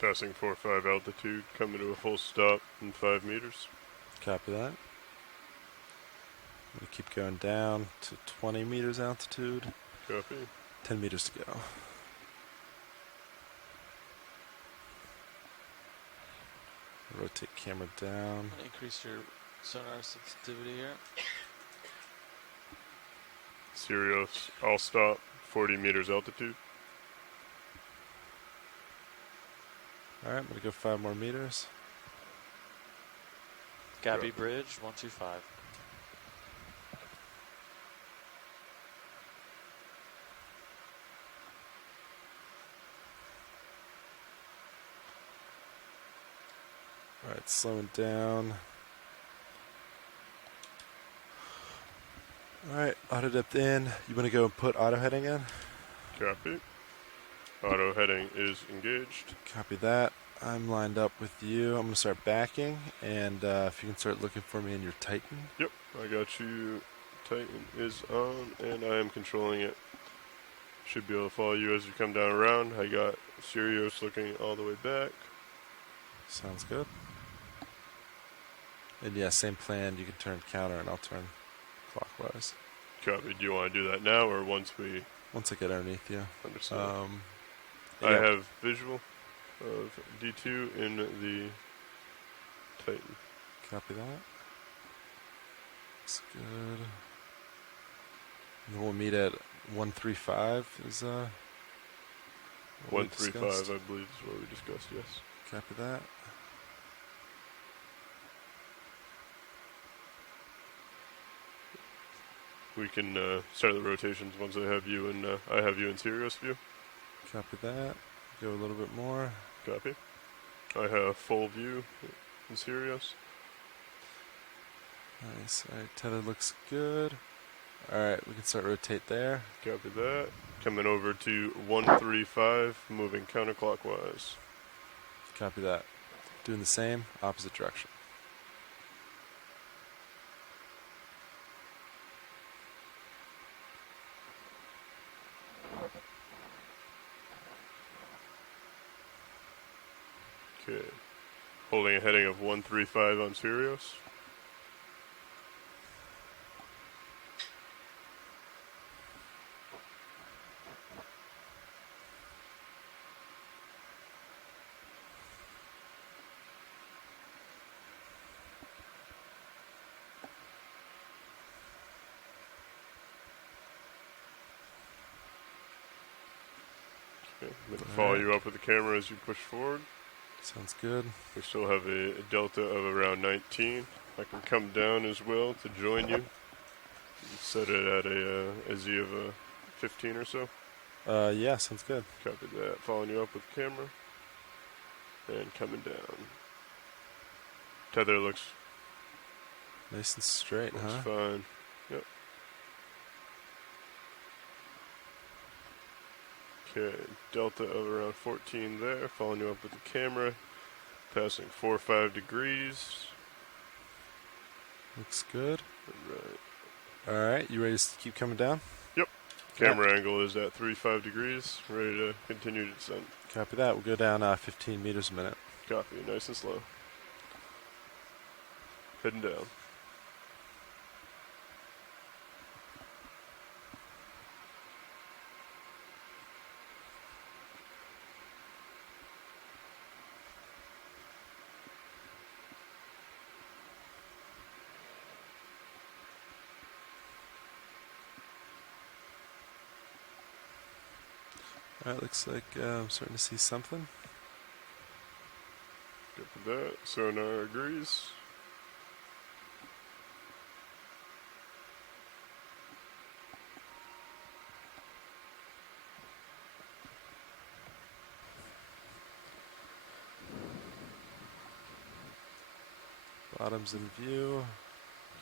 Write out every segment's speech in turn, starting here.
Passing 4-5 altitude, coming to a full stop in 5 meters. Copy that. I'm going to keep going down to 20 meters altitude. Copy. 10 meters to go. Rotate camera down. Increase your sonar sensitivity here. Sirius, all stop, 40 meters altitude. All right, I'm going to go 5 more meters. Gabby Bridge, 125. All right, slowing down. All right, auto depth in. You want to go and put auto heading in? Copy. Auto heading is engaged. Copy that. I'm lined up with you. I'm going to start backing, and if you can start looking for me in your Titan. Yep, I got you. Titan is on, and I am controlling it. Should be able to follow you as you come down around. I got Sirius looking all the way back. Sounds good. And yeah, same plan. You can turn counter, and I'll turn clockwise. Copy. Do you want to do that now, or once I get underneath you? Understand. Yeah. I have visual of D2 in the Titan. Copy that. Looks good. And we'll meet at 135 is 135, I believe, is what we discussed, yes. Copy that. We can start the rotations once I have you in Sirius view. Copy that. Go a little bit more. Copy. I have full view in Sirius. Nice. Alright, tether looks good. Alright, we can start rotate there. Copy that. Coming over to 135, moving counterclockwise. Copy that. Doing the same, opposite direction. Okay. Holding a heading of 135 on Sirius. Okay. I'm going to follow you up with the camera as you push forward. Sounds good. We still have a delta of around 19. I can come down as well to join you. Set it at a Z of 15 or so. Yeah, sounds good. Copy that. Following you up with the camera. And coming down. Tether looks Nice and straight, huh? fine. Yep. Okay, delta of around 14 there. Following you up with the camera. Passing 4-5 degrees. Looks good. Right. Alright, you ready to keep coming down? Yep. Camera angle is at 35 degrees. Ready to continue to descend. Copy that. We'll go down 15 meters a minute. Copy. Nice and slow. Heading down. Alright, looks like I'm starting to see something. Good for that. Sonar agrees. Bottom's in view.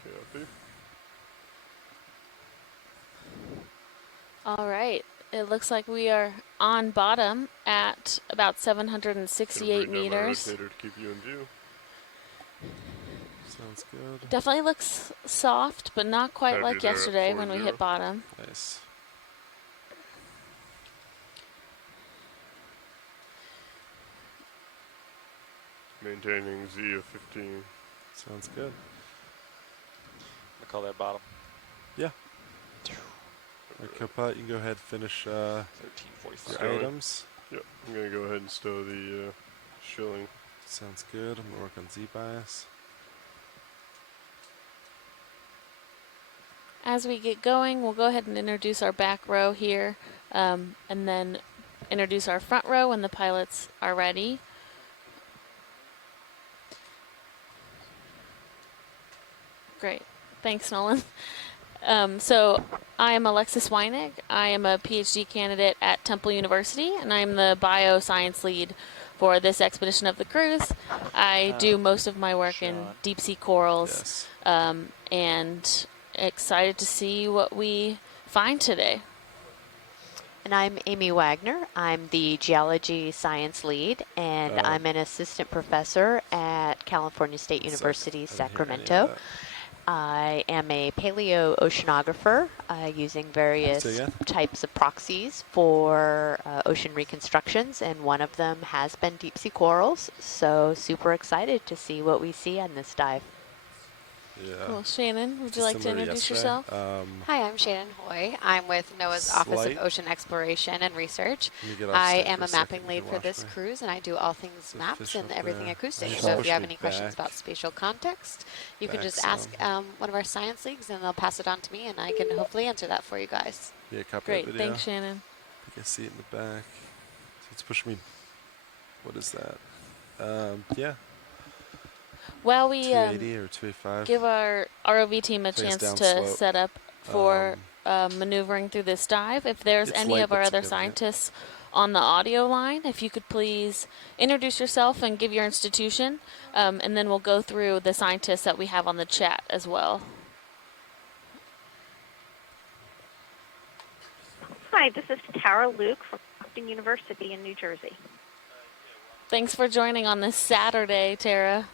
Copy. All right. It looks like we are on bottom at about 768 meters. Rotator to keep you in view. Sounds good. Definitely looks soft, but not quite Have like you there at yesterday when we 40. hit bottom. Nice. Maintaining Z of 15. Sounds good. I call that bottom. Yeah. All right, Copilot, you can go ahead and finish 1345. your Stowing. items. Yep, I'm gonna go ahead and stow the shilling. Sounds good. I'm going to work on Z-bias. As we get going, we'll go ahead and introduce our back row here, and then introduce our front row when the pilots are ready. Great. Thanks, Nolan. So I am Alexis Weinig. I am a PhD candidate at Temple University, and I'm the bioscience lead for this expedition of the cruise. I do most of my work in Sean. deep sea corals, Yes. and excited to see what we find today. And I'm Amy Wagner. I'm the geology science lead, and I'm an assistant professor at California State University, Sacramento. I am a paleoceanographer using various Say again? types of proxies for ocean reconstructions, and one of them has been deep sea corals. So super excited to see what we see on this dive. Yeah. Cool. Shannon, would you like to Similar introduce yesterday. yourself? Hi, I'm Shannon Hoy. I'm with NOAA's Office Slight. of Ocean Exploration and Research. Let me get off I stage am for a second. mapping You lead can for watch this me. cruise, and I do all things The maps fish and up everything there. acoustic. Just So if push you have me any questions back. about spatial context, you can Back just ask one of our science leagues, and they'll pass it on to me, and I can hopefully answer that for you guys. Yeah, copy Great. that video. Thanks, Shannon. I think I see it in the back. It's pushing me. What is that? Yeah. While we 280 or 285. give our ROV team a I think it's chance down to slope. set up for maneuvering through this dive, if there's It's any light of our but other significant. scientists on the audio line, if you could please introduce yourself and give your institution, and then we'll go through the scientists that we have on the chat as well. Hi, this is Tara Luke from Boston University in New Jersey. Thanks for joining on this Saturday, Tara.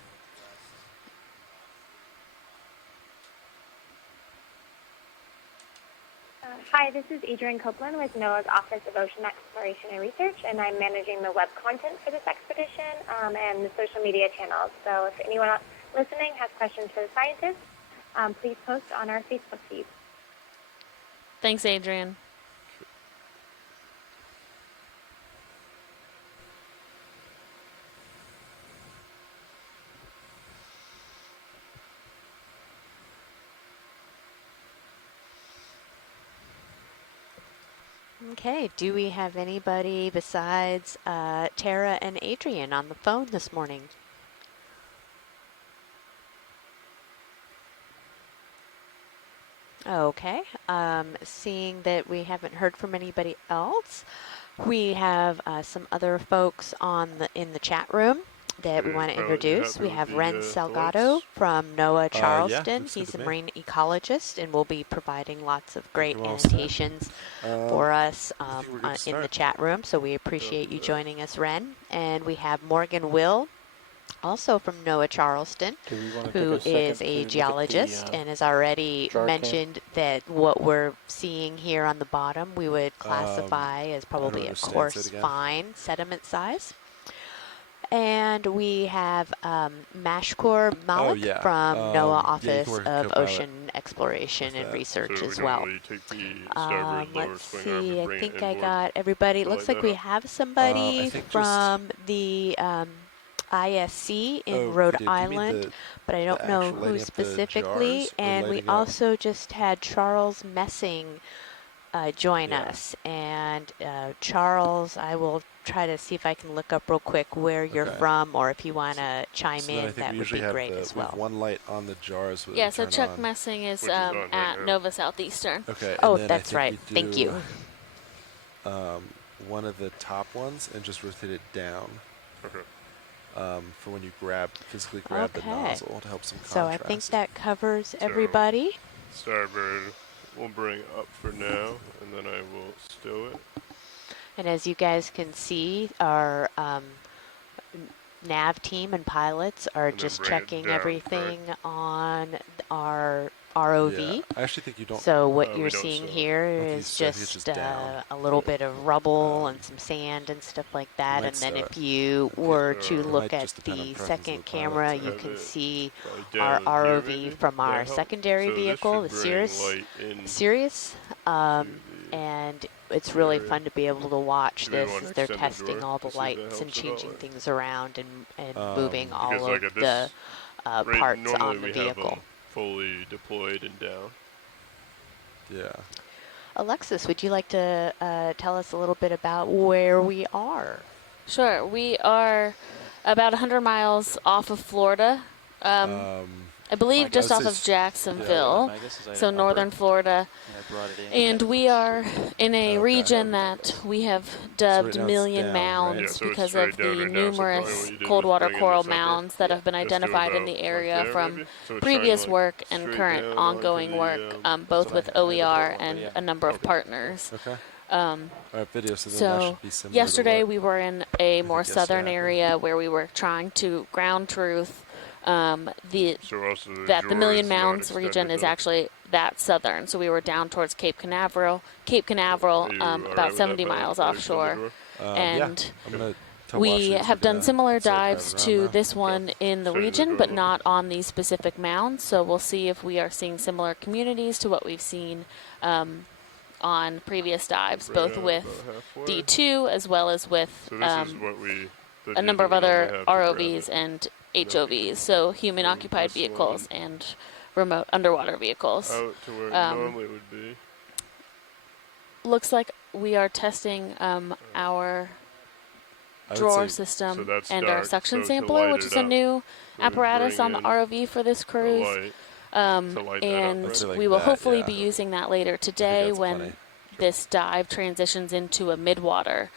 Hi, this is Adrienne Copeland with NOAA's Office of Ocean Exploration and Research, and I'm managing the web content for this expedition and the social media channels. So if anyone listening has questions for the scientists, please post on our Facebook feed. Thanks, Adrian. Okay, do we have anybody besides Tara and Adrian on the phone this morning? Okay, seeing that we haven't heard from anybody else, we have some other folks in the chat room that we want to Pilot, you introduce. happy We with have the, Ren the Salgado lights? from NOAA Charleston. looks good He's to a me. marine ecologist and will be providing lots of great we're all set. annotations for us think we're good to in the start. chat room. So we appreciate you joining us, Ren. And we have Morgan Will, also from NOAA Charleston, Do we want to who take a is second a to geologist look at the, and has already jar can? mentioned that what we're seeing here on the bottom we would classify as probably a understand. Say it coarse again. fine sediment size. And we have Mashkur Malik yeah. from Yeah, NOAA you can Office work of Copilot Ocean Exploration with and that. Research So as we well. normally take the starboard lower Let's swing arm see, and I bring think it I inboard. got everybody. It to looks light like that we up. have somebody I think just- from the ISC in Rhode could you give me Island, but I don't the know actual who lighting up the specifically. jars or And we lighting up- also just had Charles Messing join Yeah. us. And Charles, I will try to see if I can look up real quick where you're Okay. from, or if you want to chime So then I in, think that we would usually be have great as we have well. one light on the jars. That Yeah, we so turn Chuck on. Messing is Which is on right at now. Nova Southeastern. Okay. Oh, and then that's I right. think we Thank do, you. One of the top ones and just rotate it down Okay. for when you physically grab the Okay. nozzle to help some contrast. So I think that covers everybody. Starboard we'll bring up for now, and then I will stow it. And as you guys can see, our nav team and pilots are And then just bring it checking down, everything on our ROV. Yeah, I actually think you don't. So what we you're don't seeing show it. here Okay, is so I think it's just just down. a little bit of rubble and some sand and stuff like that. might And then start- if you okay, were to it look might at just depend on the preference of second the pilot. camera, So you have can it see probably our down here, ROV maybe? from That our help? secondary So this vehicle, should the bring light in Sirius. to the And it's really area. fun to be able to watch Do we this want as to they're extend the testing drawer all to the see if that lights and helps at all, changing or- things around and moving Because all like of at the this rate, parts normally on the we have vehicle. them fully deployed and down. Yeah. Alexis, would you like to tell us a little bit about where we are? Sure. We are about 100 miles off of Florida. I believe I just would off say of s- Jacksonville, My guess is I so didn't northern upper, Florida. and I brought it in. And we are in a Okay. region that we have dubbed now it's Million down, right? Mounds Yeah, so it's because straight of down the right now, so probably numerous what you did cold was water bring in coral this upper. mounds that have been Just do identified in about the like area there, from maybe? So it's previous shining, work like, and straight current down onto ongoing the, work, That's both what with I had to OER put one, and but yeah. a number of Okay. partners. Okay. Um, All right, video. So then that so should be similar. yesterday to what we were in a more guessed southern happened. area where we were trying to ground truth the So also the that the drawer Million is not Mounds region extended is though. actually that southern. So we were down towards Cape Canaveral, Are you alright about with 70 that, Pal? miles Probably extend the offshore. drawer? Yeah. And I'm gonna tell we Washington have done similar dives start driving to around now. this one in the Extend the region, drawer but a not on these specific mounds. So we'll see if we are seeing similar communities to what we've seen on previous dives, Right both out with about halfway. D2 as well as with So this is what we the a view number that of we normally other have to grab ROVs it. and And then we HOVs, can so human bring occupied this vehicles one and remote underwater vehicles. out to where it Um, normally would be. Looks like we are testing our I would drawer say- system So that's and our dark, suction so to sampler, light which it is a up, new we apparatus bring on the in ROV for this the cruise. light to light that up, And right? Say like we will that, hopefully yeah. be using that later I think today that's when plenty. this dive transitions into a midwater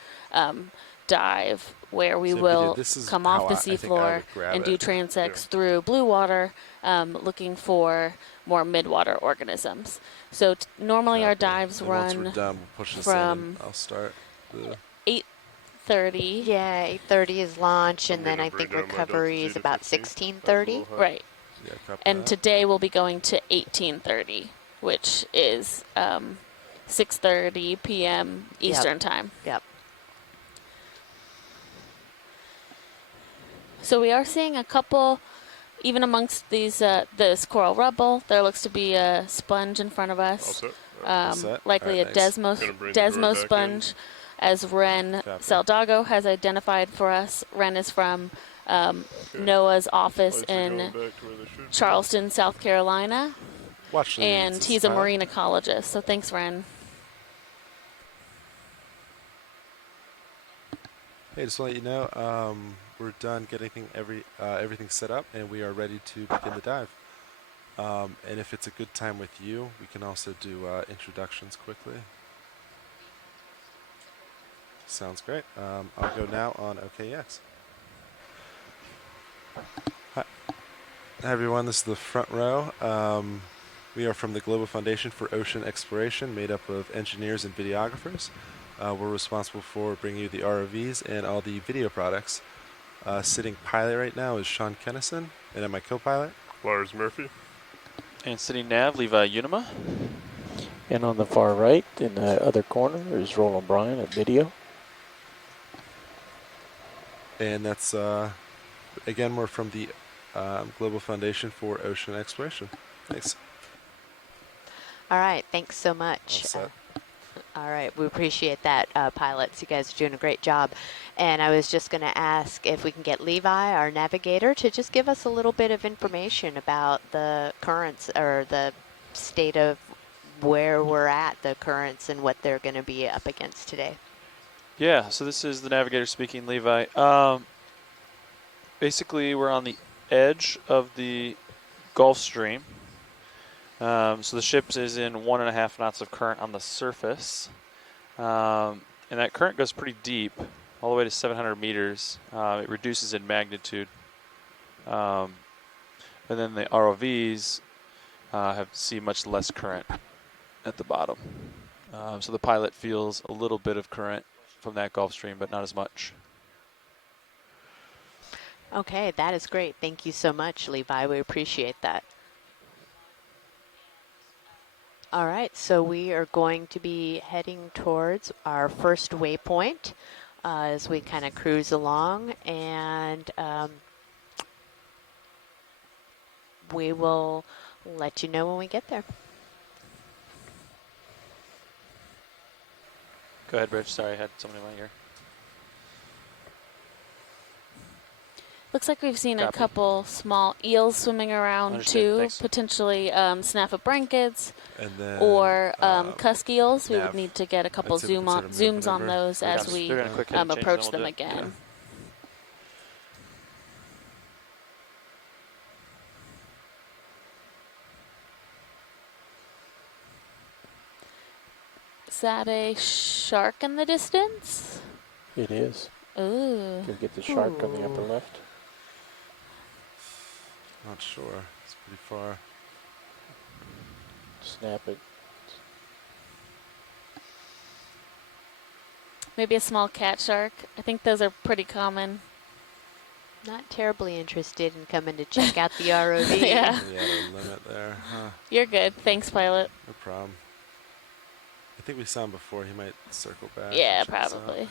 dive where we So, will this is come how off the I think I seafloor would grab and do it. transects Yeah. through blue water, looking for more midwater organisms. So normally our Copy. dives And once we're run done, we'll push this from in and I'll start the 8:30. Yeah, 8:30 is launch, I'm and then gonna I bring think down my Delta recovery Z is to about 15. 16:30. That's a little high. Right. yeah, copy And that. today we'll be going to 18:30, which is 6:30 p.m. Eastern time. Yep. So we are seeing a couple, even amongst these this coral rubble. There looks to be a sponge in front of All us, set? All set? likely Alright, a nice. Gonna bring the drawer Desmo back in. sponge, as Ren Copy. Saldago has identified for us. Ren is from NOAA's office Lights are going in back to where they should be. Charleston, South Carolina, Watch leads. and This he's is a pilot. marine ecologist. So thanks, Ren. Hey, just to let you know, we're done getting everything set up, and we are ready to begin the dive. And if it's a good time with you, we can also do introductions quickly. Sounds great. I'll go now on OKX. Hi everyone, this is the front row. We are from the Global Foundation for Ocean Exploration, made up of engineers and videographers. We're responsible for bringing you the ROVs and all the video products. Sitting pilot right now is Sean Kennison, and I'm my co-pilot. Lars Murphy. And sitting nav, Levi Unima. And on the far right, in the other corner, is Roland Bryan at video. And that's, again, we're from the Global Foundation for Ocean Exploration. Thanks. All right. Thanks so much. All set. All right. We appreciate that, pilots. You guys are doing a great job. And I was just going to ask if we can get Levi, our navigator, to just give us a little bit of information about the currents or the state of where we're at, the currents, and what they're going to be up against today. Yeah, so this is the navigator speaking, Levi. Basically, we're on the edge of the Gulf Stream. So the ship is in 1.5 knots of current on the surface. And that current goes pretty deep, all the way to 700 meters. It reduces in magnitude. And then the ROVs see much less current at the bottom. So the pilot feels a little bit of current from that Gulf Stream, but not as much. Okay, that is great. Thank you so much, Levi. We appreciate that. All right, so we are going to be heading towards our first waypoint as we kind of cruise along, and we will let you know when we get there. Go ahead, Rich. Sorry, I had somebody in my ear. Looks like we've seen a Copy. couple small eels swimming around Understood, too, thanks. potentially snaffle blankets And then or cusk eels. We would nav. need to get a couple I'd say we consider moving zooms on over those for as just- we They're gonna quick hit and change, approach then them we'll do it. again. Is that a shark in the distance? It is. Ooh. Can get the shark on the upper Ooh. left. Not sure. It's pretty far. Snap it. Maybe a small cat shark. I think those are pretty common. Not terribly interested in coming to check out the ROV. Yeah. We had a limit there. Huh. You're good. Thanks, pilot. No problem. I think we saw him before. He might circle back. Yeah, and check us out. probably.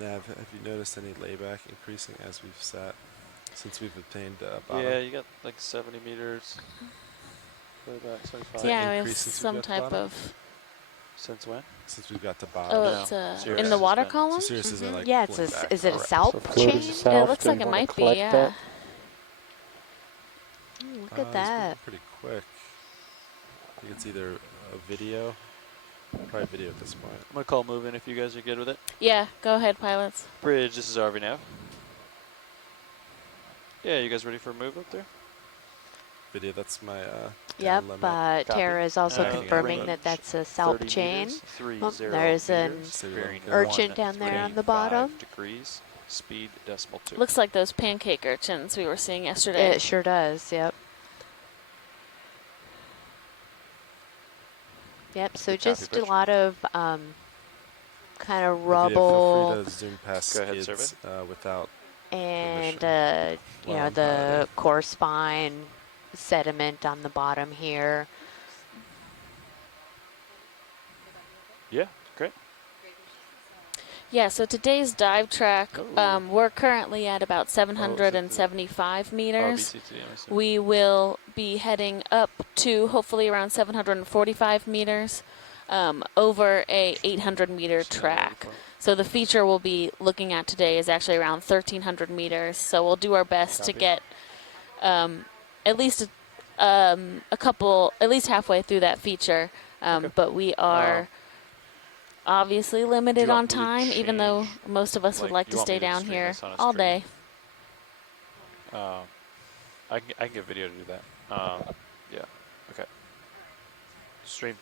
Nav, have you noticed any layback increasing as we've sat since we've obtained bottom? Yeah, you got like 70 meters. Go back 75. Yeah, we have increase since we some got to type bottom? of. Since when? Since we've got to bottom. Oh, No. it's Sirius in the has water been- column. So Sirius isn't like Yeah, it's going a, back is it a up. salp So fluid chain? is Yeah, it south. looks Do like you it wanna might be. collect Yeah. that? Look It's at that. moving pretty quick. I think it's either a video, probably video at this point. I'm gonna call move in if you guys are good with it. Yeah. Go ahead, pilots. Bridge, this is RV nav. Yeah, you guys ready for a move up there? Video, that's my Yep, down limit. Copy. Tara is also Uh, confirming range that that's a salp 30 chain. meters, 30 Oh, there's an meters, Say we bearing don't go. urchin down there on the bottom. 135 degrees, speed decimal 2. Looks like those pancake urchins we were seeing yesterday. It sure does, yep. Yep, so Okay, copy, just a Bridge. lot of kind of Video, rubble feel free to zoom past Go ahead, skids without. and, permission you while know, I'm the piloting. core spine sediment on the bottom here. Yeah, great. Yeah, so today's dive track, Ooh. we're currently at about 775 meters. BCT, I'm assuming. We will be heading up to hopefully around 745 meters over a 800-meter track. So the feature we'll be looking at today is actually around 1,300 meters. So we'll do our best to Copy. get at least a couple, at least halfway through that feature. Okay. But we are obviously limited want on me to time, even though change, most of us would like, like you to want stay me to down stream here this on a all stream? day. I can get video to do that. Yeah, okay. Stream.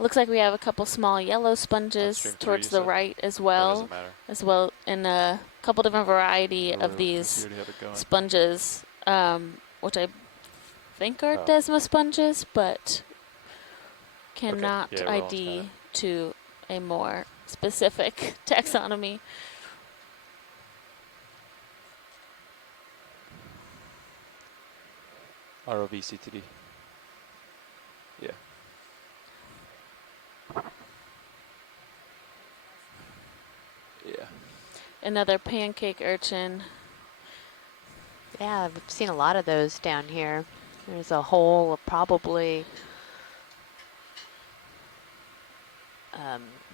Looks like we have a couple small yellow sponges stream 3, towards you the said? right as Or well, doesn't matter. in a couple different variety Or of if these you already have it going. sponges, which I think are Oh. Desma sponges, but cannot Yeah, we're all ID Hispanic. to a more specific taxonomy. ROVCTD. Yeah. Yeah. Another pancake urchin. Yeah, I've seen a lot of those down here. There's a hole of probably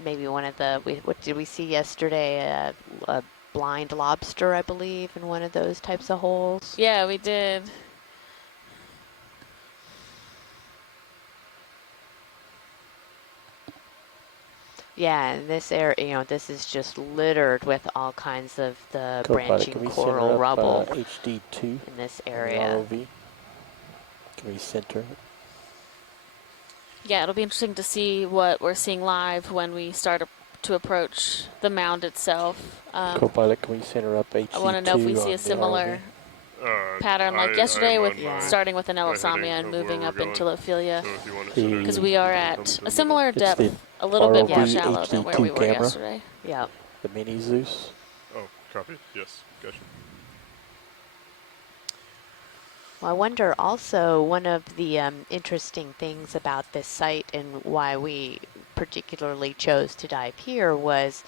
maybe one of the, what did we see yesterday? A blind lobster, I believe, in one of those types of holes. Yeah, we did. Yeah, and this area, this is just littered with all kinds of the Co-pilot, branching can we coral center up rubble HD2 in this on the area. ROV? Can we center it? Yeah, it'll be interesting to see what we're seeing live when we start to approach the mound itself. Co-pilot, can we center up HD2 I want to know if we see on a the similar ROV? pattern like yesterday I'm with on my starting with an my Elosamia heading and of where moving we're up going. into Lophelia. So if you want to The- center Because it, we are you can at come to a the middle. similar It's depth, the a little bit more ROV shallow than where we were camera. yesterday. Yep. The mini Zeus? Oh, copy. Yes, gotcha. Well, I wonder also, one of the interesting things about this site and why we particularly chose to dive here was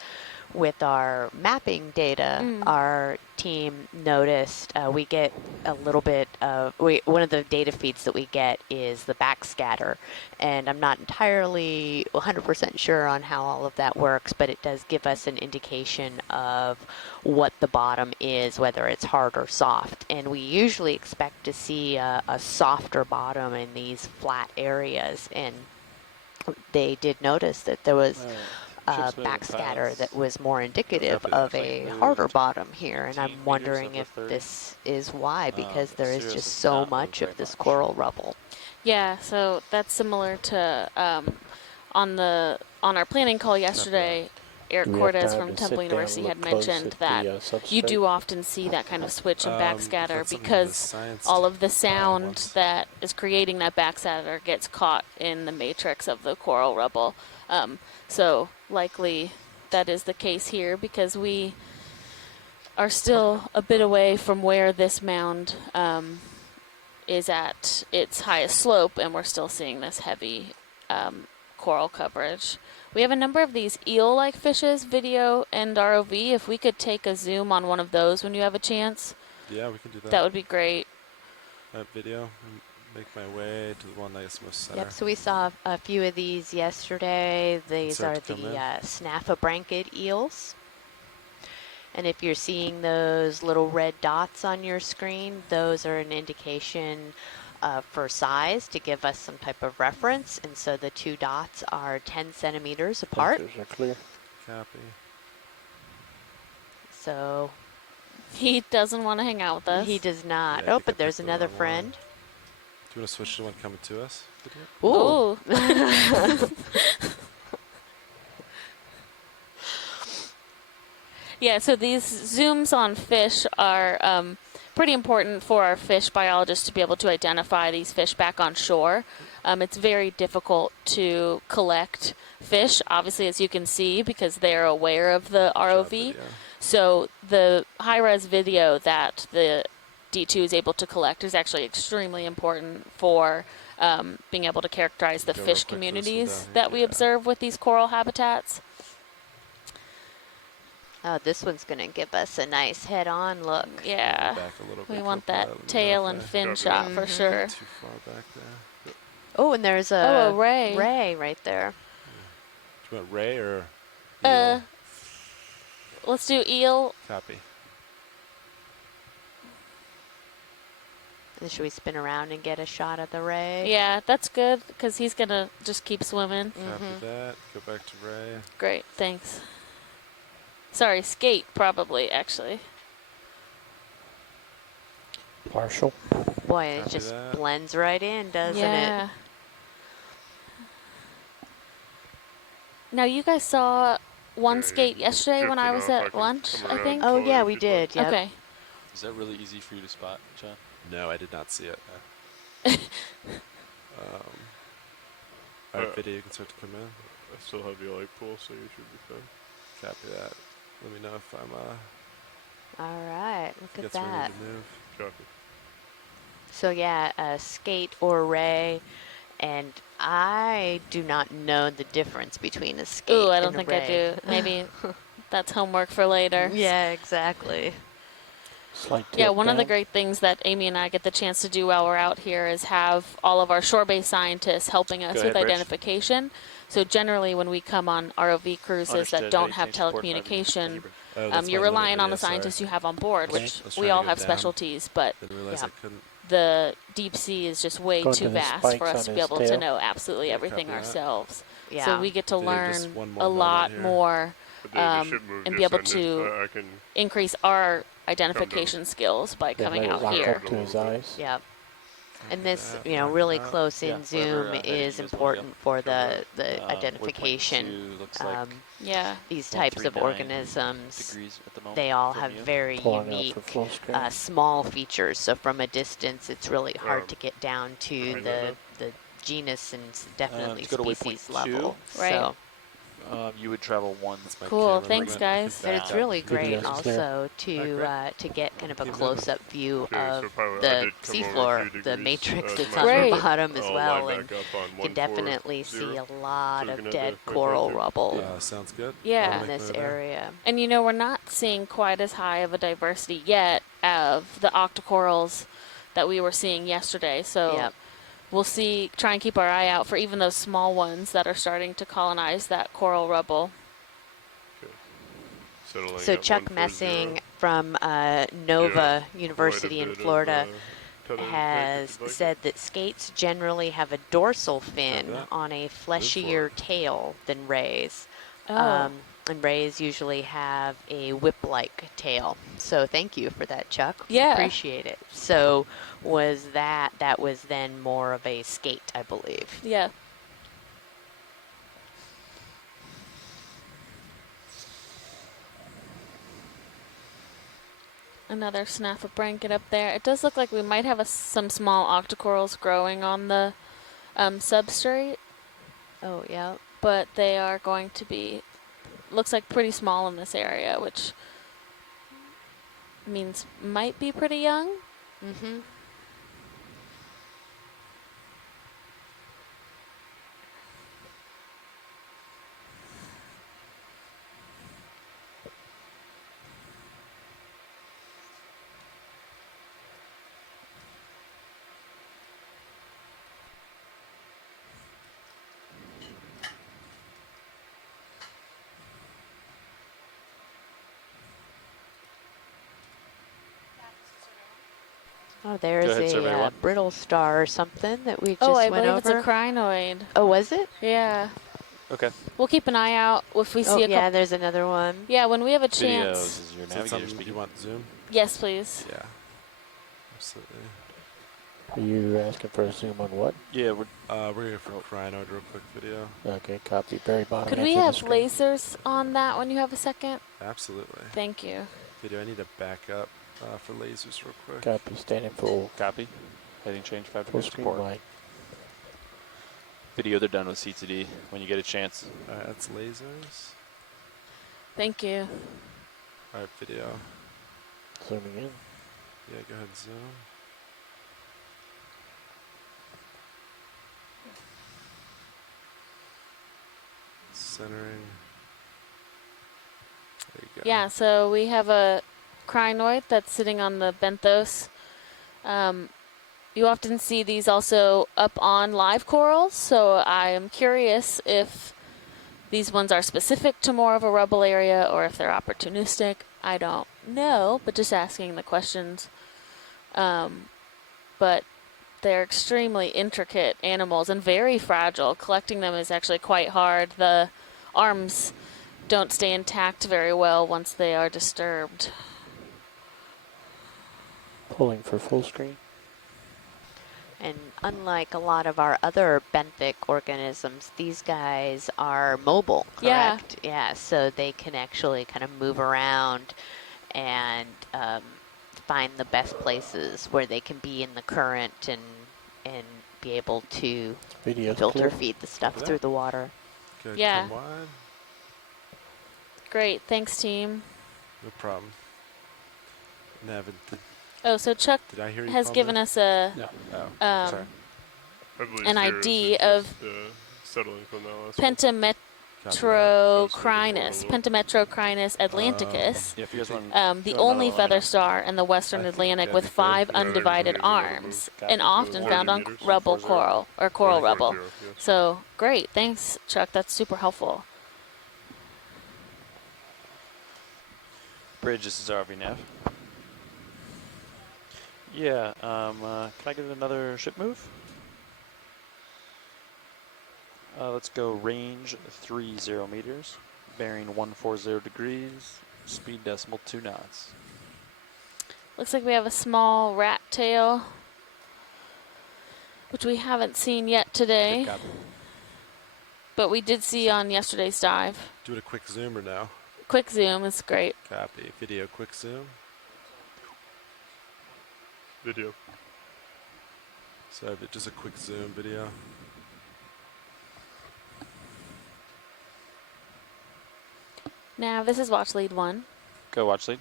with our mapping data, our team noticed we get a little bit of, one of the data feeds that we get is the backscatter. And I'm not entirely 100% sure on how all of that works, but it does give us an indication of what the bottom is, whether it's hard or soft. And we usually expect to see a softer bottom in these flat areas. And they did notice that there was backscatter that was more indicative of a harder bottom here, and I'm wondering if this is why, because there is just so much of this coral rubble. Yeah, so that's similar to on our planning call yesterday. Eric Do we have Cortez time from to Temple sit down and University had look close mentioned at that the, you substrate? do often see that kind of switch in backscatter that's something the because science all of the sound wants. that is creating that backscatter gets caught in the matrix of the coral rubble. So likely that is the case here because we are still a bit away from where this mound is at its highest slope, and we're still seeing this heavy coral coverage. We have a number of these eel-like fishes, video and ROV. If we could take a zoom on one of those when you have a chance, Yeah, we can do that. that would be great. Video. And make my way to the one that's most center. Yep, so we saw a few of these yesterday. These Start are to the come in. snaphobranchid eels. And if you're seeing those little red dots on your screen, those are an indication for size to give us some type of reference. And so the two dots are 10 centimeters apart. Sensors are clear. Copy. So He doesn't want to hang out with us. he does not. Yeah, I Oh, think I but there's picked the another wrong one. friend. Do you want to switch to the one coming to us? Ooh. Ooh. Yeah, so these zooms on fish are pretty important for our fish biologists to be able to identify these fish back on shore. It's very difficult to collect fish, obviously, as you can see, because they're aware of the ROV. Video. So the high-res video that the D2 is able to collect is actually extremely important for being able to characterize the Go real fish quick for this one communities down here. that we Yeah. observe with these coral habitats. Oh, this one's going to give us a nice head-on look. Yeah, Back a little we bit, want Copilot, that let me know tail if and I fin Copy shot that. for sure. Too far back there. Oh, and there's a Oh, a ray. ray right there. Do you want Ray or Uh, Eel? Let's do eel. Copy. And should we spin around and get a shot of the ray? Yeah, that's good because he's gonna just keep swimming. Copy that. Go back to Ray. Great, thanks. Sorry, skate probably actually. Partial. Boy, it Copy just that. blends right in, doesn't Yeah. it? Now you guys saw one Yeah, skate you yesterday when I drifted was off. I at can lunch, come I around think. Oh, slowly yeah, if we you'd did. like. Yep. Okay. Is that really easy for you to spot, John? No, I did not see it. All right, video can start to come in. I still have your light pool, so you should be fine. Copy that. Let me know if I'm All right, look at gets ready that. to move. Copy. So yeah, a skate or ray, and I do not know the difference between a skate Ooh, I don't and a think ray. I do. Maybe that's homework for later. Yeah, exactly. Slight Yeah, tilt one of the down. great things that Amy and I get the chance to do while we're out here is have all of our shore-based scientists helping us Go with ahead, Rich. identification. So generally when we come on ROV cruises Understood. that How don't you have change the port and everything. telecommunication, Thank you, Oh, that's You're my minute relying on the video, sorry. scientists you have on board, Okay. which I was we trying to all go have down. specialties, but Didn't realize yeah. I couldn't. the deep sea is just way Going too to the vast for spikes us on to be his able to tail. know absolutely Yeah, everything copy that. ourselves. Yeah. So we get to Video, just learn one more a moment lot here. more But the ship moved and be just able ended. to I can increase our identification skills by They coming let it out lock here. up to his eyes. Yep. And Copy this, that, you know, mark really that. close in Yeah. zoom Whatever heading is you guys wanna go. important for the We're pointing identification. to, looks like Yeah. These types of 139 organisms, degrees at the moment they all from have you. very Pulling out for unique full screen. small features. So from a distance, it's really hard to get down to I the genus and definitely to go to species waypoint level. Right. So, You would travel one. That's my Cool, camera thanks, movement. guys. but it's really Video great is clear. also to get kind of a Keep moving. close-up view Okay, so of probably I the did come over a seafloor, few the degrees, matrix to that's my on the Great. bottom as I'll well, line and back up on can definitely 140. see a lot So of looking at dead the coral 142. rubble Sounds good. Yeah. in this Right there. area. And you know, we're not seeing quite as high of a diversity yet of the octocorals that we were seeing yesterday. So Yep. we'll try and keep our eye out for even those small ones that are starting to colonize that coral rubble. Settling So at Chuck 140. Messing from Nova Quite a University in bit of, Florida tether tape if has you'd like said it. that skates generally have a dorsal fin that. on a for fleshier it. tail than rays. Oh. And rays usually have a whip-like tail. So thank you for that, Chuck. Yeah. Appreciate it. So that was then more of a skate, I believe. Yeah. Another snaffle blanket up there. It does look like we might have some small octocorals growing on the substrate, Oh, yeah. but they are going to be, looks like pretty small in this area, which means might be pretty young. Mm-hmm. Oh, there's Go ahead, a Survey One. brittle star or something that we just Oh, I went believe over. it's a crinoid. Oh, was it? Yeah. Okay. We'll keep an eye out if we Oh, see a yeah, couple. there's another one. Yeah, when we have a Videos chance. is your Is that navigator something speaking. you want zoom? Yes, please. Yeah. Absolutely. Are you asking for a zoom on what? Yeah, we're We're here for crinoid real quick video. Okay, copy. Very bottom. Could edge we of the have screen. lasers on that when you have a second? Absolutely. Thank you. Video, I need to back up for lasers real quick. Copy. Standing full. copy. Heading change 5 Full degrees screen support. wide. Video, they're done with C2D when you get a chance. Alright, that's lasers. Thank you. Alright, video. Zooming in. Yeah, go ahead, zoom. Centering. There you go. Yeah, so we have a crinoid that's sitting on the benthos. You often see these also up on live corals, so I am curious if these ones are specific to more of a rubble area or if they're opportunistic. I don't know, but just asking the questions. But they're extremely intricate animals and very fragile. Collecting them is actually quite hard. The arms don't stay intact very well once they are disturbed. Pulling for full screen. And unlike a lot of our other benthic organisms, these guys are mobile, Yeah. correct? Yeah, so they can actually kind of move around and find the best places where they can be in the current and be able to Video's filter clear. feed the stuff Copy that. through the water. Good. Yeah. Come wide. Great, thanks team. No problem. Nevin, Oh, so Chuck did I hear you has call given me? us a Oh, sorry. I believe an Sirius ID is of just, settling from that last one. Copy that. Pentametrocrinus, Pentametrocrinus atlanticus, Yeah, if you guys want the no, only no, I feather know. star in the western I think Atlantic that'd with be good. 5 Yeah, undivided everything we gotta arms, move. and often Copy. found on 40 meters. rubble 140. coral or coral 40, rubble. yes. So great, thanks Chuck. That's super helpful. Bridge, this is RV Nav. Yeah, can I get another ship move? Let's go range 30 meters, bearing 140 degrees, speed decimal 2 knots. Looks like we have a small rat tail, which we haven't seen yet today, Good copy. but we did see on yesterday's dive. Do it a quick zoom or no? Quick zoom is great. Copy. Video quick zoom. Video. So just a quick zoom video. Now, this is watch lead 1. Go watch lead.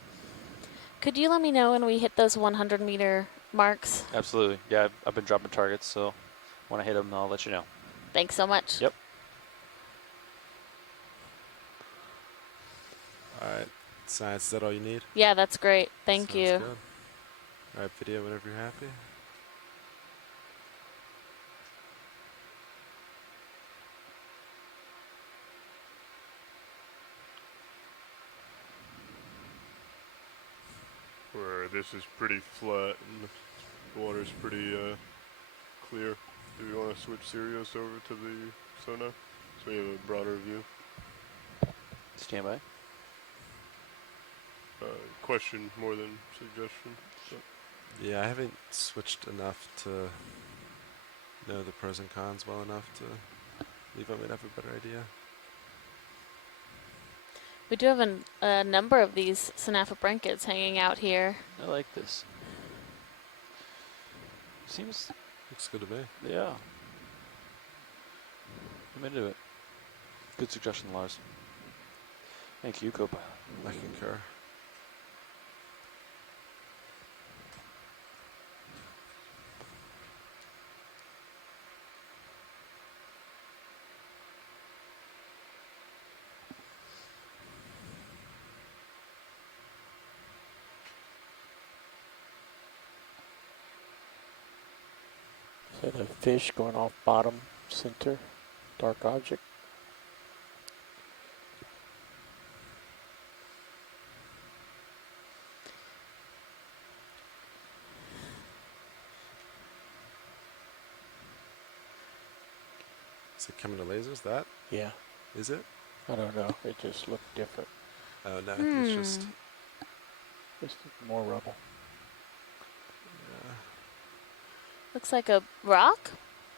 Could you let me know when we hit those 100-meter marks? Absolutely. Yeah, I've been dropping targets, so when I hit them, I'll let you know. Thanks so much. Yep. All right. Science, is that all you need? Yeah, that's great. Thank Sounds you. Good. All right, video whenever you're happy. Where this is pretty flat and the water's pretty clear. Do we want to switch Sirius over to the sonar so we have a broader view? Stand by. Question more than suggestion. So. Yeah, I haven't switched enough to know the pros and cons well enough to believe I might have a better idea. We do have a number of these Synaphobranchids hanging out here. I like this. Seems, Looks good to me. yeah. I'm into it. Good suggestion, Lars. Thank you, co-pilot. I concur. Is that a fish going off bottom center? Dark object? Is it coming to lasers? That? Yeah. Is it? I don't know. It just looked different. Oh, no. I think it's just... Just more rubble. Yeah. Looks like a rock.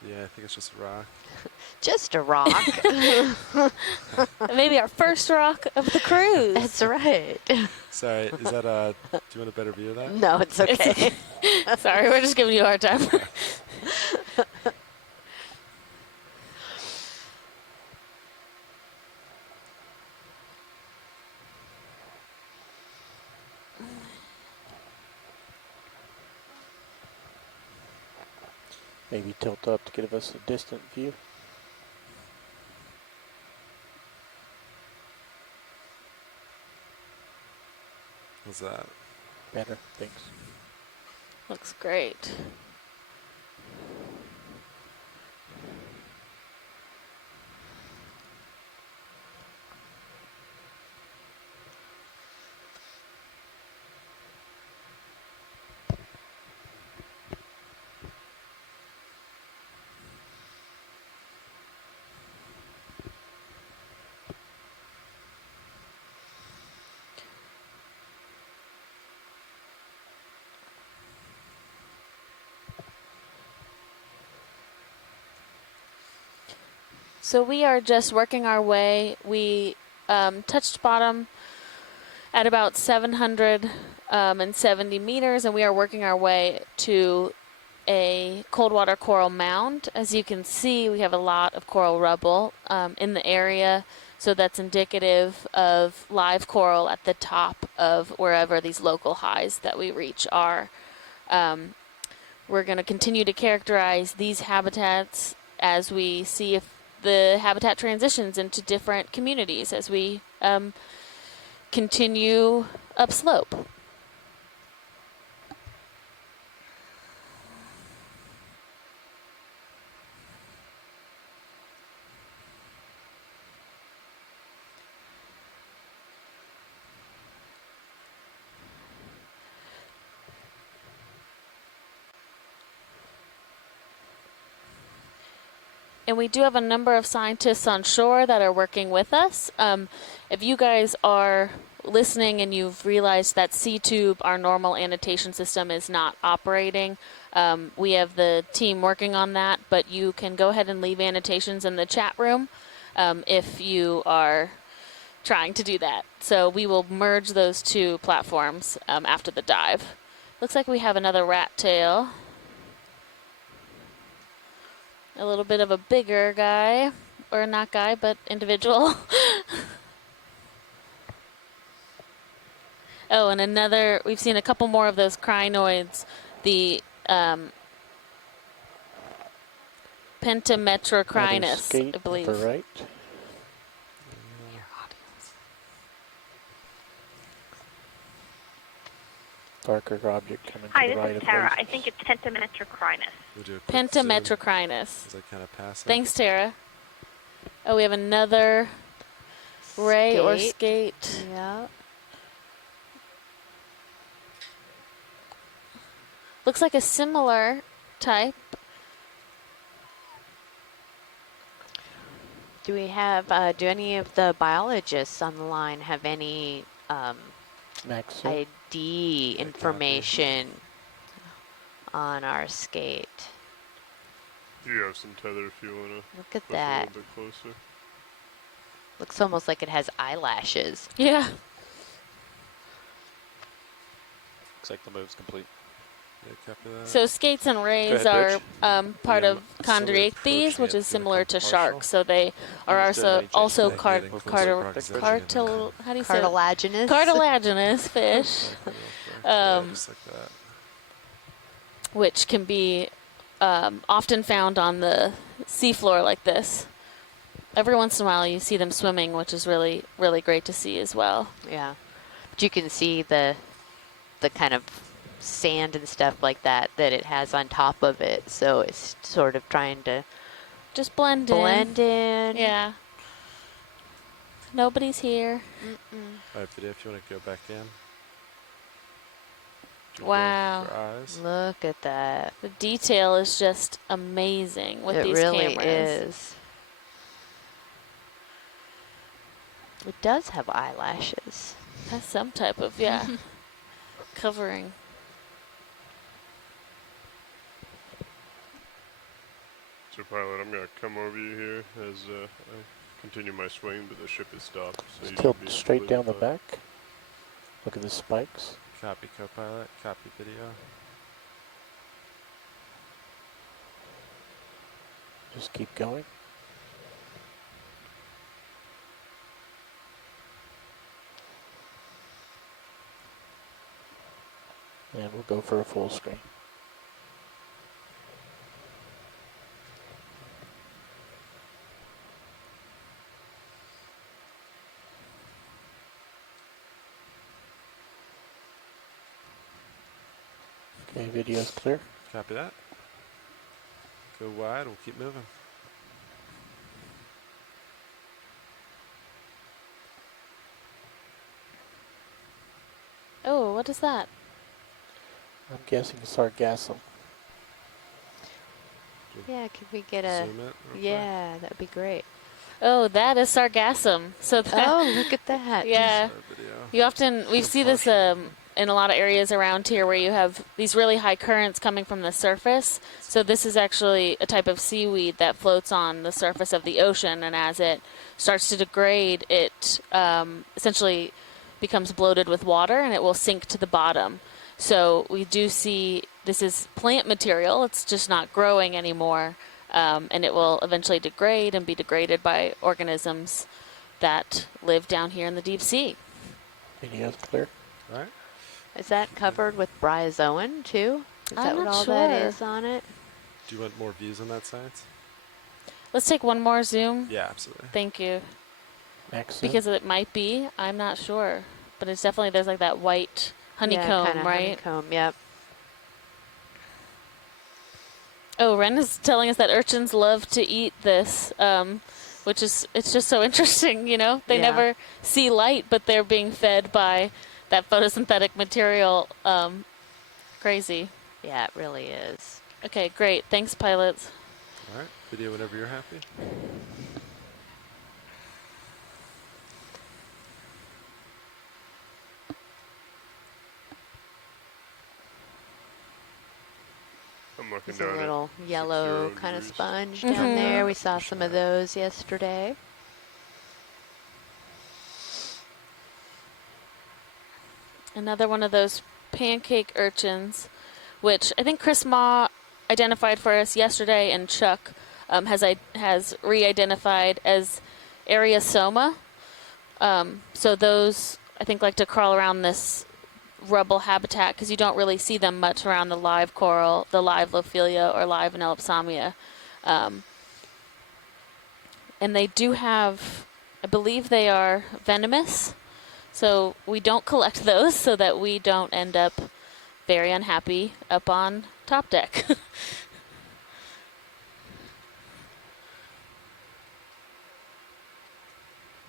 Yeah, I think it's just a rock. Just a rock. Maybe our first rock of the cruise. That's right. Sorry, is that do you want a better view of that? No, it's okay. Sorry, we're just giving you a hard time. Maybe tilt up to give us a distant view. What's that? Better, thanks. Looks great. So we are just working our way. We touched bottom at about 770 meters, and we are working our way to a cold water coral mound. As you can see, we have a lot of coral rubble in the area, so that's indicative of live coral at the top of wherever these local highs that we reach are. We're going to continue to characterize these habitats as we see if the habitat transitions into different communities as we continue upslope. And we do have a number of scientists on shore that are working with us. If you guys are listening and you've realized that C-tube, our normal annotation system, is not operating, we have the team working on that, but you can go ahead and leave annotations in the chat room if you are trying to do that. So we will merge those two platforms after the dive. Looks like we have another rat tail. A little bit of a bigger guy, or not guy, but individual. Oh, and another, we've seen a couple more of those crinoids, the Pentametrocrinus, I believe. Upper right. Darker object coming Hi, to the this right is of Tara. base. I think it's Pentametrocrinus. We'll do a quick zoom Pentametrocrinus. as I kind of pass it. Thanks, Tara. Oh, we have another ray or skate. Yeah. Looks like a similar type. Do we have, do any of the biologists on the line have any ID information on our skate? You have some tether if you want to Look at look a that. little bit closer. Looks almost like it has eyelashes. Yeah. Looks like the move's complete. Yeah, copy that. So skates and rays ahead, are part Yeah, of so we chondrichthyes, approach which it is through the similar to partial. sharks. So they are Understood. also Getting closer to cartil. How do you say it? Cartilaginous. Cartilaginous fish, Yeah, just like that. which can be often found on the seafloor like this. Every once in a while, you see them swimming, which is really, really great to see as well. Yeah. But you can see the kind of sand and stuff like that it has on top of it. So it's sort of trying to Just blend in. Yeah. Nobody's here. All right, video, if you want to go back in. Do you Wow. go for eyes? Look at that. The detail is just amazing with It these really cameras. is. It does have eyelashes. Has some type of, covering. So, pilot, I'm going to come over you here as I continue my swing, but the ship is stopped. So you Tilt should be straight down the completely back. Look at the spikes. Copy co-pilot, copy video. Just keep going. And we'll go for a full screen. Okay, video's clear. Copy that. Go wide, we'll keep moving. Oh, what is that? I'm guessing sargassum. Yeah, could we get a... Zoom it real Yeah, that'd be great. Oh, that is sargassum. So that, Oh, look at that. yeah. quick. Video. You often, we see this in a lot of areas around here where you have these really high currents coming from the surface. So this is actually a type of seaweed that floats on the surface of the ocean, and as it starts to degrade, it essentially becomes bloated with water and it will sink to the bottom. So we do see this is plant material, it's just not growing anymore, and it will eventually degrade and be degraded by organisms that live down here in the deep sea. Video's clear. All right. Is that covered with bryozoan, too? Is I'm that what not all that sure. is on it? Do you want more views on that science? Let's take one more zoom. Yeah, absolutely. Thank you. Max zoom. Because it might be, I'm not sure. But it's definitely, there's like that white honeycomb, yeah, kinda right? Honeycomb, yep. Oh, Ren is telling us that urchins love to eat this, which is, it's just so interesting, you know? They Yeah. never see light, but they're being fed by that photosynthetic material. Crazy. Yeah, it really is. Okay, great. Thanks, pilots. All right, video whenever you're happy. I'm looking There's a down little at yellow 60 kind of degrees. sponge Mhm. down there. Yeah, We saw pushing some of that. those yesterday. Another one of those pancake urchins, which I think Chris Ma identified for us yesterday, and Chuck has re-identified as Ariosoma. So those I think like to crawl around this rubble habitat because you don't really see them much around the live coral, the live Lophelia or live Anelopsamia. And they do have, I believe they are venomous. So we don't collect those so that we don't end up very unhappy up on top deck.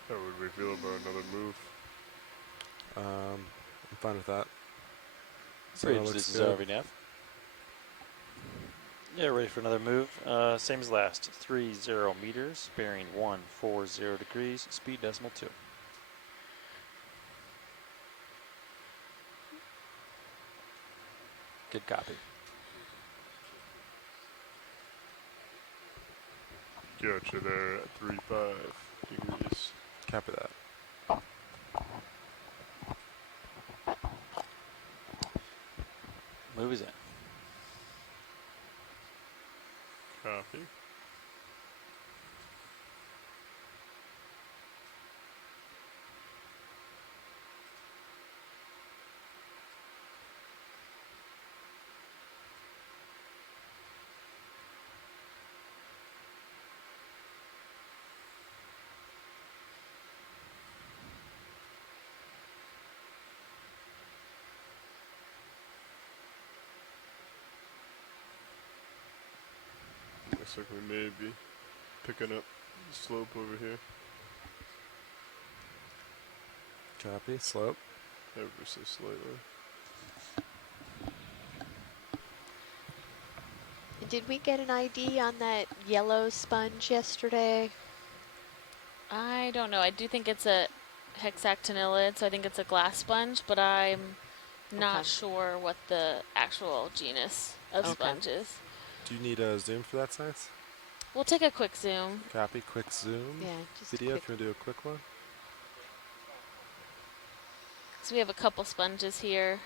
How would we feel about another move? I'm fine with that. So Bridge, looks this is good. RVNAV. Yeah, ready for another move. Same as last. 30 meters, bearing 140 degrees, speed decimal 2. Good copy. Gotcha there at 35 degrees. Copy that. Move is in. Copy. Looks like we may be picking up the slope over here. Copy. Slope. Ever so slightly. Did we get an ID on that yellow sponge yesterday? I don't know. I do think it's a hexactinellid, so I think it's a glass sponge, but I'm not Okay. sure what the actual genus of Okay. sponge is. Do you need a zoom for that, Science? We'll take a quick zoom. Copy. Quick zoom. Yeah, just Video quick. if you want to do a quick one. So we have a couple sponges here.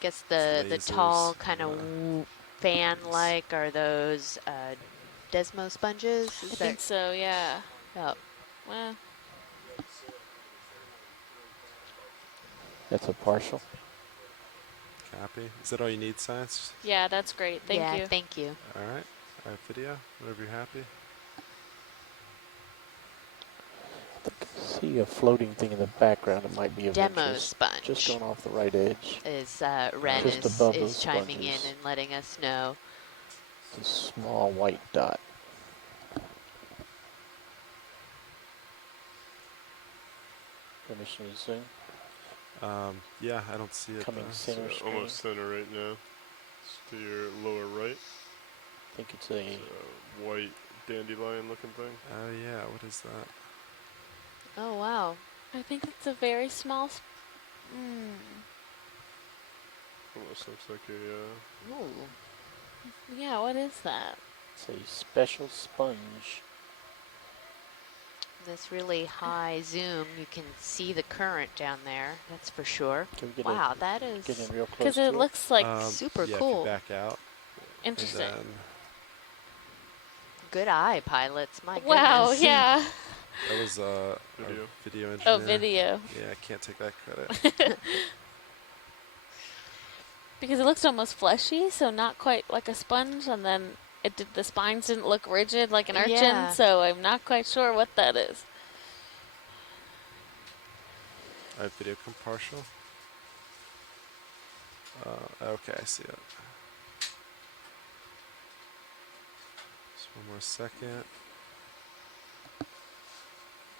Guess the Lasers, tall kind of fan-like are those Desmo sponges? I think so, yeah. Oh, Well, That's a partial. Copy. Is that all you need, Science? yeah, that's great. Thank yeah, you. thank you. All right. All right, video. Whenever you're happy. See a floating thing in the background. It might be of Demo interest. sponge Just going off the right edge. is Ren Just is, above is those chiming in sponges. and letting us know. It's a small white dot. Permission to zoom. Yeah, I don't see it. Coming though. center So screen. almost center right now. It's to your lower right. I think it's a It's a white dandelion looking thing. Oh yeah, what is that? Oh, wow. I think it's a very small. Almost looks like a Ooh. Yeah, what is that? it's a special sponge. This really high zoom, you can see the current down there. That's for sure. Can we get Wow, a, that is get in real close Because to it looks like super yeah, cool. If you back out. interesting. And then Good eye, pilots. My Wow, goodness. yeah. that was Video. a video engineer. Oh, video. Yeah, I can't take that credit. Because it looks almost fleshy, so not quite like a sponge, and then the spines didn't look rigid like an urchin, Yeah. so I'm not quite sure what that is. All right, video come partial. Okay, I see it. Just one more second.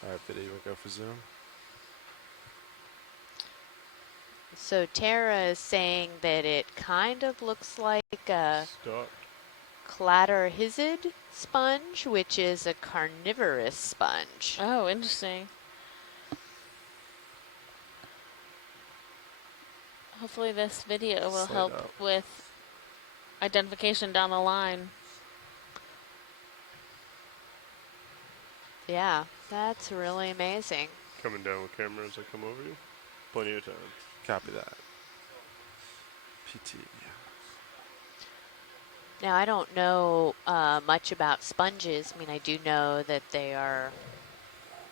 All right, video, we'll go for zoom. So Tara is saying that it kind of looks like a stock. cladorhizid sponge, which is a carnivorous sponge. Oh, interesting. Hopefully this video will Set help up. with identification down the line. Yeah, that's really amazing. Coming down with camera as I come over you. Plenty of time. Copy that. PT. Now, I don't know much about sponges. I mean, I do know that they are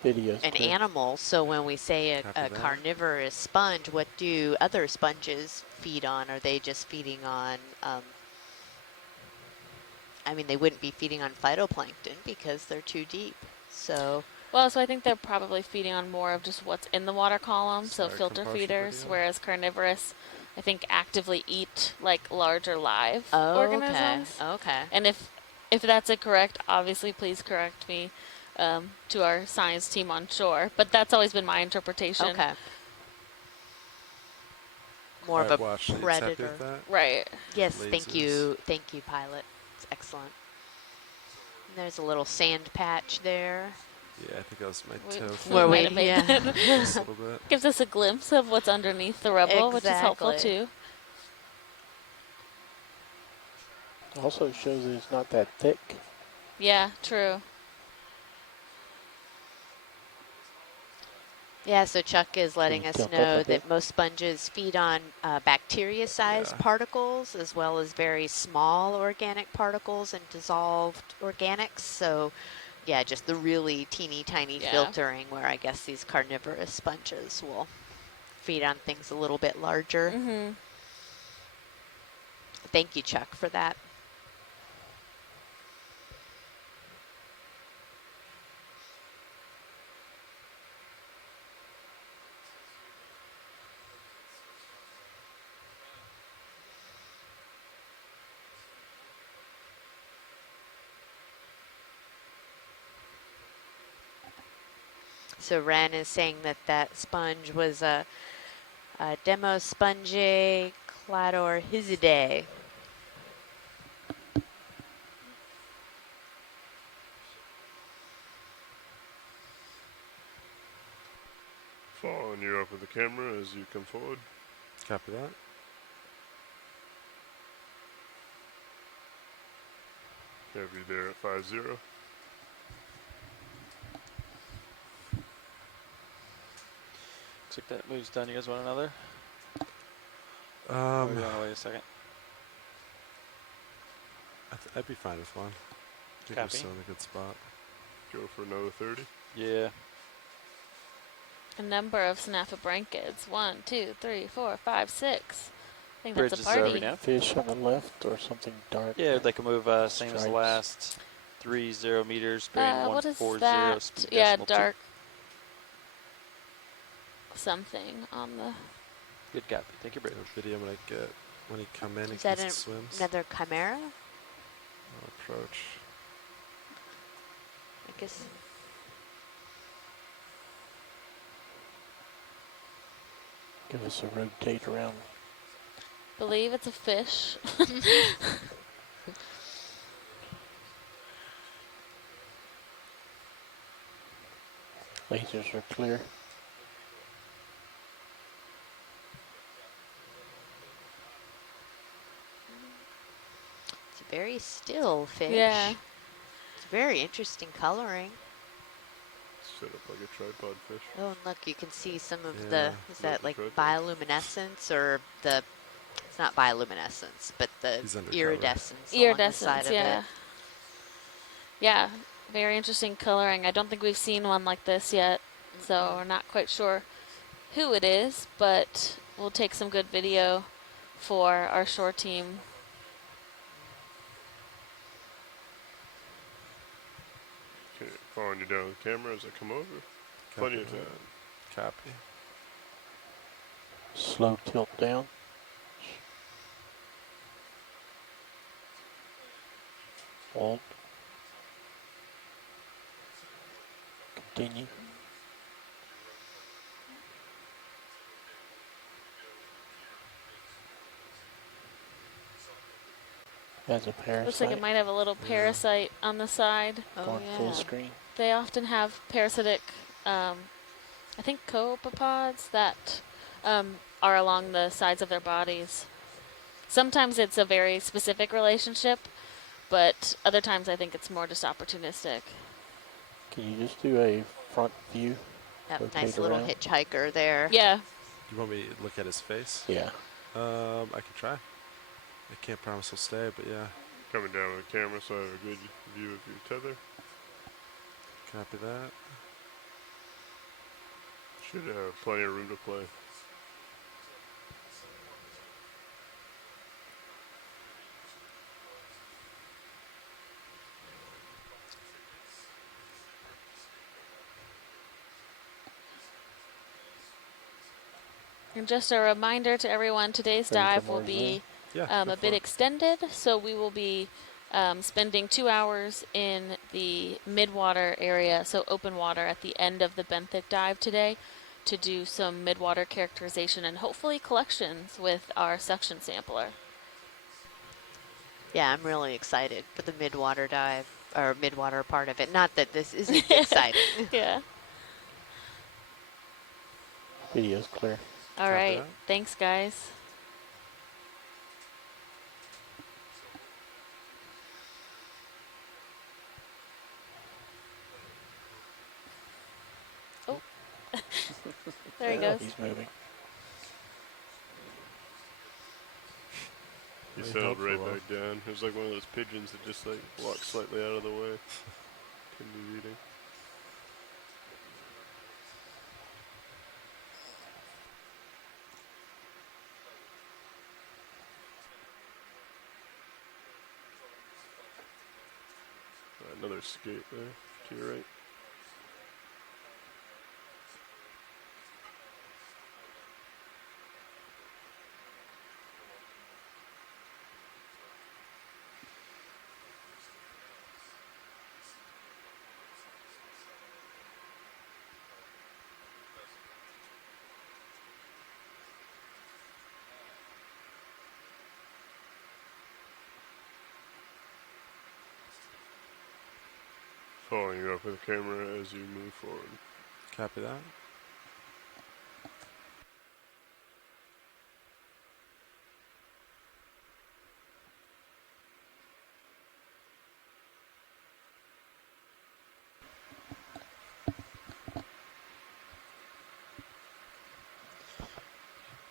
Videos. an clear. animal, so when we say a Copy that. carnivorous sponge, what do other sponges feed on? Are they just feeding on, I mean, they wouldn't be feeding on phytoplankton because they're too deep. So, Well, so I think they're probably feeding on more of just what's in the water column, so Sorry, filter compulsion feeders, video. whereas carnivorous, I think, actively eat like larger live oh, organisms. okay, okay. And if that's incorrect, obviously please correct me to our science team on shore. But that's always been my interpretation. Okay. More Alright, of a watch. Leads, happy predator. with that? Right. Yes, thank Lasers. you. Thank you, pilot. It's excellent. And there's a little sand patch there. Yeah, I think that was my We- toe. we Where might we- have made yeah. that. Just a little bit. Gives us a glimpse of what's underneath the rubble, which is helpful Exactly. too. Also shows that it's not that thick. Yeah, true. Yeah, so Chuck is letting you us tilt up know a that bit? most sponges feed on bacteria-sized Yeah. particles as well as very small organic particles and dissolved organics. So, yeah, just the really teeny tiny Yeah. filtering where I guess these carnivorous sponges will feed on things a little bit larger. Mm-hmm. Thank you, Chuck, for that. So Ren is saying that that sponge was a Demosponge cladorhizidae. Following you up with the camera as you come forward. Copy that. Have you there at 50. Looks like that move's done. You guys want another? Or do you want to wait a second? I'd be fine with one. I think we're Copy. still in a good spot. Go for another 30. Yeah. A number of snaphobranchids. 1, 2, 3, 4, 5, 6. I think Bridges that's a party. over now. Fish on the left or something dark. Yeah, they can move same as the Stripes. last 30 meters, bearing What is 140, that? speed Yeah, decimal 2. dark something on the... Good copy. Thank you, Bridge. The video when I get when he come in and Is that swims. another chimera? I'll approach. I guess. Give us a rotate around. Believe it's a fish. Lasers are clear. It's a very still fish. Yeah. It's very interesting coloring. Set up like a tripod fish. Oh, and look, you can see some of Yeah, the, is that like like the tripod. bioluminescence or the, it's not bioluminescence, but the He's undercover. iridescence along the side Iridescence, of yeah. it. Yeah, very interesting coloring. I don't think we've seen one like this yet, so we're not quite sure who it is, but we'll take some good video for our shore team. Okay, following you down with the camera as I come over. Plenty of Copy time. that. Copy. Slow tilt down. Hold. Continue. As a parasite. Looks like it might have a little parasite on the side. Oh, Going yeah. full screen. They often have parasitic, I think copepods that are along the sides of their bodies. Sometimes it's a very specific relationship, but other times I think it's more just opportunistic. Can you just do a front view? That Rotate nice little around? hitchhiker there. Yeah. You want me to look at his face? Yeah. I can try. I can't promise he'll stay, but yeah. Coming down with the camera so I have a good view of your tether. Copy that. Should have plenty of room to play. And just a reminder to everyone, today's Ready for dive will more be Yeah. a go bit for it. extended, so we will be spending 2 hours in the midwater area, so open water at the end of the benthic dive today, to do some midwater characterization and hopefully collections with our suction sampler. Yeah, I'm really excited for the midwater dive, or midwater part of it. Not that this isn't exciting. Yeah. Video's clear. All Copy right. that. Thanks, guys. Oh. There he goes. He's moving. He Really settled right helpful, back down. It was like one of those pigeons that just like walked slightly out of the way. Couldn't do eating. Another skate there to your right. Following you up with the camera as you move forward. Copy that.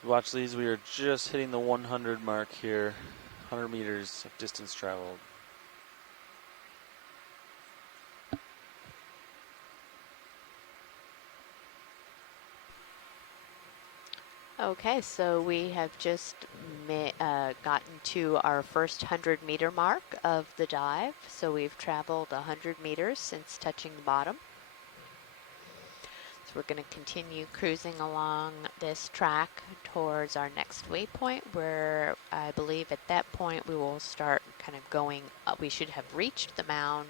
Watch these. We are just hitting the 100 mark here. 100 meters of distance traveled. Okay, so we have just gotten to our first 100-meter mark of the dive. So we've traveled 100 meters since touching the bottom. So we're going to continue cruising along this track towards our next waypoint, where I believe at that point we will start kind of going up. We should have reached the mound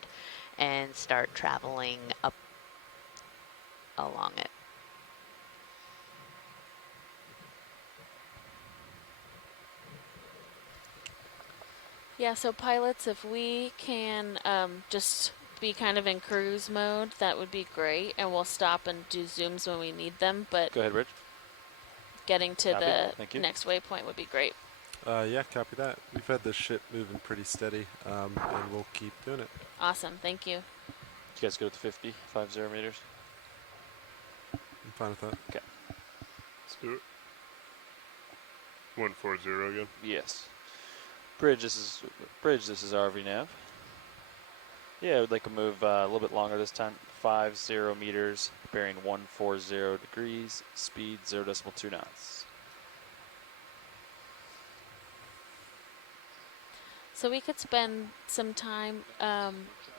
and start traveling up along it. Yeah, so pilots, if we can just be kind of in cruise mode, that would be great, and we'll stop and do zooms when we need them, but Go ahead, Rich. getting to Copy. Thank the you. next waypoint would be great. Yeah, copy that. We've had the ship moving pretty steady, and we'll keep doing it. Awesome, thank you. You guys go to 50 meters. I'm fine with that. Okay. Let's do it. 140 again. Yes. Bridge. This is RV nav. Yeah, I would like to move a little bit longer this time. 50 meters, bearing 140 degrees, speed 0.2 knots. So we could spend some time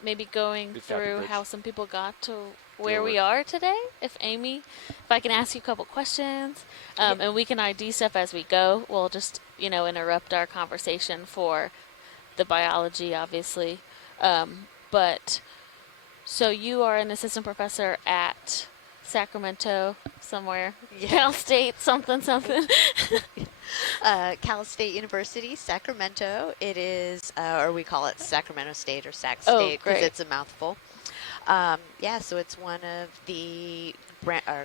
maybe going Good copy, through Bridge. how some people got to where we work. are today. If I can ask you a couple questions, and we can ID stuff as we go. We'll just, interrupt our conversation for the biology, obviously. But so you are an assistant professor at Sacramento somewhere, Cal State, something. Cal State University, Sacramento. It is, or we call it Sacramento State or Sac Oh, State because great. it's a mouthful. Yeah, so it's one of the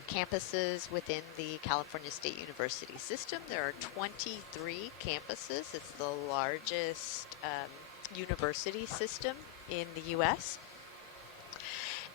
campuses within the California State University system. There are 23 campuses. It's the largest university system in the U.S.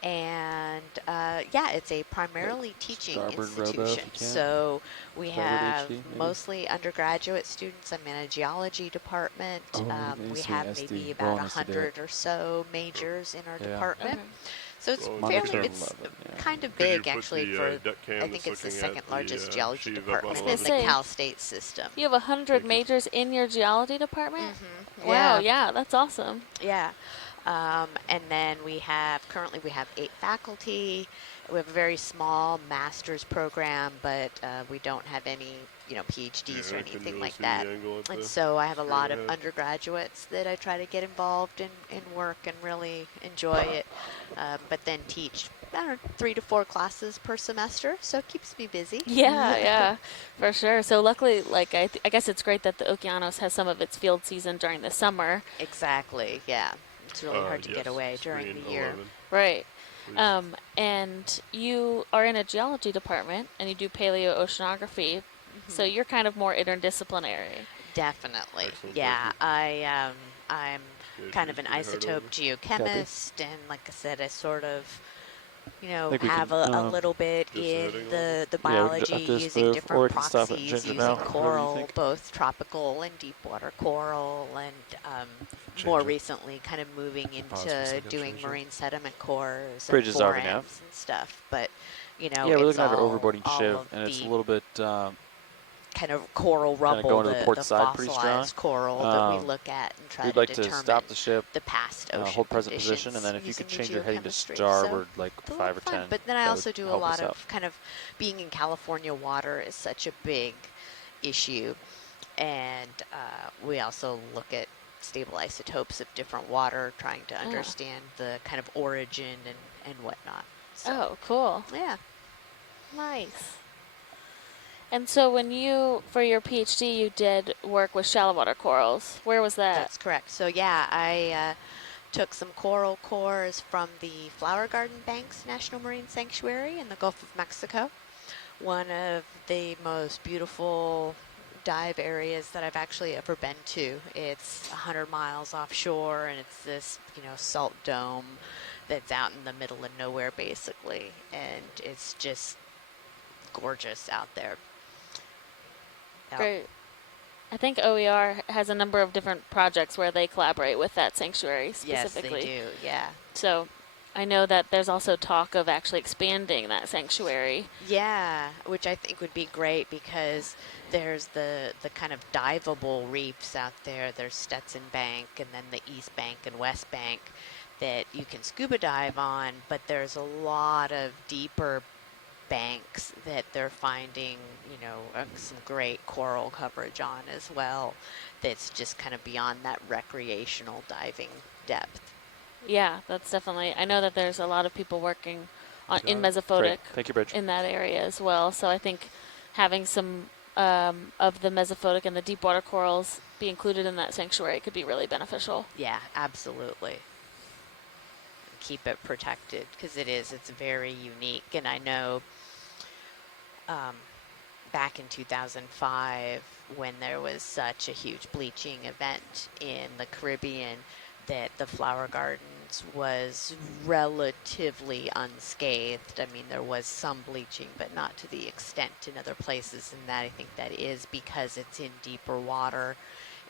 And yeah, it's a primarily teaching Starboard rowboat if institution. you can. So we Starboard have HD, maybe? mostly undergraduate students. I'm in a geology department. Oh, We sweet have SD. maybe about Rowan has to do 100 or so majors in our Yeah. department. Okay. So it's Well, fairly, Monitor it's 11, yeah. kind of Could you big put actually the, for, deck cam I think that's it's the looking second at the, largest geology sheave up on department the in left? the Say, Cal State system. You have 100 Thank you. majors in your geology department? Mhm, Wow, yeah, that's awesome. Yeah. And then currently we have 8 faculty. We have a very small master's program, but we don't have any, PhDs or Yeah, can anything you like see that. the angle at And the so I have a screen lot I of have? undergraduates that I try to get involved in work and really enjoy it. But then teach, I don't know, 3 to 4 classes per semester, so it keeps me busy. Yeah, yeah, for sure. So luckily, like I guess it's great that the Okeanos has some of its field season during the summer. Exactly, yeah. It's really hard to get Yes, away during screen the year. 11, Right. please. And you are in a geology department and you do paleoceanography, so you're kind of more interdisciplinary. Definitely, Excellent, yeah. thank I'm Yeah, kind she's of an pretty hard isotope over. geochemist, and like I said, I sort of, think we have can, a little bit Just the in heading the Yeah, we can biology, just using move, or different we can stop it and proxies, change it using now, whatever you coral, think. both tropical and deep water coral, and Change more it. recently kind of moving Pause for a into second, doing change it. marine sediment cores and Bridges are forams enough. and stuff. But, Yeah, we're it's looking at our all overboarding shiv, of and it's a the little bit, kind of coral Kinda rubble, going to the port the side pretty fossilized strong. coral that we look at and try we'd to like to determine stop the ship, the past ocean hold present position, and conditions then if you using could the change your heading to geochemistry. starboard, So like it's a lot 5 or of fun. 10, But then I that also would do a help lot us out. of kind of being in California. Water is such a big issue, and we also look at stable isotopes of different water, trying to understand the kind of origin and whatnot. So, Oh, cool. yeah. Nice. And so when for your PhD, you did work with shallow water corals. Where was that? That's correct. So yeah, I took some coral cores from the Flower Garden Banks National Marine Sanctuary in the Gulf of Mexico. One of the most beautiful dive areas that I've actually ever been to. It's 100 miles offshore, and it's this, salt dome that's out in the middle of nowhere, basically. And it's just gorgeous out there. Yep. Great. I think OER has a number of different projects where they collaborate with that sanctuary specifically. Yes, they do, yeah. So I know that there's also talk of actually expanding that sanctuary. Yeah, which I think would be great because there's the kind of diveable reefs out there. There's Stetson Bank and then the East Bank and West Bank that you can scuba dive on, but there's a lot of deeper banks that they're finding, some great coral coverage on as well. That's just kind of beyond that recreational diving depth. Yeah, that's definitely. I know that there's a lot of people working in Got mesophotic Great. Thank you, Bridge. in that area as well. So I think having some of the mesophotic and the deep water corals be included in that sanctuary could be really beneficial. Yeah, absolutely. Keep it protected because it's very unique. And I know back in 2005 when there was such a huge bleaching event in the Caribbean that the Flower Gardens was relatively unscathed. I mean, there was some bleaching, but not to the extent in other places. And that I think that is because it's in deeper water.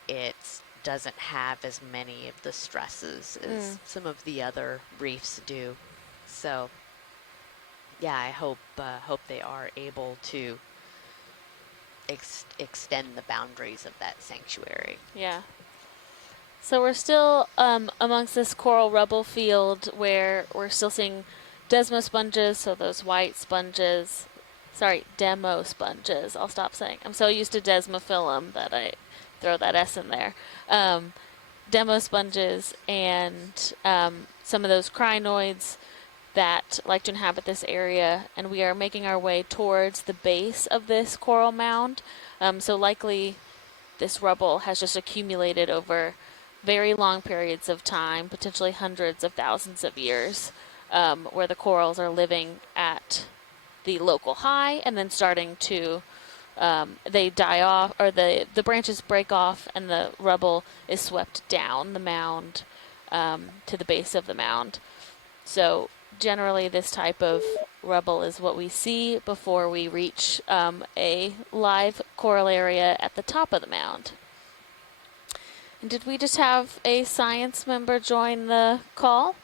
It doesn't have as many of the stresses as some of the other reefs do. So yeah, I hope they are able to extend the boundaries of that sanctuary. Yeah. So we're still amongst this coral rubble field where we're still seeing desmosponges, so those white sponges. Sorry, demo sponges. I'll stop saying. I'm so used to desmophyllum that I throw that S in there. Demo sponges and some of those crinoids, that like to inhabit this area, and we are making our way towards the base of this coral mound. So likely this rubble has just accumulated over very long periods of time, potentially hundreds of thousands of years, where the corals are living at the local high and then starting to they die off, or the branches break off and the rubble is swept down the mound to the base of the mound. So generally this type of rubble is what we see before we reach a live coral area at the top of the mound. And did we just have a science member join the call?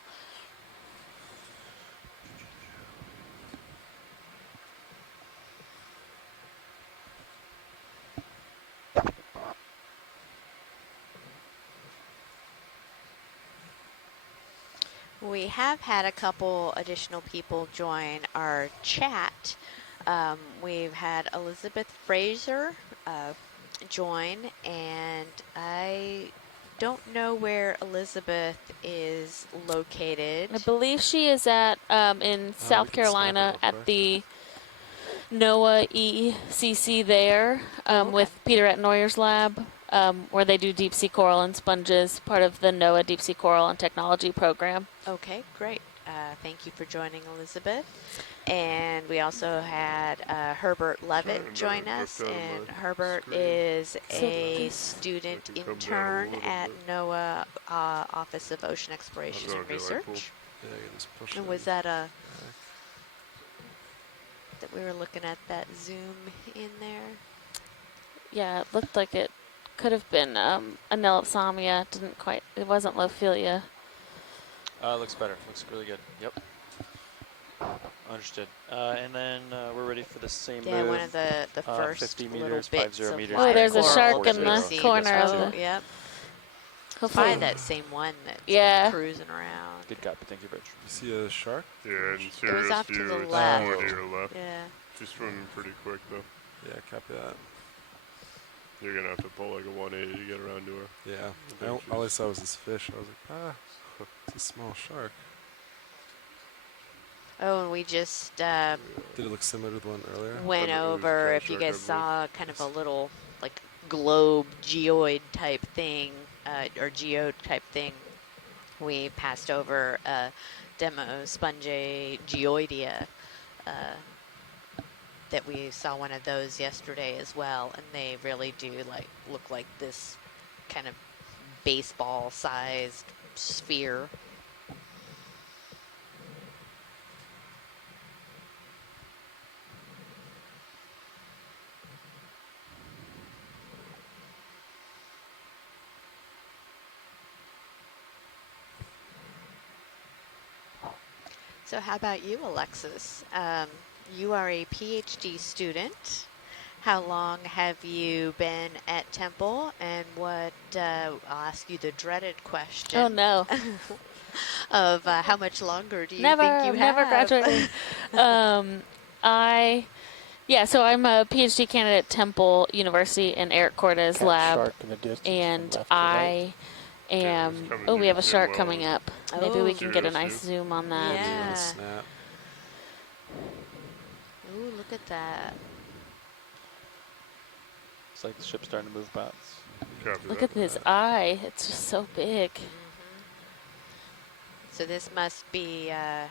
We have had a couple additional people join our chat. We've had Elizabeth Fraser join, and I don't know where Elizabeth is located. I believe she is at in South Carolina at the NOAA ECC there with Peter at Neuer's lab, where they do deep sea coral and sponges, part of the NOAA Deep Sea Coral and Technology Program. Okay, great. Thank you for joining, Elizabeth. And we also had Herbert Levitt join us, and Herbert is a student intern at NOAA Office of Ocean Exploration and Research. And was that that we were looking at that zoom in there? Yeah, it looked like it could have been Anelopsamia. Didn't quite. It wasn't Lophilia. Looks better. Looks really good. Yep. Understood. And then we're ready for the same move. Yeah, one of the first 50 little meters, bits 50 of meters. Oh, there's a shark in the 40. corner of the. Yep. Hopefully. Probably that same one that's Yeah. cruising around. Good copy. Thank you, Rich. You see a shark? Yeah, and Goes serious off to view, the it's left. more to your left. Yeah. She's swimming pretty quick though. Yeah, copy that. You're gonna have to pull like a 180 to get around to her. Yeah. All I saw was this fish. I was like, it's a small shark. Oh, and we just Did it look similar to the one earlier? went It was a over, cat if you shark, I guys believe. saw kind of a little like globe geoid type thing, or geode type thing. We passed over demo sponge geoidea that we saw one of those yesterday as well, and they really do look like this kind of baseball sized sphere. So how about you, Alexis? You are a PhD student. How long have you been at Temple, and what, I'll ask you the dreaded question. Oh no. Of how much longer do you Never, think you never have? graduated. So I'm a PhD candidate at Temple University in Eric Corda's Cat lab, shark in the distance from and left to right. I am. Oh, we have a shark coming up. Maybe we can get a nice zoom on that. Yeah. Snap. Ooh, look at that. It's like the ship's starting to move bots. Copy Look that. at his eye. It's just so big. So this must be a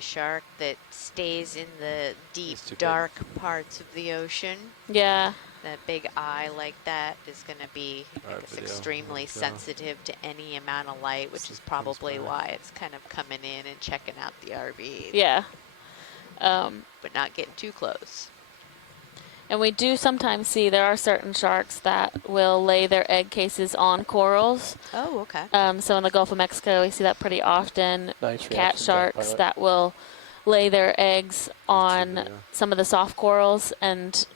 shark that stays in the deep, It's too big. dark parts of the ocean. Yeah. That big eye like that is going to be, I Alright, guess, video. extremely Let's go. sensitive to any amount of light, which This is is comes probably by. why it's kind of coming in and checking out the RV, Yeah. but not getting too close. And we do sometimes see there are certain sharks that will lay their egg cases on corals. Oh, okay. So in the Gulf of Mexico, we see that pretty often. Nice Cat reaction, sharks pilot. that will lay their eggs on video. some of the soft corals, and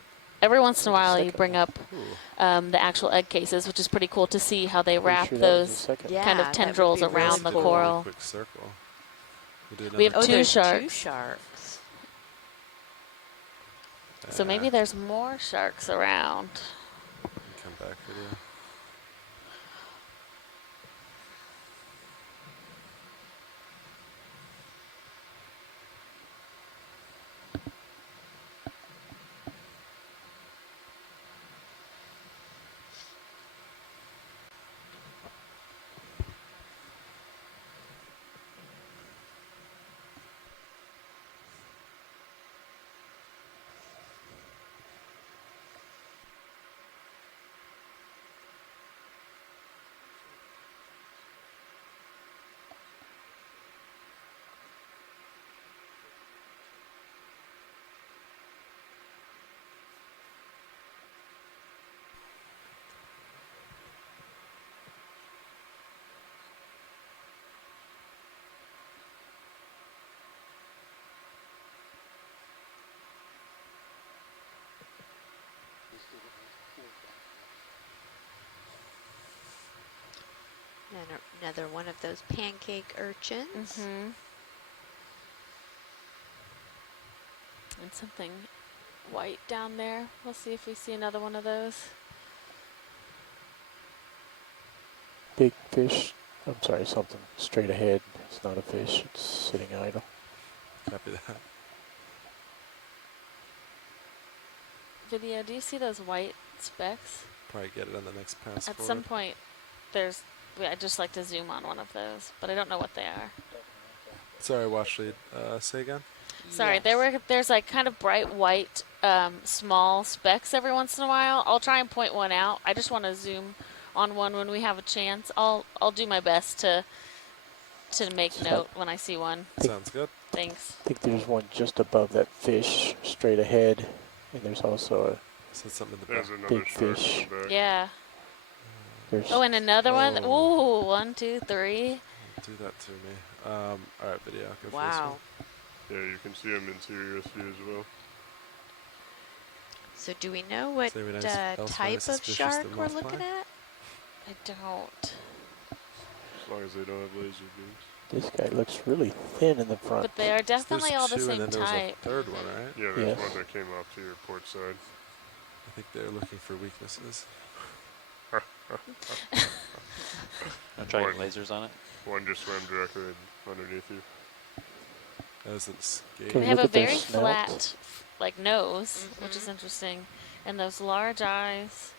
every once in a while you Second bring one. up Ooh. the actual egg cases, which is pretty cool to see how they Pretty wrap sure that was the those second. Yeah, kind of that would tendrils be really around the Did a cool. really coral. quick circle. Did We have another Oh, two there's two sharks. sharks. So maybe there's more sharks around. Come back video. And another one of those pancake urchins. Mm-hmm. And something white down there. We'll see if we see another one of those. Big fish. I'm sorry, something straight ahead. It's not a fish. It's sitting idle. Copy that. Video, do you see those white specks? Probably get it on the next pass At forward. some point, I'd just like to zoom on one of those, but I don't know what they are. Sorry, watch lead. Say again? Sorry, Yes. there's like kind of bright white, small specks every once in a while. I'll try and point one out. I just want to zoom on one when we have a chance. I'll do my best to make note when I see one. Sounds good. Thanks. I think there's one just above that fish, straight ahead. And there's also Said something in the There's back. another Big shark fish. in the back. Yeah. there's Oh, and another one. Oh. Ooh, 1, 2, 3. Do that to me. Alright, video. Go for this Wow. one. Yeah, you can see them in serious view as well. So do we know what Is there anyone else type more of suspicious shark than we're mothfly? looking at? I don't. As long as they don't have laser beams. this guy looks really thin in the front. But they are So definitely there's all the two, same and then there was type. a third one, right? Yeah, there's Yes. one that came off to your port side. I think they're looking for weaknesses. I'm trying One. lasers on it. One just swam directly underneath you. As it's Can They we gate. have look a at their very snout? flat, like, nose, which is interesting. And those large eyes.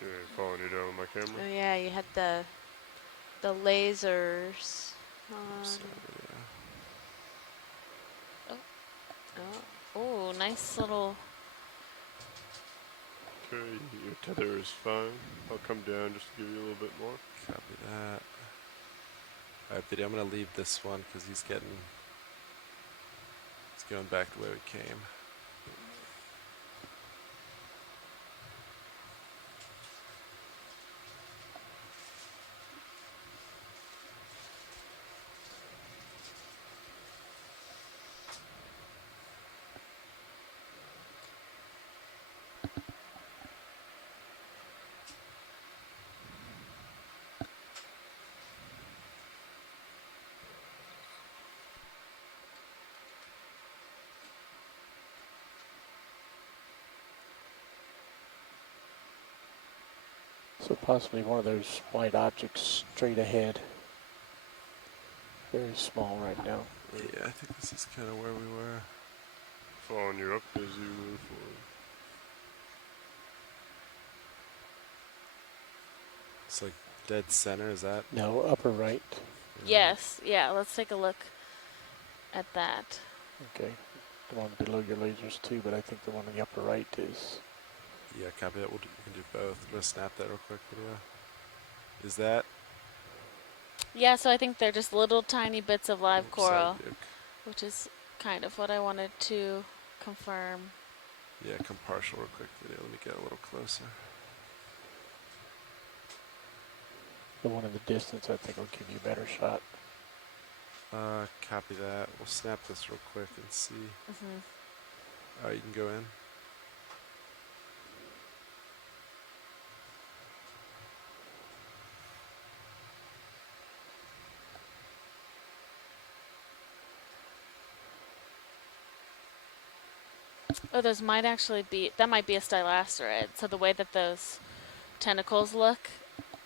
Yeah, following you down with my camera. Oh yeah, you had the lasers on. Sorry, video. Oh. Ooh, nice little. Okay, your tether is fine. I'll come down just to give you a little bit more. Copy that. Alright, video. I'm gonna leave this one because he's going back the way we came. So possibly one of those white objects straight ahead. Very small right now. Yeah, I think this is kind of where we were. Following you up as you move forward. It's like dead center. Is that? No, upper right. Yes, yeah, let's take a look at that. Okay. The one below your lasers too, but I think the one on the upper right is. Yeah, copy that. We can do both. I'm gonna snap that real quick, video. Is that? Yeah, so I think they're just little tiny bits of live Oops, sorry, coral, Duke. which is kind of what I wanted to confirm. Yeah, come partial real quick, video. Let me get a little closer. The one in the distance, I think, will give you a better shot. Copy that. We'll snap this real quick and see. Mm-hmm. Alright, you can go in. Oh, those might actually be, that might be a stylasterid. So the way that those tentacles look,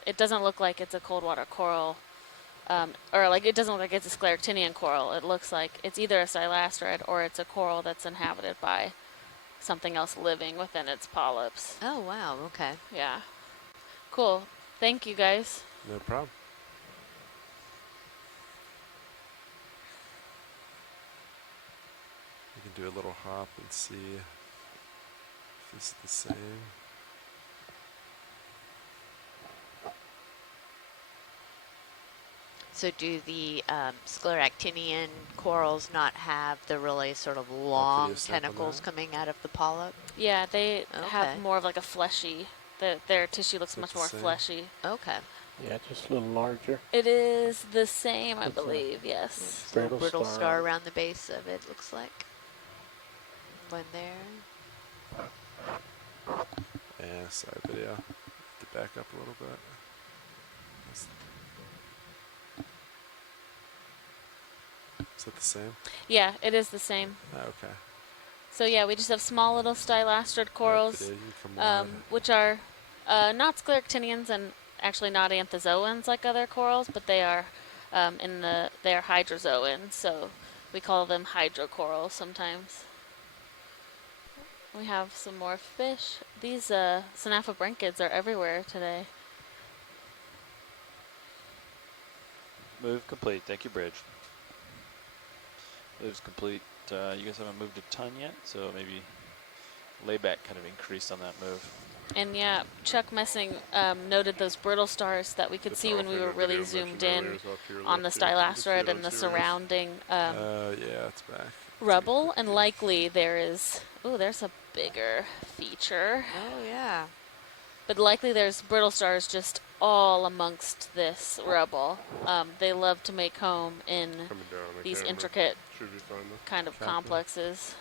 it doesn't look like it's a cold water coral, or like it doesn't look like it's a scleractinian coral. It looks like it's either a stylasterid or it's a coral that's inhabited by something else living within its polyps. Oh wow. Okay. Yeah. Cool. Thank you guys. No problem. We can do a little hop and see if this is the same. So do the scleractinian corals not have the really sort of long snap on tentacles that? coming out of the polyp? Yeah, they Okay. have more of like a fleshy. Their tissue looks So much it's the more same? fleshy. Okay. Yeah, just a little larger. It is the same, I It's a believe. Yes. It's a little Brittle brittle star star on it. around the base of it, looks like. One there. Yeah, sorry, video. Have to back up a little bit. Is that the same? Yeah, it is the same. Oh, okay. So yeah, we just have small little stylastrid corals, Video, you can come wide. which are not scleractinians and actually not anthozoans like other corals, but they are they are hydrozoans, so we call them hydrocorals sometimes. We have some more fish. These synaphobranchids are everywhere today. Move complete. Thank you, Bridge. Move's complete. You guys haven't moved a ton yet, so maybe layback kind of increased on that move. And yeah, Chuck Messing noted those brittle stars that we could see when we were really zoomed in on the stylastrid and the surrounding yeah, it's back. rubble. And likely there is, oh, there's a bigger feature. Oh, yeah. But likely there's brittle stars just all amongst this rubble. They love to make home in these intricate kind of complexes.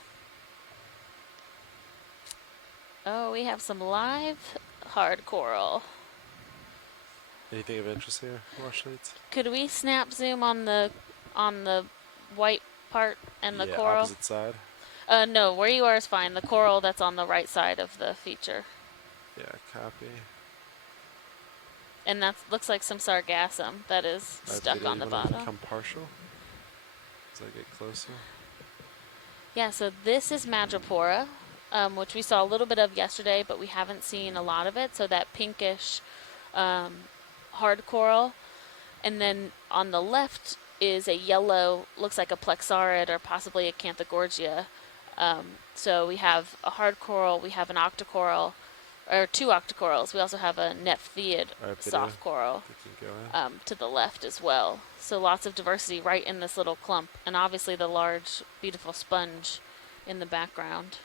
Oh, we have some live hard coral. Anything of interest here, Washleets? Could we snap zoom on the white part and the coral? Opposite side. No, where you are is fine. The coral that's on the right side of the feature. Yeah, copy. And that looks like some sargassum that is stuck on the bottom. Become partial as I get closer. Yeah, so this is Madrepora, which we saw a little bit of yesterday, but we haven't seen a lot of it. So that pinkish hard coral. And then on the left is a yellow, looks like a plexaurid or possibly a Canthogorgia. So we have a hard coral, we have an octocoral, or two octocorals. We also have a nephtheid soft coral to the left as well. So lots of diversity right in this little clump, and obviously the large, beautiful sponge in the background.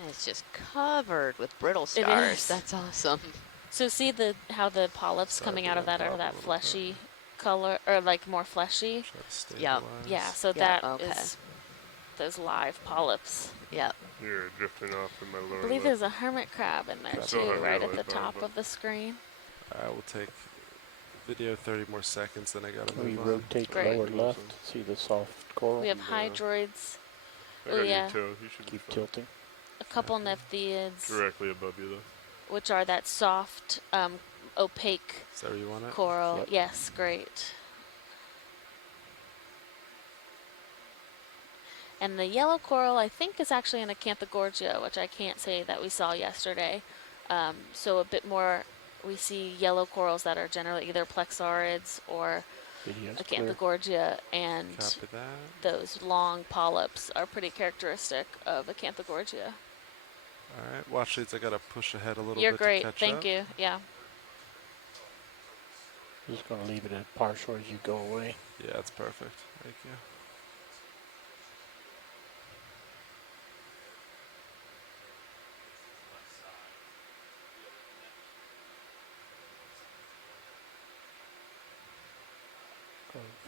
And it's just covered with brittle stars. It is. That's awesome. So see how the polyps coming out of that are that fleshy color, or like more fleshy? Yep. Yeah, so that is those live polyps. Yep. You're drifting off in my lower I believe there's a hermit crab in there too, right at the top of the screen. Alright, we'll take video 30 more seconds, then I gotta We move on. rotate lower left, see the soft coral. We have hydroids. Oh yeah. You should keep tilting. A couple nephtheids. Directly above you though. Which are that soft, opaque Is that where you want it? coral. Yep. Yes, great. And the yellow coral, I think, is actually in a Canthogorgia, which I can't say that we saw yesterday. So a bit more, we see yellow corals that are generally either plexaurids or a Canthogorgia, and those long polyps are pretty characteristic of a Canthogorgia. Alright, watch leads, I gotta push ahead a little You're bit great, to catch thank up. you, yeah. Just gonna leave it at partial as you go away. Yeah, that's perfect. Thank you.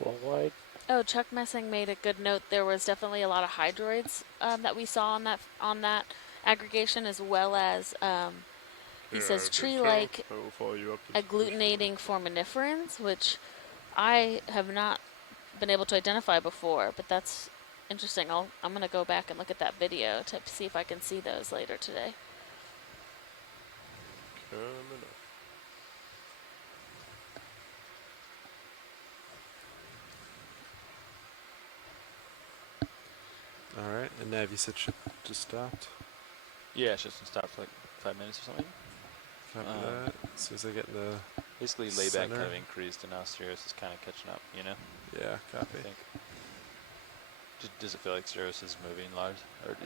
Full wide. Oh, Chuck Messing made a good note. There was definitely a lot of hydroids that we saw on that aggregation, as well as he says tree-like agglutinating foraminiferans, which I have not been able to identify before, but that's interesting. I'm going to go back and look at that video to see if I can see those later today. Alright, and Nav, you said ship just stopped? Yeah, it's just stopped for like 5 minutes or something. Copy that. As soon as I get in the basically layback kind of increased, and now Sirius is kind of catching up, you know? Yeah, copy. I think. Does it feel like Sirius is moving, Lars?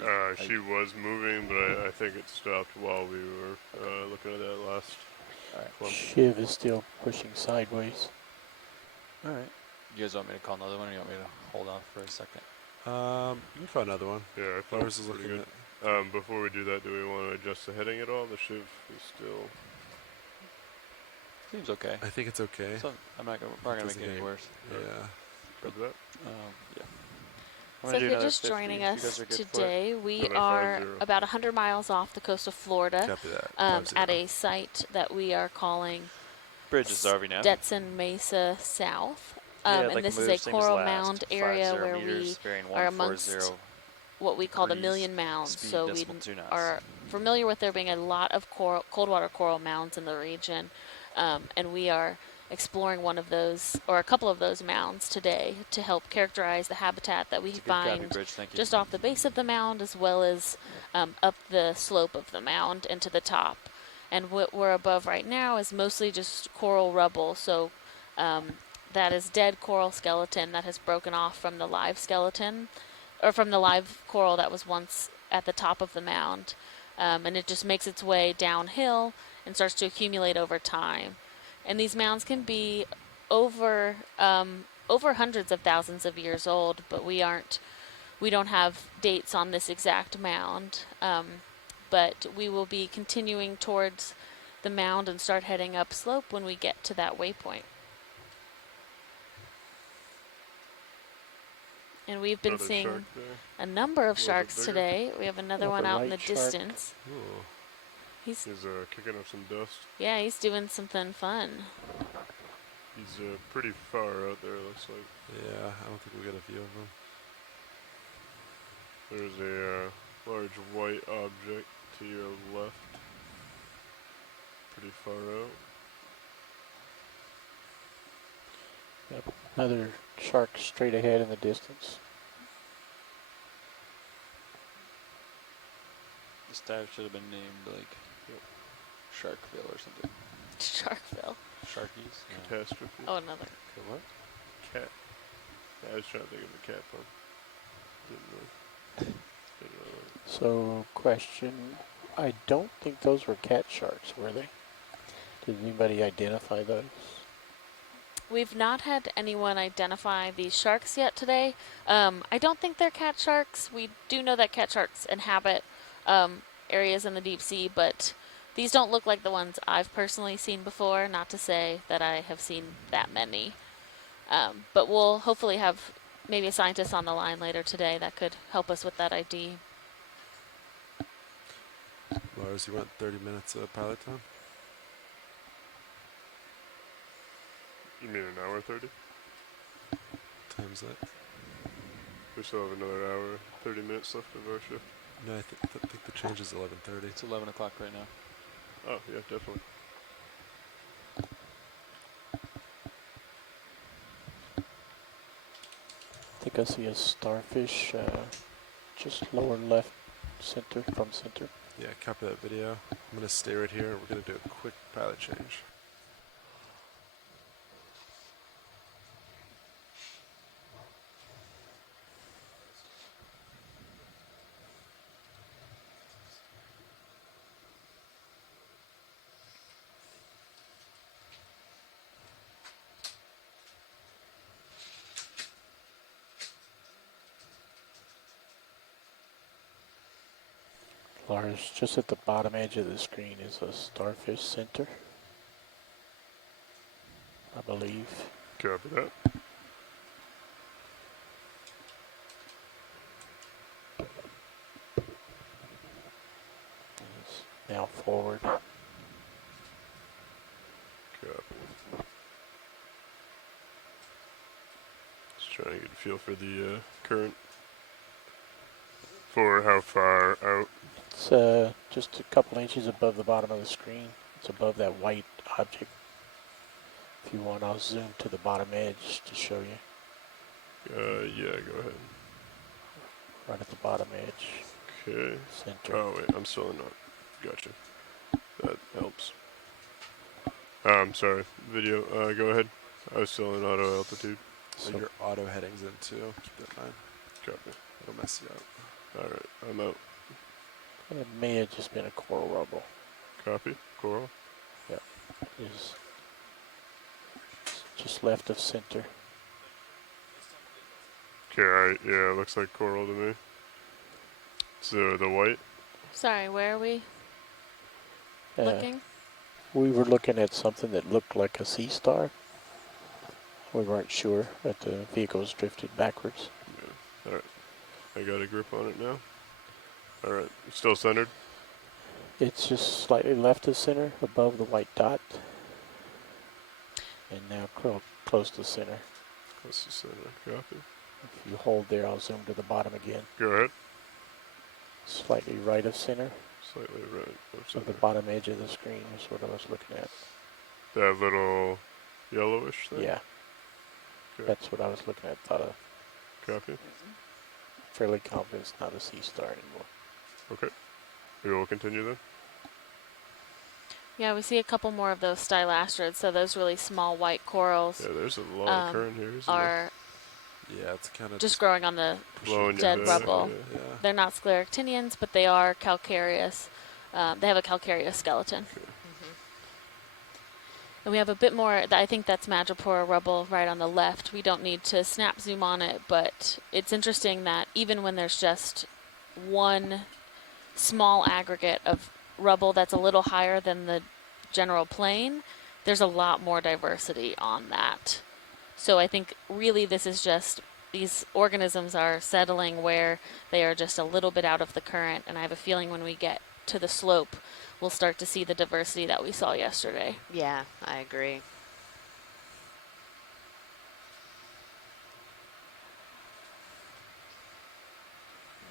Or she was moving, but I think it stopped while we were looking at that last clump. Shiv is still pushing sideways. Alright. You guys want me to call another one, or you want me to hold off for a second? You can call another one. Yeah, I thought Lars is looking good. at. Before we do that, do we want to adjust the heading at all? The Shiv is still... Seems okay. I think it's okay. So I'm not gonna make it any worse. Yeah. Grab that? Yeah. I'm So gonna if do you're another just 50 joining if you guys us are good for it. today, we Another are 50. about 100 miles off the coast of Florida Copy that. at a site that we are calling Bridge is RV now. Stetson Mesa South. Yeah, And like this move is a same as coral last. mound 50 area where we meters, bearing are 140 amongst what we call the degrees, million mounds. speed So we decimal 2 knots. are familiar with there being a lot of cold water coral mounds in the region, and we are exploring one of those or a couple of those mounds today to help characterize the habitat that we It's a good copy, find Bridge, thank you. just off the base of the mound as well as up the slope of the mound and to the top. And what we're above right now is mostly just coral rubble, so that is dead coral skeleton that has broken off from the live skeleton, or from the live coral that was once at the top of the mound. And it just makes its way downhill and starts to accumulate over time. And these mounds can be over hundreds of thousands of years old, but we don't have dates on this exact mound. But we will be continuing towards the mound and start heading up slope when we get to that waypoint. And we've been Another seeing shark there. a number of little bit sharks bigger. today. We have another one out in the Light shark. distance. Ooh. He's He's kicking up some dust. he's doing something fun. He's pretty far out there, looks like. Yeah, I don't think we got a view of him. There's a large white object to your left. Pretty far out. Yep. Another shark straight ahead in the distance. This dive should have been named like Sharkville or something. Sharkville. Sharkies? Catastrophe. Oh, another. What? Cat. I was trying to think of a cat pun. Didn't really. So, question. I don't think those were cat sharks, were they? Did anybody identify those? We've not had anyone identify these sharks yet today. I don't think they're cat sharks. We do know that cat sharks inhabit areas in the deep sea, but these don't look like the ones I've personally seen before. Not to say that I have seen that many. But we'll hopefully have maybe a scientist on the line later today that could help us with that ID. Lars, you went 30 minutes of pilot time? You mean an hour 30? Time's that? We still have another hour, 30 minutes left of our shift. No, I think the change is 11:30. It's 11 o'clock right now. Oh, yeah, definitely. I think I see a starfish just lower left center from center. Yeah, copy that video. I'm going to stay right here. We're going to do a quick pilot change. Lars, just at the bottom edge of the screen is a starfish center, I believe. Copy that. It's now forward. Copy. Just trying to get a feel for the current. For how far out? It's just a couple inches above the bottom of the screen. It's above that white object. If you want, I'll zoom to the bottom edge to show you. Yeah, go ahead. Right at the bottom edge. Okay. Center. Oh, wait, I'm still not. Gotcha. That helps. I'm sorry. Video, go ahead. I was still in auto altitude. So your auto heading's in too. Keep that in mind. Copy. It'll mess you up. Alright, I'm out. It may have just been a coral rubble. Copy. Coral. Is just left of center. Okay, yeah, it looks like coral to me. So the white? Sorry, where are we looking? We were looking at something that looked like a sea star. We weren't sure that the vehicle was drifted backwards. Yeah. Alright. I got a grip on it now. Alright, still centered? It's just slightly left of center, above the white dot. And now close to center. Close to center, copy. If you hold there, I'll zoom to the bottom again. Go ahead. Slightly right of center. Slightly right of So center. the bottom edge of the screen is what I was looking at. That little yellowish thing? Yeah. Okay. That's what I was looking at, thought of. Copy. Fairly confident it's not a sea star anymore. Okay. We will continue then. Yeah, we see a couple more of those stylastrids, so those really small white corals Yeah, there's a lot of current here, isn't there? are Yeah, it's kind of just growing on the Blowing dead your rubble. Yeah. Yeah. They're not scleractinians, but they are calcareous. They have a calcareous skeleton. And we have a bit more, I think that's madrepora rubble right on the left. We don't need to snap zoom on it, but it's interesting that even when there's just one small aggregate of rubble that's a little higher than the general plane, there's a lot more diversity on that. So I think really this is just, these organisms are settling where they are just a little bit out of the current, and I have a feeling when we get to the slope, we'll start to see the diversity that we saw yesterday. Yeah, I agree.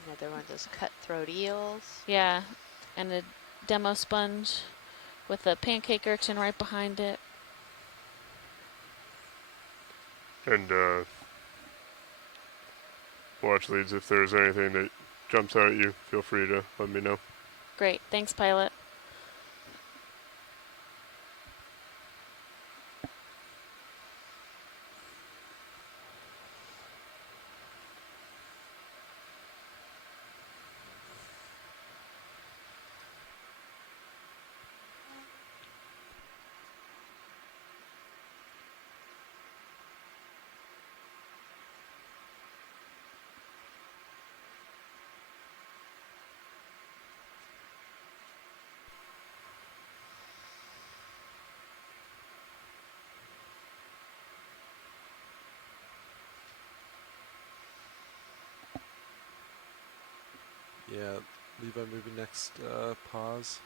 Another one of those cutthroat eels. Yeah, and a demo sponge with a pancake urchin right behind it. And watch leads, if there's anything that jumps out at you, feel free to let me know. Great, thanks, pilot. Yeah, Levi, maybe next pause.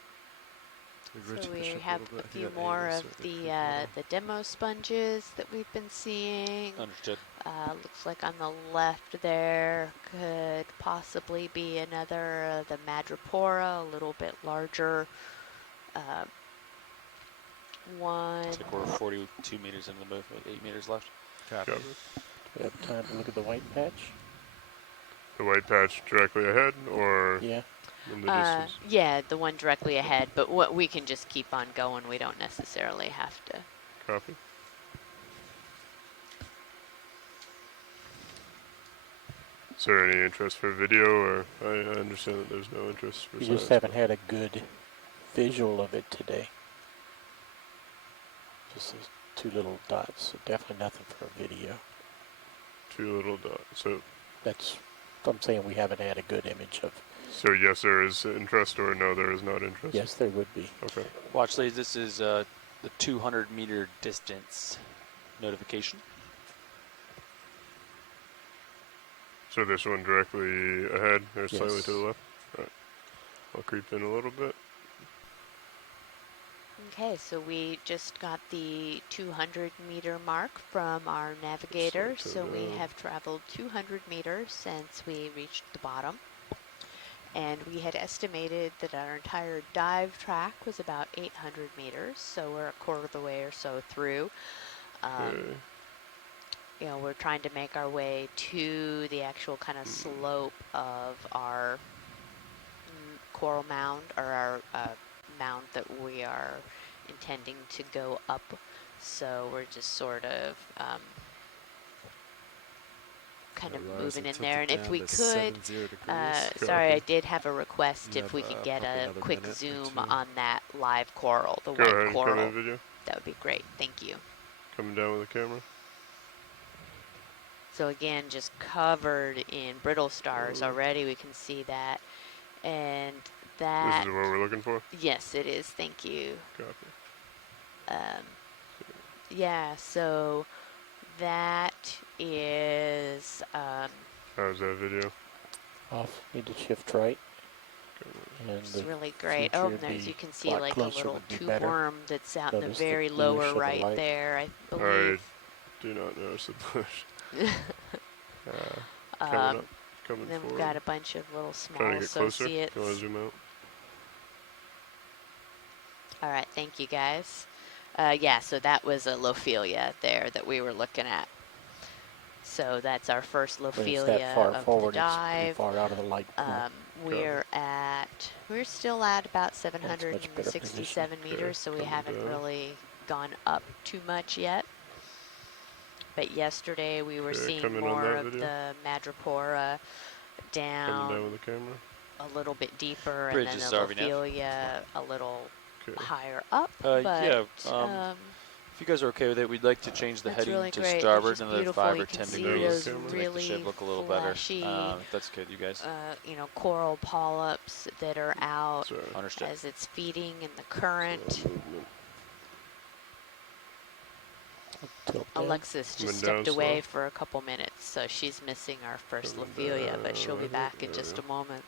So we have a few more of the demo sponges that we've been seeing. Understood. Looks like on the left there could possibly be another the madrepora, a little bit larger one. Looks like we're 42 meters into the move with 8 meters left. Copy. Copy. Do we have time to look at the white patch? The white patch directly ahead, or Yeah. in the distance? Yeah, the one directly ahead, but what we can just keep on going. We don't necessarily have to. Copy. Is there any interest for video, or I understand that there's no interest for We science, just haven't but had a good visual of it today. Just those two little dots, so definitely nothing for a video. two little dots. So That's, I'm saying we haven't had a good image of. yes, there is interest, or no, there is not interest? Yes, there would be. Okay. Watch leads, this is the 200 meter distance notification. So this one directly ahead, or slightly Yes. to the left? Right. I'll creep in a little bit. Okay, so we just got the 200-meter mark from our navigator. Just like So to we know. have traveled 200 meters since we reached the bottom. And we had estimated that our entire dive track was about 800 meters. So we're a quarter of the way or so through. Okay. You know, we're trying to make our way to the actual kind of slope of our coral mound, or our mound that we are intending to go up. So we're just sort of kind of moving in there. And if we could, sorry, I did have a request if we could get a quick zoom on that live coral, the Go ahead white and come coral. in video. That would be great. Thank you. Coming down with the camera. So again, just covered in brittle stars already. We can see that. And that, This is what we're looking for? yes, it is. Thank you. Copy. Yeah, so that is, How's that video? Off. Need to shift right. And It's the really great. future Oh, would and there's be you can see lot like a closer little would be tube better. worm that's out in the Notice the very bluish lower of the right light. there, I I believe. do not notice the bush. Coming up, coming And then we've forward. got a bunch of little Trying small to get closer. associates. Do you want to zoom out? All right, thank you guys. Yeah, so that was a Lophelia there that we were looking at. So that's our first When it's that Lophelia far of the forward, it's pretty dive. far out of the light path. We're still at about That's much better 767 position. meters, so we Coming haven't down. really gone up too much yet. But yesterday we were seeing coming on more that of video. the Madrepora Coming down down with the camera. a little bit deeper, Bridge and is then the RV nav. Lophelia a little Okay. higher up. Yeah. But, If you guys are okay with it, we'd like to change the that's heading really to great. They're starboard just another beautiful. 5 You or can 10 see degrees. those To make the really ship look a little flashy, better. If that's good, you guys. coral polyps that are out Sorry. Understood. as it's feeding in the current. Slow movement. Tilt down. Alexis Coming just down stepped away slow. for a couple minutes, so she's missing our first Coming Lophelia, but she'll be down, back in there just we a moment.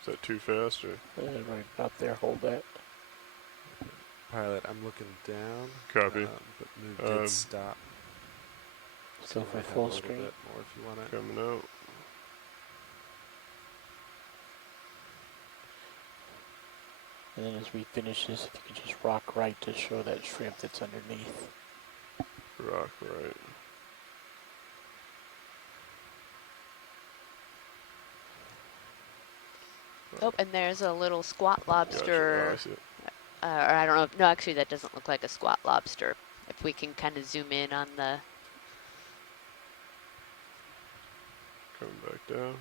Is that too fast or? Right up there, hold that. Pilot, I'm looking down. Copy. But move did stop. Go So for might have a full little screen. bit more if you want it. Coming out. And then as we finish this, if you could just rock right to show that shrimp that's underneath. Rock right. Oh, and there's a little squat Gotcha. Oh, lobster. I see it. Or I don't know. No, actually, that doesn't look like a squat lobster. If we can kind of zoom in on the. Coming back down.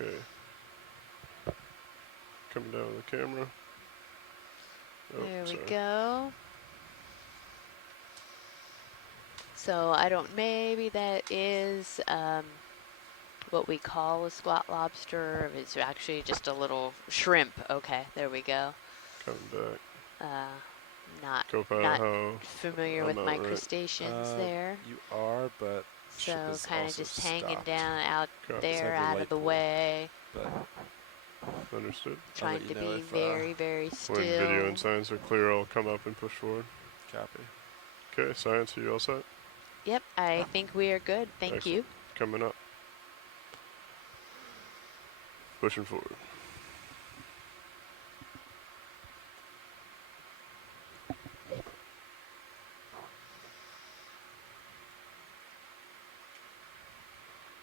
Okay. Coming down with the camera. Oh, There we sorry. go. So I don't. Maybe that is what we call a squat lobster. It's actually just a little shrimp. Okay, there we go. Coming back. Not Co-pilot, not how? familiar with I'm out, right? microstations there. You are, but So ship is kind of also just hanging stopped. down out Copy. there, Heavy out light of the pool. way, But Understood. trying you to know be if, very, very still. When video and science are clear, I'll come up and push forward. copy. Okay, science, are you all set? Yep, I think we are good. Thank Excellent. you. Coming up. Pushing forward.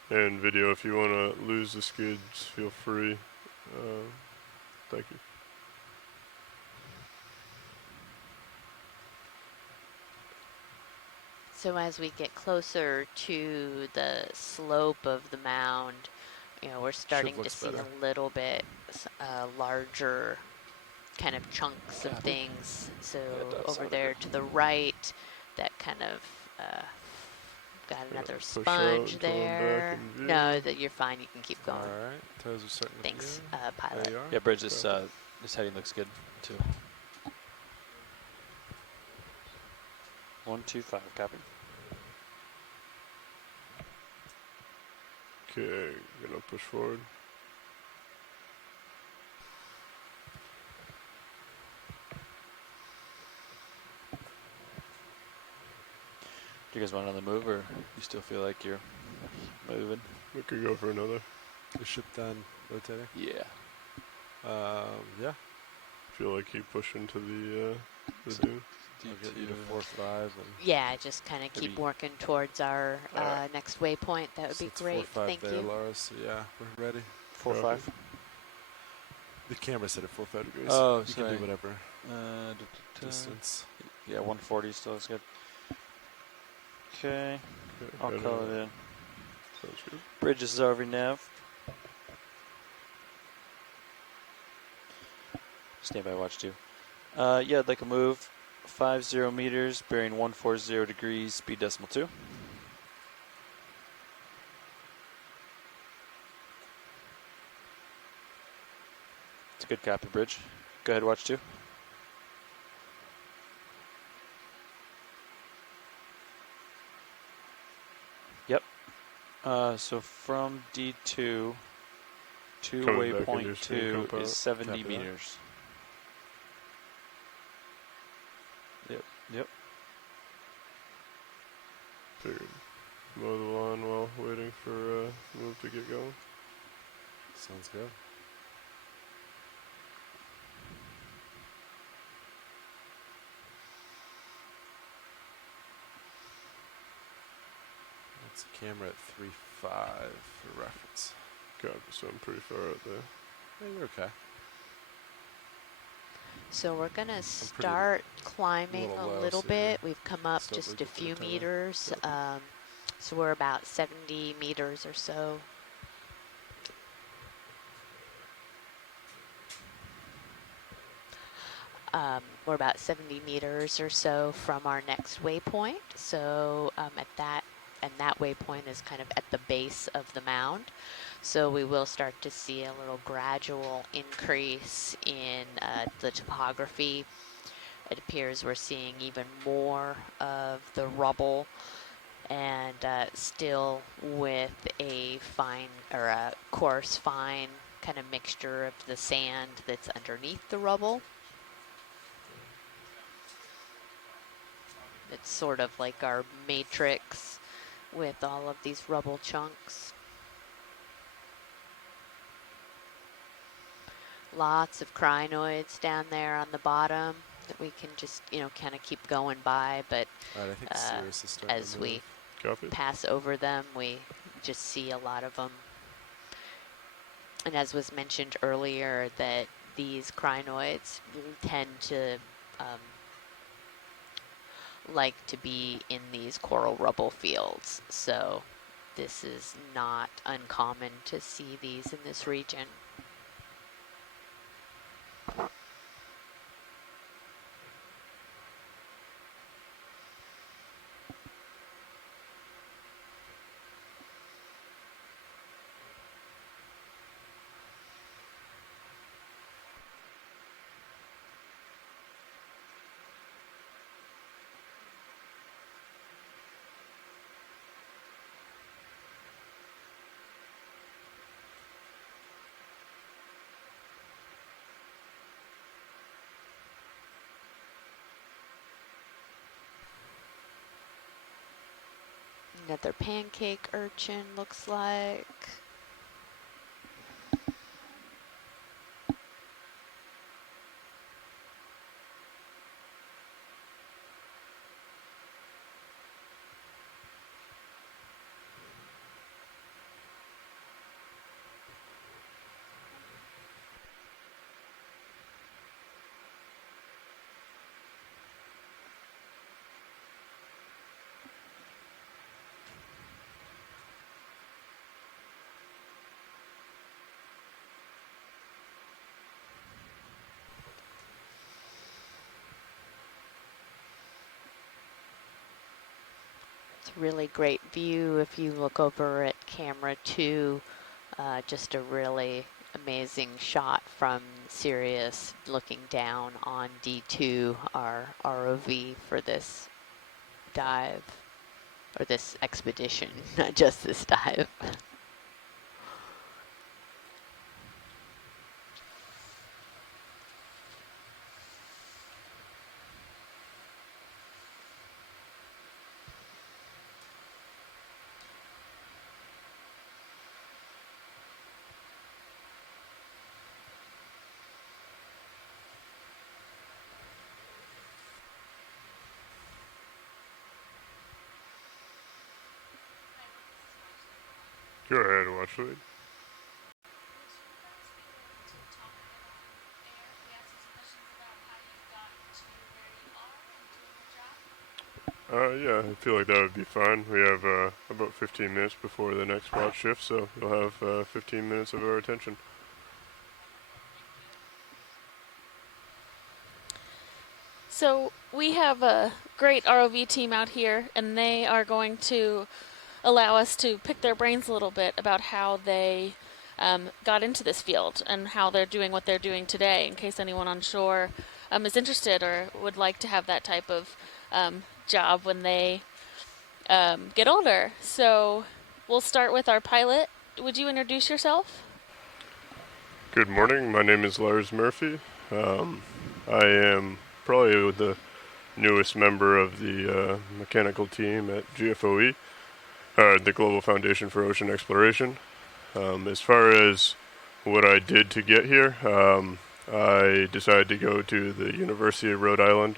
And video, if you want to lose the skids, feel free. Thank you. So as we get closer to the slope of the mound, you know, we're starting to looks see better. a little bit larger kind of chunks of Copy. things. So it does. over Look there good. to the right, that kind of got another push out sponge until I'm back there. in view. No, that you're fine. You can keep going. All right, toes are starting to Thanks, view. pilot. There you are. Yeah, Bridge, this heading looks good too. 125, copy. Okay, gonna push forward. Do you guys want another move, or you still feel like you're moving? We could go for another. The ship done rotating. Yeah. Yeah. Feel like keep pushing to the So- dune. I'll get you to 4-5 and Yeah, just kind of keep Maybe- working towards our Alright. next waypoint. That would so be it's great. 4-5 Thank there, you. Laura. So yeah, we're ready. 4-5. The camera set at 45 degrees. Oh, you sorry. can do whatever Distance. distance. Yeah, 140 still looks good. Okay, Okay, I'll head call out. it in. Sounds good. Bridge, this is RV nav. Standby watch 2. Yeah, I'd like a move. 50 meters, bearing 140 degrees, speed decimal 2. It's a good copy, Bridge. Go ahead, watch 2. So from D2 to Coming back into waypoint your screen, 2 compound. is 70 Copy that. meters. Yep. Figured. Mow the lawn while waiting for move to get going. Sounds good. That's a camera at 3.5 for reference. Copy, so I'm pretty far out there. Hey, we're okay. So we're going to start climbing a low, little so bit. We've come up still just a looking for the few tunnel. meters. Copy. So we're about 70 meters or so. We're about 70 meters or so from our next waypoint. So that waypoint is kind of at the base of the mound. So we will start to see a little gradual increase in the topography. It appears we're seeing even more of the rubble, and still with a fine or a coarse fine kind of mixture of the sand that's underneath the rubble. It's sort of like our matrix with all of these rubble chunks. Lots of crinoids down there on the bottom that we can just, kind of keep going by, but All right, I think Sirius is starting as to we move. Copy. pass over them, we just see a lot of them. And as was mentioned earlier, that these crinoids tend to like to be in these coral rubble fields. So this is not uncommon to see these in this region. Another pancake urchin looks like. It's a really great view if you look over at camera 2. Just a really amazing shot from Sirius looking down on D2, our ROV for this dive, or this expedition, not just this dive. Go ahead, watch lead. Yeah, I feel like that would be fine. We have about 15 minutes before the next watch shift, so you'll have 15 minutes of our attention. So we have a great ROV team out here, and they are going to allow us to pick their brains a little bit about how they got into this field and how they're doing what they're doing today, in case anyone on shore is interested or would like to have that type of job when they get older. So we'll start with our pilot. Would you introduce yourself? Good morning. My name is Lars Murphy. I am probably the newest member of the mechanical team at GFOE, the Global Foundation for Ocean Exploration. As far as what I did to get here, I decided to go to the University of Rhode Island.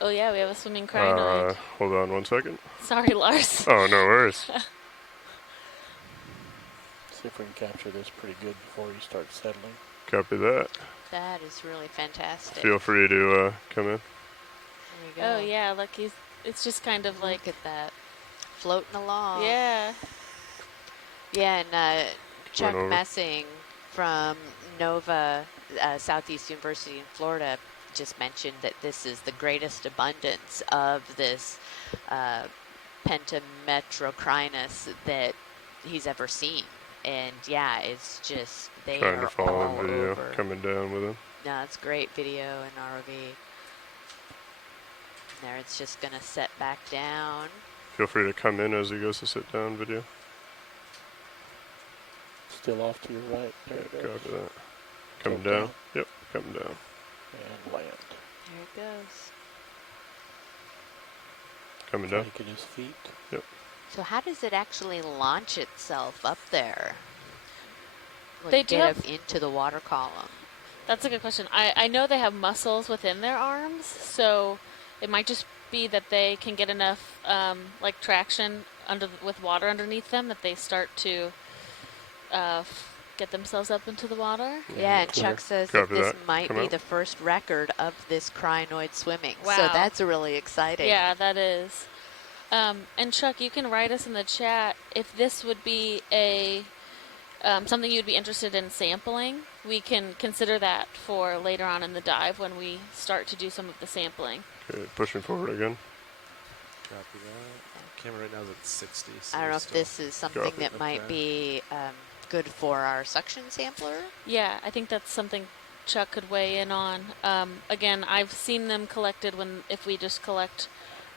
Oh yeah, we have a swimming crinoid. Hold on one second. Sorry, Lars. Oh, no worries. See if we can capture this pretty good before you start settling. Copy that. That is really fantastic. Feel free to come in. There you go. Oh yeah, look, it's just kind of like, Look at that. Floating along. yeah. Yeah, and Chuck over. Messing from Nova, Southeast University in Florida, just mentioned that this is the greatest abundance of this pentametrocrinus that he's ever seen. And yeah, it's just, they Trying are to follow all in video, over. coming down with him. No, it's great video and ROV. There, it's just gonna set back down. Feel free to come in as he goes to sit down video. Still off to your right. There it goes. Copy that. Coming Tilt down. Yep, coming down. And land. There it goes. Coming down. Taking his feet. Yep. So how does it actually launch itself up there? Like They do get have- up into the water column. That's a good question. I know they have muscles within their arms, so it might just be that they can get enough like traction with water underneath them that they start to get themselves up into the water. Yeah, and Clear. Chuck says Copy that this that. might Come be out. the first record of this crinoid swimming. So Wow. that's really exciting. Yeah, that is. And Chuck, you can write us in the chat if this would be a something you'd be interested in sampling. We can consider that for later on in the dive when we start to do some of the sampling. Okay, pushing forward again. Copy that. Camera right now is at 60. So I don't know we're if still- this is something Copy. that might Okay. be good for our suction sampler. Yeah, I think that's something Chuck could weigh in on. Again, I've seen them collected if we just collect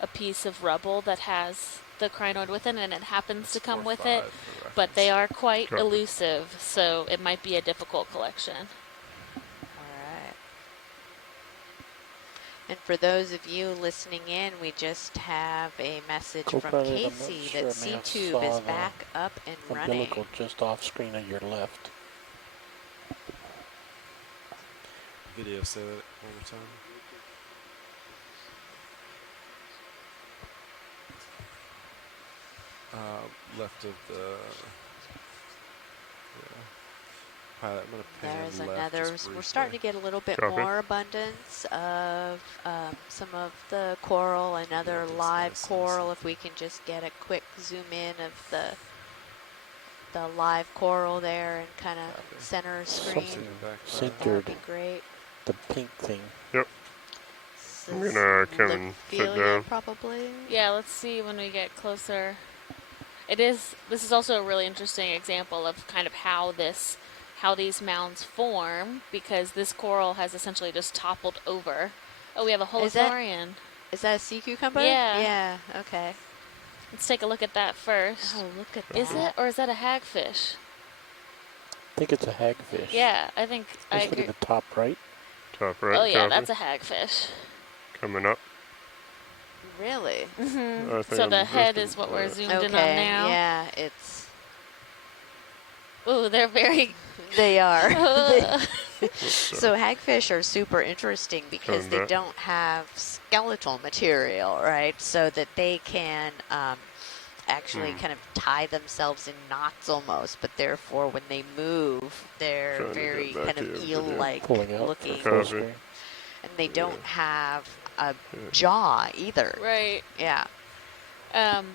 a piece of rubble that has the crinoid with it and it happens to come with it, 4.5 for but they reference. are quite Copy. elusive, so it might be a difficult collection. All right. And for those of you listening in, we just have a message from Co-pilot, I'm not Casey sure, that I may have C-Tube saw is the back up and running. Umbilical just off screen on your left. Video, say that one more time. Left of the pilot. I'm gonna pan There's left another. just We're starting to briefly. get a little bit Copy. more abundance of some of the coral and other it's live nice, coral. nice. If we can just get a quick zoom in of the live coral there and kind of Copy. center screen, Something Back that would centered. be great. The pink thing. I'm gonna come and sit Lephelia, down. probably. Yeah, let's see when we get closer. This is also a really interesting example of kind of how these mounds form, because this coral has essentially just toppled over. Oh, we have a Is that- holothurian. Is that a sea cucumber? Yeah. Yeah. Okay. Let's take a look at that first. Oh, look at that. Is it, or is that a hagfish? I think it's a hagfish. Yeah, I think I Just look agree. at the top right. Top right. Oh yeah, copy. that's a hagfish. Coming up. Really? Hmm. I think So I'm the head drifting. is what we're zoomed Okay. in on now. Yeah, it's. Ooh, they're very. They are. Whoops, So hagfish are super interesting because Coming they back. don't have skeletal material, right? So that they can actually kind of tie themselves in knots almost, but therefore when they move, they're Trying to get very back kind to of your video. eel-like Pulling out looking, for full Copy. screen. and they don't have a Yeah. jaw either. Right. Yeah. And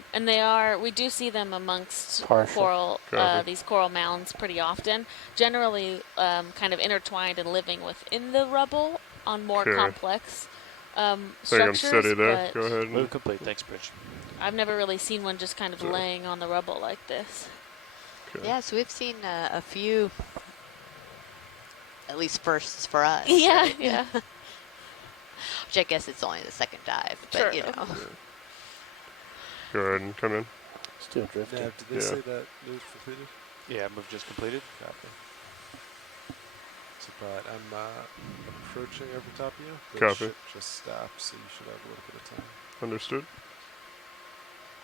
we do see them amongst Partial. coral, Copy. these coral mounds pretty often, generally kind of intertwined and living within the rubble on more Sure. complex I think I'm structures, steady there. but Go ahead. Move And, complete. Thanks, Bridge. I've never really seen one just kind of So- laying on the rubble like this. okay. Yeah, so we've seen a few, at least firsts for us. Yeah, right? yeah. Which I guess it's only the second dive, but Sure. you know. Go ahead and come in. Still drifting. Yeah, did they say that move completed? Yeah, move just completed. Copy. So, but I'm approaching over top of you. The Copy. ship just stopped, so you should have a little bit of time. Understood.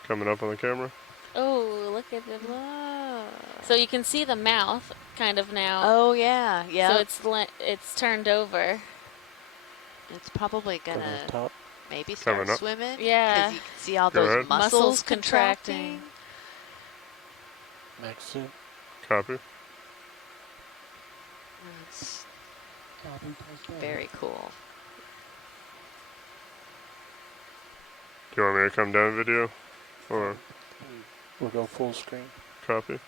Coming up on the camera. Oh, look at the blah. So you can see the mouth kind of now. Oh yeah, yeah. So it's turned over. It's probably Going gonna on top. maybe start Coming up. swimming. Yeah. Because you can see all Go those ahead. muscles Contracting. contracting. Max zoom. Copy. It's very cool. Do you want me to come down video? Or We'll go full screen. copy?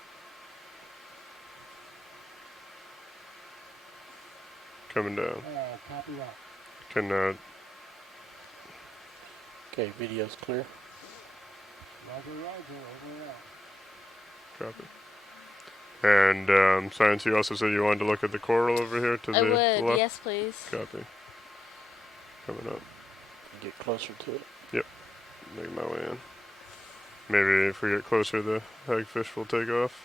Coming down. Copy that. Can, Okay, video's clear. Roger, over and out. copy. And, Science, you also said you wanted to look at the coral over here to I the would, left? yes, please. Copy. Coming up. Get closer to it. Make my way in. Maybe if we get closer, the hagfish will take off.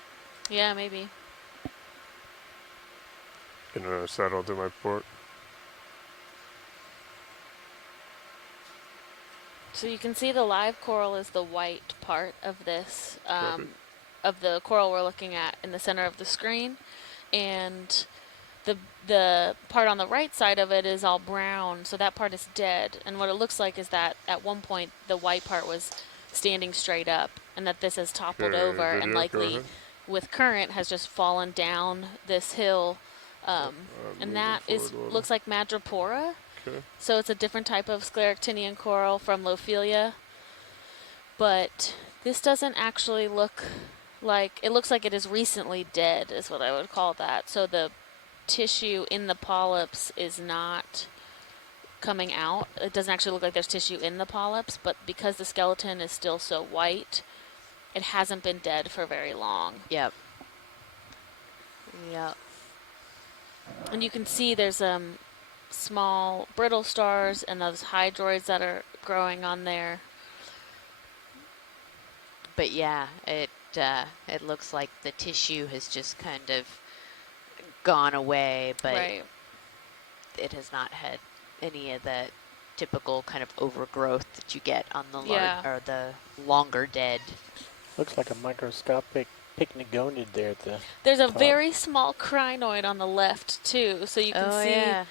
Yeah, maybe. Gonna saddle to my port. So you can see the live coral is the white part of this, Copy. of the coral we're looking at in the center of the screen. And the part on the right side of it is all brown, so that part is dead. And what it looks like is that at one point the white part was standing straight up, and that this has toppled Okay, over and video, go likely ahead. with current has just fallen down this hill. And that is looks like madrepora. Okay. So it's a different type of scleractinian coral from Lophelia. But this doesn't actually look like, it looks like it is recently dead is what I would call that. So the tissue in the polyps is not coming out. It doesn't actually look like there's tissue in the polyps, but because the skeleton is still so white, it hasn't been dead for very long. Yep. Yep. And you can see there's small brittle stars and those hydroids that are growing on there. But yeah, it looks like the tissue has just kind of gone away, but Right. it has not had any of the typical kind of overgrowth that you get on the Yeah. or the longer dead. Looks like a microscopic pycnogonid there at the There's a top. very small crinoid on the left too, so you can Oh see yeah.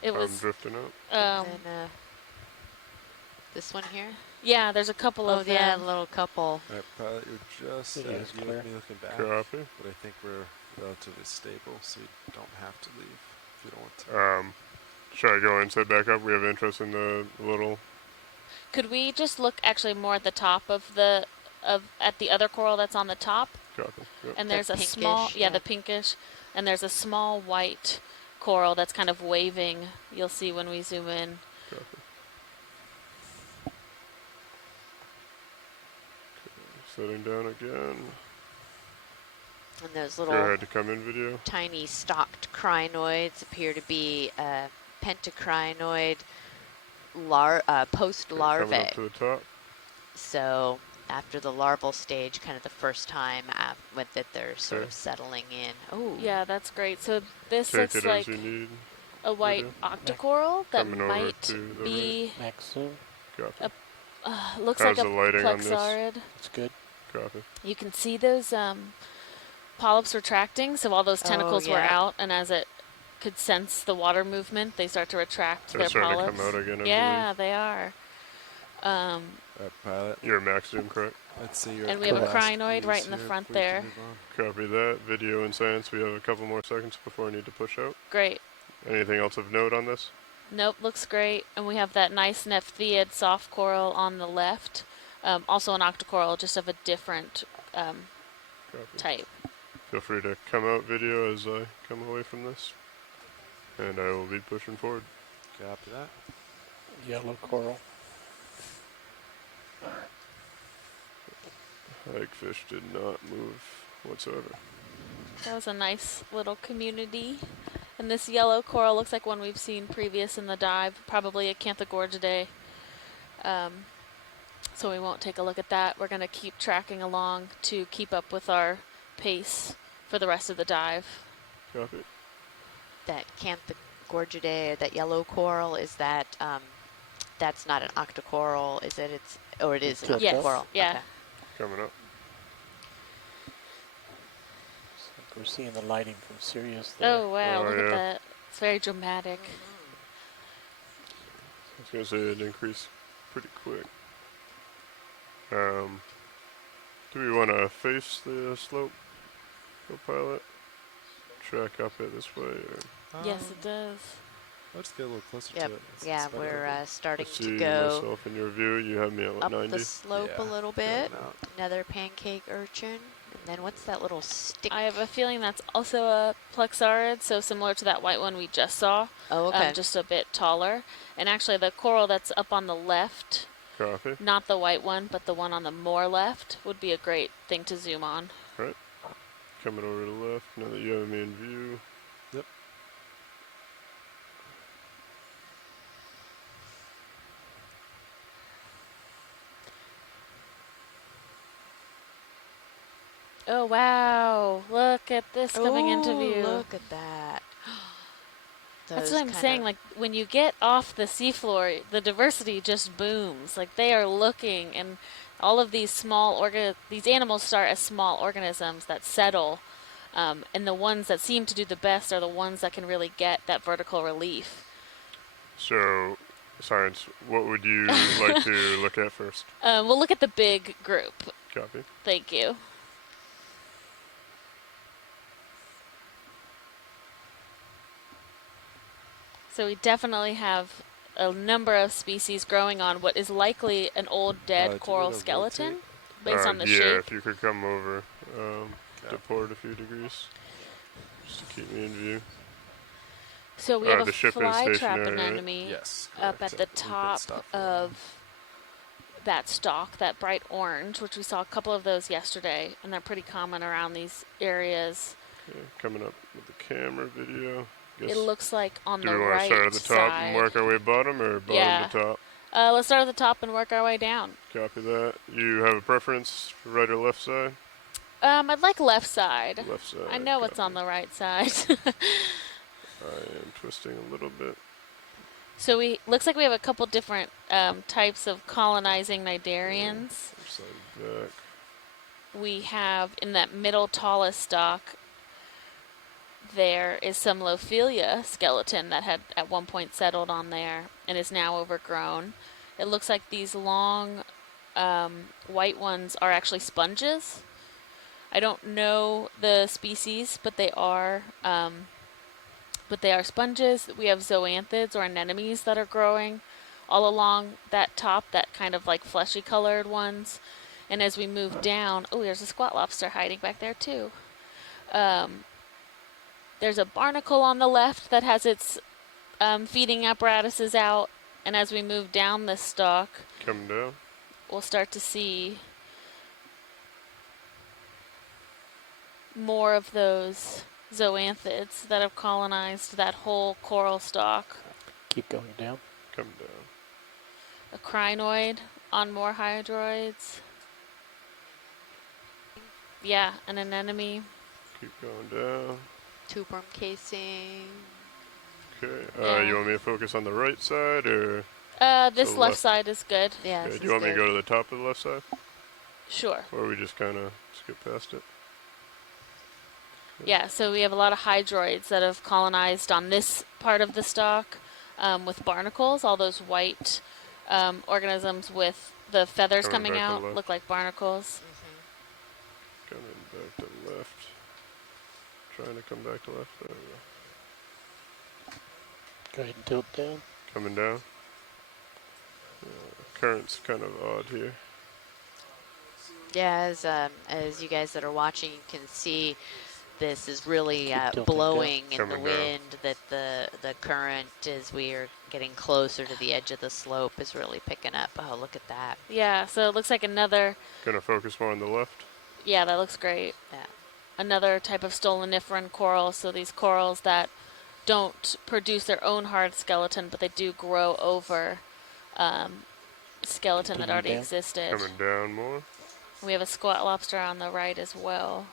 it I'm was. drifting out. And this one here. Yeah, there's a couple Oh of yeah, a them. little couple. All right, pilot, you're just Video is you clear. with me looking back, Copy. but I think we're relatively stable, so you don't have to leave if you don't want to. Should I go and sit back up? We have interest in the little. Could we just look actually more at the top of at the other coral that's on the top? Copy. Yep. And The there's a pinkish, small, yeah. the pinkish, and there's a small white coral that's kind of waving. You'll see when we zoom in. Copy. Setting down again. And those Go little ahead to come in video. tiny stalked crinoids appear to be pentacrinoid post Okay, larvae. coming up to the top. So after the larval stage, kind of the first time that they're sort Okay. of settling in. Oh, Yeah, that's great. So this Take looks it like as you need. a white video. octocoral that Coming over might to the be, Max zoom. Copy. looks How's like the a lighting on this? plexaurid. It's good. Copy. You can see those polyps retracting, so all those Oh, tentacles were yeah. out, and as it could sense the water movement, they start to retract They're their starting polyps. to come out again, I Yeah, they are. All right, pilot. You're max zoom, correct? Let's see your. And we have a Correct. crinoid right in the front there. Copy that. Video and science. We have a couple more seconds before I need to push out. Great. Anything else of note on this? Nope, looks great. And we have that nice nephtheid soft coral on the left. Also an octocoral, just of a different Copy. type. Feel free to come out video as I come away from this. And I will be pushing forward. Copy that. Yellow coral. Hagfish did not move whatsoever. That was a nice little community. And this yellow coral looks like one we've seen previous in the dive, probably a Canthogorgidae. So so we won't take a look at that. We're going to keep tracking along to keep up with our pace for the rest of the dive. Copy. That Canthogorgidae, that yellow coral, is that that's not an octocoral, is it? Or it is an Yes, octocoral. yeah. Okay. Coming up. We're seeing the lighting from Sirius there. Oh, wow, Oh, look yeah. at that. It's very dramatic. I was going to say it increased pretty quick. Do we want to face the slope, co-pilot? Track up it this way? Or? Yes, it does. Let's get a little closer Yep. to it. Yeah, better. we're starting I to see go myself in your view. You have me at what, up 90? the slope a Yeah. little bit. Going out. Another pancake urchin. And then what's that little stick? I have a feeling that's also a plexaurid, so similar to that white one we just saw. Oh, okay. Just a bit taller. And actually the coral that's up on the left, Copy. not the white one, but the one on the more left, would be a great thing to zoom on. Right. Coming over to the left now that you have me in view. Yep. Oh, wow. Look at this coming into view. Look at that. That's Those what I'm kind saying. of- Like, when you get off the seafloor, the diversity just booms. Like, they are looking, and all of these these animals start as small organisms that settle, and the ones that seem to do the best are the ones that can really get that vertical relief. So, science, what would you like to look at first? We'll look at the big group. Copy. Thank you. So we definitely have a number of species growing on what is likely an old do dead you coral wanna skeleton rotate? based on the yeah, shape. if you could come over Okay. to port a few degrees, just to keep me in view. So we have the a ship is fly trap stationary, right? anemone Yes. up correct. at the We've been top stopped for a while. of that stalk, that bright orange, which we saw a couple of those yesterday, and they're pretty common around these areas. Okay, coming up with the camera video. It looks like on Do the we want right to start at the top side. and work our way bottom, or bottom Yeah. to top? Let's start at the top and work our way down. Copy that. You have a preference, right or left side? I'd like left side. Left side. I know what's on copy. the right side. I am twisting a little bit. So looks like we have a couple different types of colonizing cnidarians. Left side back. We have in that middle tallest stalk, there is some Lophelia skeleton that had at one point settled on there and is now overgrown. It looks like these long white ones are actually sponges. I don't know the species, but they are sponges. We have zoanthids or anemones that are growing all along that top, that kind of like fleshy colored ones. And as we move down, oh, there's a squat lobster hiding back there too. There's a barnacle on the left that has its feeding apparatuses out. And as we move down this stalk, Coming down. we'll start to see more of those zoanthids that have colonized that whole coral stalk. Keep going down. Coming down. A crinoid on more hydroids. Yeah, an anemone. Keep going down. Tube-worm casing. Okay. Yeah. You want me to focus on the right side, or This So left left. side is good. Yeah, okay, this do you want is me to good. go to the top of the left side, Sure. or we just kind of skip past it? Yeah, so we have a lot of hydroids that have colonized on this part of the stalk with barnacles. All those white organisms with the feathers Coming coming back to out left. look like barnacles. Coming back to left. Trying to come back to left. There we go. Go ahead and tilt down. Coming down. Current's kind of odd here. Yeah, as you guys that are watching can see, this is really Keep tilting blowing in the Coming down. wind. That the current, as we are getting closer to the edge of the slope, is really picking up. Oh, look at that! Yeah, so it looks like another, Gonna focus more on the left. yeah, that looks great. Yeah. Another type of stoloniferan coral, so these corals that don't produce their own hard skeleton, but they do grow over skeleton that already Down. existed. Coming down more. We have a squat lobster on the right as well.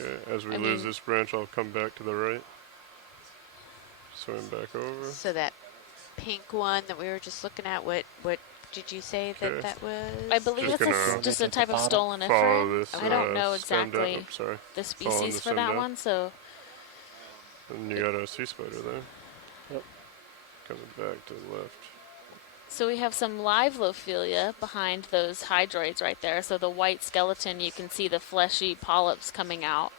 Okay, as we I lose mean- this branch, I'll come back to the right. Swim back over. So that pink one that we were just looking at, what did you say Okay. that was? I believe Just it's gonna just a type of follow stoloniferan. this. I don't know stem down. exactly Oops, sorry. the Following species the for stem that down. one, so And you got a sea spider there. Yep. Coming back to the left. so we have some live Lophilia behind those hydroids right there. So the white skeleton, you can see the fleshy polyps coming out.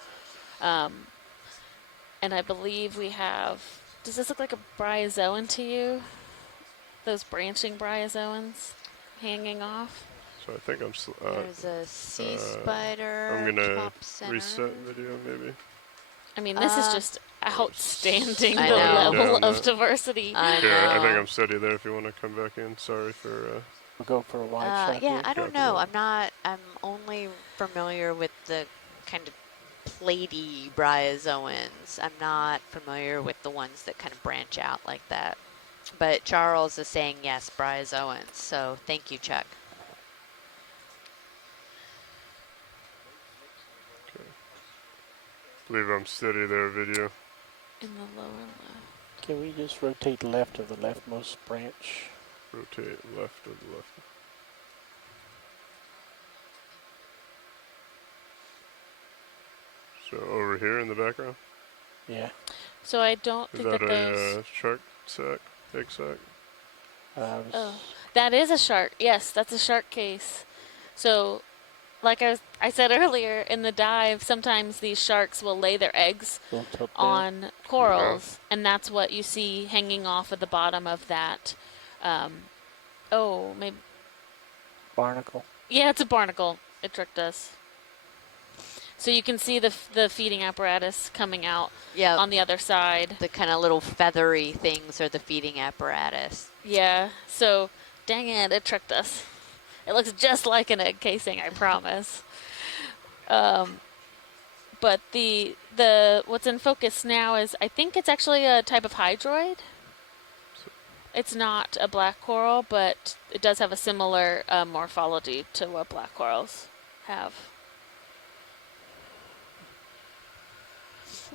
And I believe we have, does this look like a bryozoan to you? Those branching bryozoans hanging off? So I think I'm. There's a sea spider. I'm gonna top center. reset video maybe. I mean, this is just outstanding, I the know. level Down of that. diversity. I Okay, I think know. I'm steady there if you want to come back in. Sorry for. We'll go for a wide shot Yeah, here. I don't Copy know. that. I'm only familiar with the kind of platy bryozoans. I'm not familiar with the ones that kind of branch out like that. But Charles is saying yes, bryozoans. So thank you, Chuck. Believe I'm steady there video. In the lower left. Can we just rotate left of the leftmost branch? Rotate left of the left. So over here in the background. Yeah. So I don't Is think that that those... a shark sack? Egg sack? Oh, that is a shark. Yes, that's a shark case. So, like I said earlier, in the dive, sometimes these sharks will lay their eggs on corals, and that's what you see hanging off at the bottom of that. Maybe. Barnacle. Yeah, it's a barnacle. It tricked us. So you can see the feeding apparatus coming out on the other side. The kind of little feathery things are the feeding apparatus. Yeah, so dang it, it tricked us. It looks just like an egg casing, I promise. But the what's in focus now is, I think it's actually a type of hydroid. It's not a black coral, but it does have a similar morphology to what black corals have.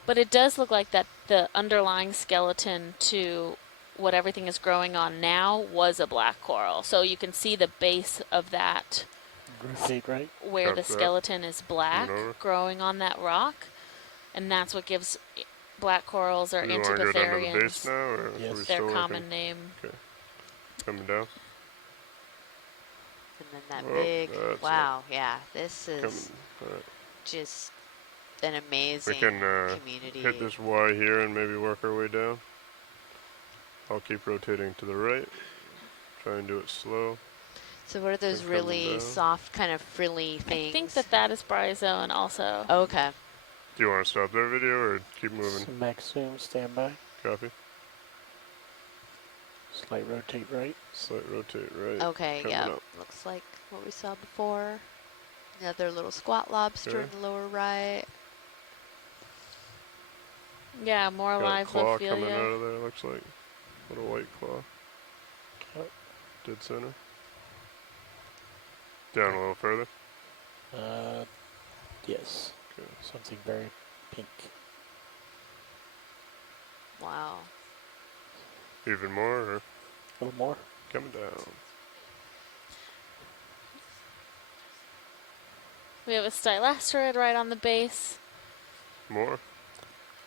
But it does look like that the underlying skeleton to what everything is growing on now was a black coral. So you can see the base of that Rotate right. where the skeleton is black growing on that rock. And that's what gives black corals or Do you want to go down to the base Interbotharians now, or are we their still common working? name. Okay. Coming down. And then that Oh, big, that's wow, yeah, this is Coming. Alright. just an amazing We can community. hit this Y here and maybe work our way down. I'll keep rotating to the right. Try and do it slow. So what are those and coming really down. soft, kind of frilly things? I think that is bryozoan also. Okay. Do you want to stop there video or keep moving? So max zoom, stand by. Copy. Slight rotate right. Slight rotate right. Okay, Coming yeah. up. Looks like what we saw before. Another little squat lobster Okay. in the lower right. Yeah, more Got a live claw coming out Lophilia. of there, looks like. Little white claw. Oh. Dead center. Down a little further. Yes. Okay. Something very pink. Wow. Even more or A little more. coming down. We have a stylasterid right on the base. More?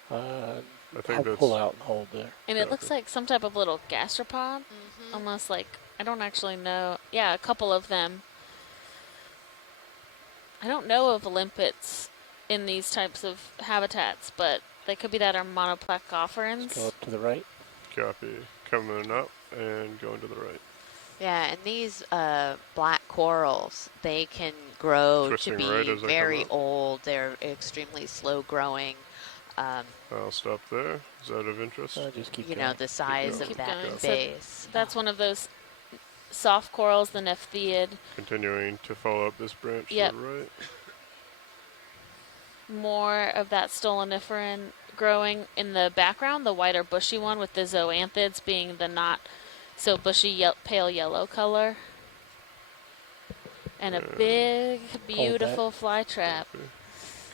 I think I'll that's- pull out and hold there. And it looks like some type of little gastropod. Almost like, I don't actually know. Yeah, a couple of them. I don't know of limpets in these types of habitats, but they could be that are monoplacophorans. Go up to the right. Copy. Coming up and going to the right. Yeah, and these black corals, they can grow Twisting to right be as I come very up. old. They're extremely slow growing. I'll stop there. Is that of interest? Just keep You going. know, the size of Keep that going. So base. that's one of those soft corals, the Nephtheid. Continuing to follow up this branch Yep. to the right. More of that stoloniferan growing in the background, the whiter bushy one with the zoanthids being the not so bushy pale yellow color. And a big, beautiful fly trap. Okay.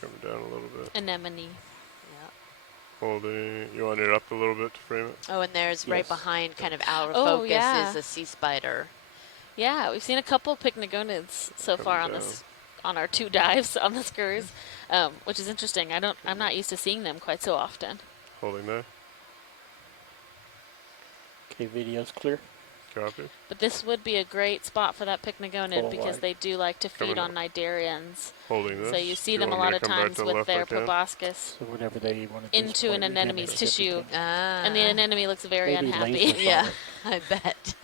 Coming down a little bit. Anemone. Yep. Holding. You want it up a little bit to frame it? Oh, and there's right behind, kind of out of Oh, focus, yeah. is a sea spider. Yeah, we've seen a couple pycnogonids so far on this, on our 2 dives on this cruise, which is interesting. I'm not used to seeing them quite so often. Holding there. Okay, video's clear. Copy. But this would be a great spot for that pycnogonid because they do like to feed on cnidarians. Holding this. So you see them a lot of times with their proboscis So whenever they want to into an anemone's tissue, and the Ah, anemone looks very Maybe unhappy. laser yeah, I bet.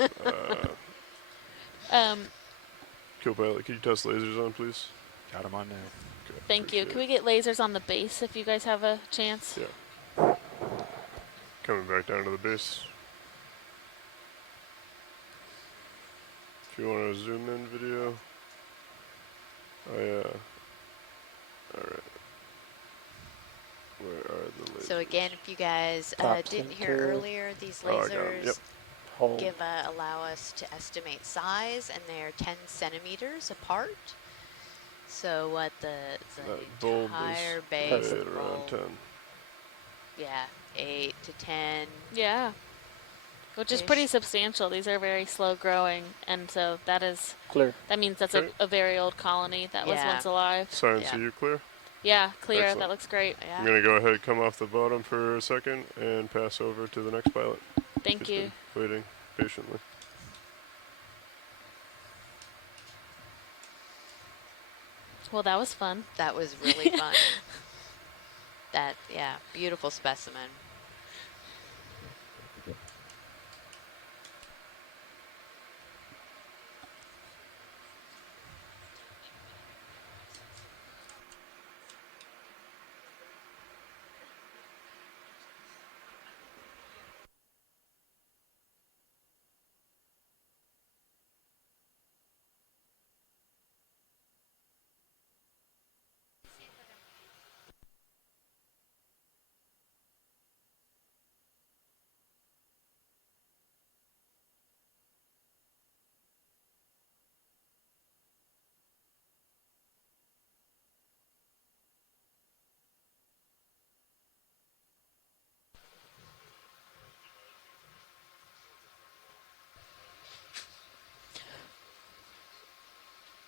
Co-pilot, can you test lasers on, please? Got him on now. Okay, Thank you. Can we get lasers on the base if you guys have a chance? Yeah. Coming back down to the base. If you want to zoom in video. Oh yeah. Alright. Where are the lasers? So again, if you guys Top didn't hear center. earlier, these Oh, I got 'em. lasers Yep. Hold. allow us to estimate size, and they're 10 centimeters apart. So what the That bulb entire is base right of the around bulb, 10. yeah, 8 to 10. Yeah. Which is pretty substantial. These are very slow growing, and so that means that's Okay. a very old colony that was Yeah. once alive. Science, Yeah. are you clear? Yeah, clear. Excellent. That looks great. Yeah. I'm going to go ahead, come off the bottom for a second, and pass over to the next pilot. Thank He's you. been waiting patiently. Well, that was fun. That was really fun. Yeah, beautiful specimen.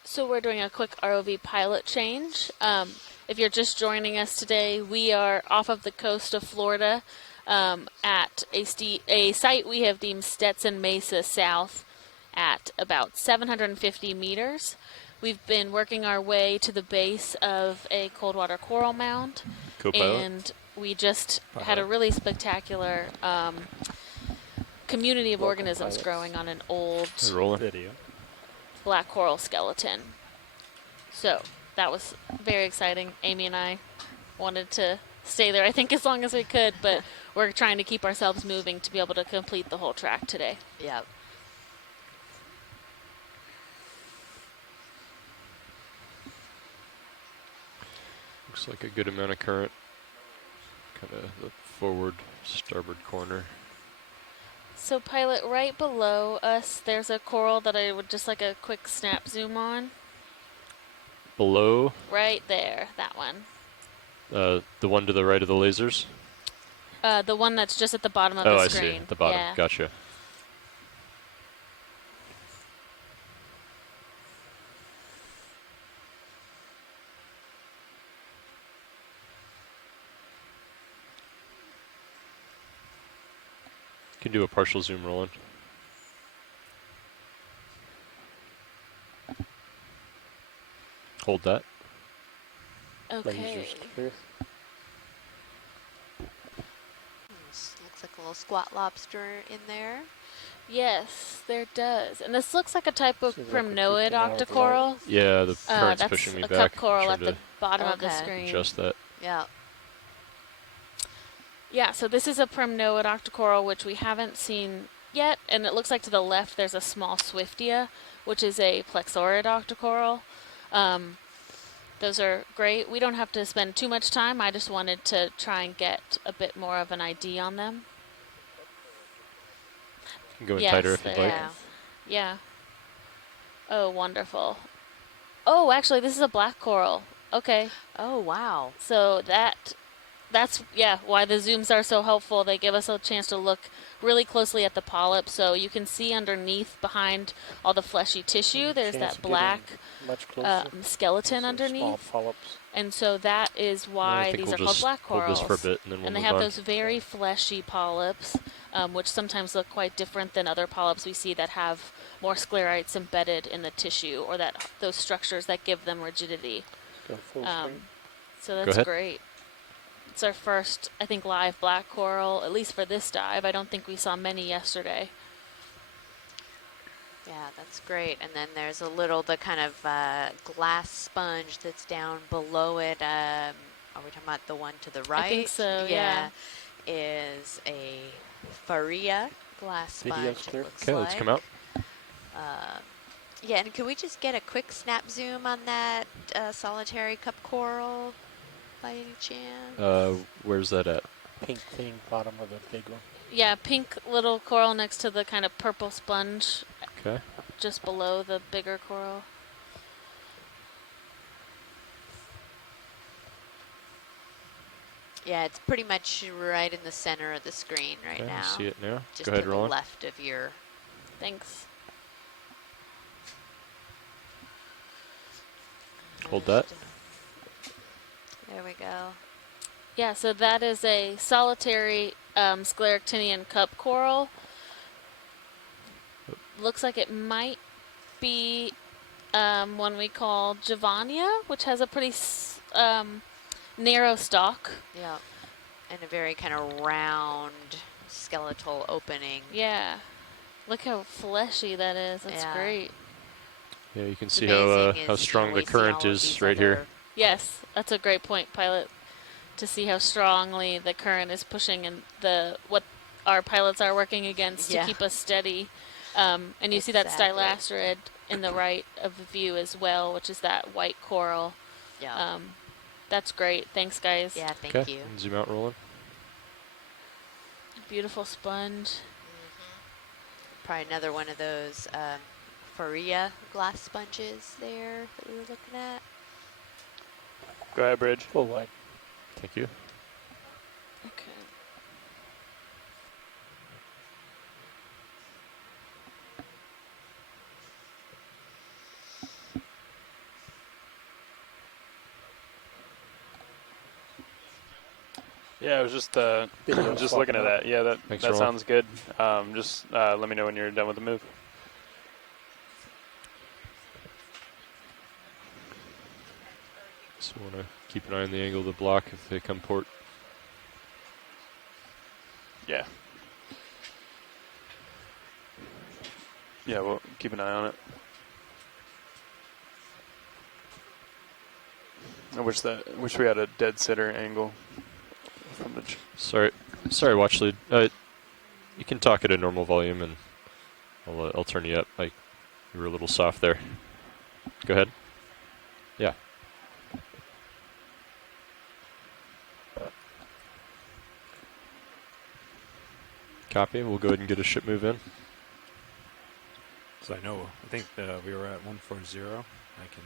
So we're doing a quick ROV pilot change. If you're just joining us today, we are off of the coast of Florida at a site we have deemed Stetson Mesa South at about 750 meters. We've been working our way to the base of a cold water coral mound. Co-pilot? And we just had a really spectacular community of organisms growing on an old Video. black coral skeleton. So that was very exciting. Amy and I wanted to stay there, I think, as long as we could, but we're trying to keep ourselves moving to be able to complete the whole track today. Yep. Looks like a good amount of current. Kind of the forward starboard corner. So, pilot, right below us, there's a coral that I would just like a quick snap zoom on. Below? Right there, that one. The one to the right of the lasers? The one that's just at the bottom of Oh, the I screen. see. At the bottom. Yeah. Gotcha. Can do a partial zoom roll in. Hold that. Okay. Lasers clear. Looks like a little squat lobster in there. Yes, there does. And this looks like a type of Seems like a primnoid freaking out of octocoral. Yeah, the current's That's pushing me a back. cup coral Trying at the to bottom of the Okay. screen. adjust that. Yeah. Yeah, so this is a primnoid octocoral, which we haven't seen yet, and it looks like to the left there's a small swiftia, which is a plexaurid octocoral. Those are great. We don't have to spend too much time. I just wanted to try and get a bit more of an ID on them. Go in tighter if you'd there like. is. Yeah. Oh, wonderful. Oh, actually, this is a black coral. Okay. Oh, wow. So that's why the zooms are so helpful. They give us a chance to look really closely at the polyp, so you can see underneath, behind all the fleshy tissue, there's Chance that of getting black much closer. skeleton Those are underneath. Small polyps. And so that is I why think these we'll are called just black hold corals. this for a bit and then we'll and they move have on. those very fleshy polyps, which sometimes look quite different than other polyps we see that have more sclerites embedded in the tissue, or that those structures that give them rigidity. Go full screen. So Go that's ahead. great. It's our first, I think, live black coral, at least for this dive. I don't think we saw many yesterday. Yeah, that's great. And then there's the kind of glass sponge that's down below it. Are we talking about the one to the right? I think so, yeah. Is a Faria glass Video's sponge, clear. it looks Okay, like. let's come out. Yeah, and can we just get a quick snap zoom on that solitary cup coral by any chance? Where's that at? Pink thing, bottom of the big one. Yeah, pink little coral next to the kind of purple sponge Okay. just below the bigger coral. Yeah, it's pretty much right in the center of the screen right Okay, now. see it now. Just Go ahead, to the Roland. left of your... Thanks. Hold that. There we go. Yeah, so that is a solitary scleractinian cup coral. Looks like it might be one we call Javania, which has a pretty narrow stalk. Yeah, and a very kind of round skeletal opening. Yeah. Look how fleshy that is. That's Yeah. great. Yeah, you can What's see amazing how is, strong we the see all current of is these right here. other- Yes, that's a great point, Pilot, to see how strongly the current is pushing and what our pilots are working against Yeah. to keep us steady. And you see that Exactly. stylasterid in the right of the view as well, which is that white coral. Yeah. That's great. Thanks, guys. Yeah, thank Okay, you. and zoom out, Roland. Beautiful sponge. Probably another one of those Faria glass sponges there that we were looking at. Go ahead, Bridge. Full wide. Thank you. Okay. Yeah, I was just Video just swapping looking at out. that. Yeah, that Thanks, that Roland. sounds good. Just let me know when you're done with the move. So want to keep an eye on the angle of the block if they come port. Yeah. Yeah, we'll keep an eye on it. I wish we had a dead sitter angle from the. Sorry, watch lead. You can talk at a normal volume, and I'll turn you up. Like you were a little soft there. Go ahead. Yeah. Copy. We'll go ahead and get a ship move in. So I think we were at 140. I can.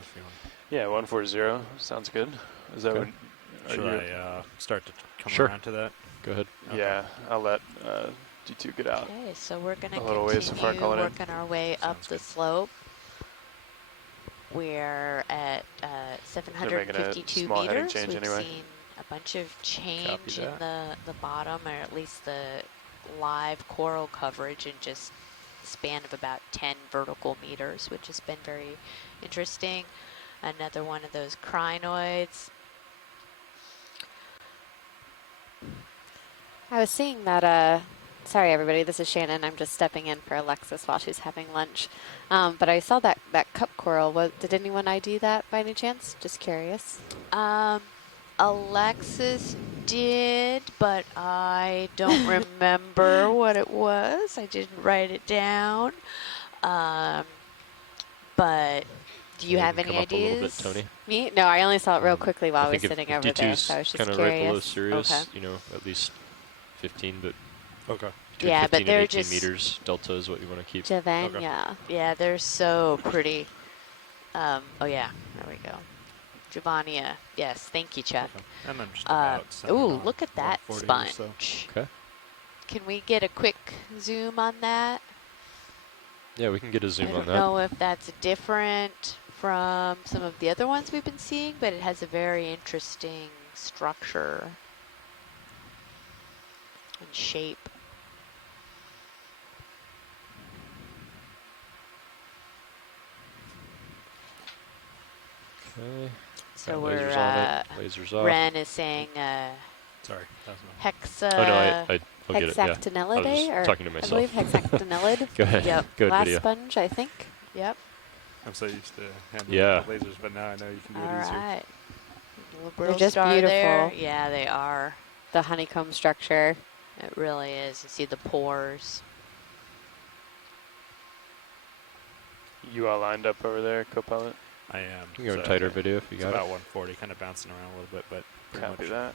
If you want. Yeah, 140 sounds good. Is that Okay. what? Should you- I start to come Sure. around to that? Go ahead. Okay. Yeah, I'll let D2 get out. Okay, so we're going to A little ways before I continue call it in. working our way up Sounds the good. slope. We're at making a 752 small heading meters. change We've anyway. seen a bunch of change in that. the bottom, or at least the live coral coverage in just the span of about 10 vertical meters, which has been very interesting. Another one of those crinoids. I was seeing that, sorry everybody, this is Shannon. I'm just stepping in for Alexis while she's having lunch. But I saw that cup coral. Did anyone ID that by any chance? Just curious. Alexis did, but I don't remember what it was. I didn't write it down. But do you Yeah, have can any come up a little ideas? bit, Tony. Me? No, I only saw it real quickly while I was think sitting if over there, D2's so I was just kind of curious. right below Sirius, Okay. you know, at least 15, but Okay. between Yeah, 15 but and they're 18 just meters delta is what you want to keep. Javang, Okay. yeah. yeah, they're so pretty. Oh yeah, there we go. Giovannia, yes, thank you, Chuck. Okay. And I'm just about centered Ooh, on look at that 140 or sponge. so. Okay. Can we get a quick zoom on that? Yeah, we can get a I zoom on don't that. know if that's different from some of the other ones we've been seeing, but it has a very interesting structure and shape. Okay. So Got we're, lasers on it. Lasers off. Ren is saying Sorry, that was my hexa. Oh no, I'll get it. Yeah. I was Hexactinellidae, just or talking to I myself. believe hexactinellid. Go ahead. Yep. Go ahead, Last video. sponge, I think. Yep. I'm so used to handling Yeah. the lasers, but now I know you can do All it easier. right. Little They're brittle just star there. beautiful. Yeah, they are. The honeycomb structure. It really is. You see the pores. You all lined up over there, co-pilot? I am. You can go in so tighter video if you it's got about it. 140, kind of bouncing around a little bit, but pretty Copy much. that.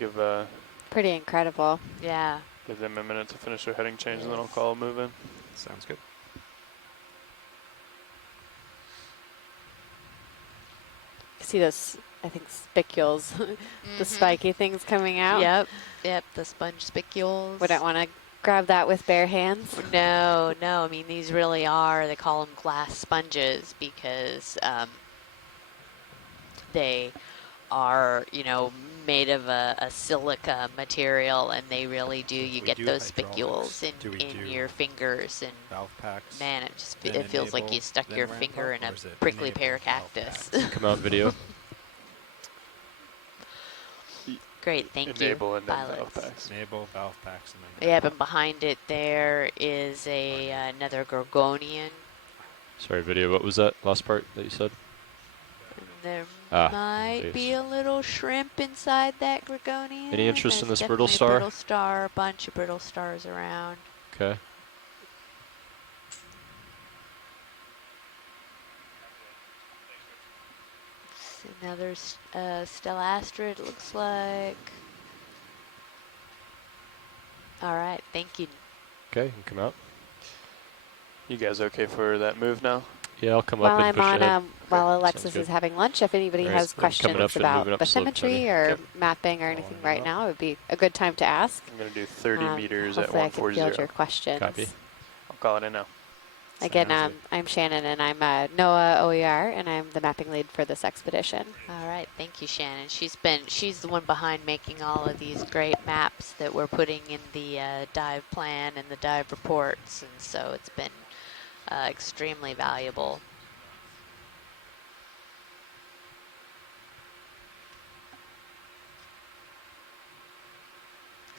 We'll Pretty incredible. Yeah. give them a minute to finish their heading change, and then I'll call a move in. Sounds good. See those, I think, spicules, the spiky things coming out. Yep. Yep. The sponge spicules. Wouldn't want to grab that with bare hands. No, no. I mean, these really are, they call them glass sponges because they are, you know, made of a silica material, and they really do. You We get do those hydraulics. spicules Do we in do your fingers, and valve packs? man, it just then it feels like enable, you stuck then your ramp finger up, in a or is it prickly enable pear valve cactus. packs? Come out video. Great, thank Enable you. and then valve Pilots. packs. Enable valve packs and then. Yep, and behind it there is another gorgonian. Sorry, video. What was that last part that you said? There Ah, might jeez. be a little shrimp inside that gorgonian. Any interest in There's this brittle definitely star? A brittle star, a bunch of brittle stars around. Okay. It's another stellastrid, it looks like. All right, thank you. Okay, you can come out. You guys okay for that move now? Yeah, I'll come While up and I'm push on, ahead. while Sounds Alexis good. is having lunch, if anybody All right, has so I'm coming questions up and about moving up slope, bathymetry Tony. or Yep. mapping or anything Following right up. now, it would be a good time to ask. I'm going to do 30 meters at Hopefully I can field 140. your questions. Copy. I'll call it in now. Again, Sounds I'm Shannon, and I'm NOAA OER, and I'm the mapping lead for this expedition. All right, thank you, Shannon. She's the one behind making all of these great maps that we're putting in the dive plan and the dive reports, and so it's been extremely valuable.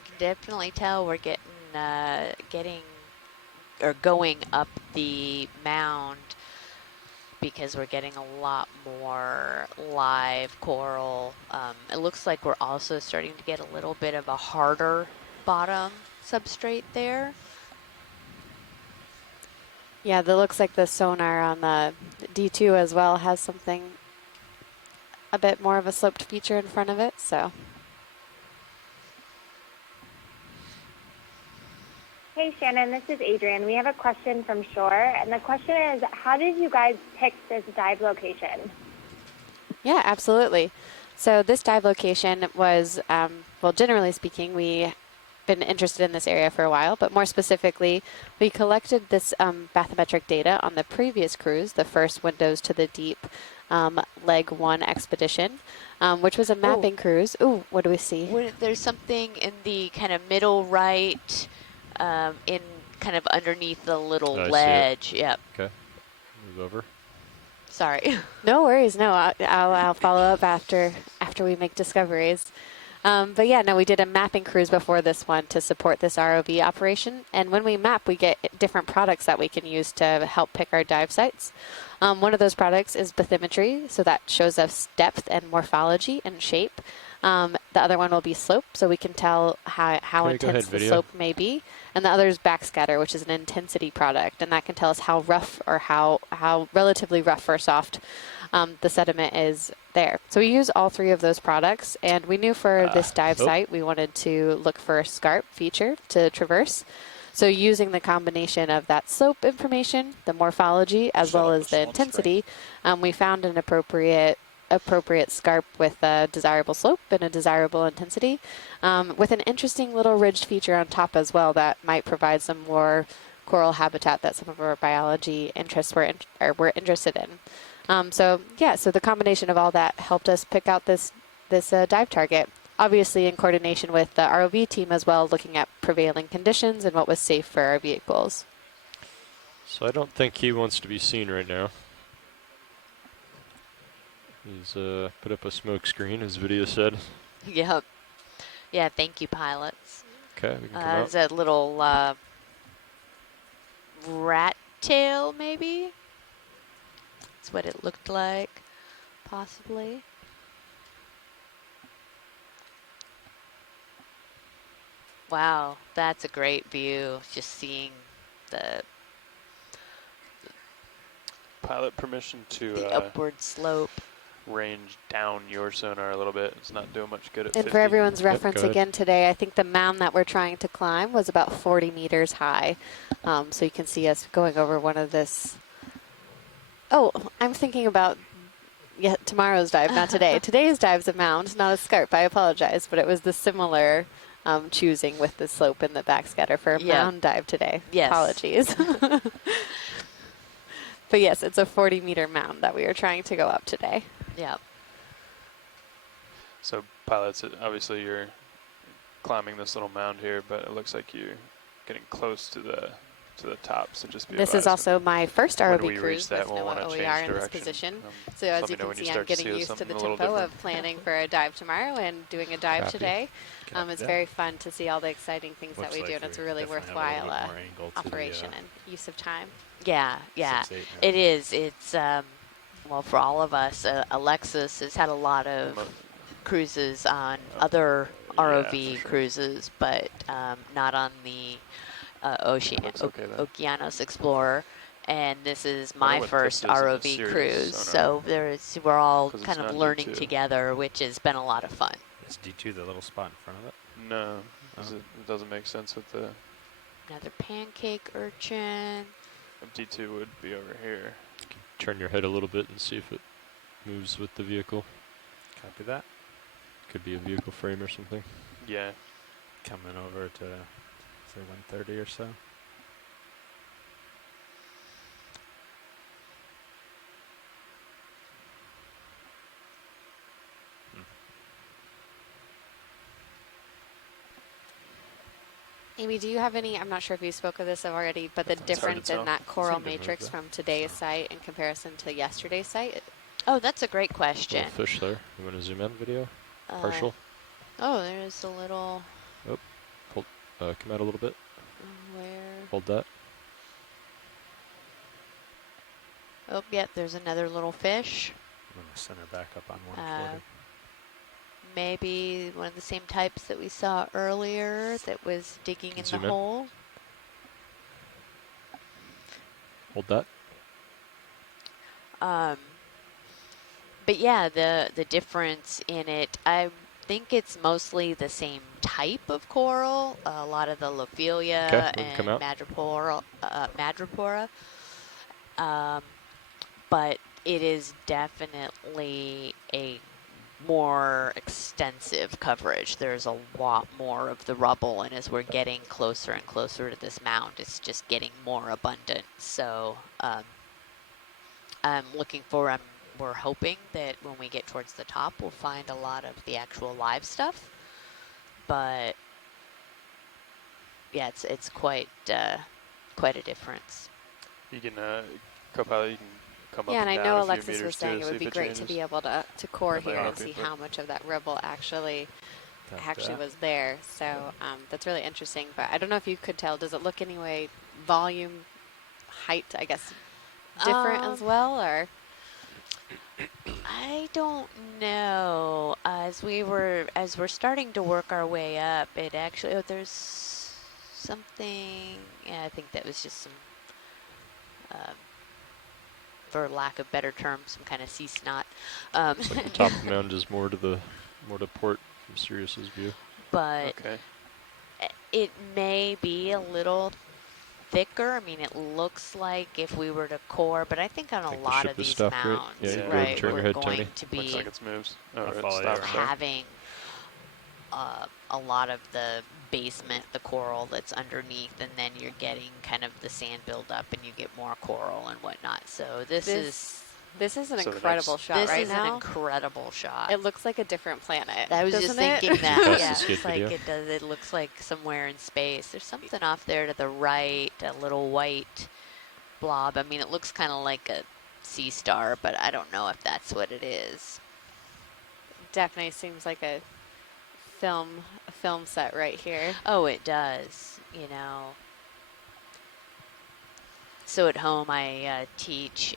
You can definitely tell we're going up the mound because we're getting a lot more live coral. It looks like we're also starting to get a little bit of a harder bottom substrate there. Yeah, that looks like the sonar on the D2 as well has something, a bit more of a sloped feature in front of it, so. Hey Shannon, this is Adrian. We have a question from shore, and the question is, how did you guys pick this dive location? Yeah, absolutely. So this dive location was, well, generally speaking, we've been interested in this area for a while, but more specifically, we collected this bathymetric data on the previous cruise, the first Windows to the Deep Leg 1 expedition, which was a mapping cruise. Ooh, what do we see? There's something in the kind of middle right, in kind of underneath the little ledge. Yep. Okay. Move over. Sorry. No worries. No, I'll follow up after we make discoveries. But yeah, no, we did a mapping cruise before this one to support this ROV operation. And when we map, we get different products that we can use to help pick our dive sites. One of those products is bathymetry, so that shows us depth and morphology and shape. The other one will be slope, so we can tell how Okay, go intense ahead, the video. slope may be. And the other is backscatter, which is an intensity product, and that can tell us how rough or how relatively rough or soft the sediment is there. So we use all three of those products, and we knew for this dive site we wanted to look for a scarp feature to traverse. So using the combination of that slope information, the morphology, as well as the intensity, we found an appropriate scarp with a desirable slope and a desirable intensity, with an interesting little ridged feature on top as well that might provide some more coral habitat that some of our biology interests were interested in. So the combination of all that helped us pick out this dive target. Obviously in coordination with the ROV team as well, looking at prevailing conditions and what was safe for our vehicles. So I don't think he wants to be seen right now. He's put up a smoke screen, as video said. Yep. Yeah, thank you, pilots. Okay, we can come out. There's that little rat tail, maybe? That's what it looked like, possibly. Wow, that's a great view. Just seeing the Pilot permission to upward slope. range down your sonar a little bit. It's not doing much good at And 50. for everyone's reference again today, I think the mound that we're trying to climb was about 40 meters high. So you can see us going over one of this. Oh, I'm thinking about tomorrow's dive, not today. Today's dive's a mound, not a scarp. I apologize, but it was the similar choosing with the slope and the backscatter for a mound dive today. Yes. Apologies. But yes, it's a 40-meter mound that we are trying to go up today. Yeah. So pilots, obviously you're climbing this little mound here, but it looks like you're getting close to the top. So just be This is also my first when ROV we cruise reach that, with we'll NOAA want to OER change in this direction. position. So Let as me you know can when see, I'm start to getting see used to something the a little tempo different. of planning for a dive tomorrow and doing a dive Copy. today. Copy It's that. very fun to see all the exciting things that Looks we like do, and it's a we really definitely have a worthwhile little bit more angle to the, operation and use of time. Yeah, yeah, 6-8 now. it is. It's, well, for all of us, Alexis has had a lot of cruises on other ROV cruises, but not on the Okeanos Explorer. And this is my first ROV cruise, so we're all kind of learning together, which has been a lot of fun. Is D2 the little spot in front of it? No, 'cause it doesn't make sense with the... Another pancake urchin. D2 would be over here. Turn your head a little bit and see if it moves with the vehicle. Copy that. Could be a vehicle frame or something. Yeah. Coming over to, say, 130 or so. Amy, do you have any, I'm not sure if you spoke of this already, but the difference in that coral matrix from today's site in comparison to yesterday's site? Oh, that's a great question. Little fish there. You want to zoom in video? Partial? Oh, there's a little... Oh, hold, come out a little bit. Where? Hold that. Oh, yep, there's another little fish. I'm going to center back up on 140. Maybe one of the same types that we saw earlier that was digging in the hole. Hold that. But yeah, the difference in it, I think it's mostly the same type of coral. A lot of the Lophelia and Madrepora. But it is definitely a more extensive coverage. There's a lot more of the rubble, and as we're getting closer and closer to this mound, it's just getting more abundant. So I'm looking for, we're hoping that when we get towards the top, we'll find a lot of the actual live stuff. But yeah, it's quite a difference. You can, co-pilot, you can come up and I down know a few Alexis was meters saying too, it would be great to be able to core here and see how much of that rubble actually was there. So that's really interesting. But I don't know if you could tell. Does it look anyway height, I guess, different as well, or? I don't know. As we're starting to work our way up, it actually there's something. Yeah, I think that was just some, for lack of better term, some kind of sea snot. Looks like the top of the mound is more to port from Sirius's view. But Okay. it may be a little thicker. I mean, it looks like if we were to core, but I think on a lot of these mounds, right? Yeah, right, turn your we're head, going Tony. to be Looks like it's moves. I'll Oh, it follow you stopped around. there. having a lot of the basement, the coral that's underneath, and then you're getting kind of the sand build up, and you get more coral and whatnot. So this is an So the incredible next- shot this right is now. an incredible shot. It looks like a different planet. I was just doesn't it? thinking that. Pass Yeah, the skid it's like video. it does. It looks like somewhere in space. There's something off there to the right, a little white blob. I mean, it looks kind of like a sea star, but I don't know if that's what it is. Definitely seems like a film set right here. Oh, it does. You know. So at home, I teach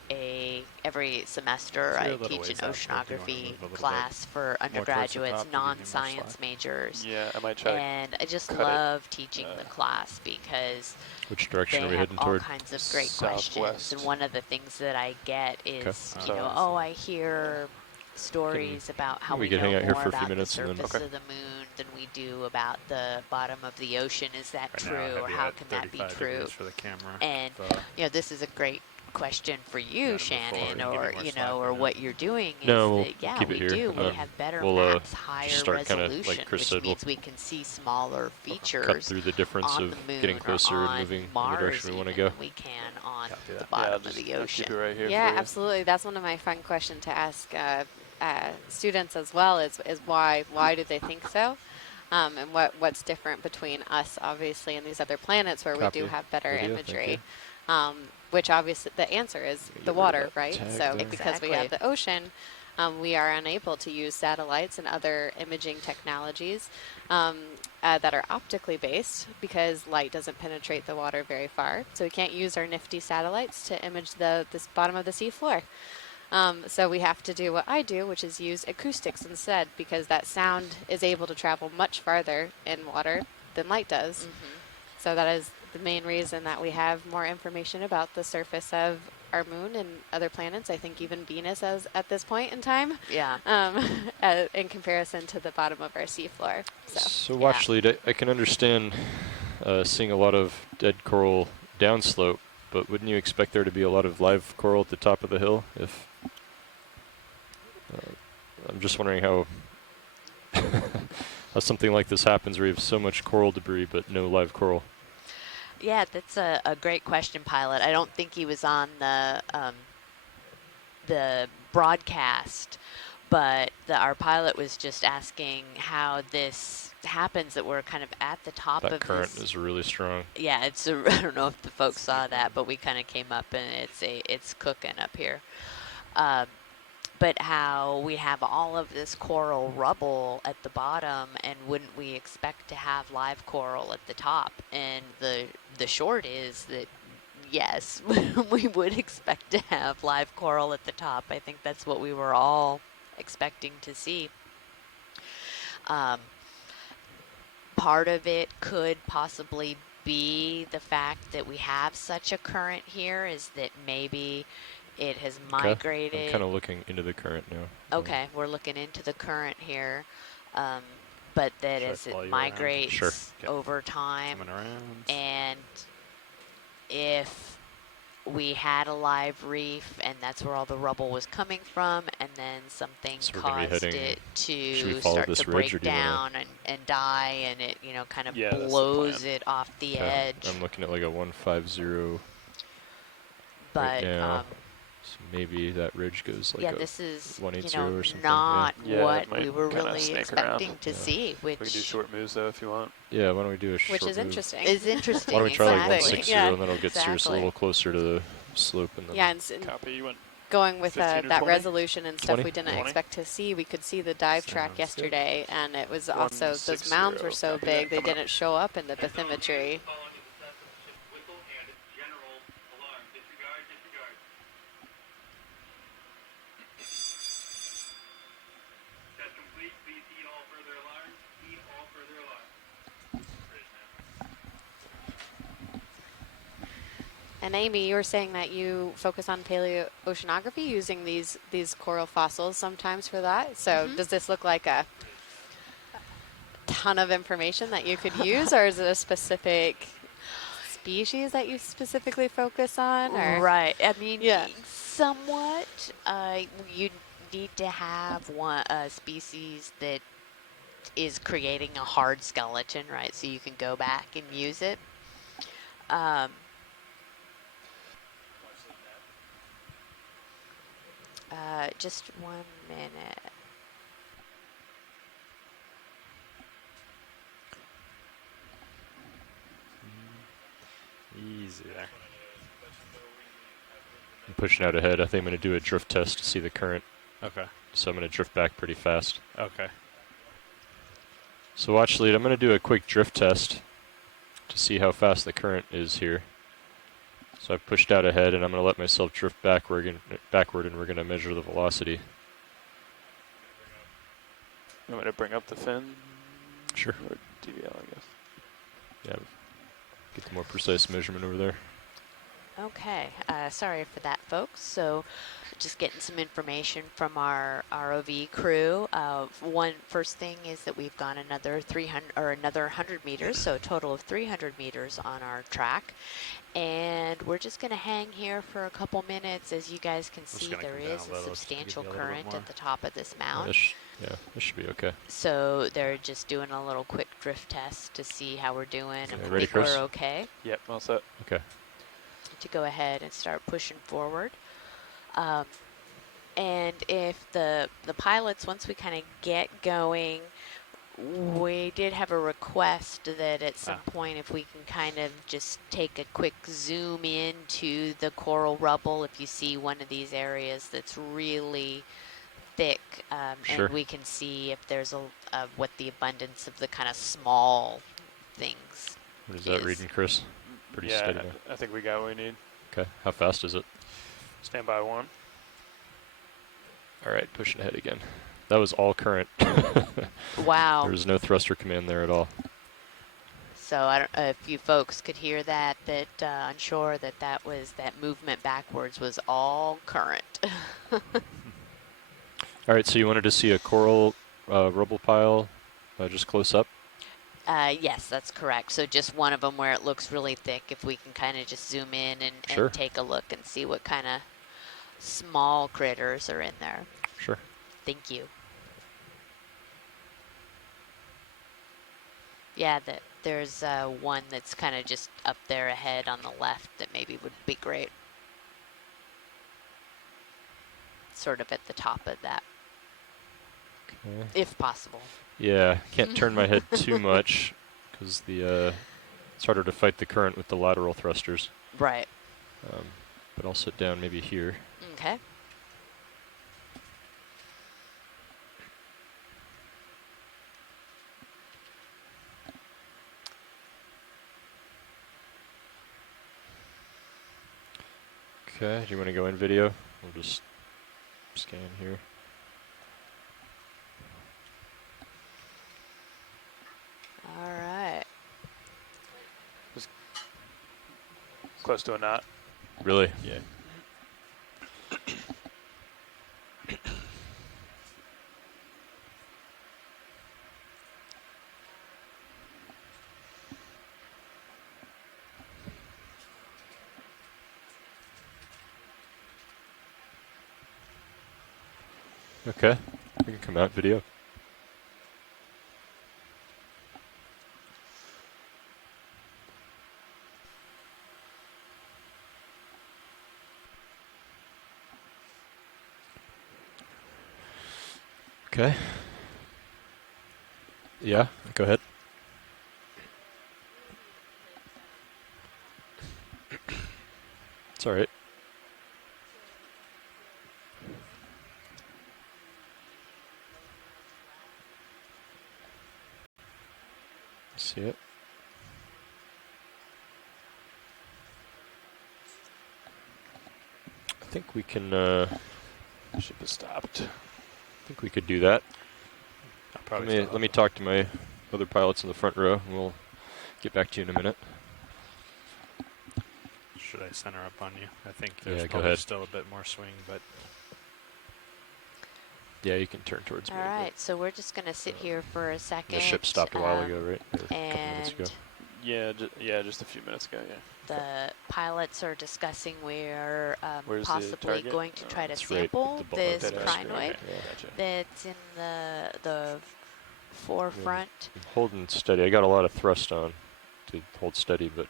every semester. So you're I a little teach ways an out, so if you wanna oceanography move a little class for towards the undergraduates, top to give you more non-science slack. majors. Yeah, I might try to And I just cut it, love teaching the class because Which direction they are we have heading all toward? kinds of great questions. Southwest. And one of the things that I get is, Okay. you know, So- I hear stories about how we we could hang know out here more for a few about the minutes and then- surface of the moon than we do about the bottom of the ocean. Is that Right now, true, I have or you how at can that be 35 true? degrees for the camera. And If, you know, this is a great question for you, move forward Shannon, and give you or more you slack know, or with it. what you're doing is No, we'll that yeah, keep it we here. do. We Um, have better we'll, maps, higher start kinda, like resolution, Chris which said, we'll means we can see smaller features cut through the difference on of the moon getting or closer and on moving in the Mars direction we want to even go. than we can on Copy the that. bottom I'll of just the I'll ocean. keep it right here Yeah, for you. absolutely. That's one of my fun questions to ask students as well. Is why do they think so? And what's different between us, obviously, and these other planets where Copy. we do have better Video, thank imagery. Which obviously the answer is Get the rid of water, that right? tag So there. because we have Exactly. the ocean, we are unable to use satellites and other imaging technologies that are optically based because light doesn't penetrate the water very far. So we can't use our nifty satellites to image this bottom of the sea floor. So we have to do what I do, which is use acoustics instead, because that sound is able to travel much farther in water than light does. So that is the main reason that we have more information about the surface of our moon and other planets. I think even Venus as at this point in time, Yeah. in comparison to the bottom of our seafloor. So watch lead, I can understand seeing a lot of dead coral downslope, but wouldn't you expect there to be a lot of live coral at the top of the hill? If I'm just wondering how how something like this happens, where you have so much coral debris but no live coral. Yeah, that's a great question, Pilot. I don't think he was on the broadcast, but our pilot was just asking how this happens, that we're kind of at the top That of current this. is really strong. Yeah, I don't know if the folks saw that, but we kind of came up and it's cooking up here. But how we have all of this coral rubble at the bottom, and wouldn't we expect to have live coral at the top? And the short is that yes, we would expect to have live coral at the top. I think that's what we were all expecting to see. Part of it could possibly be the fact that we have such a current here, is that maybe it has migrated. Okay. I'm kind of looking into the current now. Okay, we're looking into the current here, but that Should I as follow it you around? migrates Sure. over time, Coming around. and if we had a live reef and that's where all the rubble was coming from, and then something So we're gonna be caused heading- it should we to follow start this to ridge, or break do you wanna- down and die, and it kind of Yeah, that's the blows plan. it off the Okay, edge. I'm looking at like a 150 But right now. So maybe that ridge goes like yeah, a this is 180 or something. not Yeah, what it might we were kinda really snake around. expecting to Yeah. see, which We can do short moves though if you want. Yeah, why don't we do a short which is move? interesting. is interesting. Why don't we try like exactly. 160 Yeah, and then it'll get Sirius a exactly. little closer to the slope, and then Yeah, and Copy. You went. going with 15 or that 20? resolution and stuff 20? we didn't 20? expect to see. We could see the dive track Sounds good. yesterday, and it was also, those 160, mounds were so copy big that, they coming up. didn't show up in the bathymetry. And Amy, you were saying that you focus on paleoceanography using these coral fossils sometimes for that. So does this look like a ton of information that you could use, or is it a specific species that you specifically focus on? Or? Right. I mean, Yeah. somewhat. You need to have a species that is creating a hard skeleton, right? So you can go back and use it. Just 1 minute. Easy there. I'm pushing out ahead. I think I'm going to do a drift test to see the current. Okay. So I'm going to drift back pretty fast. Okay. So watch lead, I'm going to do a quick drift test to see how fast the current is here. So I've pushed out ahead and I'm going to let myself drift backward and we're going to measure the velocity. You want me to bring up the fin? Sure. Or DVL, I guess. Yeah. Get the more precise measurement over there. Okay, sorry for that, folks. So just getting some information from our ROV crew. First thing is that we've gone another 100 meters, so a total of 300 meters on our track. And we're just going to hang here for a couple minutes. As you guys can see, there is a substantial current at the top of this mound. Yeah, this should be okay. So they're just doing a little quick drift test to see how we're doing. Okay, and ready, think Chris? we're okay. Yep, all set. Okay. To go ahead and start pushing forward. And if the pilots, once we kind of get going, we did have a request that at some point if we can kind of just take a quick zoom into the coral rubble, if you see one of these areas that's really thick, Sure. and we can see if there's what the abundance of the kind of small things. What is that reading, Chris? Pretty steady. I think we got what we need. Okay, how fast is it? Stand by 1. All right, pushing ahead again. That was all current. Wow. There was no thruster command there at all. So I don't if you folks could hear that, I'm sure that movement backwards was all current. All right, so you wanted to see a coral rubble pile just close up? Yes, that's correct. So just one of them where it looks really thick, if we can kind of just zoom in and Sure. take a look and see what kind of small critters are in there. Sure. Thank you. Yeah, there's one that's kind of just up there ahead on the left that maybe would be great. Sort of at the top of that. Okay. If possible. Yeah, can't turn my head too much because it's harder to fight the current with the lateral thrusters. Right. But I'll sit down maybe here. Okay. Okay, do you want to go in video? We'll just scan here. All right. Close to a knot. Really? Yeah. Okay, we can come out video. Okay. Yeah, go ahead. It's all right. See it? I think we can, Ship has stopped. I think we could do that. Let me talk to my other pilots in the front row, and we'll get back to you in a minute. should I center up on you? I think Yeah, there's go probably ahead. still a bit more swing, but Yeah, you can turn towards me. All a bit. right, so we're just going to sit here for a second. The ship stopped a while ago, right? Or a couple minutes And ago. Yeah, just a few minutes ago. Yeah. the pilots are discussing where Where's the possibly target? going to try to It's right sample at the this Dead eye screen, crinoid okay, gotcha. that's in the forefront. I'm holding steady. I got a lot of thrust on to hold steady, but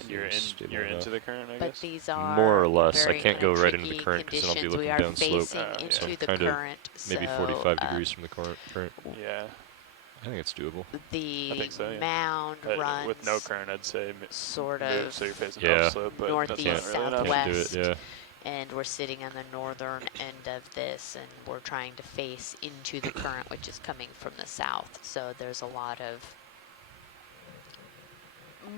And you're stable you're enough. into the current, I But guess. these are More or less. I very can't kind go of right into the tricky current because then I'll be conditions. looking We are downslope. facing So into I'm the kind of current. Maybe so, 45 degrees from the current. Yeah. I think it's doable. I The think so, yeah. mound runs With no current, I'd say sort move of so you're facing Yeah. upslope, but northeast, that's not really an option. Can't do it, southwest. yeah. And we're sitting on the northern end of this, and we're trying to face into the current, which is coming from the south. So there's a lot of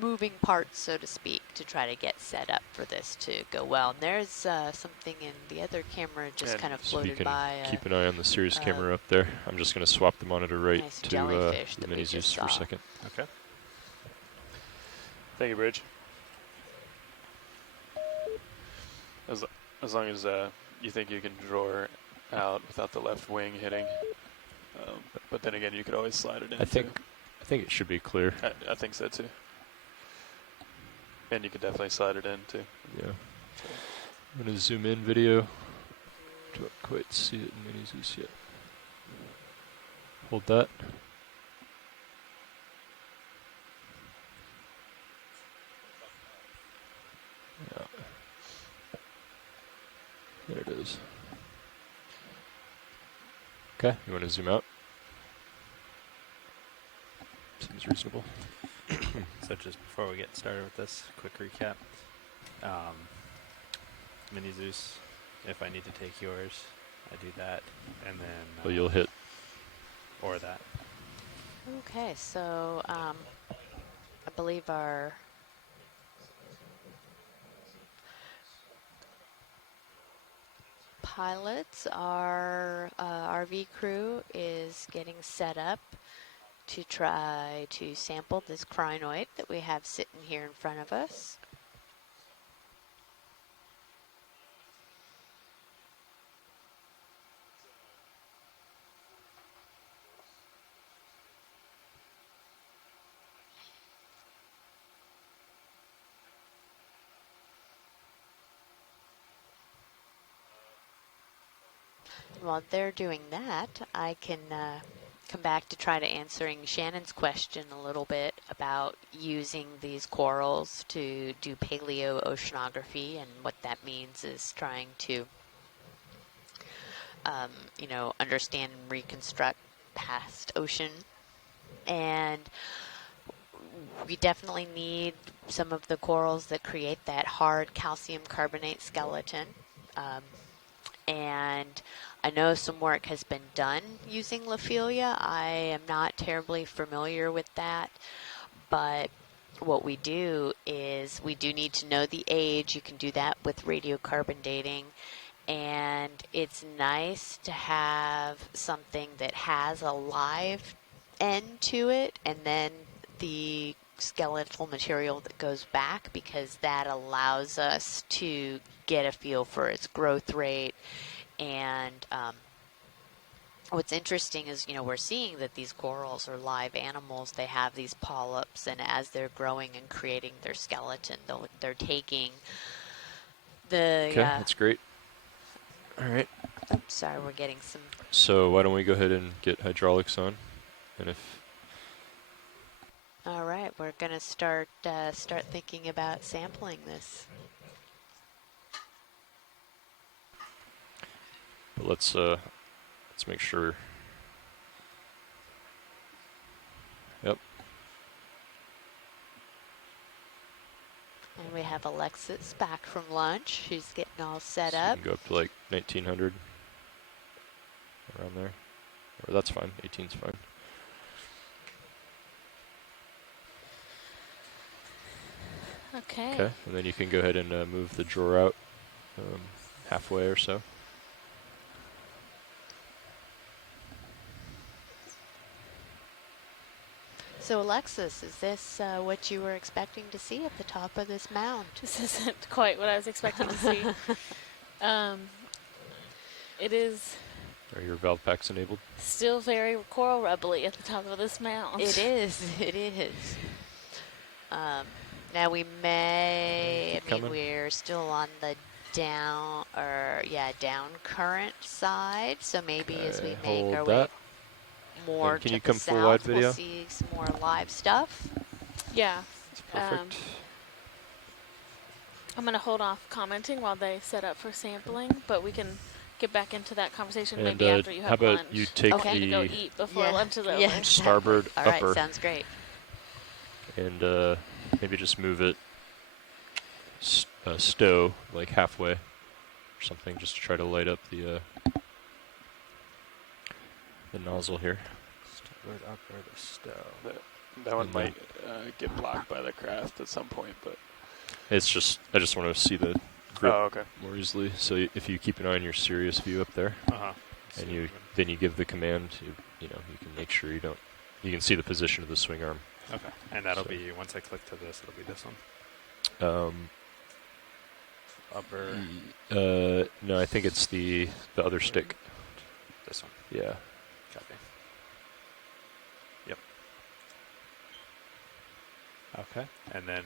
moving parts, so to speak, to try to get set up for this to go well. And there's something in the other camera just And kind of So you floated can by. keep an eye on the Sirius camera up there. I'm just going to swap the monitor right nice to jellyfish the that we Mini just Zeus for a saw. second. Okay. Thank you, Bridge. As long as you think you can draw her out without the left wing hitting, but then again, you could always slide it in. I think it should be clear. I think so too. And you could definitely slide it in too. Yeah. I'm going to zoom in video. Don't quite see it in Mini Zeus yet. Hold that. Yeah. There it is. Okay, you want to zoom out? Seems reasonable. so just before we get started with this, quick recap. Mini Zeus, if I need to take yours, I do that, and then Well, you'll hit. or that. Okay, so I believe our pilots, our RV crew is getting set up to try to sample this crinoid that we have sitting here in front of us. While they're doing that, I can come back to try to answering Shannon's question a little bit about using these corals to do paleoceanography, and what that means is trying to, understand and reconstruct past ocean. And we definitely need some of the corals that create that hard calcium carbonate skeleton. And I know some work has been done using Lophelia. I am not terribly familiar with that, but what we do is we do need to know the age. You can do that with radiocarbon dating, and it's nice to have something that has a live end to it, and then the skeletal material that goes back, because that allows us to get a feel for its growth rate. And what's interesting is, we're seeing that these corals are live animals. They have these polyps, and as they're growing and creating their skeleton, they're taking the... Okay, that's great. All right. Oops, sorry, we're getting some... So why don't we go ahead and get hydraulics on, and if... All right, we're going to start thinking about sampling this. But let's make sure. Yep. And we have Alexis back from lunch. She's getting all set So up. you can go up to like 1900, around there. Or that's fine. 18's fine. Okay. Okay, and then you can go ahead and move the drawer out halfway or so. So Alexis, is this what you were expecting to see at the top of this mound? This isn't quite what I was expecting to see. It is Are your valve packs enabled? still very coral rubbly at the top of this mound. It is. It is. Now we may. I mean, we're still on the down current side. So maybe as we make our way more and can to you the come full wide south, video? we'll see some more live stuff. Yeah. That's perfect. I'm going to hold off commenting while they set up for sampling, but we can get back into that conversation And maybe after you how have about lunch. you take I need to go the eat before lunch is over. Yeah, starboard All right, upper. sounds great. And maybe just move it stow like halfway or something, just to try to light up the nozzle here. Starboard upper the stow. That one might get blocked by the craft at some point, but it's just I just want to see the grip okay. more easily. So if you keep an eye on your Sirius view up there, and then you give the command, you know you can make sure you can see the position of the swing arm. Okay, and that'll be once I click to this, it'll be this one. Upper. No, I think it's the other stick. This one. Yeah. Copy. Yep. Okay, and then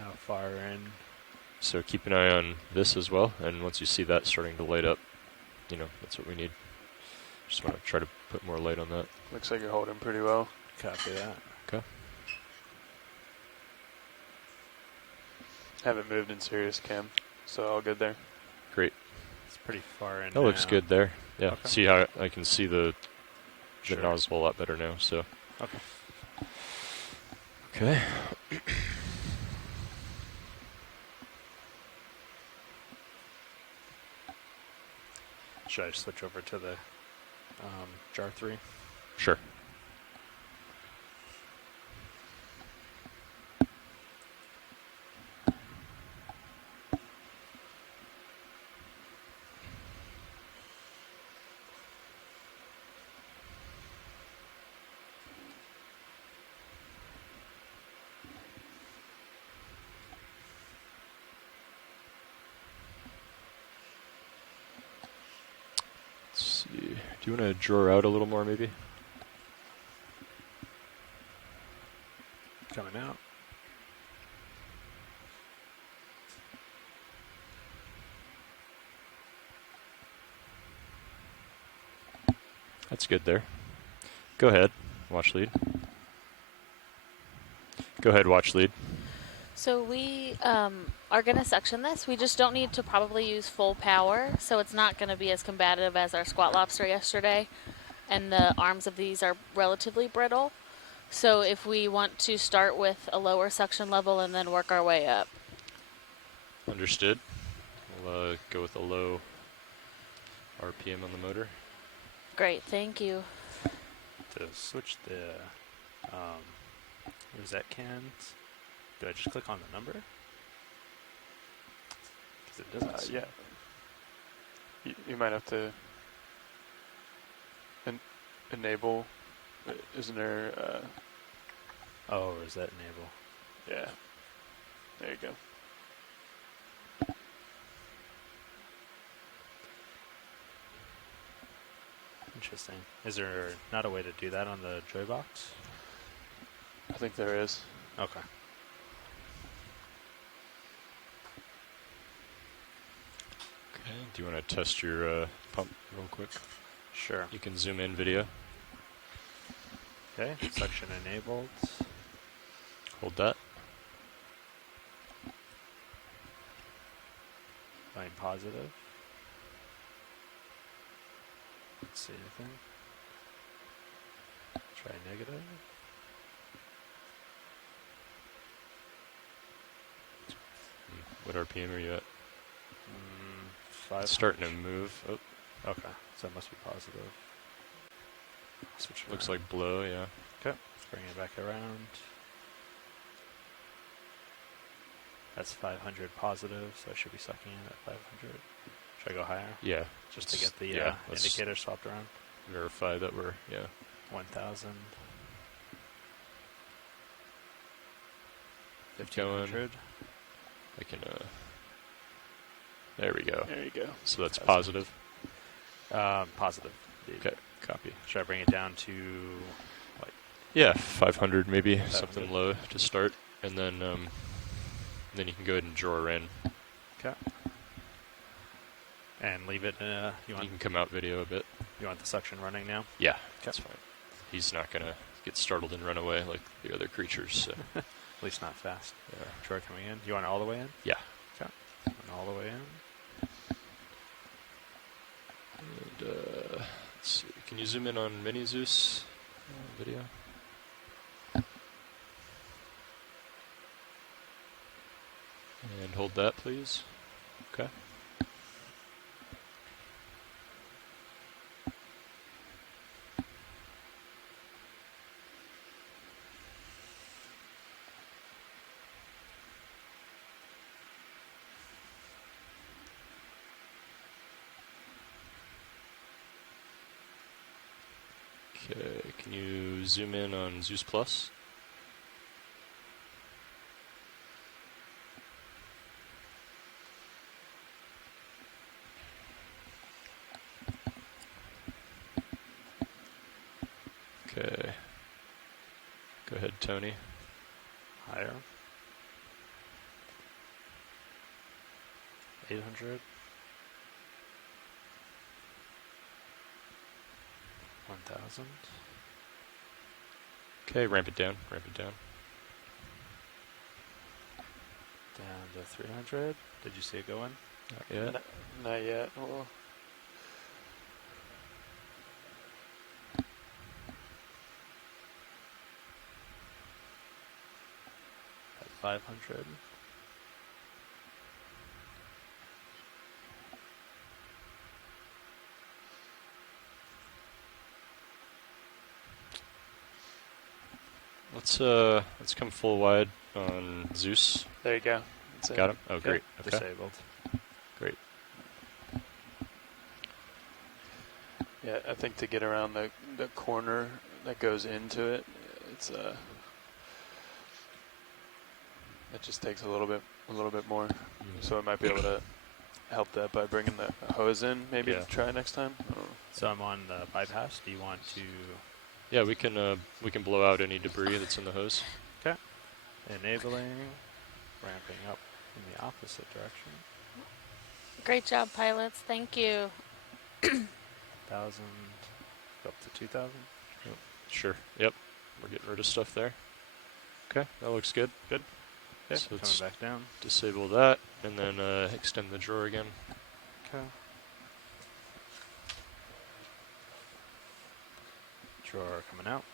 how far in? So keep an eye on this as well, and once you see that starting to light up, you know that's what we need. Just want to try to put more light on that. Looks like you're holding pretty well. Copy that. Okay. Haven't moved in serious cam, so all good there. Great. It's pretty far in. That looks good there. Yeah. Okay. See how I can see the nozzle a lot better now. So. Okay. Okay. Should I switch over to the jar 3? Sure. Let's see. Do you want to draw out a little more, maybe? Coming out. That's good there. Go ahead. Watch lead. Go ahead, watch lead. So we are going to section this. We just don't need to probably use full power, so it's not going to be as combative as our squat lobster yesterday. And the arms of these are relatively brittle. So if we want to start with a lower suction level and then work our way up. Understood. We'll go with a low RPM on the motor. Great, thank you. To switch the rosette cans, do I just click on the number? Because it doesn't. Yeah. You might have to enable. Isn't there? Oh, rosette enable. Yeah. There you go. Interesting. Is there not a way to do that on the Joy box? I think there is. Okay. Okay. Do you want to test your pump real quick? Sure. You can zoom in video. Okay. Suction enabled. Hold that. Line positive. Let's see anything. Try negative. What RPM are you at? 5. It's starting to move. Oh, Okay, so it must be positive. Switch looks around. like blow, yeah. Okay, let's bring it back around. That's 500 positive, so I should be sucking in at 500. Should I go higher? Yeah. Just to get the let's indicator swapped around. verify that we're, yeah. 1,000. Going. 1,500. I can, there we go. There you go. So that's positive. Positive. Okay, copy. Should I bring it down to, like, Yeah, 500 maybe, 500. something low to start, and then you can go ahead and draw her in. okay. And leave it, you You can come out video a bit. want the suction running now? Yeah, that's fine. He's not going to get startled and run away like the other creatures, so. At least not fast. Yeah. Drawer coming in. You want it all the way in? Yeah. Okay. And all the way in. And, let's see. Can you zoom in on Mini Zeus video? And hold that, please. Okay. Okay, can you zoom in on Zeus Plus? Okay. Go ahead, Tony. Higher. 800. 1,000. Okay, ramp it down, ramp it down. Down to 300. Did you see it go in? Not yet. Not yet. Well, At 500. Let's come full wide on Zeus. there you go. That's it. Got him? Oh, great. Okay. Disabled. Great. Yeah, I think to get around the corner that goes into it, it's it just takes a little bit more. So I might be able to help that by bringing the hose in, maybe Yeah. to try next time. So I'm on the bypass. Do you want to... Yeah, we can blow out any debris that's in the hose. Okay. Enabling. Ramping up in the opposite direction. Great job, pilots. Thank you. 1,000. Up to 2,000. Sure. Yep. We're getting rid of stuff there. Okay, that looks good. Good. Okay, So coming let's back down. disable that, and then extend the drawer again. Okay. Drawer coming out.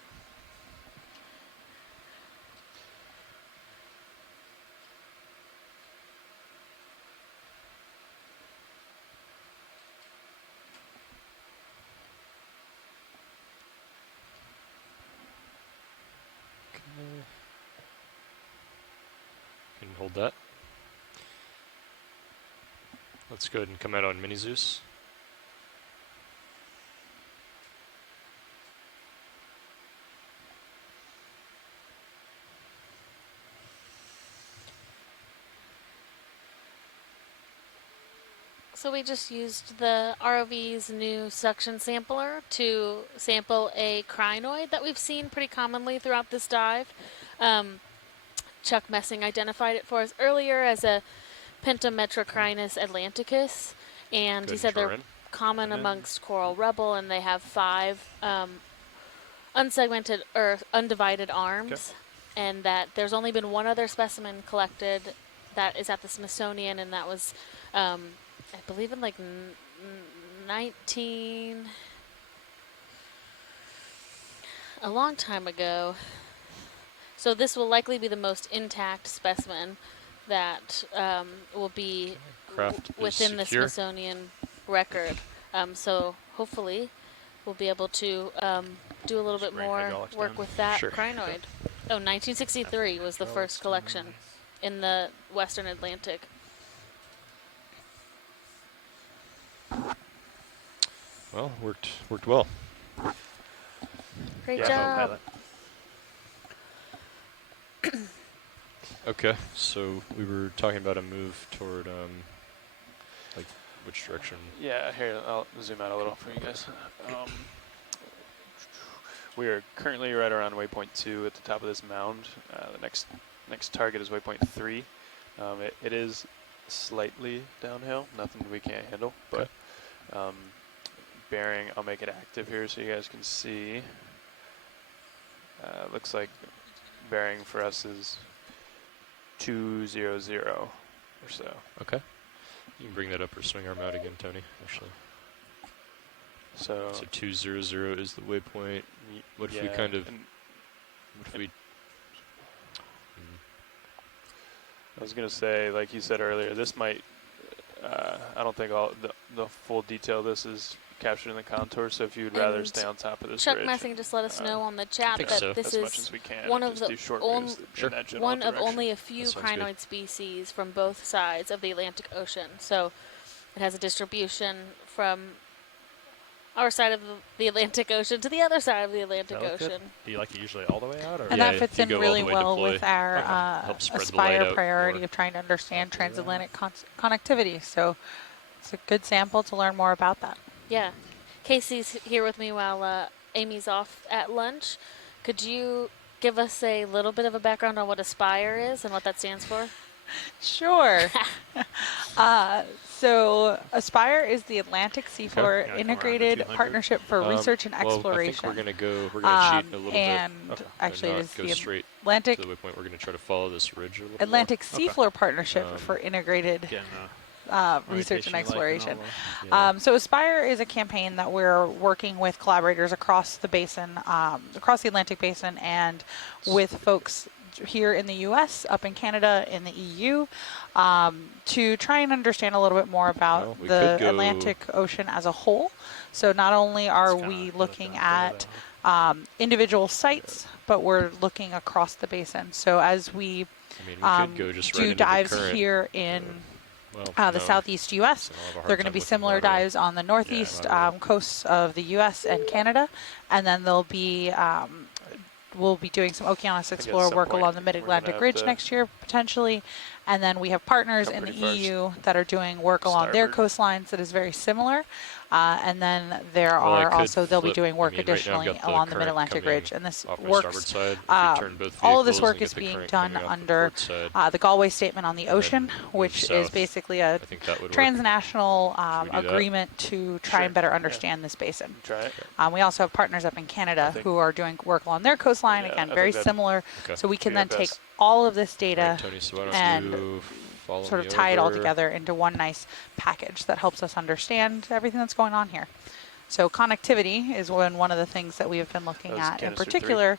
Can you hold that? Let's go ahead and come out on Mini Zeus. So we just used the ROV's new suction sampler to sample a crinoid that we've seen pretty commonly throughout this dive. Chuck Messing identified it for us earlier as a Pentametrocrinus atlanticus, and he said they're common amongst coral rubble, and they have 5 unsegmented or undivided arms, and that there's only been one other specimen collected that is at the Smithsonian, and that was I believe in like 19, a long time ago. So this will likely be the most intact specimen that will be within the Smithsonian record. So hopefully we'll be able to do a little bit more work with that crinoid. Oh, 1963 was the first collection in the Western Atlantic. Well, worked well. Great Yeah, job. pilot. Okay, so we were talking about a move toward, like, which direction? Yeah, here, I'll zoom out a little for you guys. We are currently right around waypoint 2 at the top of this mound. The next target is waypoint 3. It is slightly downhill, nothing we can't handle, but bearing, I'll make it active here so you guys can see. Looks like bearing for us is 200 or so. Okay. You can bring that up or swing arm out again, Tony, actually. So 200 is the waypoint. What if we kind of, what if we... I was going to say, like you said earlier, this might, I don't think all the full detail of this is captured in the contour, so if you'd rather stay on top of this Chuck ridge. Messing just let us know on the chat that this as much is as we can, one of just the do short moves in that general one of direction. only a few crinoid species from both sides of the Atlantic Ocean. So it has a distribution from our side of the Atlantic Ocean to the other side of the Atlantic Ocean. Do you like it usually all the way out? Or? And that fits in really well with our Aspire priority of trying to understand transatlantic connectivity. So it's a good sample to learn more about that. Yeah. Casey's here with me while Amy's off at lunch. Could you give us a little bit of a background on what Aspire is and what that stands for? Sure. So Aspire is the Atlantic Seafloor Integrated Partnership for Research and Exploration. I think we're gonna cheat a little and bit. actually it is go the straight Atlantic to the waypoint. We're gonna try to follow this ridge a little Atlantic more. Seafloor Partnership for Integrated Research and Exploration. So Aspire is a campaign that we're working with collaborators across the basin, across the Atlantic Basin, and with folks here in the U.S., up in Canada, in the EU, to try and understand a little bit more about the Atlantic Ocean as a whole. So not only are we looking at individual sites, but we're looking across the basin. So as we do dives here in the southeast U.S., they're going to be similar dives on the northeast coasts of the U.S. and Canada, and then there'll be we'll be doing some Okeanos Explorer work along the Mid-Atlantic Ridge next year, potentially. And then we have partners in the EU that are doing work along their coastlines that is very similar. And then there are also, they'll be doing work additionally along the Mid-Atlantic Ridge. And this works, all of this work is being done under the Galway Statement on the Ocean, which is basically a transnational agreement to try and better understand this basin. We also have partners up in Canada who are doing work along their coastline, again, very similar. So we can then take all of this data and sort of tie it all together into one nice package that helps us understand everything that's going on here. So connectivity is one of the things that we have been looking at in particular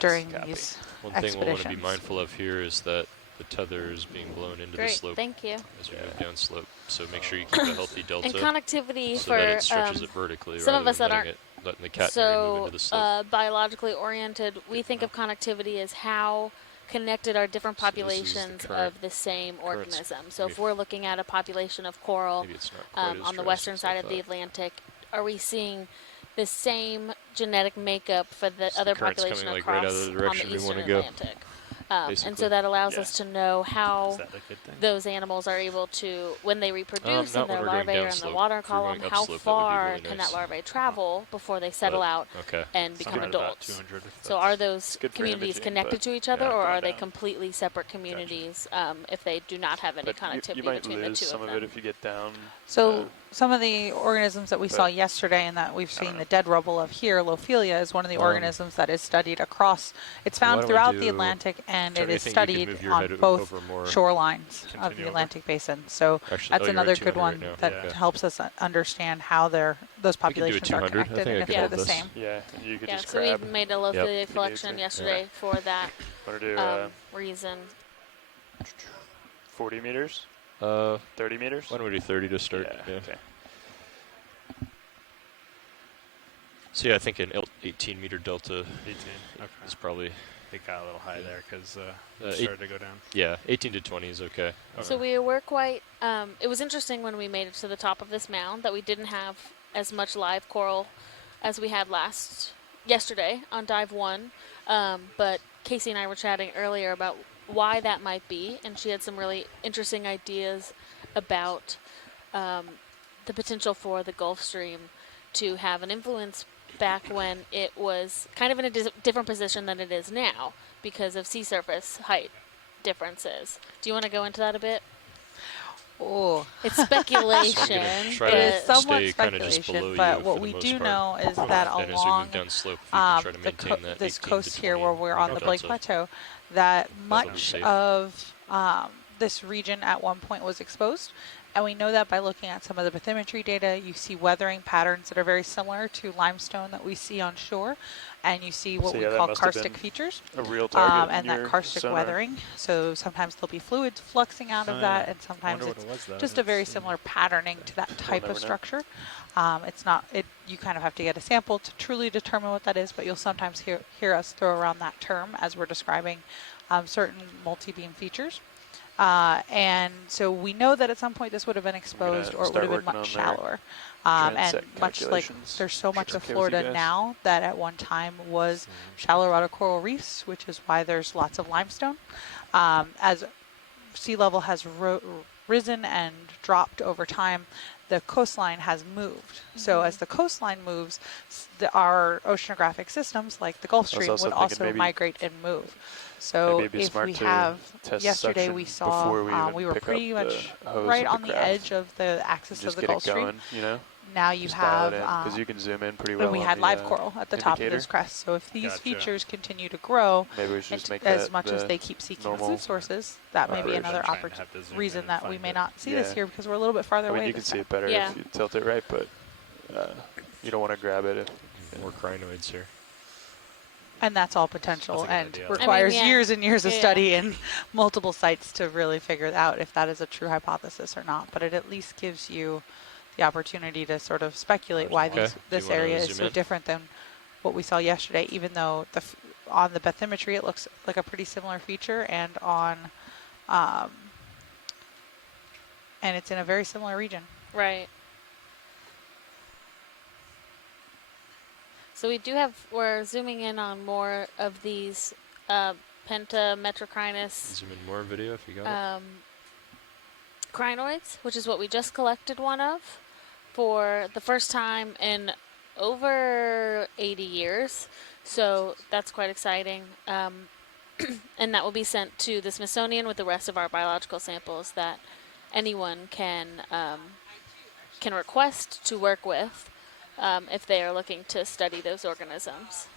during these One thing we'll want to be mindful of here is that the tether is being blown into the slope thank you. as we move down slope. So make sure you keep a healthy delta. And connectivity so that it stretches it vertically some of us that aren't letting the cat move into the slope. Biologically oriented, we think of connectivity as how connected are different populations of the same organism. So if we're looking at a population of coral on the western side of the Atlantic, are we seeing the same genetic makeup for the other population across on the eastern Atlantic? And so that allows us to know how those animals are able to, when they reproduce in their larvae or in the water column, how far can that larvae travel before they settle out and become adults. So are those communities connected to each other, or are they completely separate communities if they do not have any connectivity between the two of them? Some of it if you get down. So some of the organisms that we saw yesterday and that we've seen the dead rubble of here, Lophelia, is one of the organisms that is studied across. It's found throughout the Atlantic, and it is studied on both shorelines of the Atlantic Basin. So that's another good one that helps us understand how those populations are connected and if they're the same. Yeah, you could just so we made a Lophelia collection yesterday for that reason. 40 meters? 30 meters? Why don't we do 30 to start? Yeah. Okay. So yeah, I think an 18 meter delta 18. is probably... It got a little high there because it started to go down. Yeah, 18 to 20 is okay. So we were quite, it was interesting when we made it to the top of this mound that we didn't have as much live coral as we had last yesterday on dive 1, but Casey and I were chatting earlier about why that might be, and she had some really interesting ideas about the potential for the Gulf Stream to have an influence back when it was kind of in a different position than it is now because of sea surface height differences. Do you want to go into that a bit? Oh, it's speculation. So I'm gonna try it to is somewhat stay kind of just speculation, below but you what for the we most do part. know is that And as we along move down slope, if we can try to maintain that this 18 to coast here 20 where we're on the Blake delta. Plateau, that That'll be much safe. of this region at one point was exposed. And we know that by looking at some of the bathymetry data, you see weathering patterns that are very similar to limestone that we see on shore. And you see what we that call must have karstic been features. a real target in and that your karstic sonar. weathering. So sometimes there'll be fluids fluxing out of that, and sometimes it's just a very similar patterning to that type of structure. It's not, you kind of have to get a sample to truly determine what that is, but you'll sometimes hear us throw around that term as we're describing certain multi-beam features. And so we know that at some point this would have been exposed or it would have been much shallower. And much like there's so much of Florida now that at one time was shallow rotted coral reefs, which is why there's lots of limestone. As sea level has risen and dropped over time, the coastline has moved. So as the coastline moves, our oceanographic systems like the Gulf Stream would also migrate and move. So if we have, yesterday we saw, we were pretty much right on the edge of the axis of the Gulf Stream. Now you have, because you can zoom in pretty well. And we had live coral at the top of those crests. So if these features continue to grow, maybe we should just make as much as they keep seeking food sources, that may be another reason that we may not see this here because we're a little bit farther away. You can see it better if you tilt it right, but you don't want to grab it. More crinoids here. And that's all potential and requires years and years of study and multiple sites to really figure out if that is a true hypothesis or not. But it at least gives you the opportunity to sort of speculate why this area is so different than what we saw yesterday, even though on the bathymetry it looks like a pretty similar feature, and on and it's in a very similar region. Right. So we're zooming in on more of these pentametrocrinus. Zoom in more video if you got it. Crinoids, which is what we just collected one of for the first time in over 80 years. So that's quite exciting. And that will be sent to the Smithsonian with the rest of our biological samples that anyone can request to work with if they are looking to study those organisms.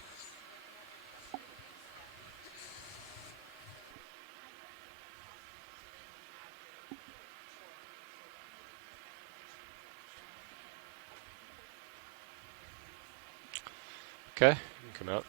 Okay, you can come out.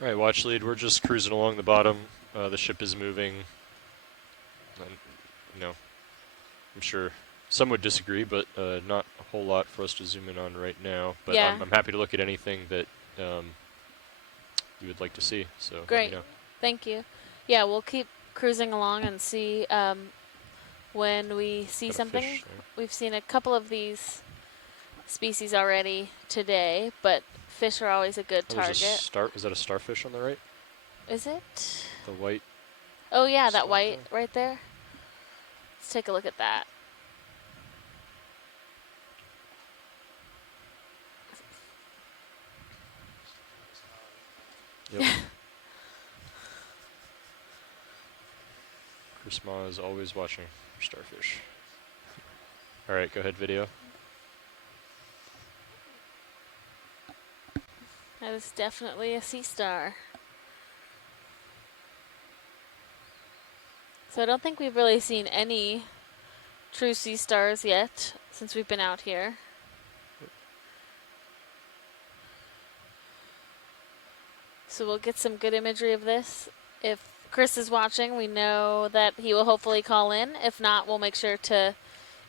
All right, watch lead. We're just cruising along the bottom. The ship is moving. And, I'm sure some would disagree, but not a whole lot for us to zoom in on right now. But I'm happy to look at anything that you would like to see. So great, let me know. Thank you. Yeah, we'll keep cruising along and see when we see something. We've seen a couple of these species already today, but fish are always a good target. Is that a starfish on the right? Is it? The white? Oh yeah, that white right there. Let's take a look at that. Yep. Chris Ma is always watching for starfish. All right, go ahead, video. That is definitely a sea star. So I don't think we've really seen any true sea stars yet since we've been out here. So we'll get some good imagery of this. If Chris is watching, we know that he will hopefully call in. If not, we'll make sure to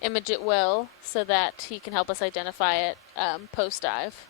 image it well so that he can help us identify it post-dive.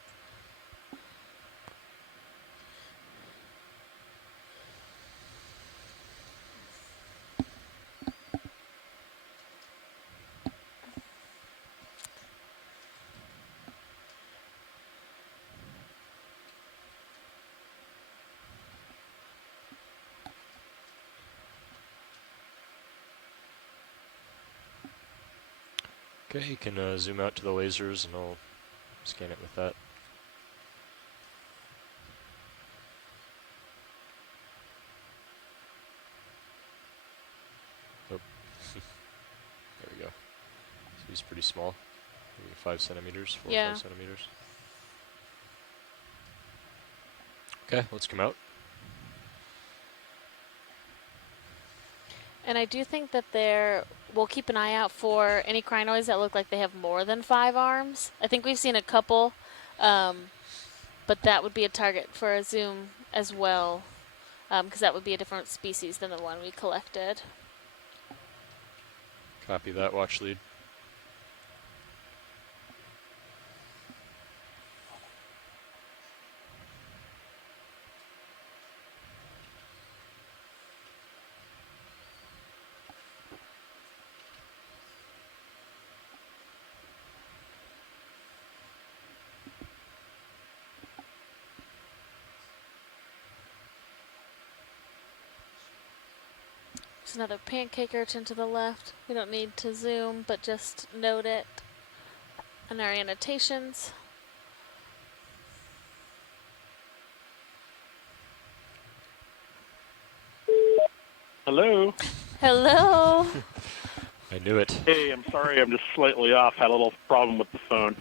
Okay, you can zoom out to the lasers and I'll scan it with that. Oh. There we go. So he's pretty small. Maybe 5 centimeters, 4 or 5 centimeters. Okay, let's come out. And I do think that we'll keep an eye out for any crinoids that look like they have more than 5 arms. I think we've seen a couple, but that would be a target for a zoom as well, because that would be a different species than the one we collected. Copy that, watch lead. There's another pancake urchin to the left. We don't need to zoom, but just note it in our annotations. Hello. Hello. I knew it. Hey, I'm sorry, I'm just slightly off. Had a little problem with the phone.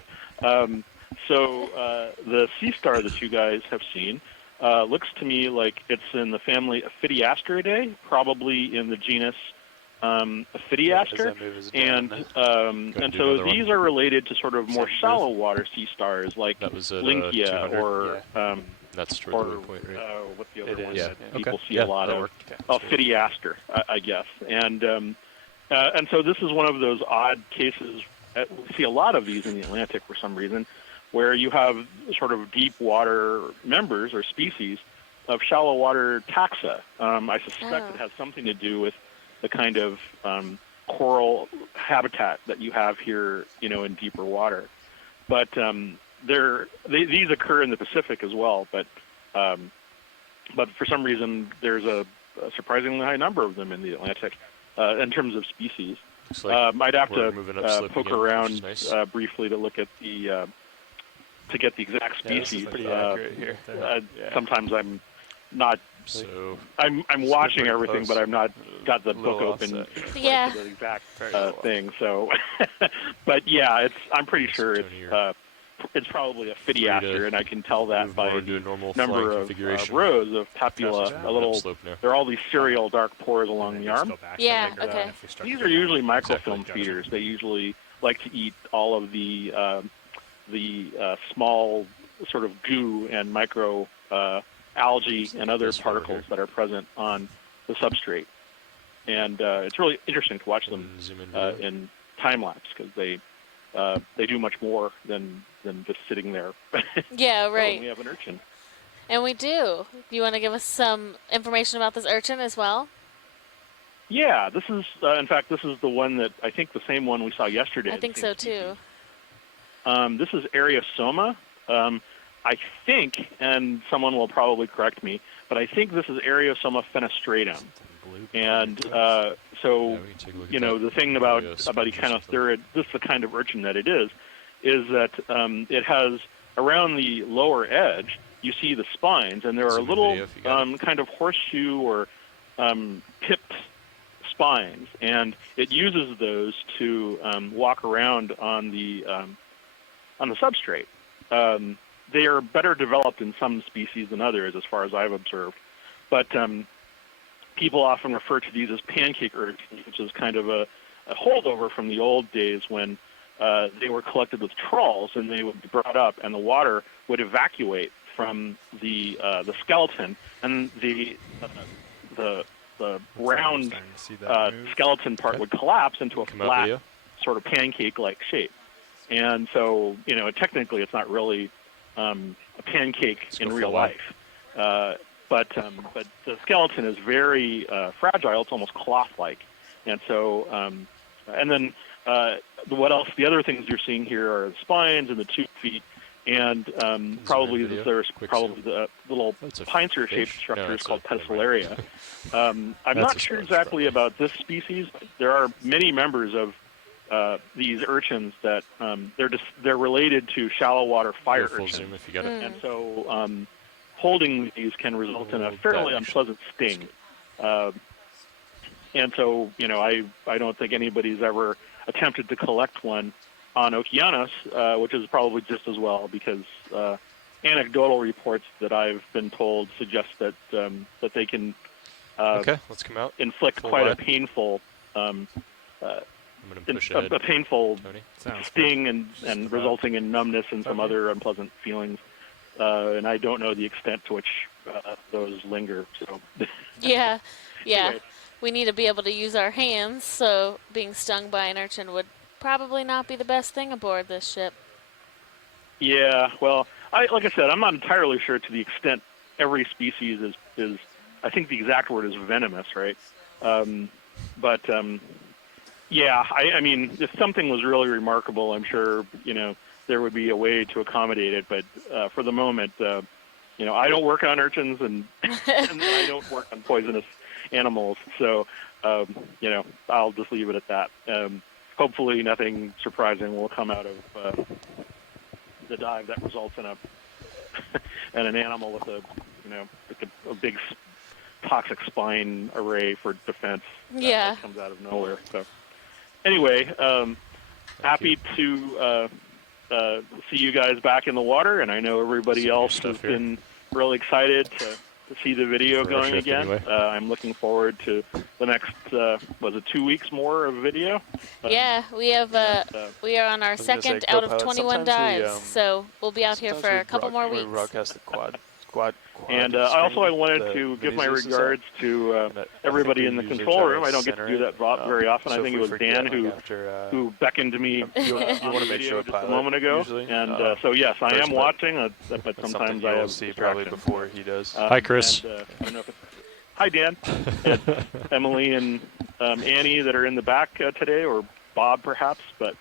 The sea star that you guys have seen looks to me like it's in the family Ophidiastridae, probably in the genus Ophidiaster. And so these are related to sort of more shallow water sea stars like Lynchia or that's toward the point, right? What's the other one Yeah. that people see a lot of? Ophidiaster, I guess. And so this is one of those odd cases. We see a lot of these in the Atlantic for some reason, where you have sort of deep water members or species of shallow water taxa. I suspect it has something to do with the kind of coral habitat that you have here, in deeper water. But these occur in the Pacific as well. But for some reason, there's a surprisingly high number of them in the Atlantic in terms of species. I'd have to poke around briefly to look at the to get the exact species. Pretty accurate here. Sometimes I'm not. So I'm watching everything, but I'm not got the book open to the exact thing. So, but yeah, I'm pretty sure it's probably a Ophidiaster, and I can tell that by the number of rows of papilla. There are all these serial dark pores along the arm. Yeah, okay. These are usually microfilm feeders. They usually like to eat all of the small sort of goo and micro algae and other particles that are present on the substrate. And it's really interesting to watch them in time lapse because they do much more than just sitting there. Yeah, right. We have an urchin. And we do. You want to give us some information about this urchin as well? Yeah, this is, in fact, this is the one that I think the same one we saw yesterday. I think so too. This is Areosoma. I think, and someone will probably correct me, but I think this is Areosoma fenestratum. And so, the thing about Echinothurid, this is the kind of urchin that it is that it has around the lower edge, you see the spines, and there are little kind of horseshoe or pipped spines, and it uses those to walk around on the substrate. They are better developed in some species than others, as far as I've observed. But people often refer to these as pancake urchins, which is kind of a holdover from the old days when they were collected with trawls and they would be brought up and the water would evacuate from the skeleton, and the round skeleton part would collapse into a flat sort of pancake-like shape. And so, you know, technically it's not really a pancake in real life. But the skeleton is very fragile. It's almost cloth-like. And so, and then what else? The other things you're seeing here are the spines and the 2 feet, and probably there's probably the little pincer-shaped structures called pedicellaria. I'm not sure exactly about this species. There are many members of these urchins that they're related to shallow water fire urchins, and so holding these can result in a fairly unpleasant sting. And so, you know, I don't think anybody's ever attempted to collect one on Okeanos, which is probably just as well, because anecdotal reports that I've been told suggest that that they can let's come out. inflict quite a painful a painful sting and resulting in numbness and some other unpleasant feelings. And I don't know the extent to which those linger. So yeah. Anyway. We need to be able to use our hands, so being stung by an urchin would probably not be the best thing aboard this ship. Yeah, well, like I said, I'm not entirely sure to the extent every species is I think the exact word is venomous, right? Yeah, I mean, if something was really remarkable, I'm sure, you know, there would be a way to accommodate it. But for the moment, you know, I don't work on urchins and I don't work on poisonous animals. So, you know, I'll just leave it at that. Hopefully nothing surprising will come out of the dive that results in an animal with a big toxic spine array for defense. That comes out of nowhere. So anyway, happy to see you guys back in the water, and I know everybody else has been really excited to see the video going again. Anyway. I'm looking forward to the next, was it 2 weeks more of video? Yeah, we have. We are on our second out of 21 dives, so we'll be out here for a couple more weeks. We broadcast the quad. And also I wanted to give my regards to everybody in the control room. I don't get to do that very often. I think it was Dan who beckoned to me you want to make sure just a moment ago. And so yes, I am watching, but sometimes I have see probably before he does. Hi, Chris. And, I don't know if hi, Dan. Emily and Annie that are in the back today, or Bob perhaps. But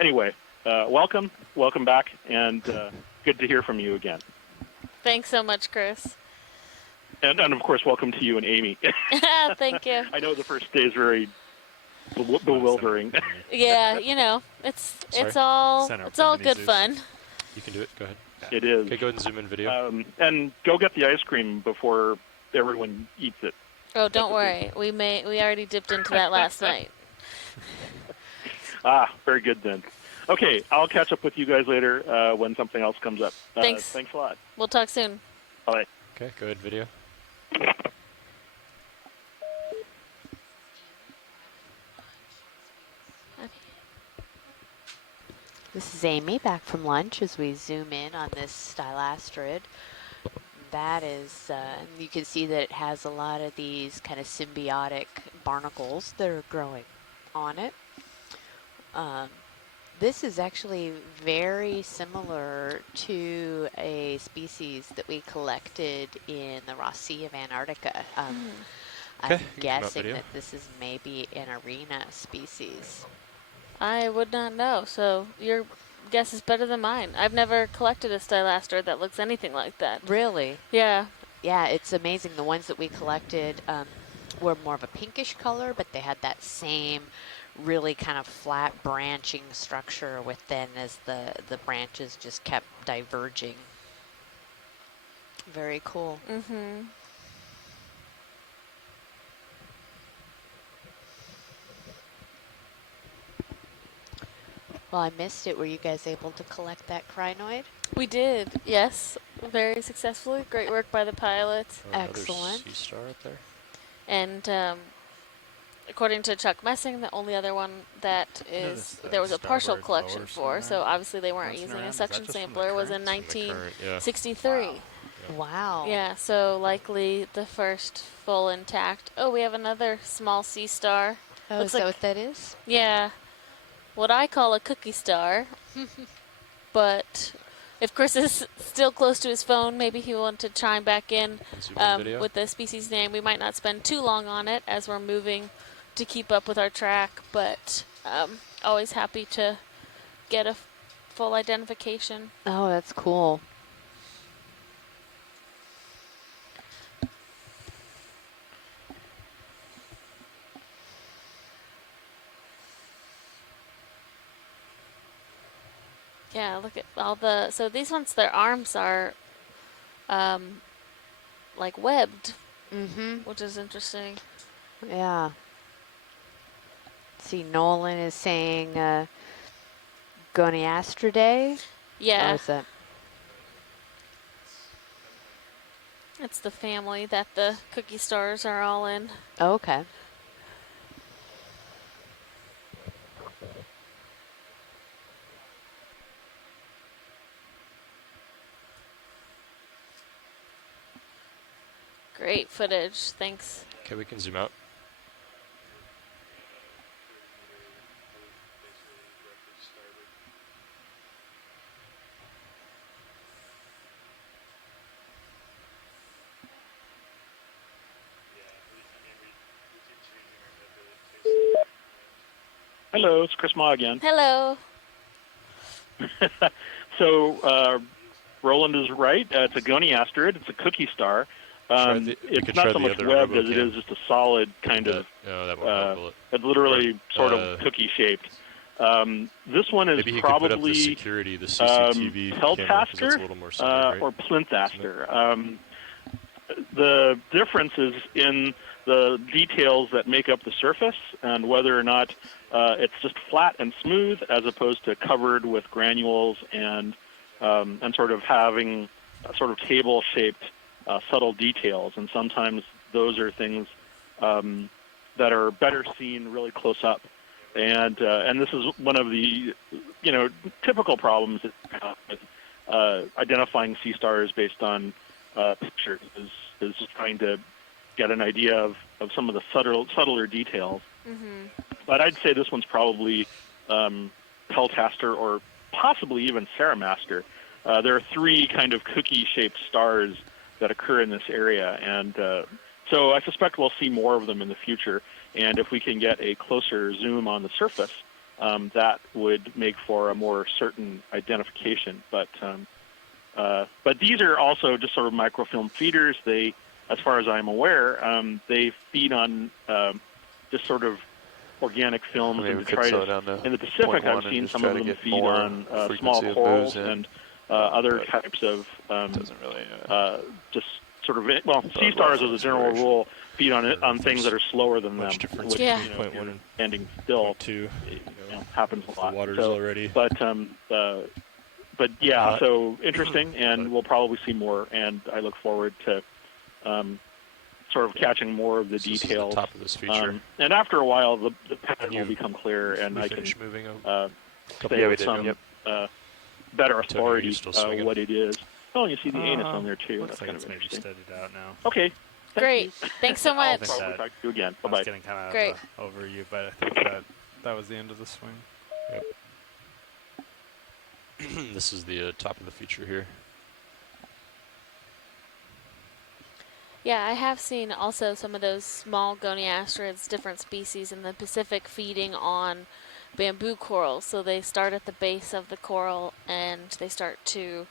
anyway, welcome back, and good to hear from you again. Thanks so much, Chris. And of course, welcome to you and Amy. Thank you. I know the first day is very bewildering. Yeah, you know, it's all good fun. You can do it. Go ahead. It is. Okay, go ahead and zoom in video. And go get the ice cream before everyone eats it. Oh, don't worry. We already dipped into that last night. Very good then. Okay, I'll catch up with you guys later when something else comes up. Thanks. Thanks a lot. We'll talk soon. Bye. Okay, go ahead, video. This is Amy back from lunch as we zoom in on this stylasterid. That is, you can see that it has a lot of these kind of symbiotic barnacles that are growing on it. This is actually very similar to a species that we collected in the Ross Sea of Antarctica. I'm guessing that this is maybe an arena species. I would not know, so your guess is better than mine. I've never collected a stylaster that looks anything like that. Really? Yeah. Yeah, it's amazing. The ones that we collected were more of a pinkish color, but they had that same really kind of flat branching structure within as the branches just kept diverging. Very cool. Mm-hmm. Well, I missed it. Were you guys able to collect that crinoid? We did, yes. Very successfully. Great work by the pilot. Excellent. Sea star up there. And according to Chuck Messing, the only other one that is there was a partial collection for. So obviously they weren't using a suction sampler. Was in 1963. Wow. Yeah, so likely the first full intact. Oh, we have another small sea star. Oh, Looks is that like, what that is? yeah, what I call a cookie star. But if Chris is still close to his phone, maybe he will want to chime back in with the species name. We might not spend too long on it as we're moving to keep up with our track, but always happy to get a full identification. Oh, that's cool. Yeah, look at all the, so these ones, their arms are like webbed, which is interesting. Yeah. See, Nolan is saying Goniastridae. Yeah. Or is that? It's the family that the cookie stars are all in. Oh, okay. Great footage. Thanks. Okay, we can zoom out. Hello, it's Chris Ma again. Hello. So Roland is right. It's a goniasterid. It's a cookie star. It's not so much webbed as it is just a solid kind of. It's literally sort of cookie shaped. This one is maybe probably could put up the security, the CCTV Peltaster or Plinthaster. The difference is in the details that make up the surface and whether or not it's just flat and smooth as opposed to covered with granules and sort of having sort of table-shaped subtle details. And sometimes those are things that are better seen really close up. And this is one of the typical problems with identifying sea stars based on pictures is trying to get an idea of some of the subtler details. But I'd say this one's probably Peltaster or possibly even Ceramaster. There are three kind of cookie-shaped stars that occur in this area, and so I suspect we'll see more of them in the future. And if we can get a closer zoom on the surface, that would make for a more certain identification. But these are also just sort of microfilm feeders. They, as far as I'm aware, they feed on just sort of organic films and detritus. In the Pacific, I've seen some of them feed on small corals and other types of just sort of sea stars as a general rule feed on things that are slower than them, which standing still happens a lot. Water's already. But yeah, so interesting, and we'll probably see more. And I look forward to sort of catching more of the details. Is the top of this feature. And after a while, the pattern will become clear, and I can say with some better authority what it is. Oh, you see the anus on there too. That's like kind of maybe interesting. studied out now. Okay. Great. Thanks so much. I'll probably talk to you again. I Bye-bye. was getting kind of Great. Over you, but I think that was the end of the swing. Yep. This is the top of the feature here. Yeah, I have seen also some of those small goniasterids, different species in the Pacific, feeding on bamboo corals. So they start at the base of the coral and they start to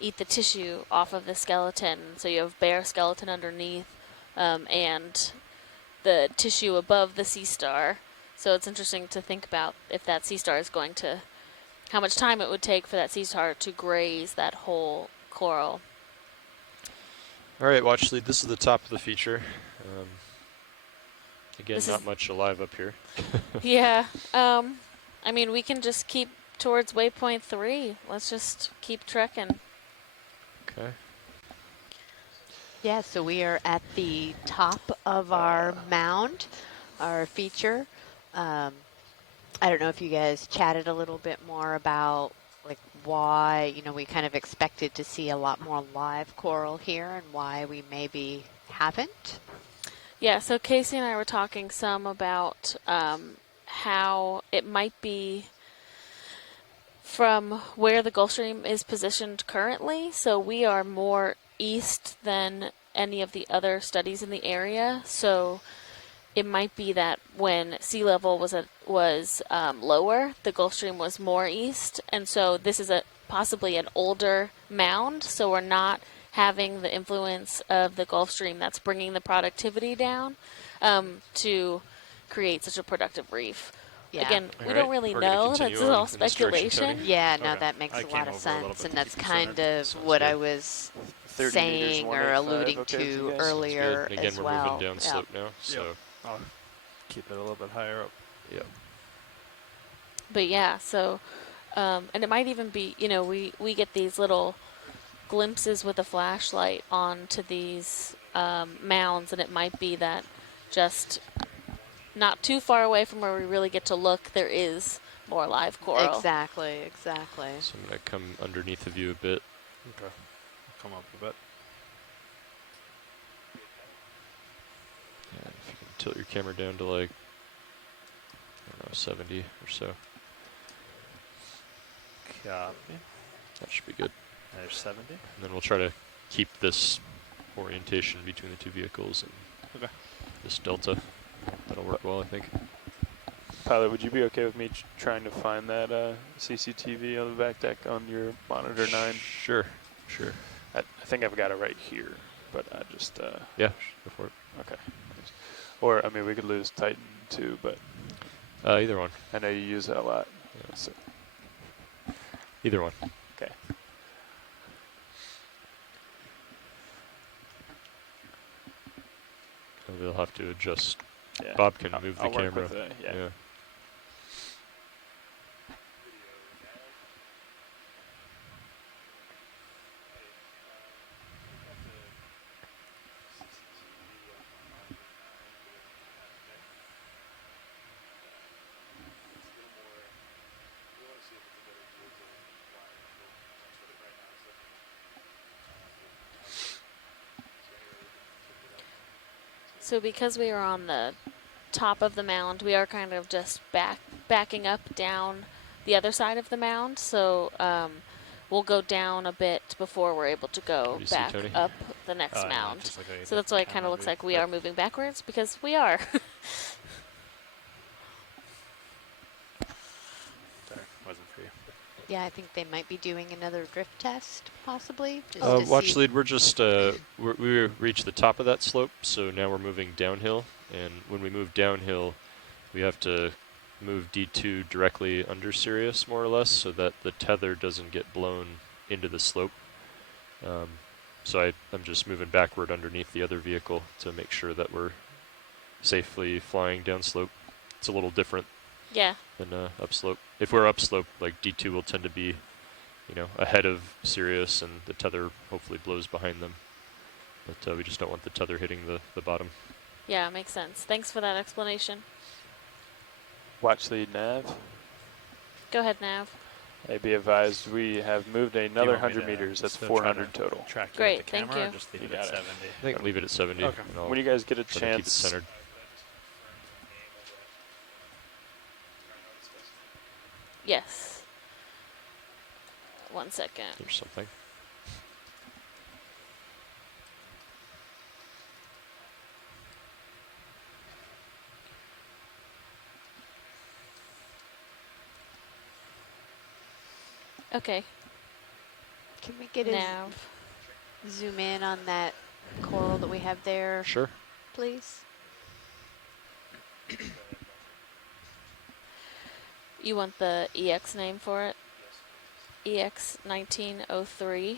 eat the tissue off of the skeleton. So you have bare skeleton underneath and the tissue above the sea star. So it's interesting to think about if that sea star is going to, how much time it would take for that sea star to graze that whole coral. All right, watch lead. This is the top of the feature. Again, This not is- much alive up here. Yeah. I mean, we can just keep towards waypoint 3. Let's just keep trekking. Okay. Yeah, so we are at the top of our mound. our feature. I don't know if you guys chatted a little bit more about like why, we kind of expected to see a lot more live coral here and why we maybe haven't. Yeah, so Casey and I were talking some about how it might be from where the Gulf Stream is positioned currently. So we are more east than any of the other studies in the area. So it might be that when sea level was lower, the Gulf Stream was more east, and so this is possibly an older mound. So we're not having the influence of the Gulf Stream that's bringing the productivity down to create such a productive reef. Yeah. Again, we Alright, don't really we're gonna know. continue That's on all in this direction, speculation. Tony. Yeah, no, Okay. that makes I a came lot of over a little sense, bit and that's 50% kind of Sounds what good. I was 30 meters, saying or 185, alluding okay with you to guys? Sounds good. earlier And again, as we're well. moving down slope now, so Yep. I'll keep it a little bit higher up. yeah. But yeah, so and it might even be, we get these little glimpses with a flashlight onto these mounds, and it might be that just not too far away from where we really get to look, there is more live coral. Exactly, exactly. So I'm gonna come underneath of you a bit. Okay. Come up a bit. And if you can tilt your camera down to like, I don't know, 70 or so. Copy. That should be good. There's 70. And then we'll try to keep this orientation between the two vehicles and Okay. this delta. That'll work well, I think. Pilot, would you be okay with me trying to find that CCTV on the back deck on your monitor 9? Sure, sure. I think I've got it right here, but I just... Yeah, go for it. Okay. Or, I mean, we could lose Titan too, but... Either one. I know you use that a lot. Yeah. So. Either one. Okay. We'll have to adjust. Yeah. Bob can I'll move the work camera. with it, yeah. So because we are on the top of the mound, we are kind of just backing up down the other side of the mound. So we'll go down a bit before we're able to go back up the next mound. Like so that's why it kind of looks like we are moving backwards, because we are. Sorry, wasn't for you. Yeah, I think they might be doing another drift test, possibly. Watch lead, we're just, we reached the top of that slope, so now we're moving downhill. And when we move downhill, we have to move D2 directly under Sirius, more or less, so that the tether doesn't get blown into the slope. So I'm just moving backward underneath the other vehicle to make sure that we're safely flying downslope. It's a little different. Yeah. Than upslope. If we're upslope, like D2 will tend to be, ahead of Sirius, and the tether hopefully blows behind them. But we just don't want the tether hitting the bottom. Yeah, makes sense. Thanks for that explanation. Watch lead nav. Go ahead, Nav. Hey, be advised, we have moved another 100 meters. That's 400 total. Track you Great, with the thank camera, you. Or just leave You it at got it. 70. I think leave it at 70. Okay. When you guys get a try to keep it chance, centered. Yes. 1 second. There's something. Okay. Can we get Nav. zoom in on that coral that we have there? Sure. Please. You want the EX name for it? EX1903.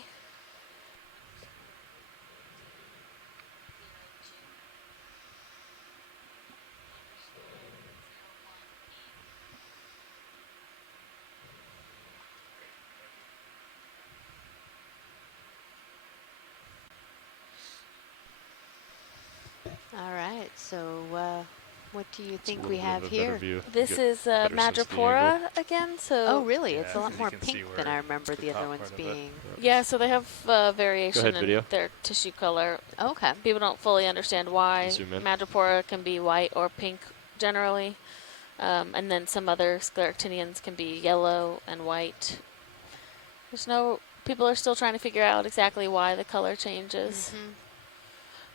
All right, so What do you It's a think little we bit have of a better here? view. This Get is better sense of the angle. Madrepora again. So Oh, really? Yeah, It's a lot 'cause more you can see pink than where I remember the the other top ones part of it. being. yeah, so they have variation ahead, in video. their tissue color. Okay. People don't fully understand why Zoom in. Madrepora can be white or pink generally, and then some other scleractinians can be yellow and white. People are still trying to figure out exactly why the color changes. Mm-hmm.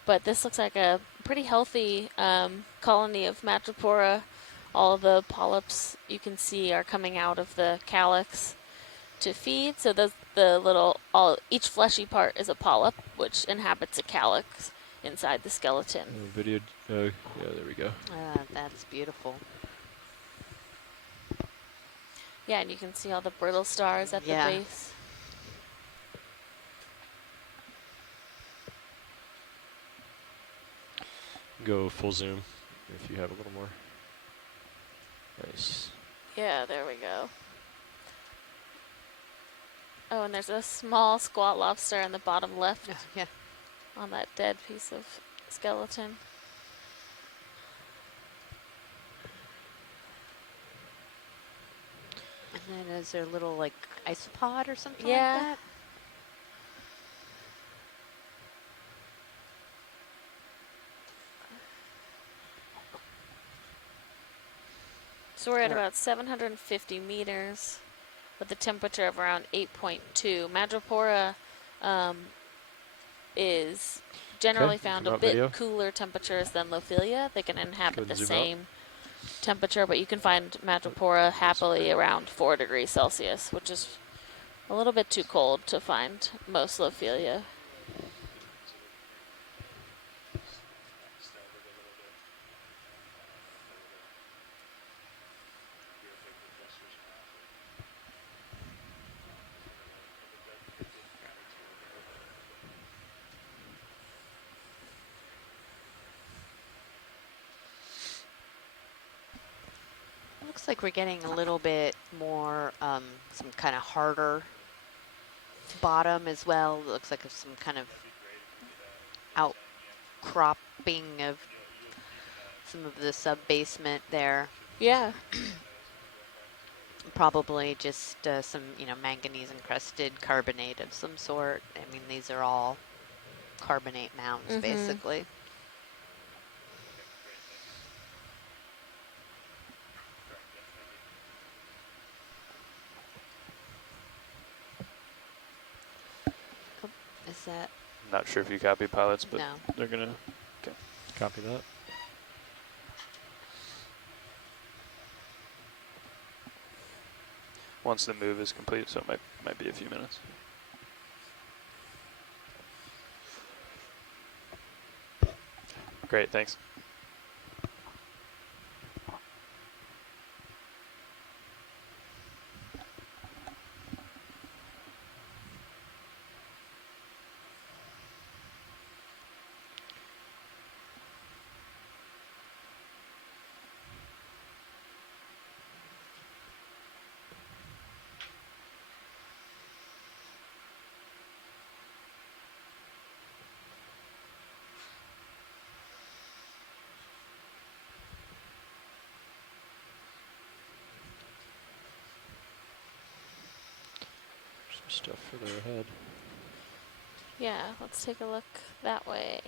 But this looks like a pretty healthy colony of Madrepora. All the polyps you can see are coming out of the calyx to feed. So each fleshy part is a polyp, which inhabits a calyx inside the skeleton. Video. Yeah, there we go. That's beautiful. Yeah, and you can see all the brittle stars at the base. Go full zoom if you have a little more. Nice. Yeah, there we go. Oh, and there's a small squat lobster in the bottom left. Yeah. On that dead piece of skeleton. And then is there a little like isopod or something Yeah. like that? So we're at about 750 meters with a temperature of around 8.2. Madrepora is generally found a bit cooler temperatures than Lophilia. They can inhabit the same temperature, but you can find Madrepora happily around 4 degrees Celsius, which is a little bit too cold to find most Lophilia. Looks like we're getting a little bit more, some kind of harder bottom as well. Looks like some kind of outcropping of some of the sub-basement there. Yeah. Probably just some, manganese encrusted carbonate of some sort. I mean, these are all carbonate mounds, basically. Is that? Not sure if you copy pilots, but no. They're gonna copy that. Once the move is complete, so it might be a few minutes. Great, thanks. Stuff further ahead. Yeah, let's take a look that way.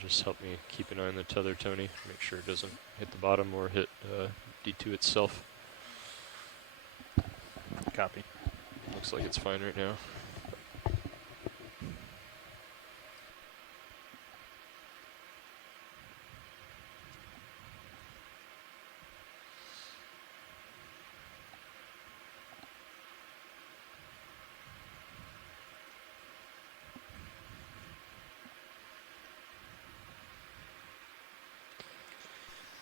Just help me keep an eye on the tether, Tony. Make sure it doesn't hit the bottom or hit D2 itself. Copy. Looks like it's fine right now.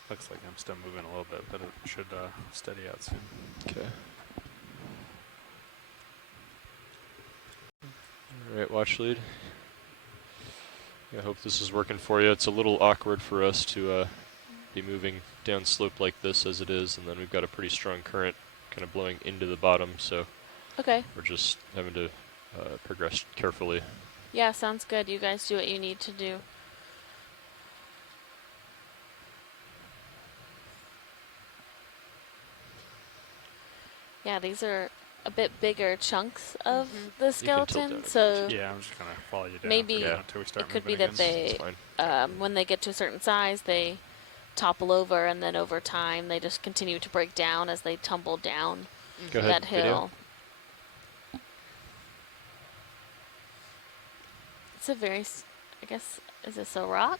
Looks like I'm still moving a little bit, but it should steady out soon. Okay. All right, watch lead. I hope this is working for you. It's a little awkward for us to be moving down slope like this as it is, and then we've got a pretty strong current kind of blowing into the bottom, so Okay. we're just having to progress carefully. Yeah, sounds good. You guys do what you need to do. Yeah, these are a bit bigger chunks of the skeleton, so yeah, I'm just gonna follow you down. maybe Until we start it could be moving that again. they, when they get to a certain size, they topple over, and then over time they just continue to break down as they tumble down that hill. It's a very, I guess, is this a rock?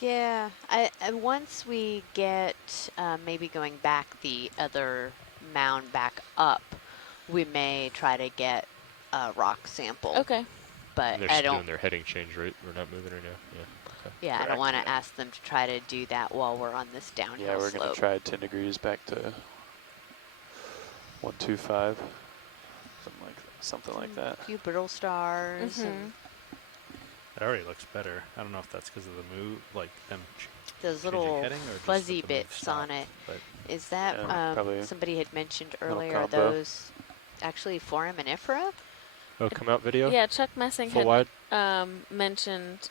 Yeah, I once we get maybe going back the other mound back up, we may try to get a rock sample. Okay. But they're I just don't. doing their heading change, right? We're not moving right now. Yeah. Okay. Yeah, I don't want to ask them to try to do that while we're on this downhill Yeah, we're slope. going to try 10 degrees back to 125. Something like that. A few brittle stars. And it already looks better. I don't know if that's because of the move, like them those little fuzzy bits on it. Is that somebody had mentioned earlier? Are those actually foraminifera? Oh, come out video? Yeah, Chuck Messing Full wide? had mentioned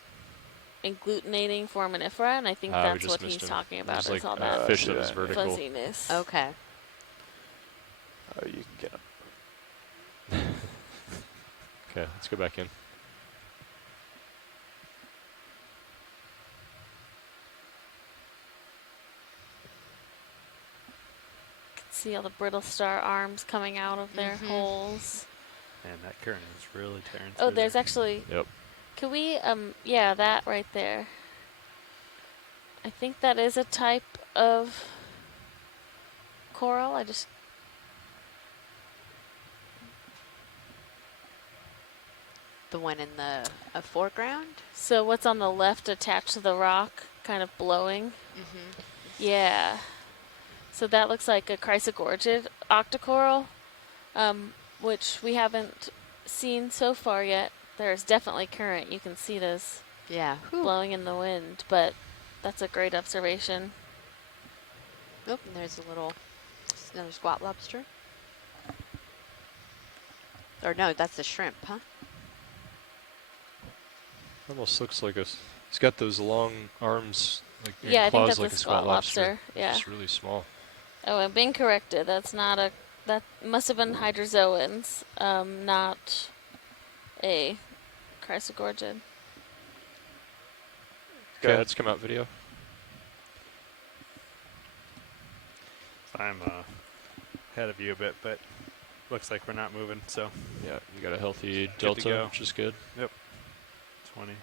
agglutinating foraminifera, and I think that's what he's talking about. There's is all like that fish that was vertical. fuzziness. Okay. Oh, you can get them. Okay, let's go back in. See all the brittle star arms coming out of their holes. And that current is really tearing Oh, through there's there. actually. Yep. Can we? Yeah, that right there. I think that is a type of coral. The one in the foreground? So what's on the left attached to the rock, kind of blowing? Yeah. So that looks like a chrysogorgid octocoral, which we haven't seen so far yet. There's definitely current. You can see this blowing in the wind, but that's a great observation. Oh, and there's another squat lobster. Or no, that's a shrimp, huh? Almost looks like he's got those long arms, like I think claws that's like a squat lobster. Yeah. It's really small. Oh, I'm being corrected. That's not that must have been hydrozoans, not a chrysogorgid. Okay, let's come out video. I'm ahead of you a bit, but looks like we're not moving, so. Yeah, you got a healthy delta, which is good. Yep. 20.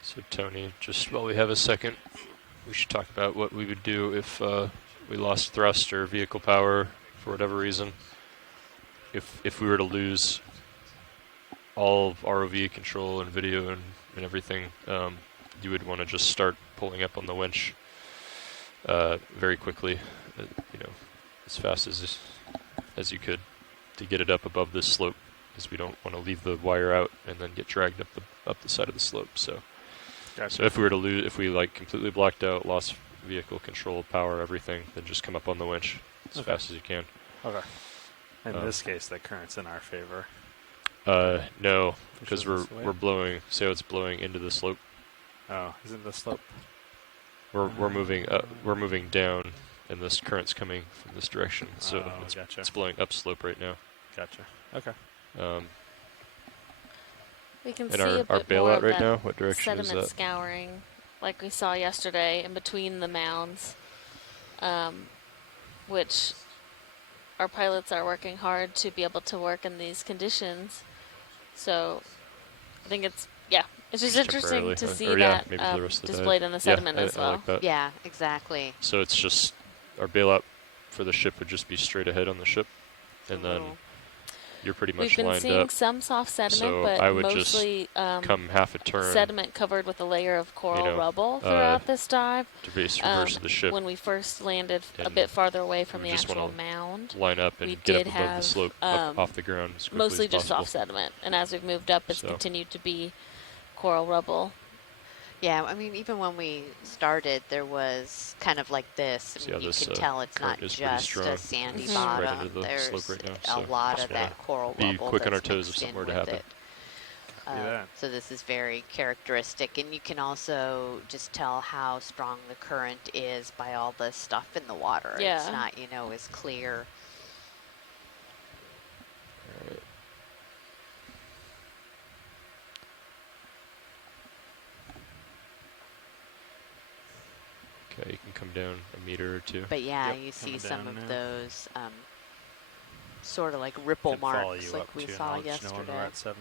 So Tony, just while we have a second, we should talk about what we would do if we lost thrust or vehicle power for whatever reason. If we were to lose all of ROV control and video and everything, you would want to just start pulling up on the winch very quickly, as fast as you could, to get it up above this slope, because we don't want to leave the wire out and then get dragged up the side of the slope. So. Gotcha. So if we were to lose, if we like completely blocked out, lost vehicle control, power, everything, then just come up on the winch as fast as you can. Okay. In this case, the current's in our favor. No, because we're blowing. So it's blowing into the slope. Oh, isn't the slope? We're moving up. We're moving down and this current's coming from this direction, so it's blowing upslope right now. Gotcha. Okay. We can and see our a bit more bailout of right that now, what direction is sediment that? scouring, like we saw yesterday, in between the mounds, which our pilots are working hard to be able to work in these conditions. So I think it's just interesting to see that displayed in the sediment as well. I like that. Yeah, exactly. So it's just our bailout for the ship would just be straight ahead on the ship, and then you're pretty much lined up. We've been seeing some soft sediment, so but I would mostly just come half a turn. Sediment covered with a layer of coral rubble throughout this dive. To base reverse of the ship. When we first landed a bit farther away from the actual mound, line up and get up above the slope, up off the ground as quickly mostly as just possible. soft sediment, and as we've moved up, it's continued to be coral rubble. Yeah, I mean, even when we started, there was kind of like this. I mean, you can tell it's not just a sandy bottom. There's a lot of that coral rubble. Be quick on our toes if something were to happen. So this is very characteristic, and you can also just tell how strong the current is by all the stuff in the water. Yeah. It's not, as clear. All right. Okay, you can come down a meter or two. But yeah, you see some of those sort of like ripple marks like we saw yesterday. We're at 70.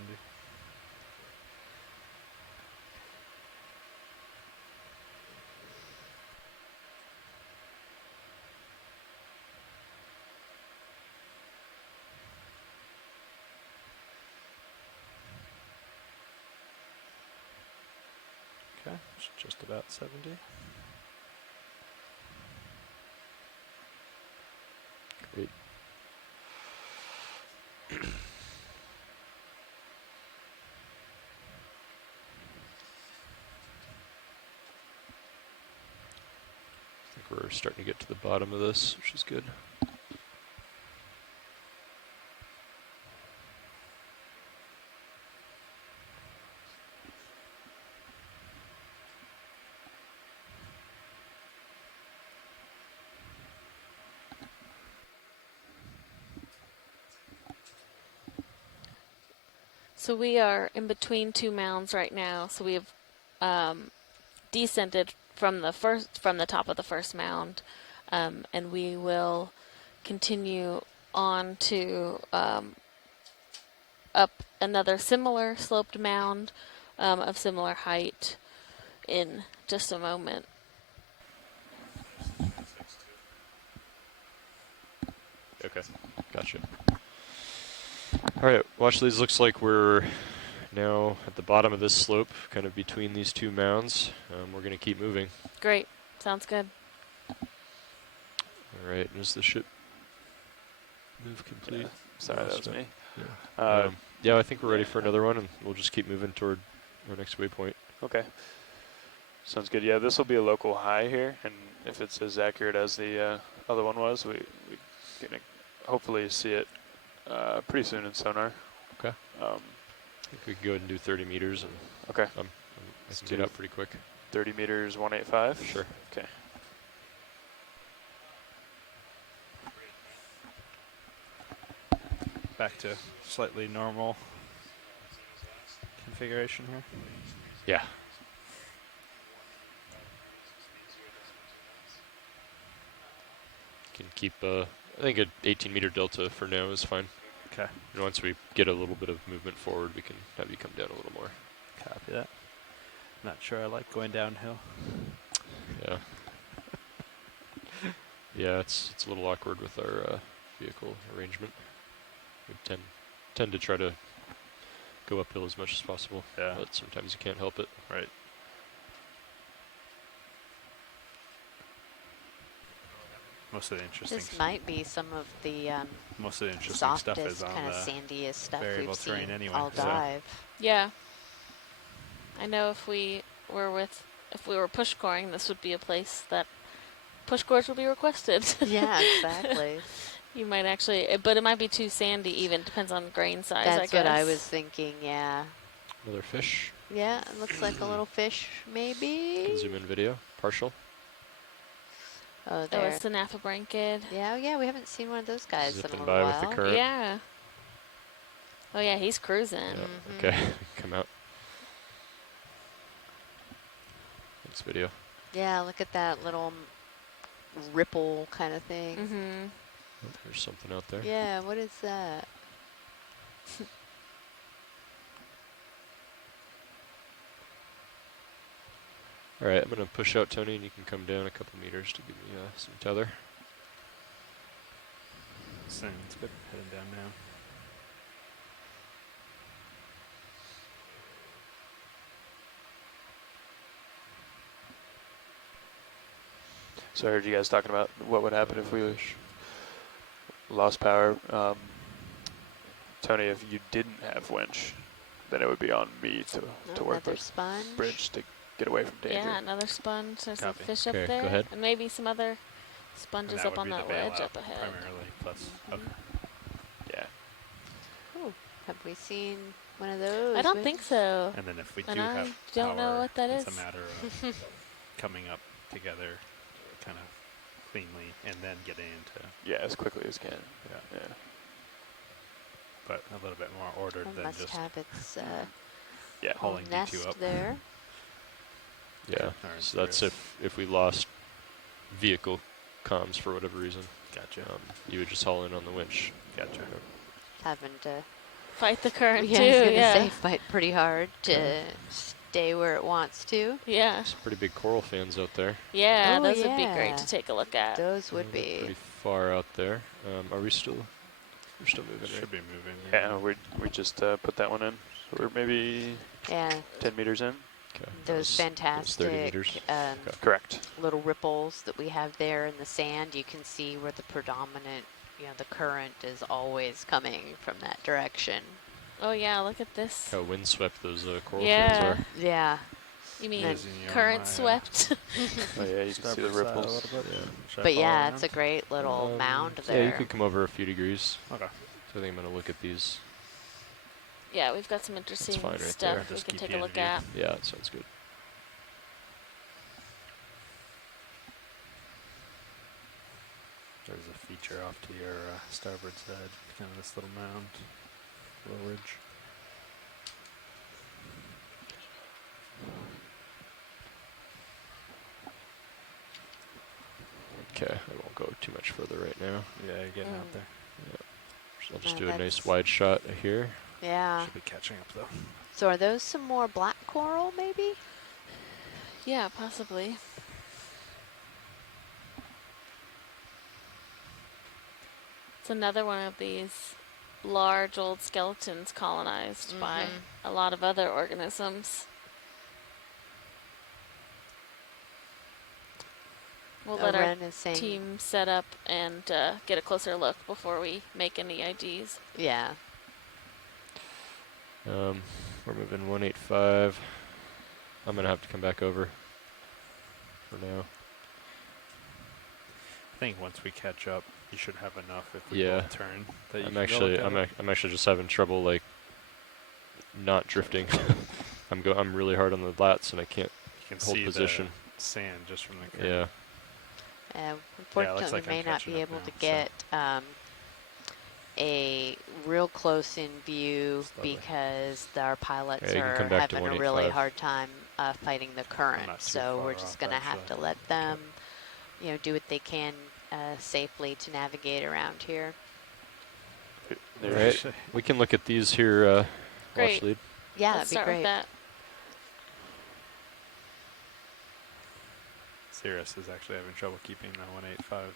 Okay, it's just about 70. Great. I think we're starting to get to the bottom of this, which is good. So we are in between two mounds right now. So we have descended from the top of the first mound, and we will continue on to up another similar sloped mound of similar height in just a moment. Okay, gotcha. All right, watch these. Looks like we're now at the bottom of this slope, kind of between these two mounds. We're going to keep moving. Great, sounds good. All right, is the ship move complete? Yeah. Sorry, that was me. Yeah. Yeah, I think we're ready for another one, and we'll just keep moving toward our next waypoint. Okay. Sounds good. Yeah, this will be a local high here, and if it's as accurate as the other one was, we can hopefully see it pretty soon in sonar. Okay. I think we can go ahead and do 30 meters, and okay. I can get up pretty quick. 30 meters, 185? Sure. Okay. Back to slightly normal configuration here. Yeah. Can keep, I think an 18-meter delta for now is fine. Okay. And once we get a little bit of movement forward, we can have you come down a little more. Copy that. Not sure I like going downhill. Yeah. Yeah, it's a little awkward with our vehicle arrangement. We tend to try to go uphill as much as possible. Yeah. But sometimes you can't help it. Right. Most of the interesting. This might be some of the most of the interesting stuff is on kind of the sandiest stuff variable we've terrain seen anyway. all dive. Yeah. I know if we were push coring, this would be a place that push cores would be requested. Yeah, exactly. You might actually, but it might be too sandy even. Depends on grain size, I guess. That's what I was thinking, yeah. Another fish. Yeah, it looks like a little fish, maybe. Can zoom in video, partial. Oh, Oh, there. it's the Naphabranchid. Yeah, we haven't seen one of those guys in a Zipping little by while. with the current. Yeah. Oh, yeah, he's cruising. Yeah. Okay, come out. Thanks, video. Yeah, look at that little ripple kind of thing. Mm-hmm. Oh, there's something out there. Yeah, what is that? All right, I'm going to push out, Tony, and you can come down a couple meters to give me some tether. Sounds good. Heading down now. So I heard you guys talking about what would happen if we lost power. Tony, if you didn't have winch, then it would be on me to work with sponge. Bridge to get away from danger. Yeah, another sponge. There's some Copy. fish Okay, up go there. ahead. And maybe some other sponges up on that ledge up ahead. Primarily, plus. Okay. Yeah. Ooh, have we seen one of those? I don't think so. And then if we do And I have don't know power, what that it's is. a matter of coming up together kind of cleanly and then getting into. Yeah, as quickly as can. Yeah. But a little bit more ordered than must just have its yeah, hauling nest D2 up. there. Yeah, so that's if we lost vehicle comms for whatever reason. Gotcha. You would just haul in on the winch. Gotcha. Having to Fight the current yeah, too. I was gonna Yeah. say fight pretty hard to stay where it wants to. Yeah. Some pretty big coral fans out there. Yeah, Oh, those would be yeah. great to take a look at. Those would They're be. pretty far out there. Are we still? We're still moving. Should Right? be moving. Yeah, we just put that one in. So we're maybe Yeah, 10 meters in. Okay. those 30 fantastic meters. Correct. little ripples that we have there in the sand. You can see where the predominant, the current is always coming from that direction. Oh yeah, look at this. How windswept those coral Yeah. fans are. Yeah. You mean Using you on current my, swept? Oh yeah, you can see the starboard side a ripples. little bit. Yeah. Should I But follow yeah, around? it's a great little mound Yeah, there. you could come over a few degrees. Okay. So I think I'm going to look at these. Yeah, we've got some interesting fine right there. stuff we Just can keep take you a in look view. at. Yeah, that sounds good. There's a feature off to your starboard side, kind of this little mound, little ridge. Okay, I won't go too much further right now. Yeah, you're getting out there. I'll just Oh, do a nice that's- wide shot here. Yeah. Should be catching up though. So are those some more black coral, maybe? Yeah, possibly. It's another one of these large old skeletons colonized by a lot of other organisms. We'll let our Ren is saying, team set up and get a closer look before we make any IDs. yeah. We're moving 185. I'm going to have to come back over for now. I think once we catch up, you should have enough if we Yeah. both turn. That you I'm can actually, go look at it. I'm actually just having trouble like not drifting. I'm really hard on the lats and I can't You can hold see position. the sand just from the current. Yeah. Unfortunately, looks like we may I'm not catching be up able now, to so. get a real close in view lovely. because our pilots Yeah, you can are come back to having a really 185. hard time fighting the current. not too So we're far just off, going to have actually. to let them, do what they can safely to navigate around here. All right. We can look at these here. Watch Great. lead. Yeah, Let's that'd be start great. with that. Cirrus is actually having trouble keeping the 185.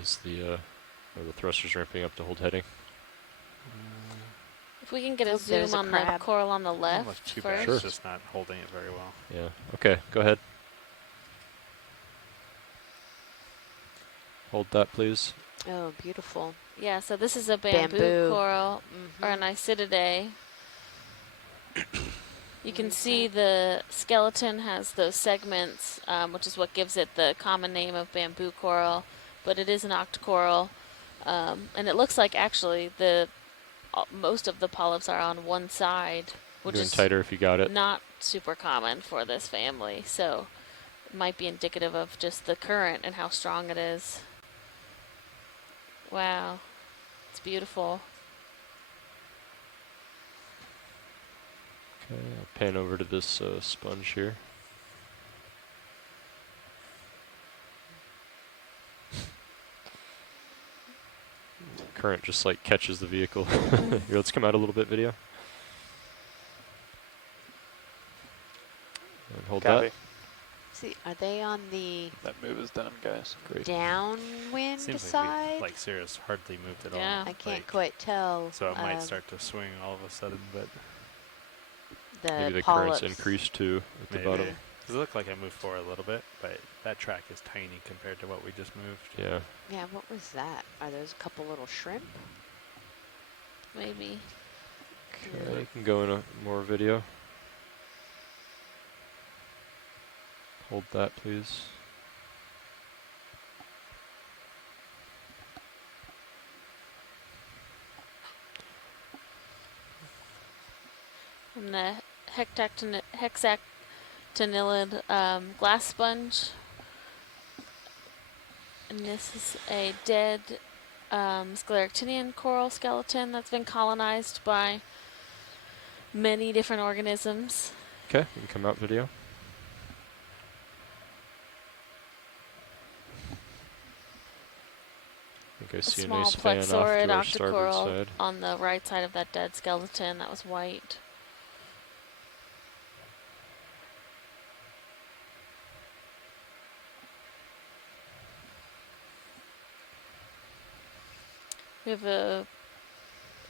Is the are the thrusters ramping up to hold heading? If we can get a Oh, there's zoom a on the crab. coral on the Not left too bad. first. Sure. It's just not holding it very well. Yeah. Okay. Go ahead. Hold that, please. Oh, beautiful. Yeah, so this is a bamboo, Bamboo. coral or Mhm. an Isididae. You can see the skeleton has those segments, which is what gives it the common name of bamboo coral, but it is an octocoral. And it looks like actually most of the polyps are on one side, which Doing is tighter if you got it. not super common for this family. So might be indicative of just the current and how strong it is. Wow, it's beautiful. Okay, I'll pan over to this sponge here. Current just like catches the vehicle. Here, let's come out a little bit, video. And hold Copy. that. See, are they on the That move is done, guys. Great. downwind Seems side? like like Sarah's hardly moved at Yeah. all. I can't Like, quite tell. so it might start to swing all of a sudden, but Maybe the polyps. current's increased too at the maybe. bottom. 'Cause it looked like I moved forward a little bit, but that track is tiny compared to what we just moved. Yeah. Yeah, what was that? Are those a couple little shrimp? Maybe. Okay, you can go in a more video. Hold that, please. And the hexactinellid glass sponge. And this is a dead scleractinian coral skeleton that's been colonized by many different organisms. Okay, you can come out, video. I think I A see a small nice fan off to plexaurid our starboard octocoral side. on the right side of that dead skeleton that was white. We have a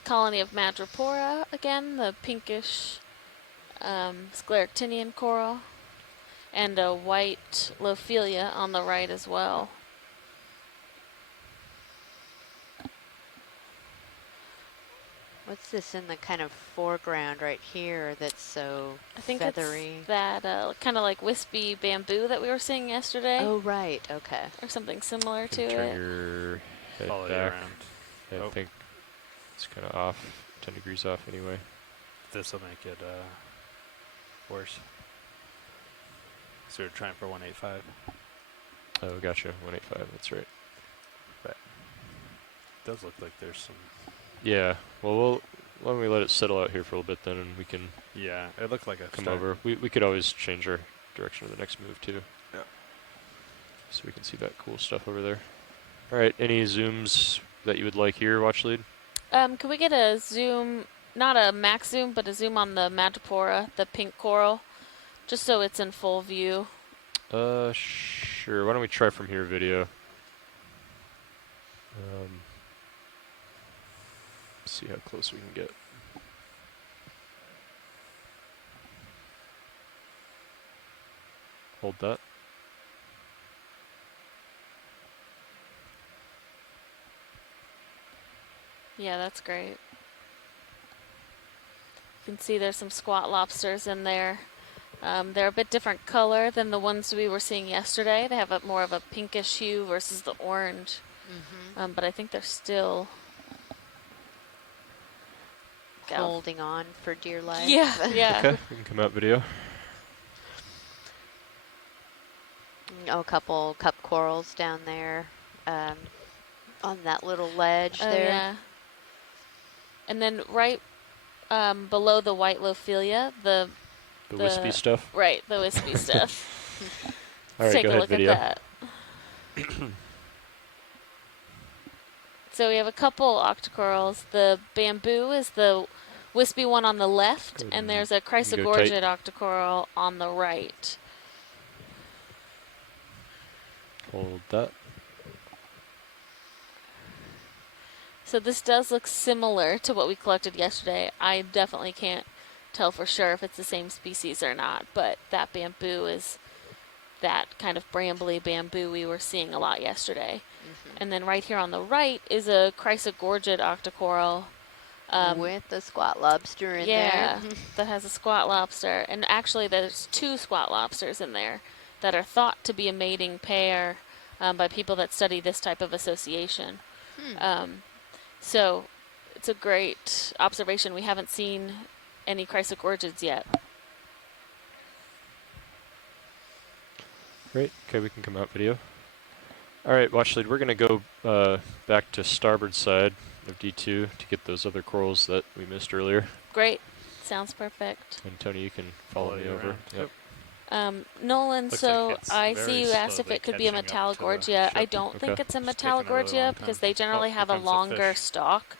colony of madrepora again, the pinkish scleractinian coral, and a white Lophelia on the right as well. What's this in the kind of foreground right here that's so I think feathery? it's that kind of like wispy bamboo that we were seeing yesterday. Oh, right. Okay. Or something similar You to can turn it. your head Follow you back. around. Yeah, I think it's kind of off, 10 degrees off anyway. This will make it worse. So we're trying for 185. Oh, gotcha. 185. That's right. But it does look like there's some. Yeah. Well, why don't we let it settle out here for a little bit then, and we can. Yeah, it looked like a come start. over. We could always change our direction of the next move too. Yeah. So we can see that cool stuff over there. All right. Any zooms that you would like here, watch lead? Could we get a zoom, not a max zoom, but a zoom on the madrepora, the pink coral, just so it's in full view? Sure. Why don't we try from here, video? See how close we can get. Hold that. Yeah, that's great. You can see there's some squat lobsters in there. They're a bit different color than the ones we were seeing yesterday. They have a more of a pinkish hue versus the orange. But I think they're still holding on for dear life. Yeah, yeah. Okay, we can come out, video. Oh, a couple cup corals down there on that little ledge there. Yeah. And then right below the white Lophelia, the wispy stuff? Right, the wispy stuff. All right, Take go a ahead, look video. at that. So we have a couple octocorals. The bamboo is the wispy one on the left, and there's a chrysogorgid octocoral on the right. Hold that. So this does look similar to what we collected yesterday. I definitely can't tell for sure if it's the same species or not, but that bamboo is that kind of brambly bamboo we were seeing a lot yesterday. And then right here on the right is a chrysogorgid octocoral. With a squat lobster in there. Yeah, that has a squat lobster. And actually there's two squat lobsters in there that are thought to be a mating pair by people that study this type of association. So it's a great observation. We haven't seen any chrysogorgids yet. Great. Okay, we can come out video. All right, watch lead. We're going to go back to starboard side of D2 to get those other corals that we missed earlier. Great. Sounds perfect. And Tony, you can follow me over. Yep. Nolan, Looks so like it's I very see you asked if slowly it could be a catching up to the Metallogorgia. I ship. don't think it's a It's taking a really long Metallogorgia because time. they generally Oh, have here a comes the longer fish. stalk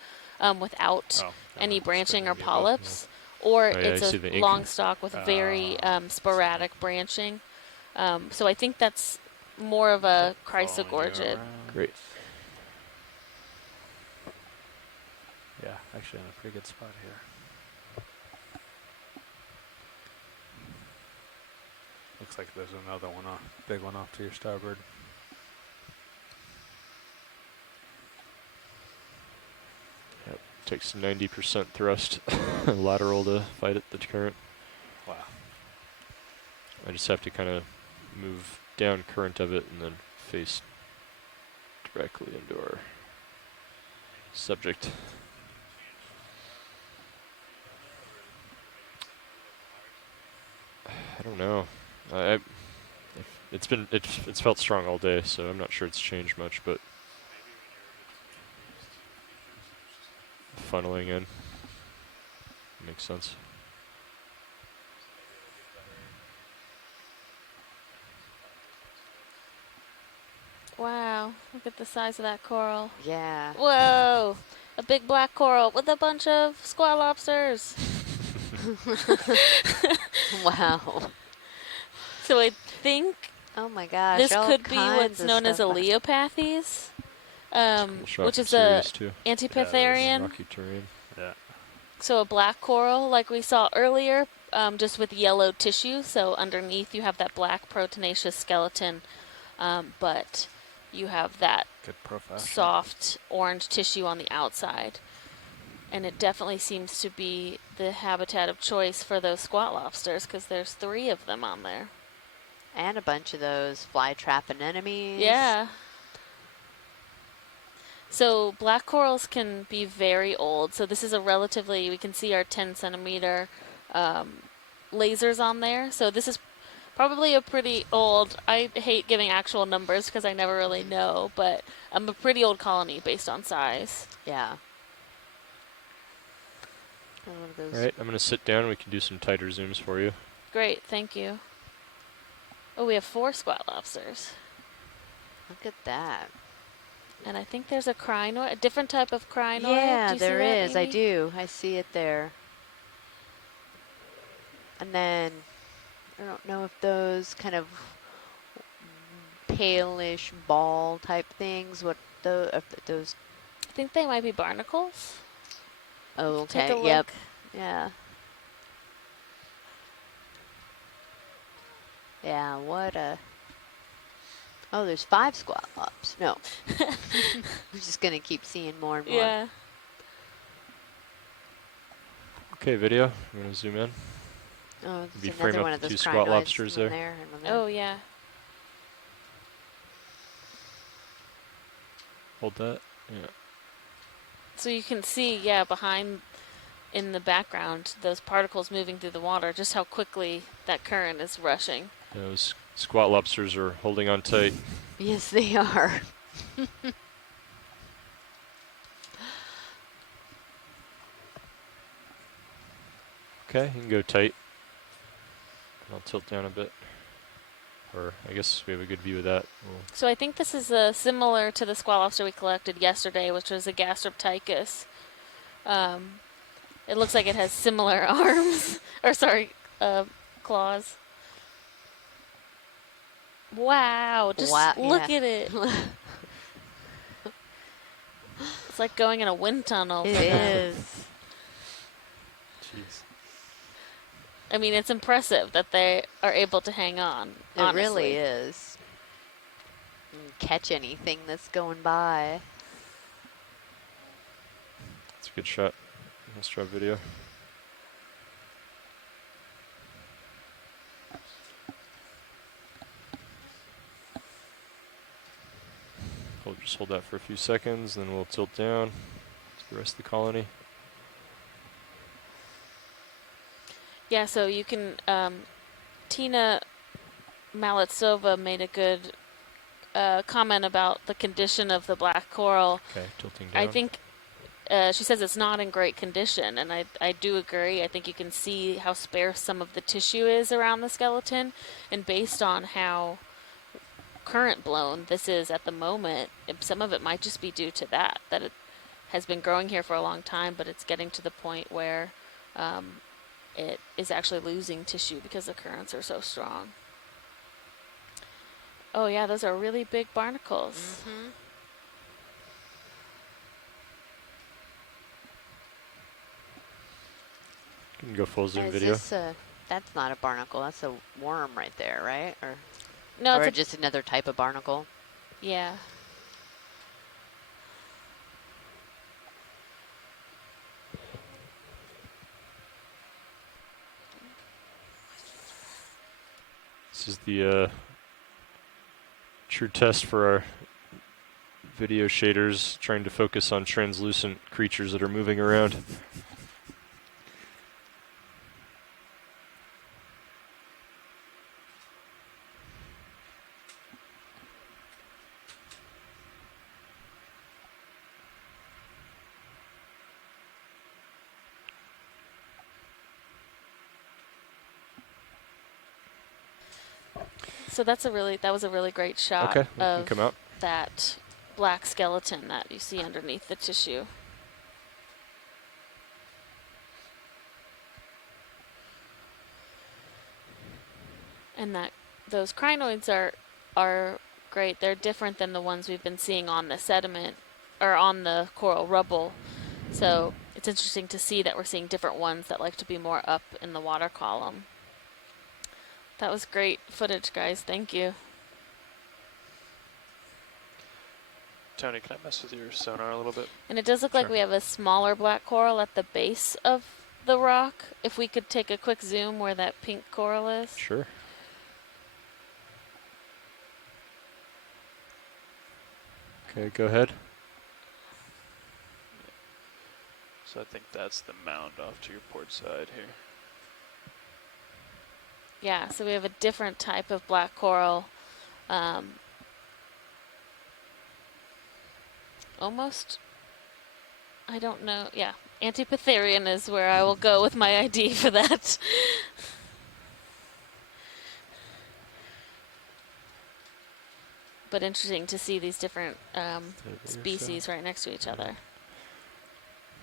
without any branching or maybe a bit. polyps, or Oh, yeah, it's I see a the ink. long stalk with very sporadic branching. So I think that's more of a Chrysogorgid. Great. Yeah, actually in a pretty good spot here. Looks like there's another one off, big one off to your starboard. Yep. Takes 90% thrust lateral to fight at the current. Wow. I just have to kind of move down current of it and then face directly into our subject. I don't know. It's felt strong all day, so I'm not sure it's changed much, but funneling in makes sense. Wow, look at the size of that coral. Yeah. Whoa, a big black coral with a bunch of squat lobsters. Wow. So I think Oh my gosh. this all could be what's kinds of known as stuff. Aleopathes, Show which some is a series too. Antipitherian. Rocky terrain. Yeah. So a black coral, like we saw earlier, just with yellow tissue. So underneath you have that black proteinaceous skeleton, but you have that Good profile. soft orange tissue on the outside. And it definitely seems to be the habitat of choice for those squat lobsters because there's 3 of them on there. And a bunch of those fly-trap anemones. Yeah. So black corals can be very old. So this is a relatively, we can see our 10 centimeter lasers on there. So this is probably a pretty old, I hate giving actual numbers because I never really know, but a pretty old colony based on size. Yeah. All right, I'm going to sit down. We can do some tighter zooms for you. Great, thank you. Oh, we have 4 squat lobsters. Look at that. And I think there's a crinoid, a different type of crinoid. Yeah, Do you see there that, is. I Amy? do. I see it there. And then I don't know if those kind of palish ball type things, what those. I think they might be barnacles. Oh, Take okay. a Yep. look. Yeah. Yeah. What a. Oh, there's 5 squat lobs. No. We're just gonna keep seeing more and more. Yeah. Okay, video. I'm going to zoom in. Oh, Maybe it's frame another up one of the those 2 squat crinoids, lobsters one there. there and one there. Oh, yeah. Hold that. Yeah. So you can see, yeah, behind in the background, those particles moving through the water, just how quickly that current is rushing. Those squat lobsters are holding on tight. Yes, they are. Okay, you can go tight. I'll tilt down a bit. Or I guess we have a good view of that. So I think this is similar to the squat lobster we collected yesterday, which was a Gastroptychus. It looks like it has similar arms, or sorry, claws. Wow, just look at it. It's like going in a wind tunnel. It is. Jeez. I mean, it's impressive that they are able to hang on. It honestly. really is. And catch anything that's going by. It's a good shot. Nice job, video. We'll just hold that for a few seconds, then we'll tilt down to the rest of the colony. Yeah, so you can, Tina Maletsova made a good comment about the condition of the black coral. Okay, tilting down. I think she says it's not in great condition, and I do agree. I think you can see how sparse some of the tissue is around the skeleton, and based on how current blown this is at the moment, some of it might just be due to that it has been growing here for a long time, but it's getting to the point where it is actually losing tissue because the currents are so strong. Oh yeah, those are really big barnacles. Mm-hmm. You can go full zoom Is video. this that's not a barnacle. That's a worm right there, right? Or no, or it's just another type of barnacle. Yeah. This is the true test for our video shaders, trying to focus on translucent creatures that are moving around. So that was a really great shot Okay, of come out. that black skeleton that you see underneath the tissue. And those crinoids are great. They're different than the ones we've been seeing on the sediment or on the coral rubble. So it's interesting to see that we're seeing different ones that like to be more up in the water column. That was great footage, guys. Thank you. Tony, can I mess with your sonar a little bit? And it does look like we have a smaller black coral at the base of the rock. If we could take a quick zoom where that pink coral is. Sure. Okay, go ahead. So I think that's the mound off to your port side here. Yeah, so we have a different type of black coral. Almost, I don't know. Yeah, Antipitherian is where I will go with my ID for that. But interesting to see these different species right next to each other.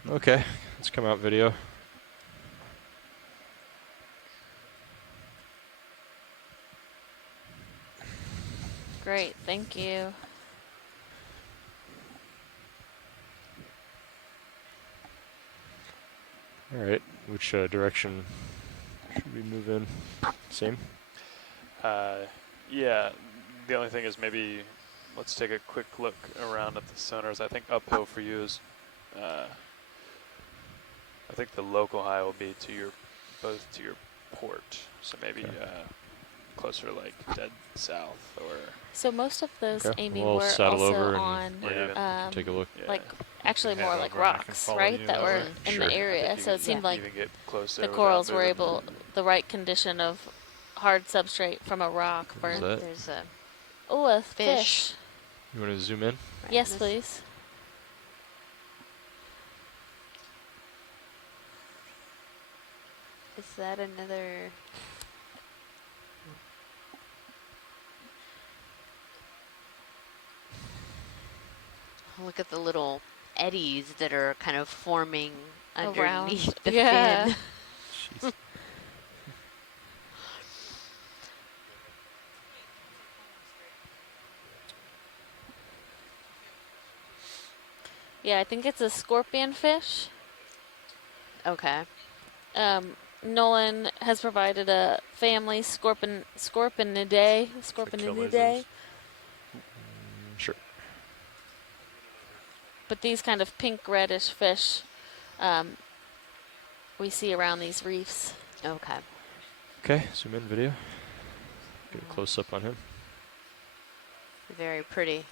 Okay, let's come out video. Great, thank you. All right, which direction should we move in? Same? Yeah, the only thing is maybe let's take a quick look around at the sonars. I think uphill for you is, I think the local high will be to both to your port. So maybe closer to like dead south or. So most of those, Amy, we'll were saddle also over on, take a look. like actually more like rocks, right? That were in the area. So it seemed like the corals were the right condition of hard substrate from a rock. What is that? There's a a fish. You want to zoom in? Right, yes, please. Is that another? Look at the little eddies that are kind of forming underneath the fin. Yeah, I think it's a scorpion fish. Okay. Nolan has provided a family Scorpionidae. Sure. But these kind of pink reddish fish we see around these reefs. Okay. Okay, zoom in video. Get a close up on him. Very pretty.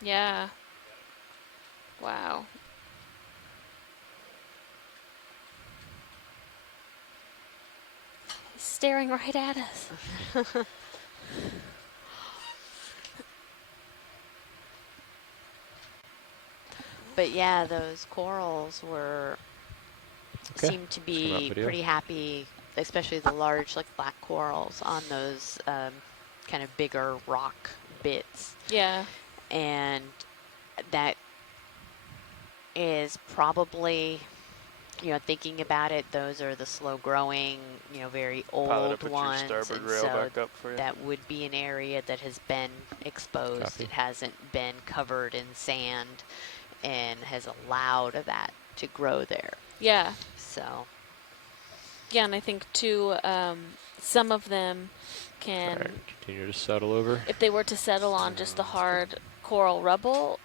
Yeah. Wow. He's staring right at us. But yeah, those corals seemed to be pretty happy, especially the large, like black corals on those kind of bigger rock bits. Yeah. And that is probably, thinking about it, those are the slow growing, very old ones. And so that would be an area that has been exposed. Copy. It hasn't been covered in sand and has allowed that to grow there. Yeah. So. Yeah, and I think too, some of them can. Right, continue to settle over. If they were to settle on just the hard coral rubble,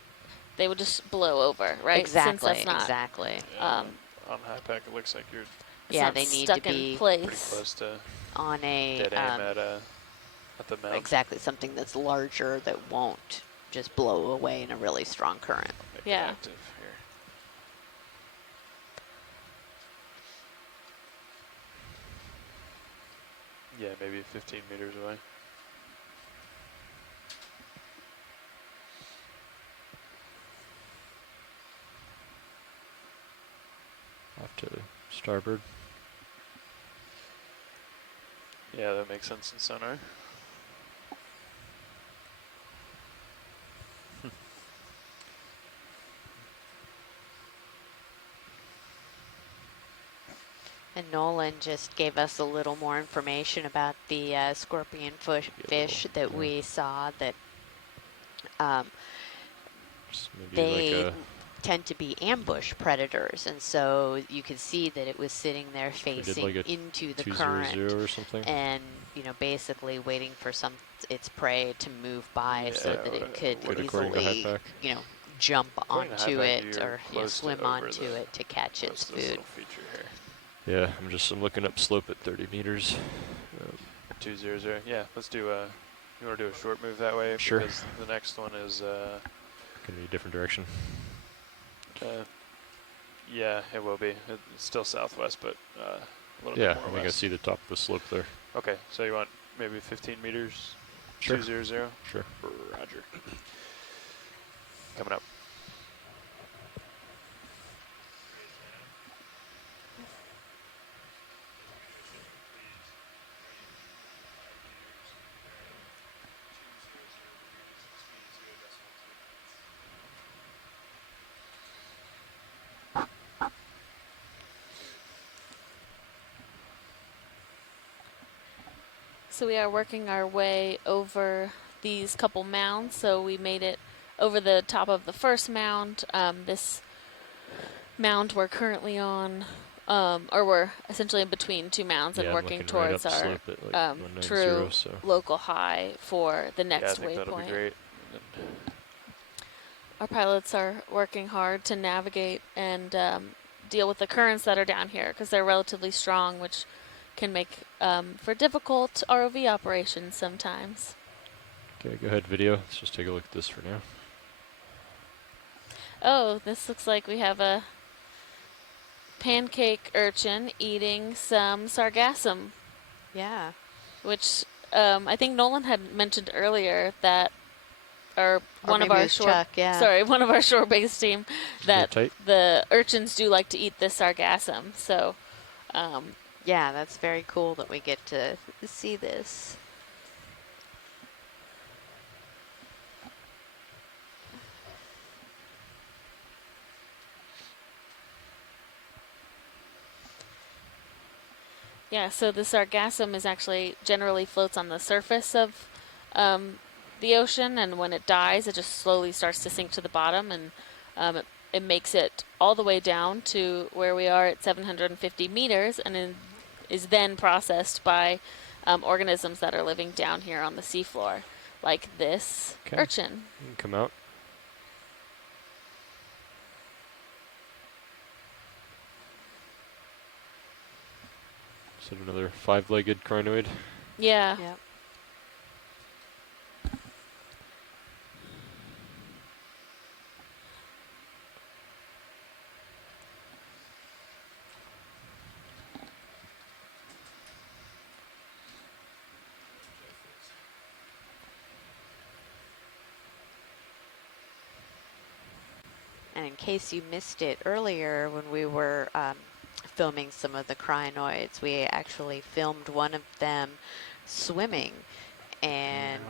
they would just blow over, right? Exactly. Since that's not, exactly. On high pack, it looks like you're. They need stuck to be in place. Pretty close to on a dead aim at the mouth. Exactly, something that's larger that won't just blow away in a really strong current. Make Yeah. it active here. Yeah, maybe 15 meters away. Off to starboard. Yeah, that makes sense in sonar. And Nolan just gave us a little more information about the scorpion fish that we saw that they like tend to be ambush predators, and so you could see that it was sitting there facing like into the 200 current or something. and basically waiting for its prey to move by so that it could easily jump onto it or swim onto it to catch its food. Yeah, I'm looking up slope at 30 meters. 200. Yeah, let's do a. You want to do a short move that way? Sure. Because the next one is. Gonna be a different direction. Yeah, it will be. It's still southwest, but a little yeah, bit more I think west. I see the top of the slope there. Okay, so you want maybe 15 meters? Sure. 200? Sure. Roger. Coming up. So we are working our way over these couple mounds. So we made it over the top of the first mound. This mound we're currently on, or we're essentially in between two mounds and working towards our true local high for the next I think that'll be waypoint. great. Our pilots are working hard to navigate and deal with the currents that are down here because they're relatively strong, which can make for difficult ROV operations sometimes. Okay, go ahead, video. Let's just take a look at this for now. Oh, this looks like we have a pancake urchin eating some sargassum. Yeah. Which I think Nolan had mentioned earlier that, or one of our one of our shore-based team, that the urchins do like to eat this sargassum. So. Yeah, that's very cool that we get to see this. Yeah, so the sargassum is actually generally floats on the surface of the ocean, and when it dies, it just slowly starts to sink to the bottom, and it makes it all the way down to where we are at 750 meters, and is then processed by organisms that are living down here on the seafloor, like this urchin. You can come out. Is it another 5-legged crinoid? Yeah. Yep. And in case you missed it earlier when we were filming some of the crinoids, we actually filmed one of them swimming. And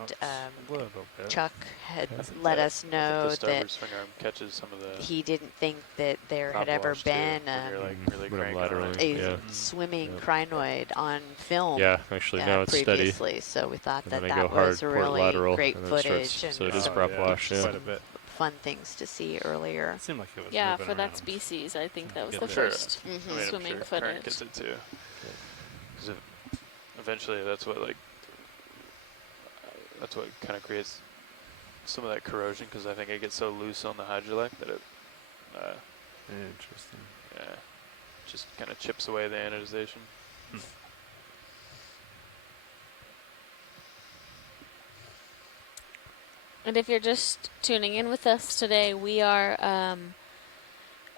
Chuck had let us know the that starboard swing arm catches some of the he didn't think that there had prop ever wash too, been when you're like really cranking on it. a swimming crinoid on film. Yeah, actually now it's steady. Previously, so we thought And that then I go that hard, was port really lateral, great and then it footage, starts, and so it is prop wash. Yeah. Quite a bit. fun things to see earlier. It seemed like it was Yeah, moving for that around. species, I think that was I'm the sure- first I mean, I'm swimming sure current footage. gets it too. Because eventually, that's what kind of creates some of that corrosion. Because I think it gets so loose on the hydrolect that it, Interesting. yeah, just kind of chips away the anodization. And if you're just tuning in with us today, we are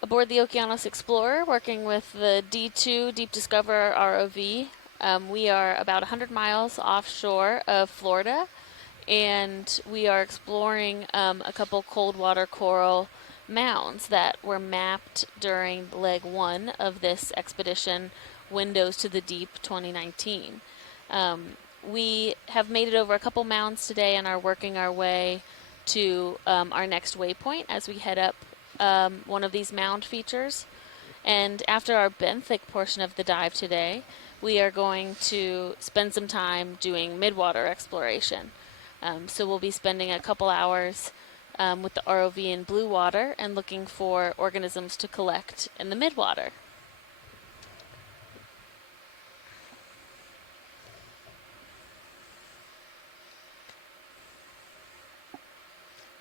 aboard the Okeanos Explorer working with the D2 Deep Discoverer ROV. We are about 100 miles offshore of Florida, and we are exploring a couple cold water coral mounds that were mapped during leg 1 of this expedition, Windows to the Deep 2019. We have made it over a couple mounds today and are working our way to our next waypoint as we head up one of these mound features. And after our benthic portion of the dive today, we are going to spend some time doing midwater exploration. So we'll be spending a couple hours with the ROV in blue water and looking for organisms to collect in the midwater.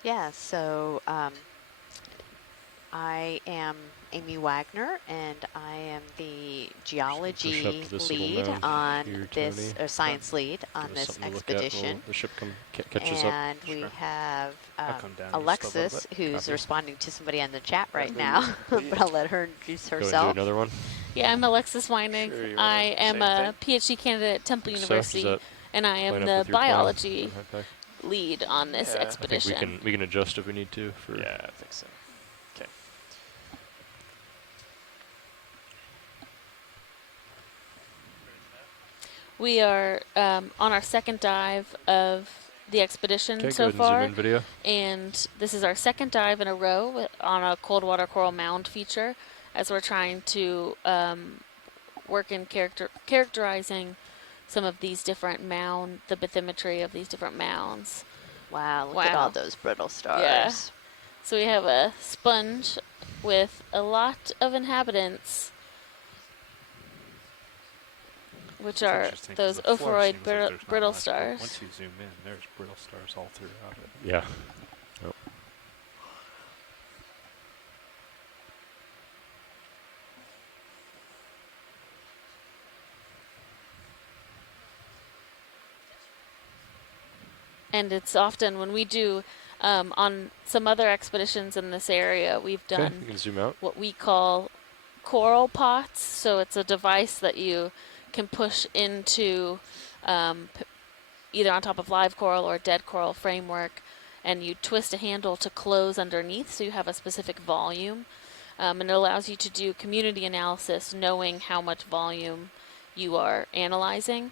Yeah, so I am Amy Wagner, and I am the geology lead on this, science lead on this expedition. The ship catches up. And we have come down just a Alexis, little bit. who's Copy. responding to somebody in the chat right now, but I'll let her introduce Go and herself. do another one. Yeah, I'm Alexis Weinig. Sure, you I want am same a PhD candidate at Temple So, does University, that and I am line up the with your plan? biology Okay. lead on this Yeah. I think we I think expedition. we can adjust if we need to. For Yeah, I think so. Okay. We are on our second dive of the expedition Okay, so go ahead and zoom far, in video. and this is our second dive in a row on a cold water coral mound feature, as we're trying to work in characterizing some of these different the bathymetry of these different mounds. Wow, look at all those brittle stars. Yeah. So we have a sponge with a lot of inhabitants, which It's are interesting 'cause those the floor ophiroid seems like there's not brittle much, but stars. Once you zoom in, there's brittle stars all throughout it. Yeah. Yep. And it's often when we do on some other expeditions in this area, we've Okay, done you can zoom out. what we call coral pots. So it's a device that you can push into either on top of live coral or dead coral framework, and you twist a handle to close underneath so you have a specific volume. And it allows you to do community analysis knowing how much volume you are analyzing.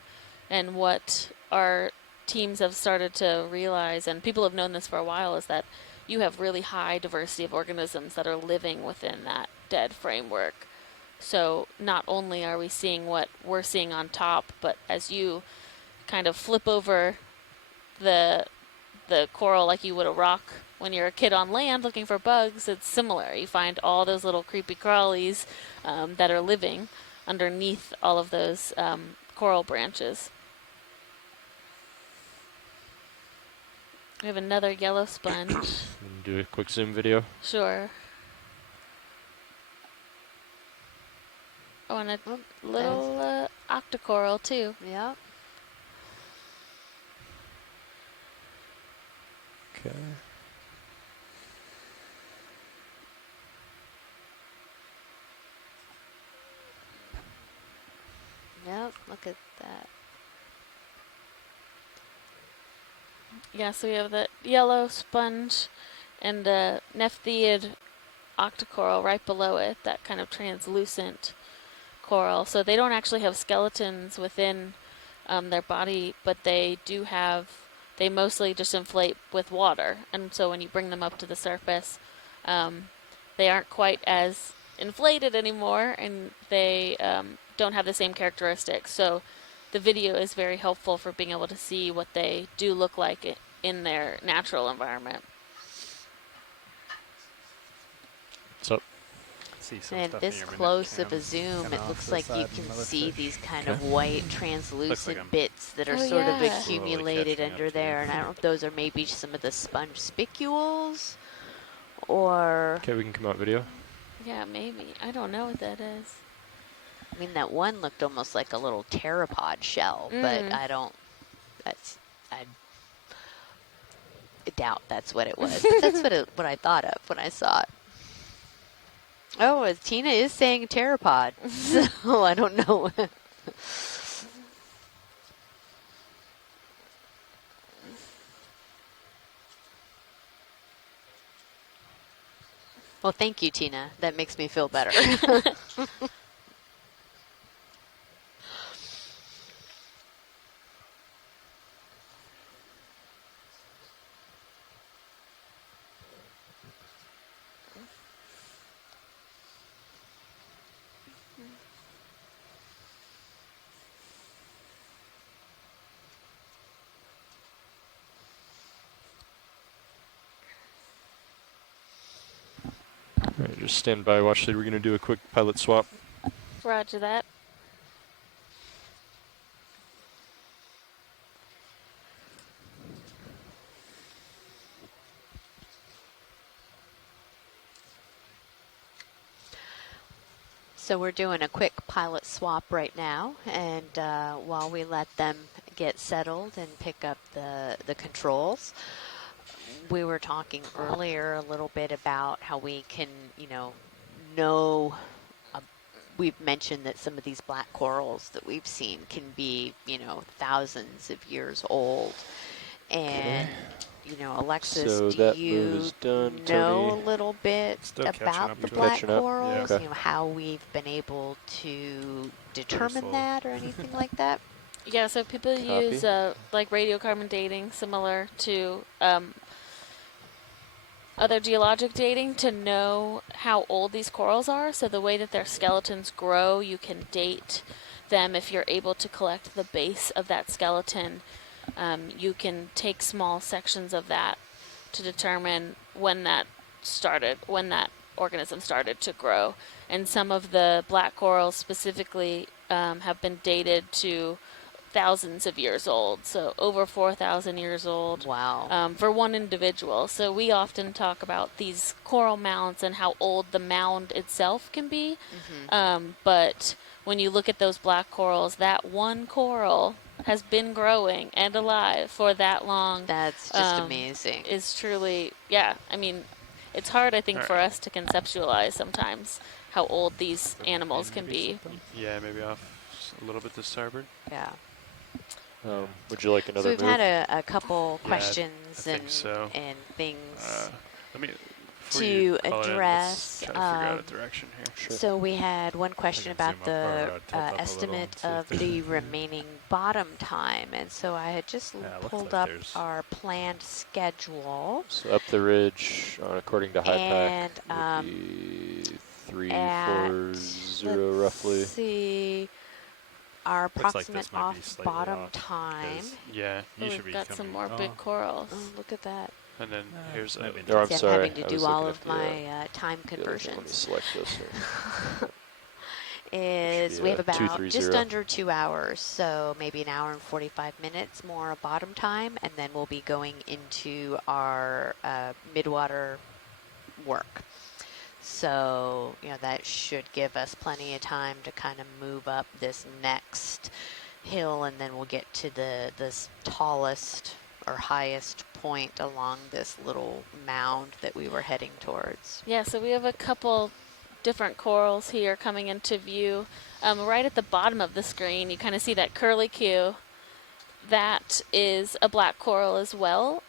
And what our teams have started to realize, and people have known this for a while, is that you have really high diversity of organisms that are living within that dead framework. So not only are we seeing what we're seeing on top, but as you kind of flip over the coral like you would a rock when you're a kid on land looking for bugs, it's similar. You find all those little creepy crawlies that are living underneath all of those coral branches. We have another yellow sponge. Do a quick zoom video. Sure. Oh, and a little octocoral too. Yep. Okay. Yep, look at that. Yeah, so we have the yellow sponge and a nephtheid octocoral right below it, that kind of translucent coral. So they don't actually have skeletons within their body, but they mostly just inflate with water. And so when you bring them up to the surface, they aren't quite as inflated anymore, and they don't have the same characteristics. So the video is very helpful for being able to see what they do look like in their natural environment. So, and this close of a zoom, it looks like you can see these kind of white translucent bits that are sort of accumulated under there. And I don't know if those are maybe some of the sponge spicules or... Okay, we can come out video. Yeah, maybe. I don't know what that is. I mean, that one looked almost like a little pteropod shell, but I don't... I doubt that's what it was. But that's what I thought of when I saw it. Oh, Tina is saying pteropod, so I don't know. Well, thank you, Tina. That makes me feel better. All right, just stand by, watch lead. We're going to do a quick pilot swap. Roger that. So we're doing a quick pilot swap right now, and while we let them get settled and pick up the controls, we were talking earlier a little bit about how we can, know we've mentioned that some of these black corals that we've seen can be, thousands of years old. And, Alexis, so do that you move is done, know Tony. a little bit about the black corals? Yeah. Okay. How we've been able to determine that or anything like that? Yeah, so people use like radiocarbon dating, similar to other geologic dating, to know how old these corals are. So the way that their skeletons grow, you can date them if you're able to collect the base of that skeleton. You can take small sections of that to determine when that organism started to grow. And some of the black corals specifically have been dated to thousands of years old, so over 4,000 years old. Wow. For one individual. So we often talk about these coral mounds and how old the mound itself can be. But when you look at those black corals, that one coral has been growing and alive for that long. That's just amazing. Is truly, yeah. I mean, it's hard, I think, for us to conceptualize sometimes how old these animals can be. Yeah, maybe off a little bit to starboard. Yeah. Would you like another So we've move? had a couple questions and things to address. Try to figure out a direction here. Sure. So we had one question about the estimate of the remaining bottom time, and so I had just pulled up our planned schedule. So up the ridge, according to high and, pack, would be 340 roughly. Let's see. Our approximate off-bottom time. Yeah, you should be got some more big corals. Oh, look at that. And then here's a... I'm sorry. Having to do all of my time conversions. Let me select this is we have about just under 2 hours, so maybe an hour and 45 minutes more of bottom time, and then we'll be going into our midwater work. So, that should give us plenty of time to kind of move up this next hill, and then we'll get to this tallest or highest point along this little mound that we were heading towards. Yeah, so we have a couple different corals here coming into view. Right at the bottom of the screen, you kind of see that curly Q. That is a black coral as well,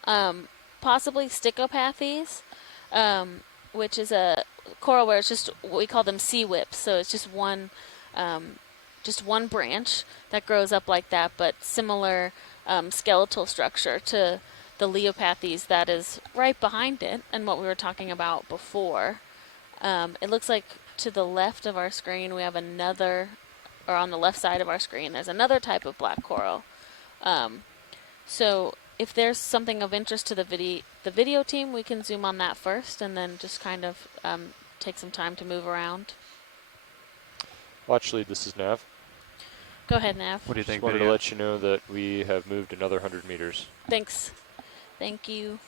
possibly Sticopathes. which is a coral where it's just, we call them sea whips. So it's just one branch that grows up like that, but similar skeletal structure to the Leopathes that is right behind it and what we were talking about before. It looks like to the left of our screen we have another, or on the left side of our screen, there's another type of black coral. So if there's something of interest to the video team, we can zoom on that first and then just kind of take some time to move around. Watch lead, this is Nav. Go ahead, Nav. What do you think, Just wanted video? to let you know that we have moved another 100 meters. Thanks. Thank you.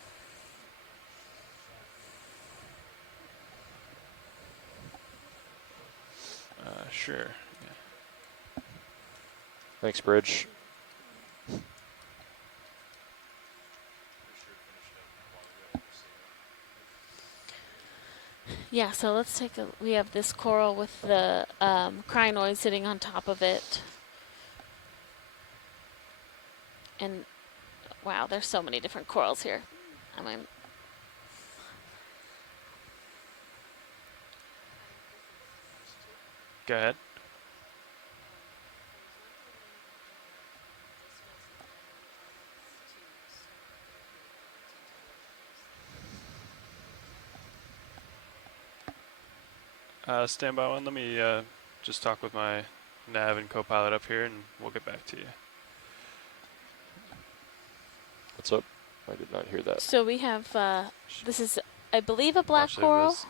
Sure. Yeah. Thanks, Bridge. Yeah, so let's take a, we have this coral with the crinoid sitting on top of it. And wow, there's so many different corals here. I mean, Go ahead. Stand by one. Let me just talk with my nav and co-pilot up here, and we'll get back to you. What's up? I did not hear that. so we have, this is, I believe, a black Actually, coral was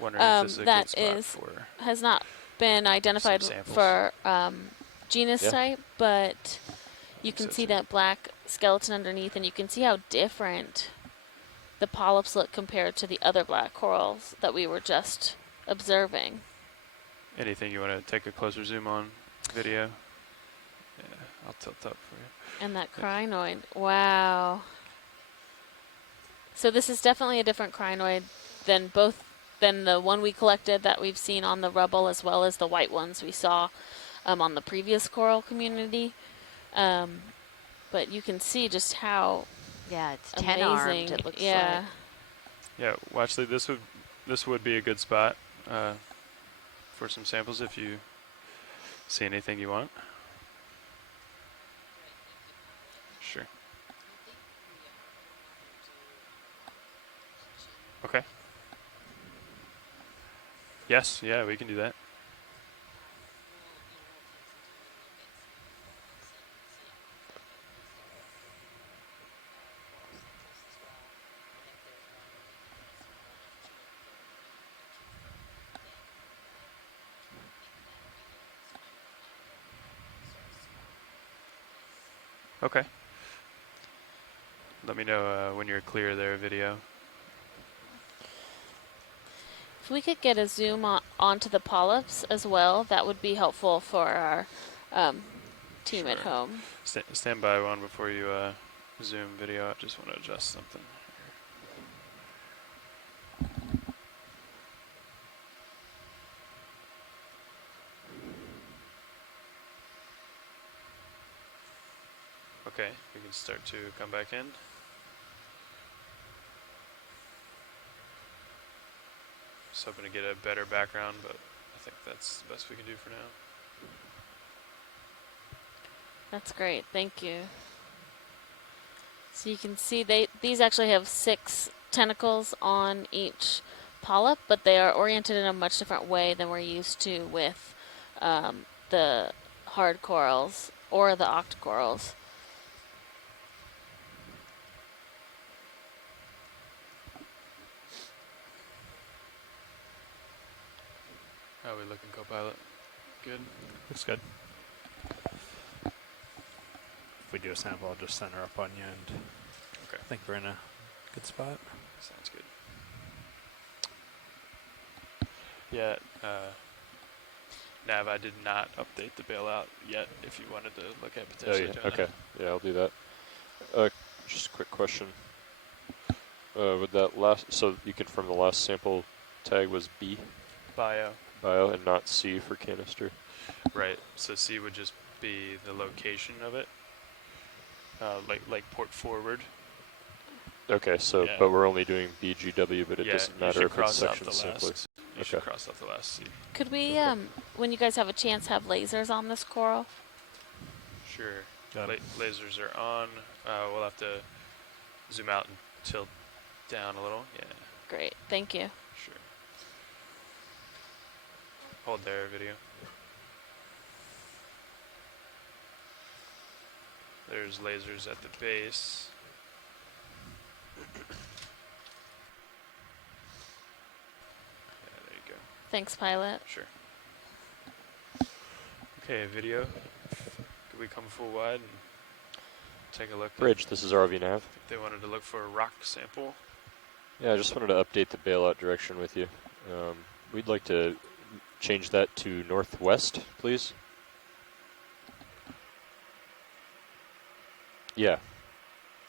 wondering if this is a good that spot is, for has not been identified samples. for genus Yeah. type, but you can see Stetson. that black skeleton underneath, and you can see how different the polyps look compared to the other black corals that we were just observing. anything you want to take a closer zoom on video. Yeah, I'll tilt up for you. And that crinoid, wow. So this is definitely a different crinoid than the one we collected that we've seen on the rubble, as well as the white ones we saw on the previous coral community. But you can see just how Yeah, it's amazing. 10-armed, it looks yeah. Yeah, well, actually, this would be a good spot for some samples if you see anything you want. Sure. Okay. Yes, yeah, we can do that. Okay. Let me know when you're clear there, video. If we could get a zoom onto the polyps as well, that would be helpful for our team at Sure. home. Stand by one before you zoom video. I just want to adjust something. Okay, we can start to come back in. Just hoping to get a better background, but I think that's the best we can do for now. That's great, thank you. So you can see these actually have 6 tentacles on each polyp, but they are oriented in a much different way than we're used to with the hard corals or the octocorals. How are we looking, co-pilot? Good? Looks good. If we do a sample, I'll just center up on you, and Okay. I think we're in a good spot. Sounds good. Yeah, Nav, I did not update the bailout yet if you wanted to look at potentially doing Okay. Yeah, I'll do that. Just a quick question. With that last, so you confirm the last sample tag was B? Bio. Bio and not C for canister. Right, so C would just be the location of it, like port forward. Okay, so Yeah. but we're only doing BGW, but it Yeah, doesn't you matter should if it's cross out section the simply. last. You should cross out the last C. Could we, when you guys have a chance, have lasers on this coral? Sure. Got it. Lasers are on. We'll have to zoom out and tilt down a little. Yeah. Great, thank you. Sure. Hold there, video. There's lasers at the base. Yeah, there you go. Thanks, pilot. Sure. Okay, video. Could we come full wide and take a look? Bridge, this is RV Nav. They wanted to look for a rock sample. Yeah, I just wanted to update the bailout direction with you. We'd like to change that to northwest, please. Yeah.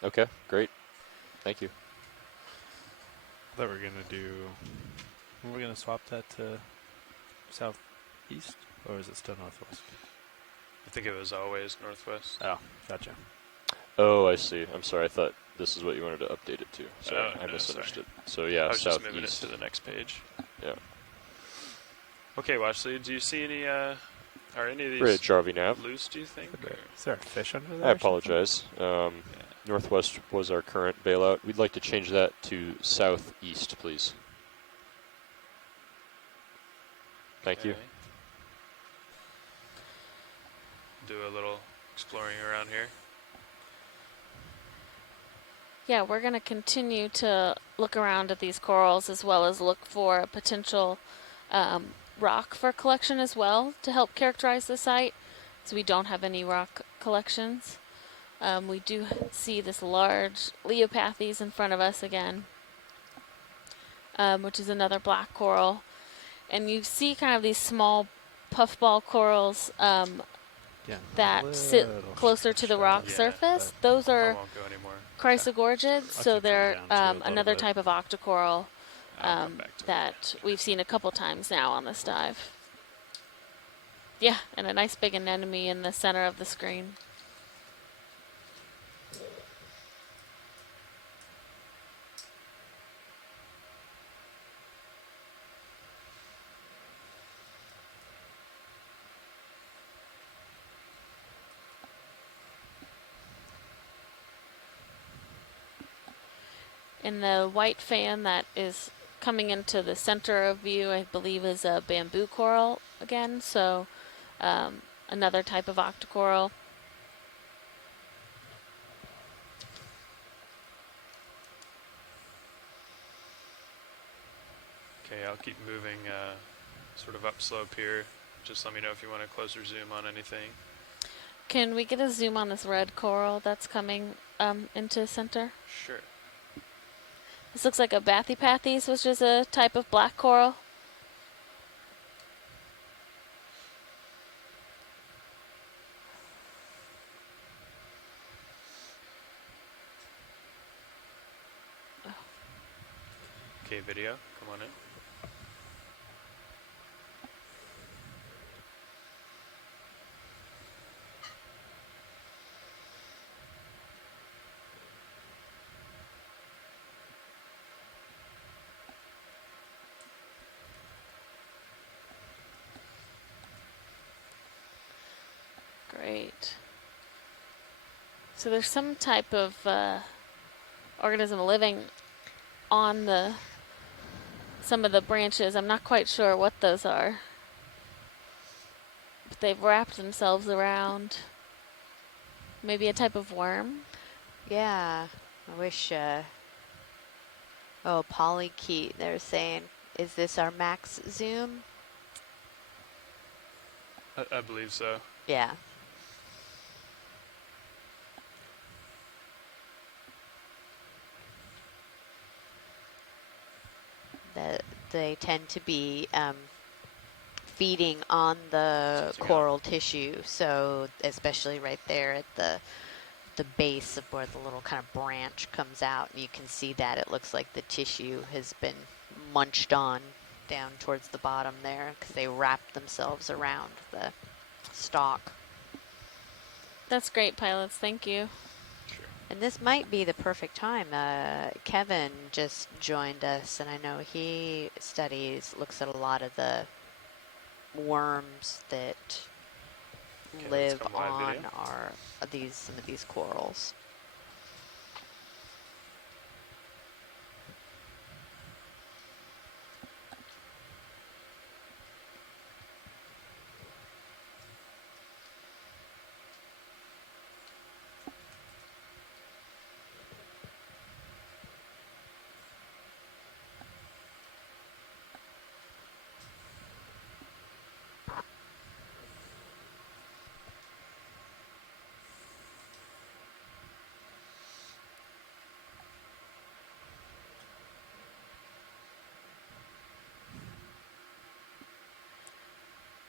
Okay, great. Thank you. I thought we were going to do... Were we going to swap that to southeast? Or is it still northwest? I think it was always northwest. Oh, gotcha. Oh, I see. I'm sorry. I thought this is what you wanted to update it to. Sorry, Oh, I no, misunderstood. So yeah, I was just southeast. moving it to the next page. Yeah. Okay, Watchley, do you see any, are any of these Bridge, RV Nav. loose, do you think? Is there a fish under there? I apologize. Northwest was our current bailout. We'd like to change that to southeast, please. Thank you. Do a little exploring around here. Yeah, we're going to continue to look around at these corals as well as look for a potential rock for collection as well to help characterize the site, so we don't have any rock collections. We do see this large Leopathes in front of us again, which is another black coral. And you see kind of these small puffball corals that sit closer to the rock surface. Those are chrysogorgids, so they're another type of octocoral that we've seen a couple times now on this dive. Yeah, and a nice big anemone in the center of the screen. And the white fan that is coming into the center of view, I believe, is a bamboo coral again, so another type of octocoral. Okay, I'll keep moving sort of upslope here. Just let me know if you want a closer zoom on anything. Can we get a zoom on this red coral that's coming into the center? Sure. This looks like a Bathypathes, which is a type of black coral. Okay, video, come on in. Great. So there's some type of organism living on some of the branches. I'm not quite sure what those are, but they've wrapped themselves around. Maybe a type of worm. Yeah, I wish. Oh, polychaete. They're saying, is this our max zoom? I believe so. Yeah. They tend to be feeding on the coral tissue, so especially right there at the base of where the little kind of branch comes out, you can see that it looks like the tissue has been munched on down towards the bottom there because they wrap themselves around the stalk. That's great, pilots. Thank you. Sure. And this might be the perfect time. Kevin just joined us, and I know he looks at a lot of the worms that live on some of these corals.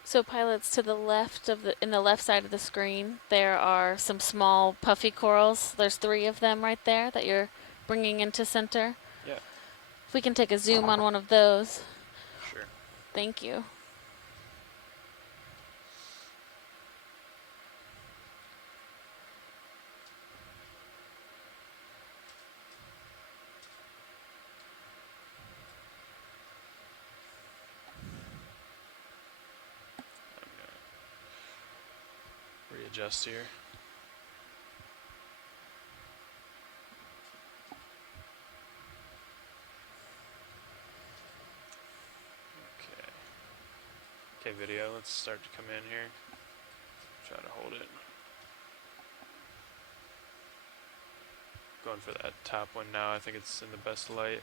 So pilots, to the left in the left side of the screen, there are some small puffy corals. There's 3 of them right there that you're bringing into center. Yeah. If we can take a zoom on one of those. Sure. Thank you. Readjust here. Okay, video, let's start to come in here. Try to hold it. Going for that top one now. I think it's in the best light.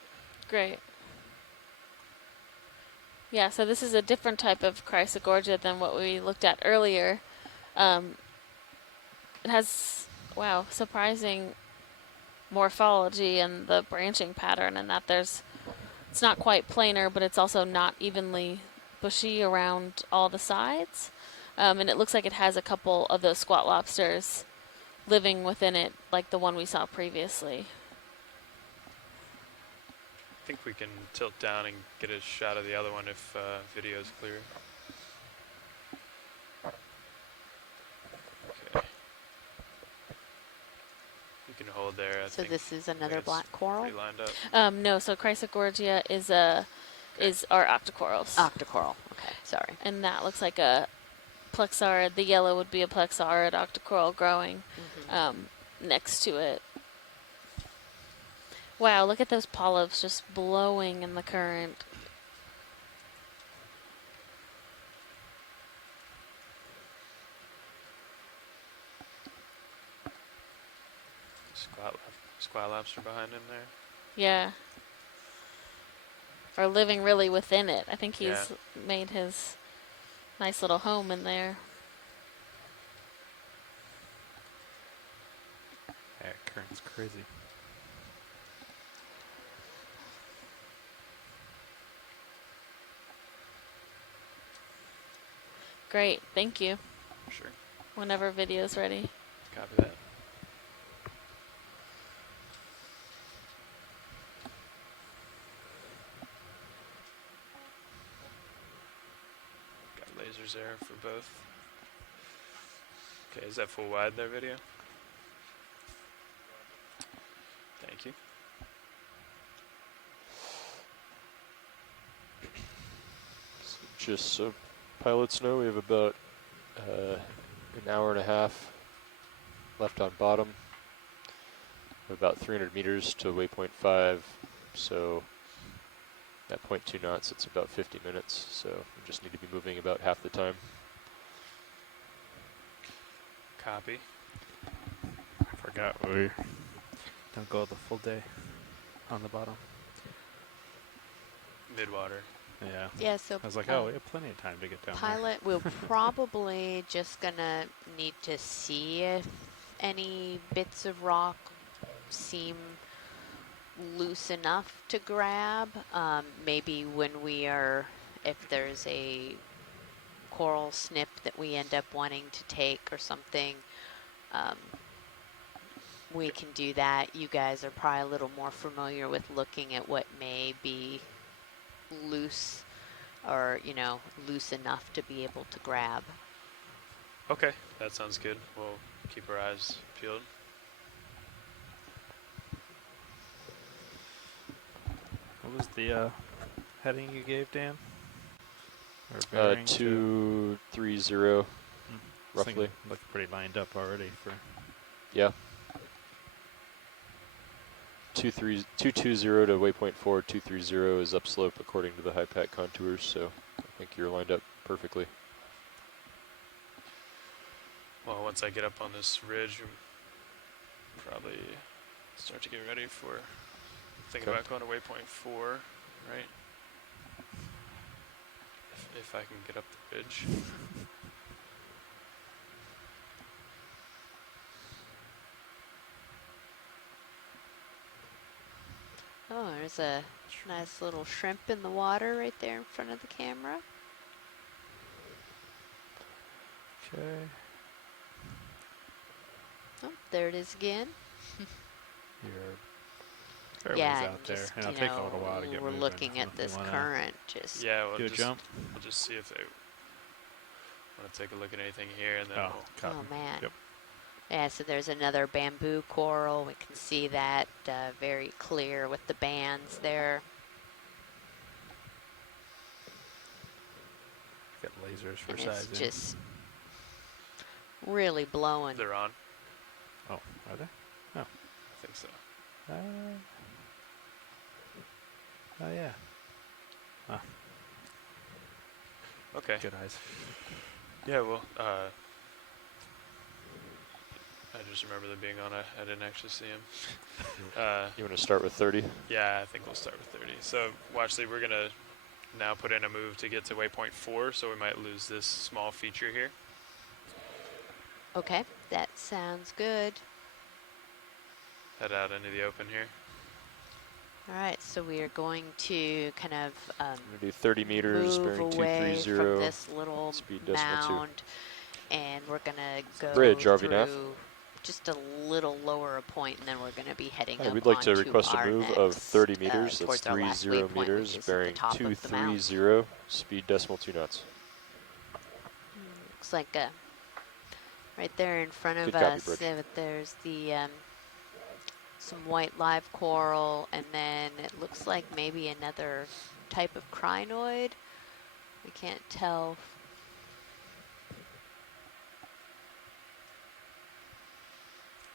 Great. Yeah, so this is a different type of Chrysogorgia than what we looked at earlier. It has, wow, surprising morphology and the branching pattern, and that it's not quite planar, but it's also not evenly bushy around all the sides. And it looks like it has a couple of those squat lobsters living within it, like the one we saw previously. I think we can tilt down and get a shot of the other one if video is clear. Okay. You can hold there. I So think. this is another black coral? Pretty lined up. No, so Chrysogorgia is our octocorals. Octocoral, okay, sorry. And that looks like a plexaurid. The yellow would be a plexaurid octocoral growing next to it. Wow, look at those polyps just blowing in the current. Squat lobster behind him there. Yeah. Or living really within it. I think he's made his nice little home in there. Yeah, current's crazy. Great, thank you. Sure. Whenever video's ready. Copy that. Got lasers there for both. Okay, is that full wide there, video? Thank you. So just so pilots know, we have about an hour and a half left on bottom. About 300 meters to waypoint 5, so at 0.2 knots, it's about 50 minutes, so we just need to be moving about half the time. Copy. I forgot we don't go the full day on the bottom. Midwater. Yeah. Yeah, so I was like, oh, we have plenty of time to get down pilot, we're probably just gonna need to see if any bits of rock seem loose enough to grab. Maybe when if there's a coral snip that we end up wanting to take or something, we can do that. You guys are probably a little more familiar with looking at what may be loose or, loose enough to be able to grab. Okay, that sounds good. We'll keep our eyes peeled. What was the heading you gave, Dan? Or bearing 230, roughly. Looked pretty lined up already for. Yeah. 220 to waypoint 4, 230 is upslope according to the high pack contours, so I think you're lined up perfectly. Well, once I get up on this ridge, probably start to get ready for thinking about going to waypoint 4, right? If I can get up the ridge. Oh, there's a nice little shrimp in the water right there in front of the camera. Okay. Oh, there it is again. You're fairways out there, and it'll take a little while to get we're moving. looking at this current. Just we'll do a jump. We'll just see if they want to take a look at anything here, and then oh man. Yep. Yeah, so there's another bamboo coral. We can see that very clear with the bands there. Got lasers for and sizing. It's just really blowing. They're on. Oh, are they? Oh, I think so. Oh yeah. Ah. Okay. Good eyes. Yeah, well, I just remember them being on. I didn't actually see them. You want to start with 30? Yeah, I think we'll start with 30. So, Watchley, we're going to now put in a move to get to waypoint 4, so we might lose this small feature here. Okay, that sounds good. Head out into the open here. All right, so we are going to kind of I'm going to do 30 meters, move bearing away 230, from this little speed decimal mound, and we're going to go Bridge, RV nav. through just a little lower a point, and then we're going to be heading up we'd like to onto request a our move next, of 30 meters. That's towards our last 30 waypoint, meters, which is at the bearing top of the mound. 230, speed decimal 2 knots. Looks like right there in front of Good copy, us, Bridge. there's the some white live coral, and then it looks like maybe another type of crinoid. We can't tell.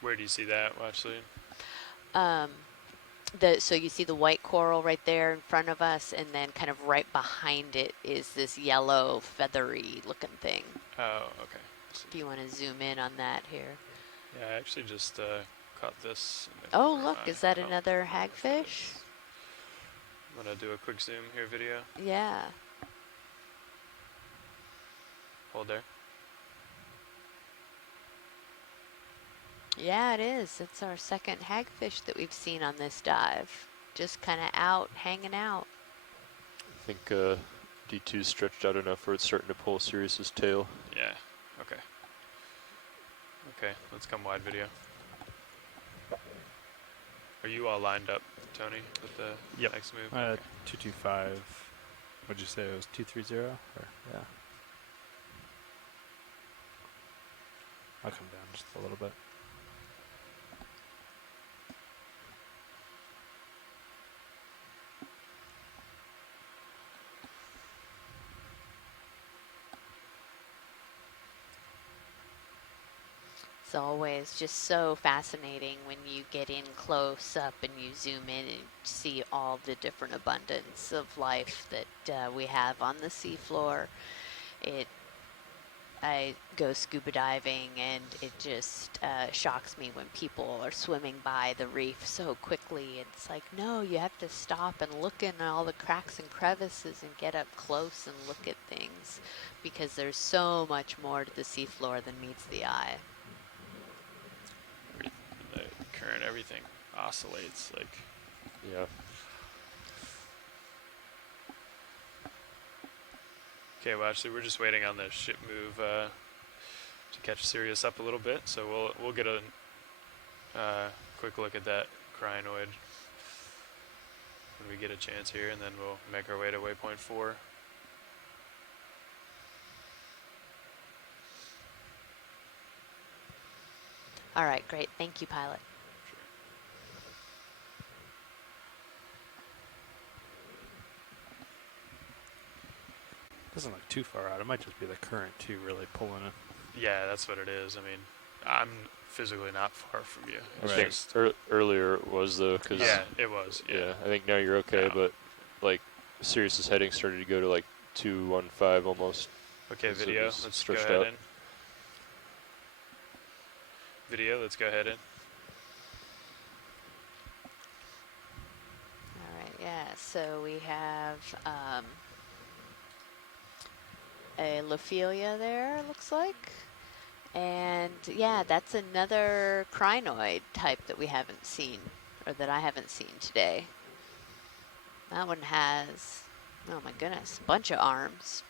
Where do you see that, Watchley? So you see the white coral right there in front of us, and then kind of right behind it is this yellow feathery looking thing. Oh, okay. If you want to zoom in on that here. Yeah, I actually just caught this. Oh, look, is that another hagfish? I'm going to do a quick zoom here video. Yeah. Hold there. Yeah, it is. It's our second hagfish that we've seen on this dive. Just kind of out, hanging out. I think D2's stretched out enough where it's starting to pull Sirius's tail. Yeah, okay. Okay, let's come wide video. Are you all lined up, Tony, with the next move? 225. What'd you say? It was 230? Or, yeah. I'll come down just a little bit. It's always just so fascinating when you get in close up and you zoom in and see all the different abundance of life that we have on the seafloor. I go scuba diving, and it just shocks me when people are swimming by the reef so quickly. It's like, no, you have to stop and look in all the cracks and crevices and get up close and look at things, because there's so much more to the seafloor than meets the eye. The current, everything oscillates, like. Yeah. Okay, well, actually, we're just waiting on the ship move to catch Sirius up a little bit, so we'll get a quick look at that crinoid when we get a chance here, and then we'll make our way to waypoint 4. All right, great. Thank you, pilot. Doesn't look too far out. It might just be the current too really pulling it. Yeah, that's what it is. I mean, I'm physically not far from you. I It's think just- earlier it was though, cause yeah, it was. Yeah. I think now you're okay, Yeah. but like Sirius's heading started to go to like 215 almost. Okay, as it video. was Let's go stretched ahead out. in. Video. Let's go ahead in. All right, yeah, so we have a Lophelia there, looks like. And yeah, that's another crinoid type that we haven't seen, or that I haven't seen today. That one has, oh my goodness, a bunch of arms.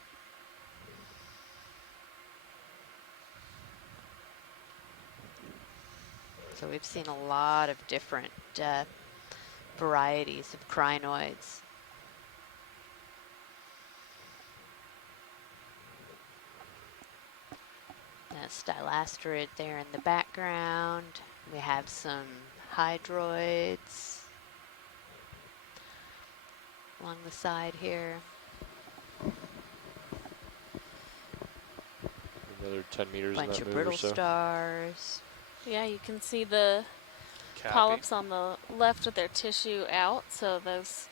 So we've seen a lot of different varieties of crinoids. A stylasterid there in the background. We have some hydroids along the side here. Another 10 meters in Bunch that of move or brittle so. stars. Yeah, you can see the Cappy. polyps on the left with their tissue out, so those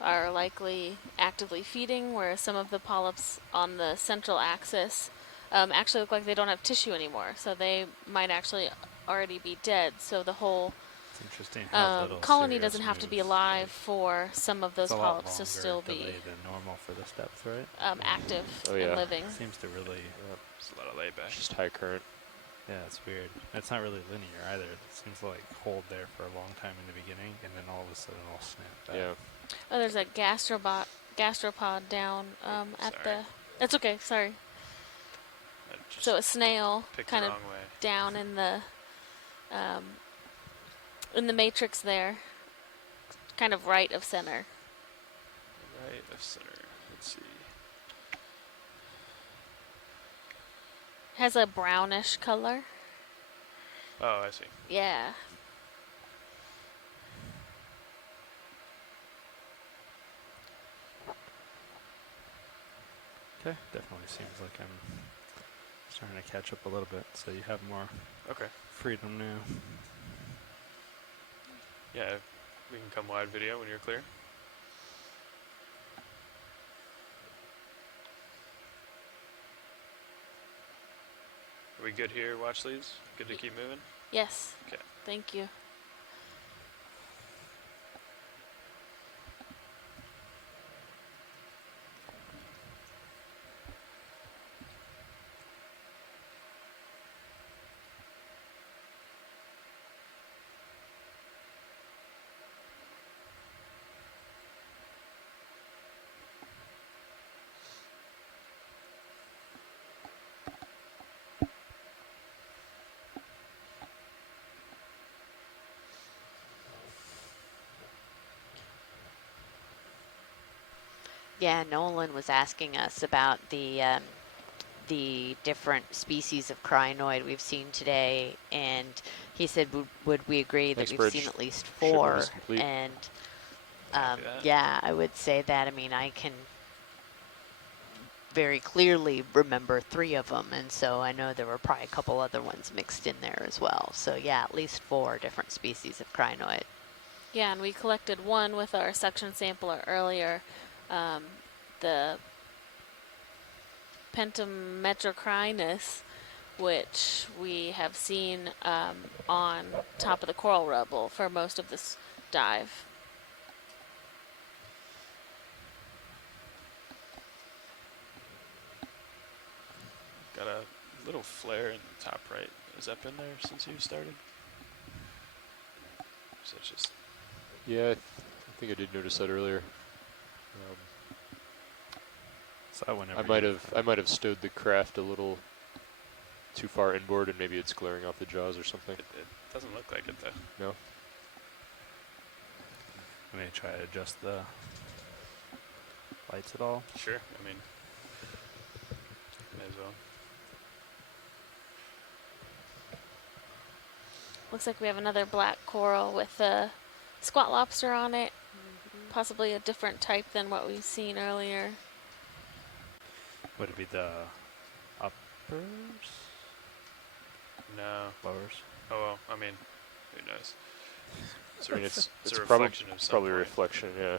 are likely actively feeding, whereas some of the polyps on the central axis actually look like they don't have tissue anymore, so they might actually already be dead. So the whole It's interesting how little colony Sirius doesn't have to be moves. alive for some of those It's a lot polyps to longer still be delay than normal for this depth, right? active Oh, and yeah. living. Seems to really. There's a lot of layback. Just high current. Yeah, it's weird. It's not really linear either. It seems to like hold there for a long time in the beginning, and then all of a sudden it'll snap back. Yeah. Oh, there's a gastropod down at Sorry. the. It's okay. Sorry. I just So a snail picked kind the of wrong way. down in the matrix there, kind of right of center. Right of center. Let's see. Has a brownish color. Oh, I see. Yeah. Okay, definitely seems like I'm starting to catch up a little bit, so you have more Okay. freedom now. Yeah, we can come wide video when you're clear. Are we good here, watch leads? Good to keep moving? Yes. Okay. Thank you. Yeah, Nolan was asking us about the different species of crinoid we've seen today, and he said, would we agree that Thanks, we've Bridge. seen at least Shipment 4? is complete. And Copy that. yeah, I would say that. I mean, I can very clearly remember 3 of them, and so I know there were probably a couple other ones mixed in there as well. So yeah, at least 4 different species of crinoid. Yeah, and we collected one with our suction sampler earlier. The Pentametrocrinus, which we have seen on top of the coral rubble for most of this dive. Got a little flare in the top right. Has that been there since you started? So it's just Yeah, I think I did notice that earlier. So whenever I might have stowed the craft a little too far inboard, and maybe it's glaring off the jaws or something. it doesn't look like it though. No. I may try to adjust the lights at all. Sure. I mean, may as well. Looks like we have another black coral with a squat lobster on it. Possibly a different type than what we've seen earlier. Would it be the uppers? No. Lowers? Oh, well, I mean, who knows? I mean, it's a probably reflection of some probably a point. reflection, yeah.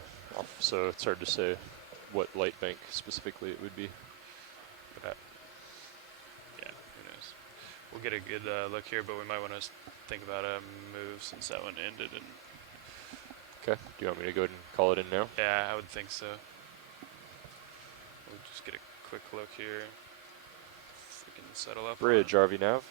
So it's hard to say what light bank specifically it would be. But yeah, who knows? We'll get a good look here, but we might want to think about a move since that one ended. And Okay. Do you want me to go ahead and call it in now? yeah, I would think so. We'll just get a quick look here. If we can settle up. Bridge, RV nav.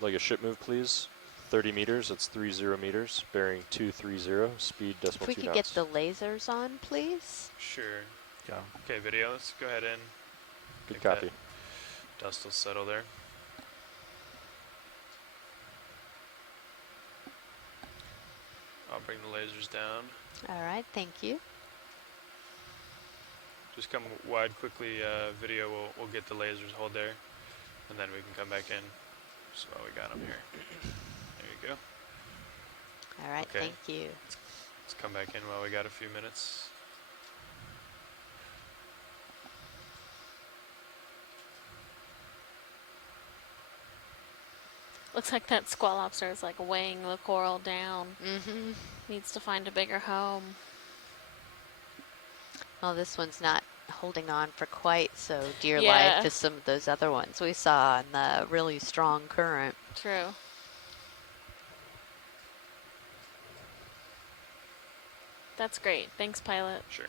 Like a ship move, please. 30 meters, that's 30 meters, bearing 230, speed decimal 2 knots. If we could get the lasers on, please. Sure. Yeah. Okay, video, let's go ahead and Good copy. dust will settle there. I'll bring the lasers down. All right, thank you. Just come wide quickly, video, we'll get the lasers, hold there, and then we can come back in. Just while we got them here. There you go. All right, Okay. thank you. Let's come back in while we got a few minutes. Looks like that squat lobster is like weighing the coral down. Mm-hmm. Needs to find a bigger home. Well, this one's not holding on for quite so dear Yeah. life as some of those other ones we saw in the really strong current. True. That's great. Thanks, pilot. Sure.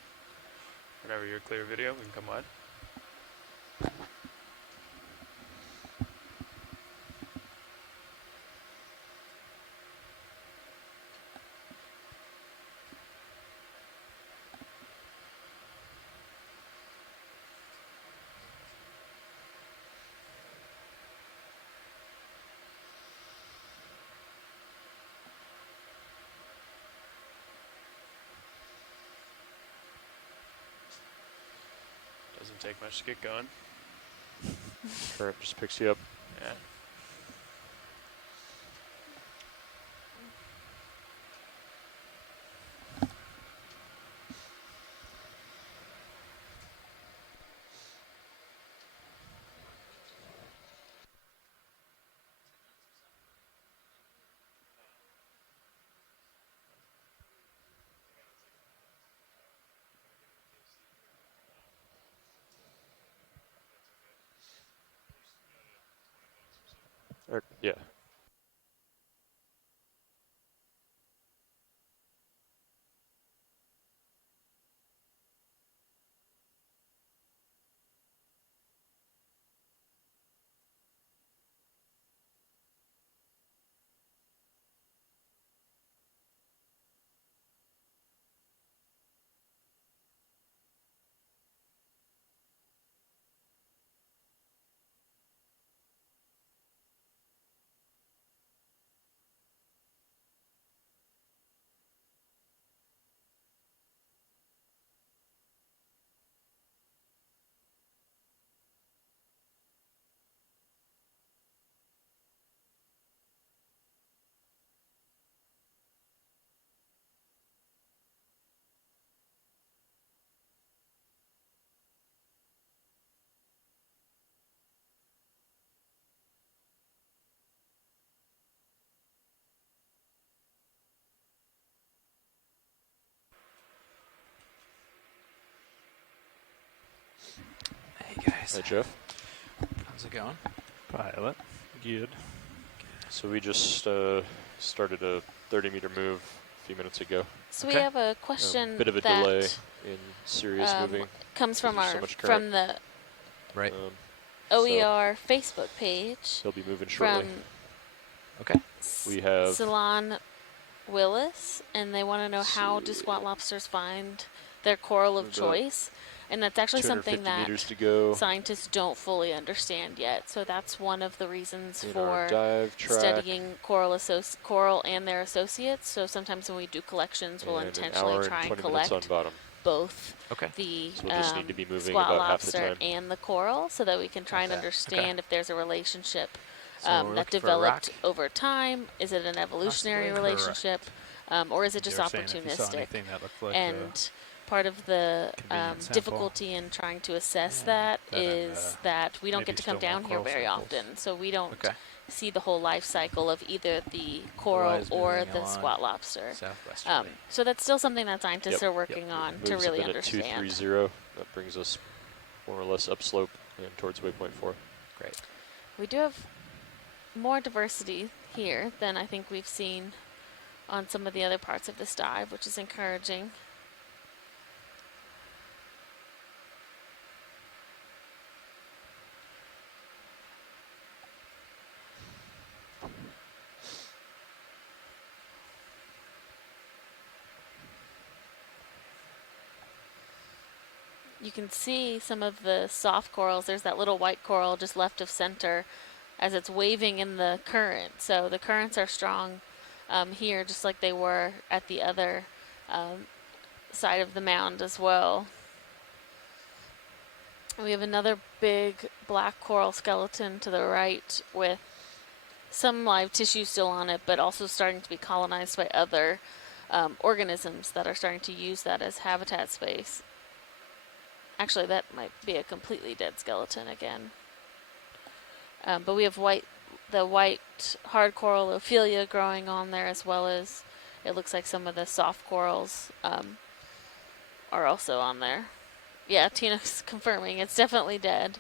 Whenever you're clear video, we can come wide. Doesn't take much to get going. Current just picks you up. Yeah. Yeah. Hey guys. Hey, Jeff. How's it going? Pilot. Good. So we just started a 30-meter move a few minutes ago. So we have a question bit of a that delay in Sirius moving. comes from because our there's so much current. from the Right. OER Facebook page. He'll be moving shortly. From Okay. We have Salon Willis, and they want to know how do squat lobsters find their coral of About choice, and that's actually something 250 that meters to go. scientists don't fully understand yet. So that's one of the reasons In our for dive track. studying coral and their associates. So sometimes when we do collections, we'll And an intentionally hour try and and 20 minutes collect on bottom. both Okay. the So we'll just need to be moving squat about half the lobster time. and the coral, so that we can try and Okay. understand if there's a relationship So we're that looking for a developed rock? over time. Is it an evolutionary Possibly. relationship, or is it just They were saying if you saw opportunistic? anything that looked like And part of the Convenient sample. difficulty in trying to assess that That and, is that we don't maybe get to come still more down here coral very samples. often, so we don't Okay. see the whole life cycle of either the coral Otherwise, or moving the along squat lobster. southwesterly. So that's still something that scientists Yep. are working on to Moves really a bit at understand. 230. That brings us more or less upslope and towards waypoint 4. Great. We do have more diversity here than I think we've seen on some of the other parts of this dive, which is encouraging. You can see some of the soft corals. There's that little white coral just left of center as it's waving in the current. So the currents are strong here, just like they were at the other side of the mound as well. And we have another big black coral skeleton to the right with some live tissue still on it, but also starting to be colonized by other organisms that are starting to use that as habitat space. Actually, that might be a completely dead skeleton again. But we have the white hard coral Ophelia growing on there, as well as it looks like some of the soft corals are also on there. Yeah, Tina's confirming it's definitely dead.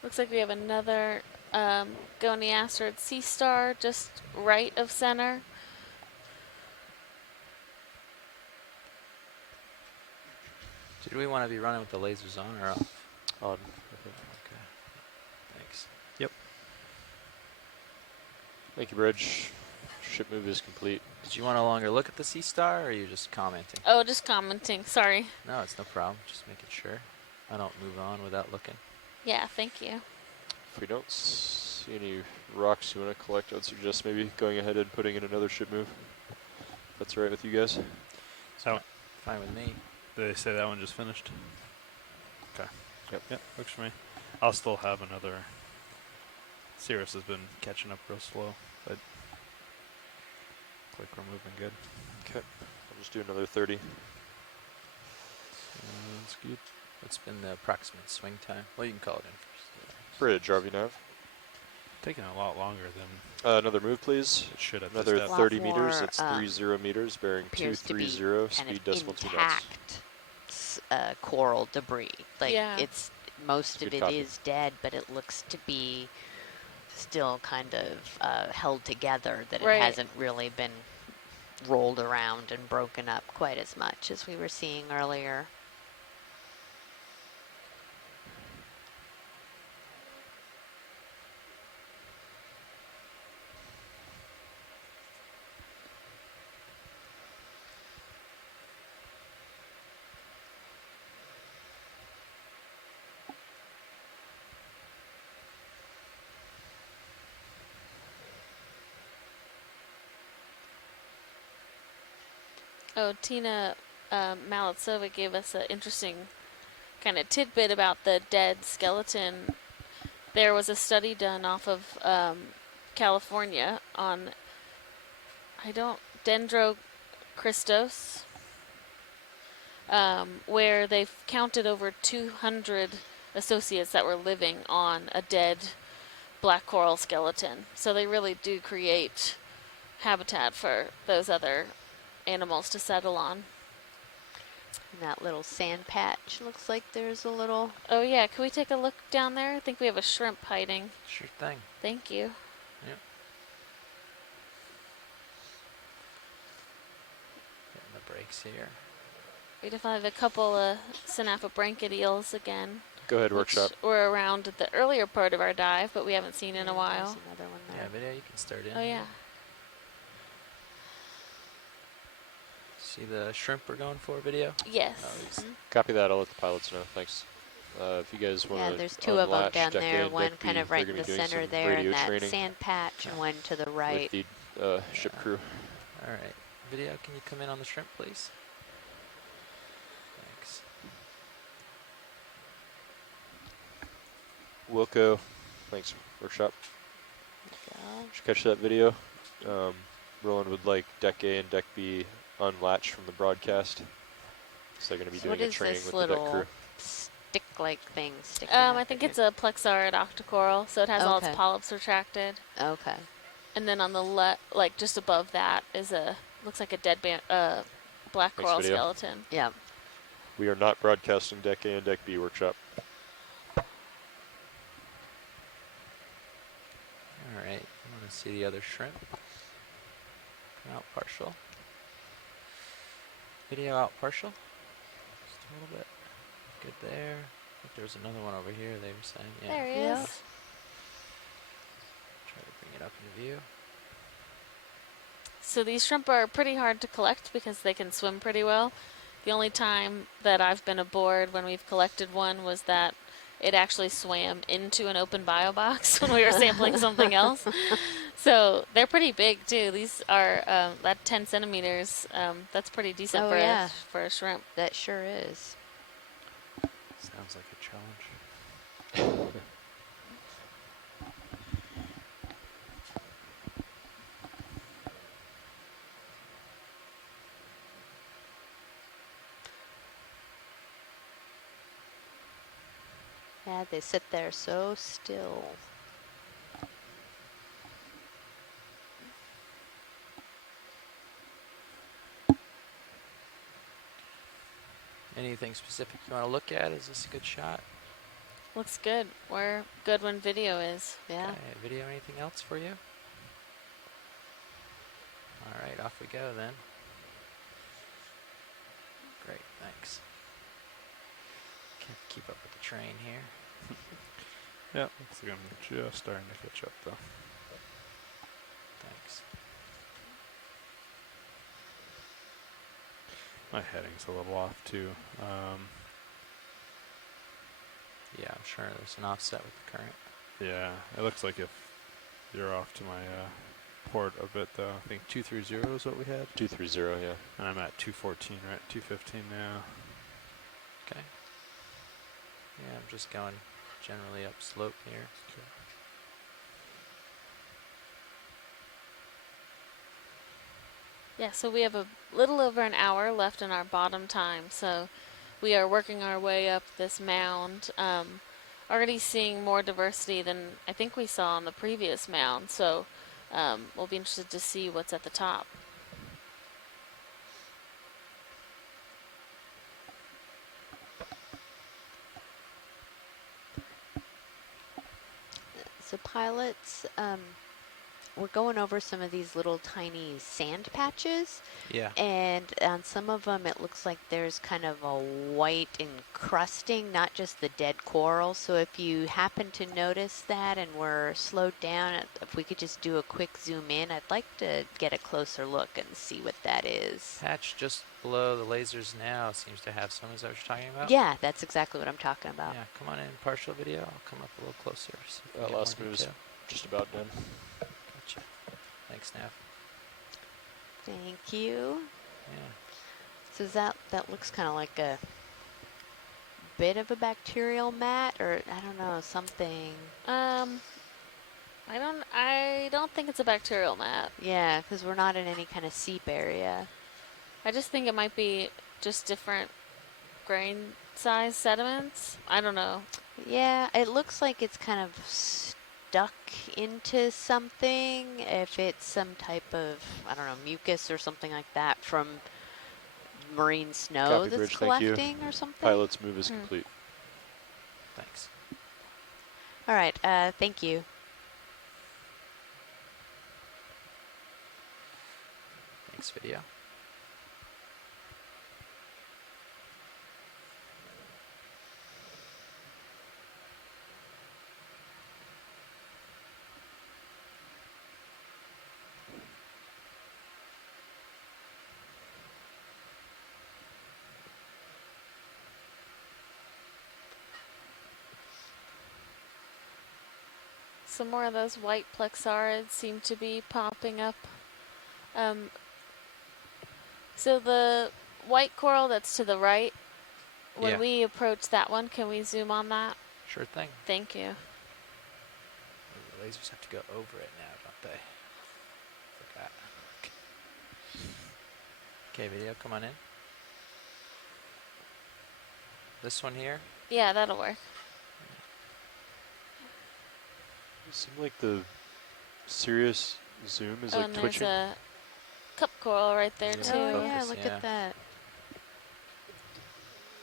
Looks like we have another goniasterid sea star just right of center. Did we want to be running with the lasers on or off? On. Okay. Thanks. Yep. Thank you, Bridge. Ship move is complete. Did you want a longer look at the sea star, or are you just commenting? Oh, just commenting. Sorry. No, it's no problem. Just making sure. I don't move on without looking. Yeah, thank you. If we don't see any rocks you want to collect, I would suggest maybe going ahead and putting in another ship move. If that's all right with you guys. So, fine with me. Did they say that one just finished? Okay. Yep. Works for me. I'll still have another. Cirrus has been catching up real slow, but click we're moving good. Okay. I'll just do another 30. That's good. What's been the approximate swing time? Well, you can call it in first. Bridge, RV nav. Taking a lot longer than another move, please. it should have. Another this 30 more, meters. It's 30 meters, bearing appears to be 230, kind speed of decimal 2 knots. intact coral debris. Like Yeah. it's most of Good it copy. is dead, but it looks to be still kind of held together. That Right. it hasn't really been rolled around and broken up quite as much as we were seeing earlier. Oh, Tina Malitsova gave us an interesting kind of tidbit about the dead skeleton. There was a study done off of California on, Dendrocristos, where they've counted over 200 associates that were living on a dead black coral skeleton. So they really do create habitat for those other animals to settle on. And that little sand patch looks like there's a little. Oh yeah, can we take a look down there? I think we have a shrimp hiding. Sure thing. Thank you. Yep. Getting the brakes here. We definitely have a couple of Synapobranchid eels again. Go ahead, which workshop. were around the earlier part of our dive, but we haven't seen in a while. There's another one there. Yeah, video, you can start in. Oh yeah. See the shrimp we're going for, video? Yes. Oh, Copy that. I'll let the pilots know. Thanks. If you guys want to, yeah, there's two of them down deck A there. and One deck B, kind of right they're in going the to be doing center some there in radio that training sand patch, and one to the right. with the ship crew. All right. Video, can you come in on the shrimp, please? Thanks. Wilco, thanks, workshop. Did you catch that video? Roland would like deck A and deck B unlatched from the broadcast. So they're going to be doing a training with the deck crew. Stick-like thing sticking I think it's a plexarid octocoral, so it has all its Okay. polyps retracted. Okay. And then on the left, like just above that, is looks like a dead black Thanks, coral video. skeleton. Yeah. We are not broadcasting deck A and deck B workshop. All right. I want to see the other shrimp. Come out partial. Video out partial. Just a little bit. Good there. I think there's another one over here, they were saying. Yeah. There he is. Try to bring it up into view. So these shrimp are pretty hard to collect because they can swim pretty well. The only time that I've been aboard when we've collected one was that it actually swam into an open bio box when we were sampling something else. So they're pretty big too. These are that 10 centimeters. That's pretty decent for a shrimp. That sure is. Sounds like a challenge. Yeah, they sit there so still. Anything specific you want to look at? Is this a good shot? Looks good. We're good when video is. Yeah. Okay, video, anything else for you? All right, off we go then. Great, thanks. Can't keep up with the train here. Yeah, looks like I'm just starting to catch up though. Thanks. My heading's a little off too. Yeah, I'm sure there's an offset with the current. Yeah, it looks like if you're off to my port a bit though. I think 230 is what we had. 230, yeah. And I'm at 214, right? 215 now. Okay. Yeah, I'm just going generally up slope here. Okay. Yeah, so we have a little over an hour left in our bottom time, so we are working our way up this mound. Already seeing more diversity than I think we saw on the previous mound, so we'll be interested to see what's at the top. So pilots, we're going over some of these little tiny sand patches. Yeah. And on some of them, it looks like there's kind of a white encrusting, not just the dead coral. So if you happen to notice that and we're slowed down, if we could just do a quick zoom in, I'd like to get a closer look and see what that is. Patch just below the lasers now seems to have some. Is that what you're talking about? Yeah, that's exactly what I'm talking about. Yeah, come on in, partial video. I'll come up a little closer. So That last move is just about done. Gotcha. Thanks, Nav. Thank you. Yeah. So is that looks kind of like a bit of a bacterial mat, or I don't know, something. I don't think it's a bacterial mat. Yeah, because we're not in any kind of seep area. I just think it might be just different grain size sediments. I don't know. Yeah, it looks like it's kind of stuck into something. If it's some type of, I don't know, mucus or something like that from marine snow Copy, that's Bridge, collecting or something. Pilot's move is complete. Thanks. All right, thank you. Thanks, video. some more of those white plexarids seem to be popping up. So the white coral that's to the right, when we approach that one, can we zoom on that? Sure thing. Thank you. The lasers have to go over it now, don't they? Forgot. Okay, video, come on in. This one here? Yeah, that'll work. It seemed like the Sirius zoom is like twitching. There's a cup coral right there too. Oh yeah, look at that.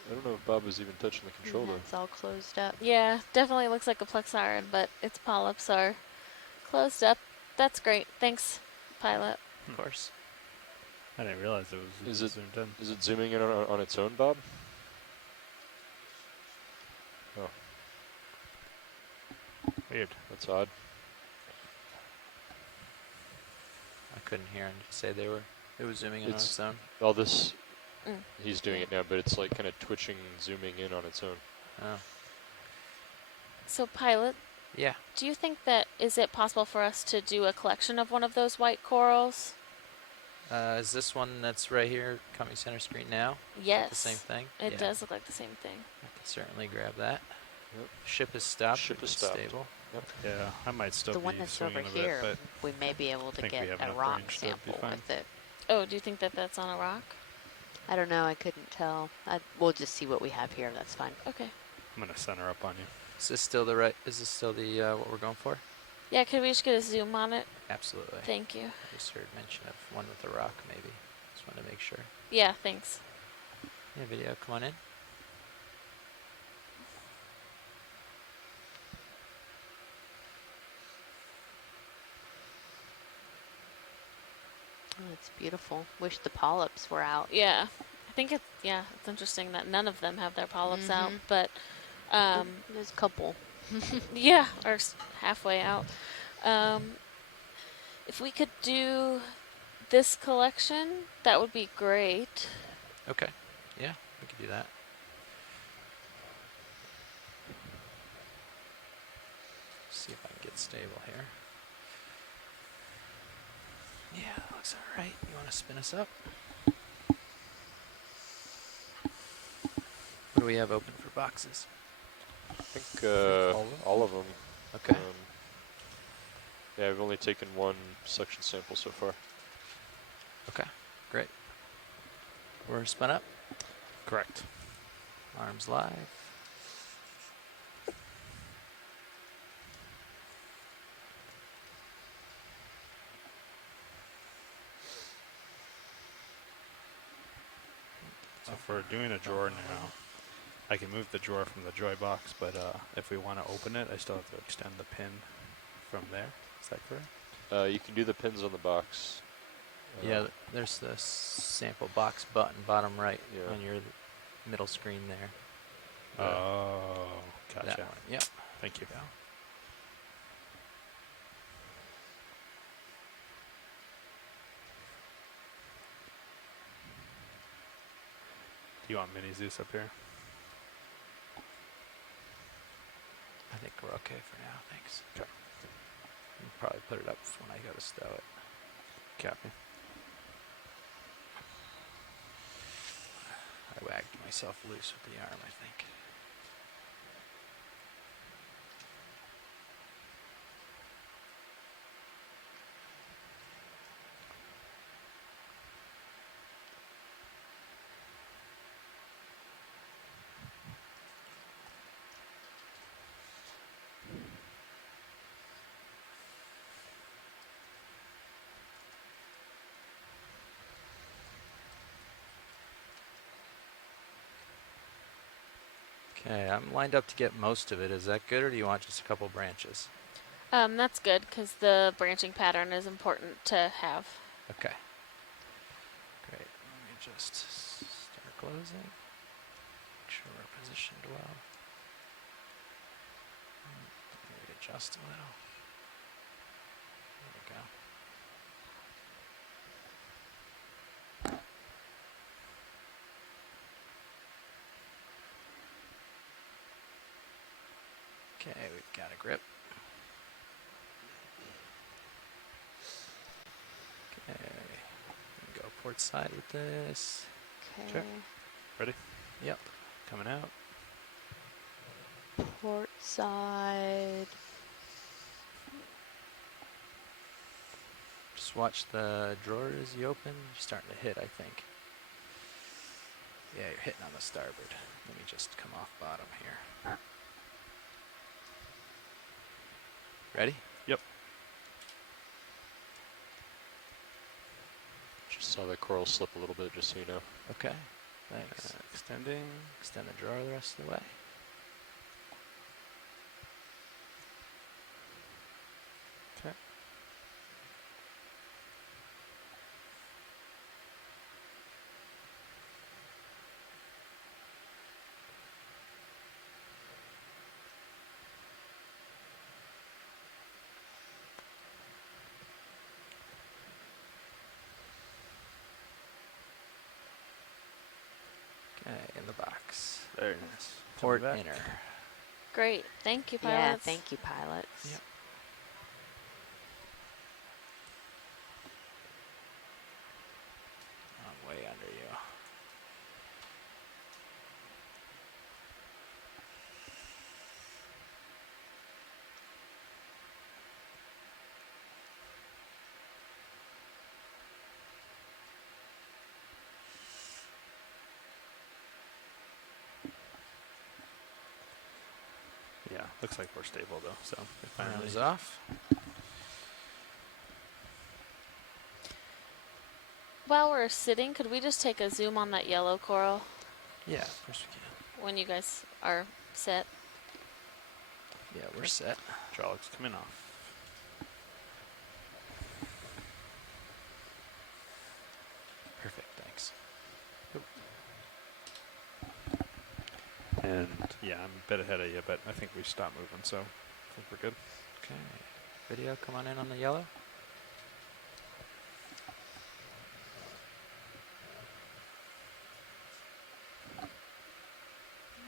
I don't know if Bob was even touching the control though. It's all closed up. Yeah, definitely looks like a plexarid, but its polyps are closed up. That's great. Thanks, pilot. Of course. I didn't realize it was zoomed in. Is it zooming in on its own, Bob? Oh. Weird. That's odd. I couldn't hear him say it was zooming in on its own. All this, he's doing it now, but it's like kind of twitching, zooming in on its own. Oh. So, pilot. Yeah. Do you think that, is it possible for us to do a collection of one of those white corals? Is this one that's right here coming center screen now? Yes. The same thing? It does look like the same thing. I can certainly grab that. Yep. Ship is stopped. Ship is stopped. Stable. Yep. Yeah, I might still The be one that's over swinging a bit, here, but we may be able to think get we have a enough rock range, so it'd be sample fine. with it. Oh, do you think that that's on a rock? I don't know. I couldn't tell. We'll just see what we have here. That's fine. Okay. I'm gonna center up on you. Is this still the what we're going for? Yeah, could we just get a zoom on it? Absolutely. Tink you. I just heard mention of one with a rock, maybe. Just wanted to make sure. Yeah, thanks. Yeah, video, come on in. Oh, it's beautiful. Wish the polyps were out. Yeah. I think it's interesting that none of them have their polyps out, but there's a couple. yeah, or halfway out. If we could do this collection, that would be great. Okay. Yeah, we could do that. See if I can get stable here. Yeah, that looks all right. You want to spin us up? What do we have open for boxes? I think all of them. Okay. Yeah, I've only taken one suction sample so far. Okay, great. We're spun up? Correct. Arms live. So if we're doing a drawer now, I can move the drawer from the joy box, but if we want to open it, I still have to extend the pin from there. Is that correct? You can do the pins on the box. Yeah, there's the sample box button, bottom right on your middle screen there. Oh, gotcha. That one. Yep. Thank you. Do you want mini Zeus up here? I think we're okay for now, thanks. Okay. I'll probably put it up when I go to stow it. Copy. I wagged myself loose with the arm, I think. Okay, I'm lined up to get most of it. Is that good, or do you want just a couple branches? That's good, because the branching pattern is important to have. Okay. Great. Let me just start closing. Make sure we're positioned well. Let me adjust a little. There we go. Okay, we've got a grip. port side with this. Okay. Check. Ready? Yep. Coming out. Port side. Just watch the drawer as you open. You're starting to hit, I think. Yeah, you're hitting on the starboard. Let me just come off bottom here. Ready? Yep. Just saw the coral slip a little bit, just so you know. Okay. Thanks. Extending. Extend the drawer the rest of the way. Okay. Okay, in the box. Very nice. Port Coming back. inner. Great. Thank you, Yeah, pilots. thank you, pilots. Yep. I'm way under you. Yeah, looks like we're stable though. So we finally Arms off. While we're sitting, could we just take a zoom on that yellow coral Yeah, of course we can. when you guys are set? Yeah, we're set. Hydraulics coming off. Perfect, thanks. And yeah, I'm a bit ahead of you, but I think we stopped moving, so I think we're good. Okay. Video, come on in on the yellow.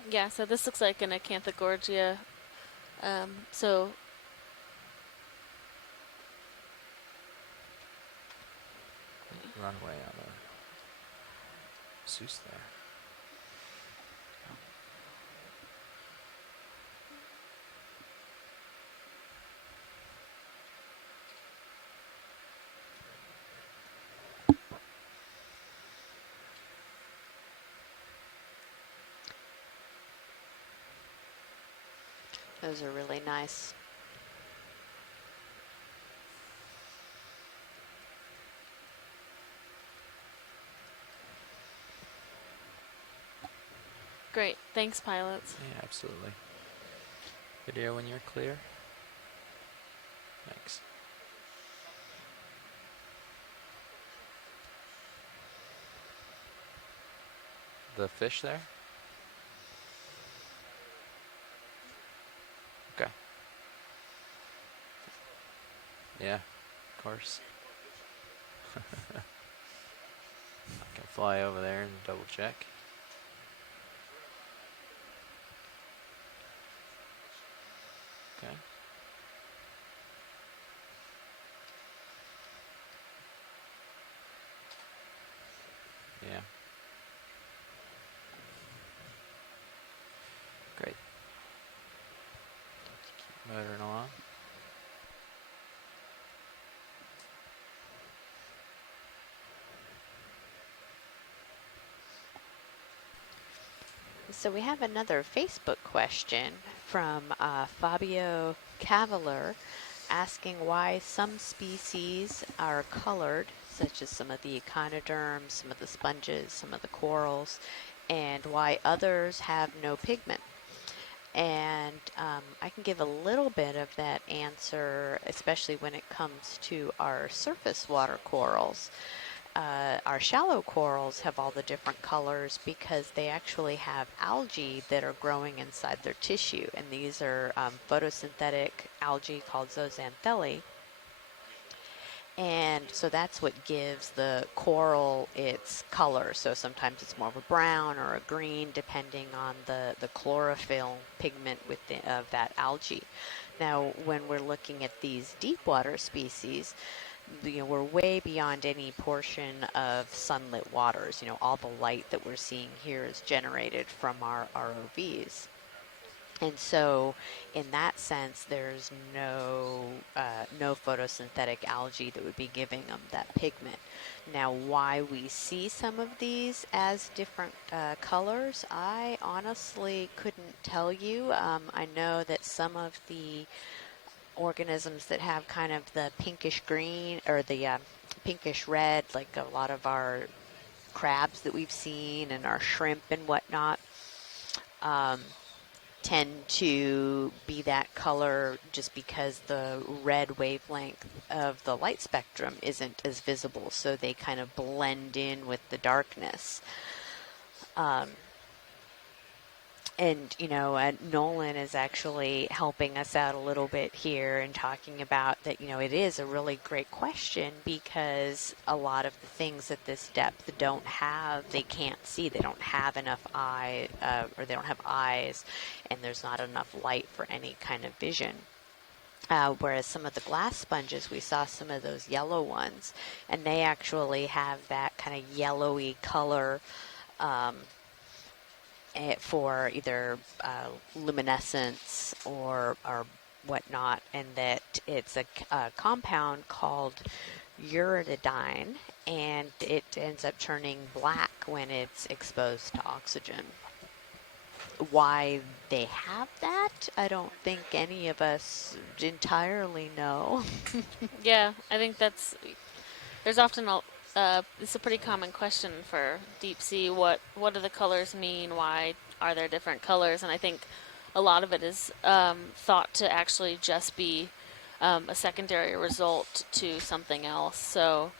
Yeah, so this looks like an acanthogorgia. So Runway on the Zeus there. Those are really nice. great. Thanks, pilots. Yeah, absolutely. Video when you're clear. Thanks. The fish there? Okay. Yeah, of course. I can fly over there and double check. Okay. Yeah. Great. Keep motoring along. So we have another Facebook question from Fabio Cavalier asking why some species are colored, such as some of the echinoderms, some of the sponges, some of the corals, and why others have no pigment. And I can give a little bit of that answer, especially when it comes to our surface water corals. Our shallow corals have all the different colors because they actually have algae that are growing inside their tissue, and these are photosynthetic algae called zooxanthellae. And so that's what gives the coral its color. So sometimes it's more of a brown or a green, depending on the chlorophyll pigment of that algae. Now, when we're looking at these deep water species, we're way beyond any portion of sunlit waters. All the light that we're seeing here is generated from our ROVs. And so, in that sense, there's no photosynthetic algae that would be giving them that pigment. Now, why we see some of these as different colors, I honestly couldn't tell you. I know that some of the organisms that have kind of the pinkish green or the pinkish red, like a lot of our crabs that we've seen and our shrimp and whatnot, tend to be that color just because the red wavelength of the light spectrum isn't as visible, so they kind of blend in with the darkness. And Nolan is actually helping us out a little bit here and talking about that, it is a really great question because a lot of the things at this depth they can't see. They don't have enough eye, or they don't have eyes, and there's not enough light for any kind of vision. Whereas some of the glass sponges, we saw some of those yellow ones, and they actually have that kind of yellowy color, for either luminescence or whatnot, and that it's a compound called uridine, and it ends up turning black when it's exposed to oxygen. Why they have that, I don't think any of us entirely know. Yeah, I think there's often it's a pretty common question for deep sea. What do the colors mean? Why are there different colors? And I think a lot of it is thought to actually just be a secondary result to something else. So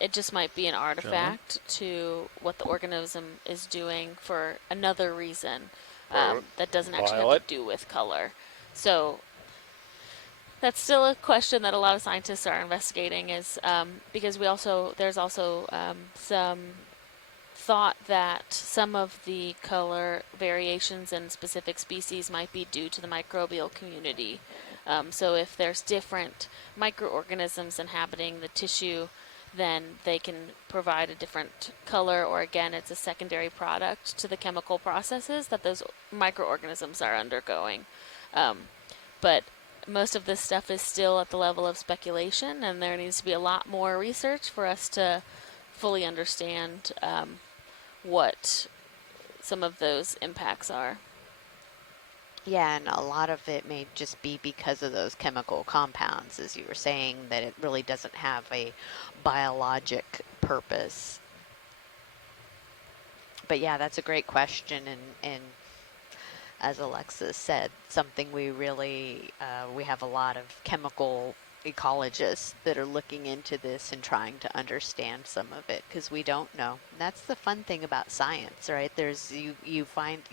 it just might be an artifact to what the organism is doing for another reason that doesn't actually have to do with color. So that's still a question that a lot of scientists are investigating, is because there's also some thought that some of the color variations in specific species might be due to the microbial community. So if there's different microorganisms inhabiting the tissue, then they can provide a different color, or again, it's a secondary product to the chemical processes that those microorganisms are undergoing. But most of this stuff is still at the level of speculation, and there needs to be a lot more research for us to fully understand what some of those impacts are. Yeah, and a lot of it may just be because of those chemical compounds, as you were saying, that it really doesn't have a biologic purpose. But yeah, that's a great question, and as Alexis said, something we really, we have a lot of chemical ecologists that are looking into this and trying to understand some of it, because we don't know. And that's the fun thing about science, right? There's you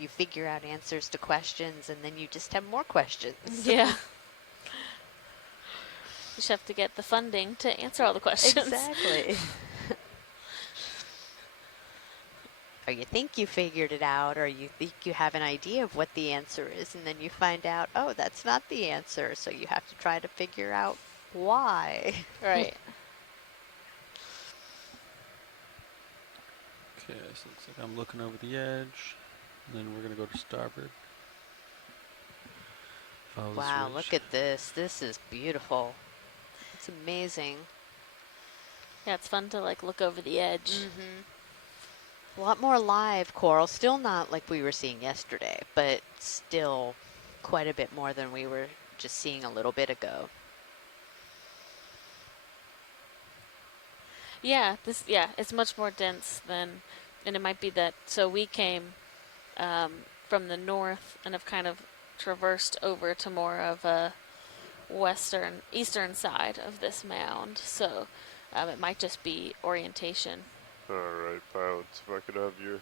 figure out answers to questions, and then you just have more questions. Yeah. You just have to get the funding to answer all the questions. Exactly. Or you think you figured it out, or you think you have an idea of what the answer is, and then you find out, oh, that's not the answer, so you have to try to figure out why. Right. Okay, so it looks like I'm looking over the edge, and then we're going to go to starboard. Wow, look at this. This is beautiful. It's amazing. Yeah, it's fun to look over the edge. Mm-hmm. A lot more live coral. Still not like we were seeing yesterday, but still quite a bit more than we were just seeing a little bit ago. Yeah, it's much more dense than, and it might be that, so we came from the north and have kind of traversed over to more of a eastern side of this mound, so it might just be orientation. Alright, pilots, if I could have your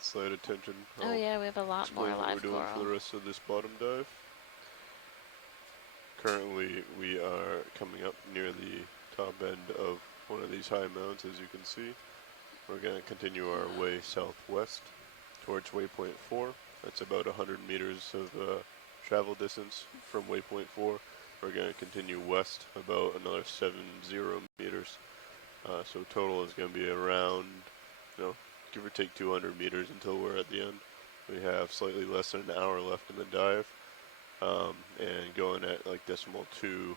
slight attention. Oh yeah, we have a lot more live what we're doing coral for the rest of this bottom dive. Currently, we are coming up near the top end of one of these high mounds, as you can see. We're going to continue our way southwest towards waypoint 4. That's about 100 meters of travel distance from waypoint 4. we're going to continue west about another 70 meters. So total is going to be around, give or take 200 meters until we're at the end. We have slightly less than an hour left in the dive, and going at like decimal 2,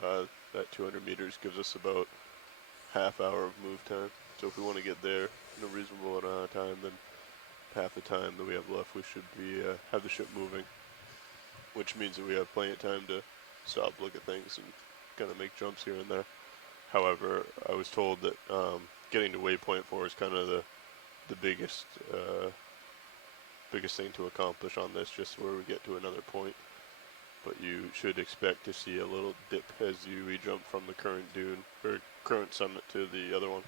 that 200 meters gives us about half hour of move time. So if we want to get there in a reasonable amount of time, then half the time that we have left, we should be have the ship moving, which means that we have plenty of time to stop, look at things, and kind of make jumps here and there. However, I was told that getting to waypoint 4 is kind of the biggest thing to accomplish on this, just where we get to another point. But you should expect to see a little dip as you re-jump from the current dune, or current summit, to the other one.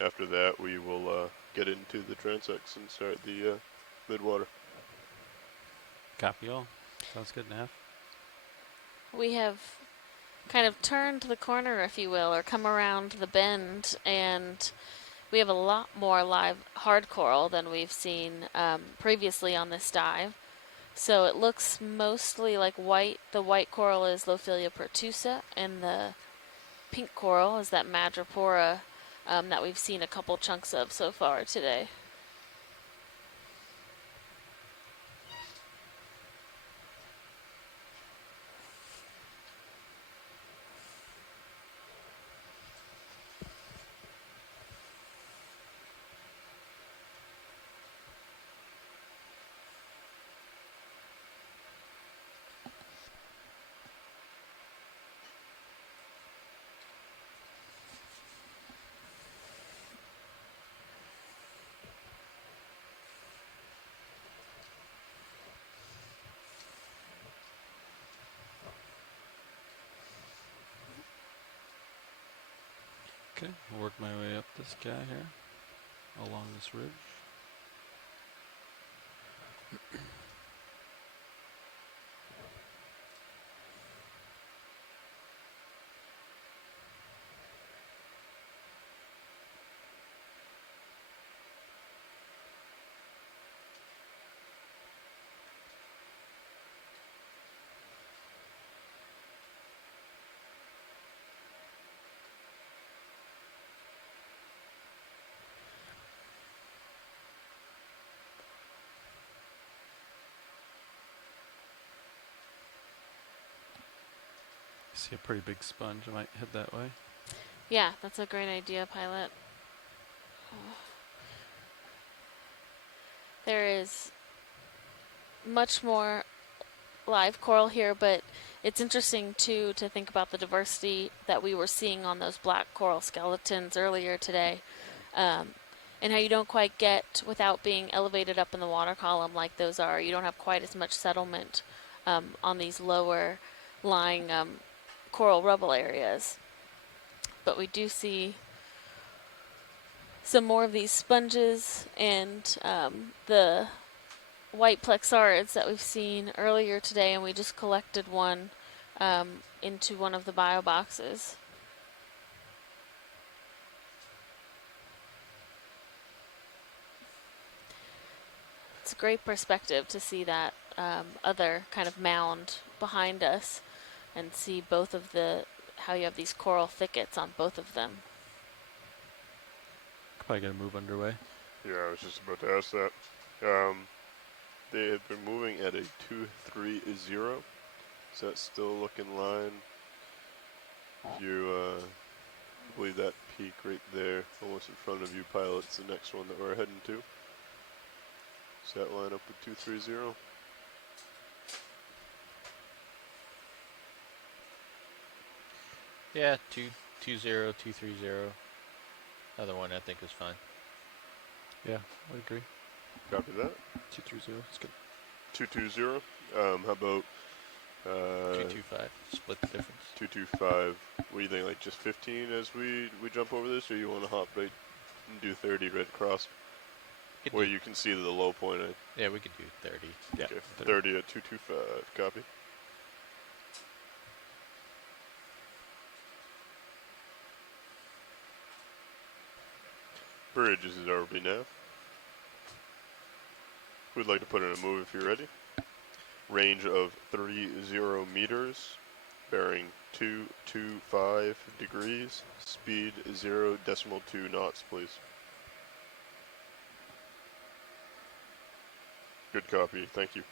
After that, we will get into the transects and start the midwater. Copy all. Sounds good, Nav. We have kind of turned the corner, if you will, or come around the bend, and we have a lot more live hard coral than we've seen previously on this dive. So it looks mostly like white. The white coral is Lophilia pertusa, and the pink coral is that Madrepora that we've seen a couple chunks of so far today. Okay, I'll work my way up this guy here, along this ridge. See a pretty big sponge. I might head that way. Yeah, that's a great idea, pilot. There is much more live coral here, but it's interesting too to think about the diversity that we were seeing on those black coral skeletons earlier today, and how you don't quite get, without being elevated up in the water column like those are, you don't have quite as much settlement on these lower lying coral rubble areas. But we do see some more of these sponges and the white plexarids that we've seen earlier today, and we just collected one into one of the bio boxes. It's a great perspective to see that other kind of mound behind us and see both of how you have these coral thickets on both of them. Probably got a move underway. Yeah, I was just about to ask that. They have been moving at a 230. Does that still look in line? You believe that peak right there, almost in front of you, pilot's the next one that we're heading to. Does that line up with 230? Yeah, 220, 230. Other one I think is fine. Yeah, I agree. Copy that. 230, it's good. 220. How about 225. Split the difference. 225. What do you think? Like just 15 as we jump over this, or you want to hop right and do 30 right across? Where you can see the low point. Yeah, we could do 30. Yeah, okay. 30 at 225. Copy. Bridge is RB nav. We'd like to put in a move if you're ready. Range of 30 meters. bearing 225 degrees, speed 0.2 knots, please. Good copy, thank you.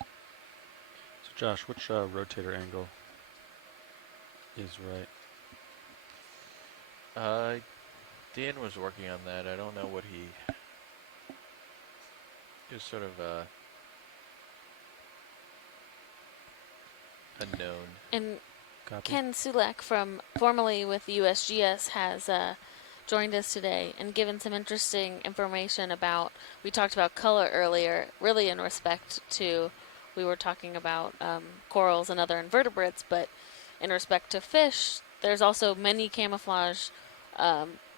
So Josh, which rotator angle is right? Dan was working on that. I don't know what he was sort of unknown. And Copy. Ken Sulek, formerly with the USGS, has joined us today and given some interesting information about, we talked about color earlier, really in respect to, we were talking about corals and other invertebrates, but in respect to fish, there's also many camouflage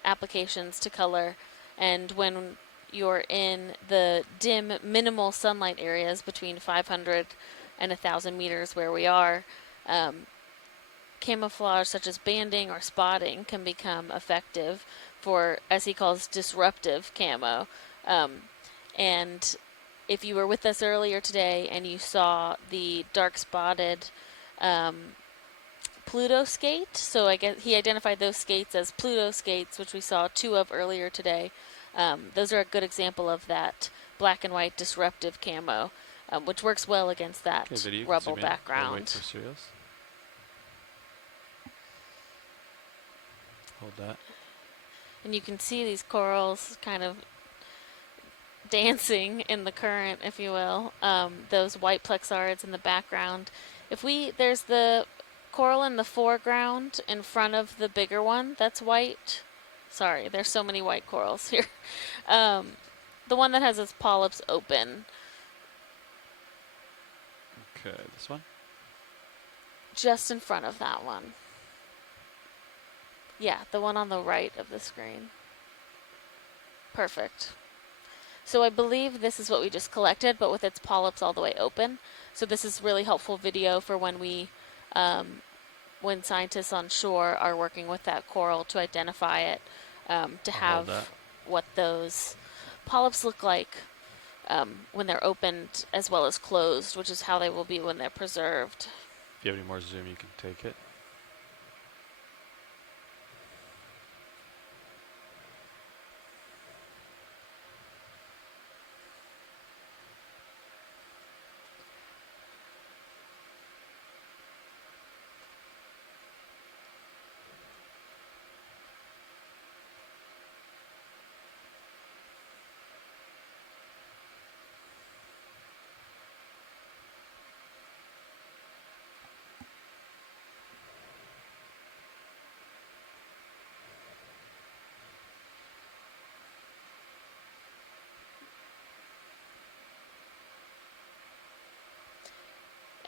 applications to color, and when you're in the dim, minimal sunlight areas between 500 and 1,000 meters where we are, camouflage such as banding or spotting can become effective for, as he calls, disruptive camo. And if you were with us earlier today and you saw the dark spotted Pluto skate, so I guess he identified those skates as Pluto skates, which we saw 2 of earlier today. Those are a good example of that black and white disruptive camo, which works well against that rubble background. Hold that. And you can see these corals kind of dancing in the current, if you will. Those white plexarids in the background. There's the coral in the foreground in front of the bigger one that's white. Sorry, there's so many white corals here. The one that has its polyps open. Okay, this one? Just in front of that one. Yeah, the one on the right of the screen. Perfect. So I believe this is what we just collected, but with its polyps all the way open. So this is really helpful video for when when scientists on shore are working with that coral to identify it, to have what those polyps look like when they're opened as well as closed, which is how they will be when they're preserved. If you have any more zoom, you can take it.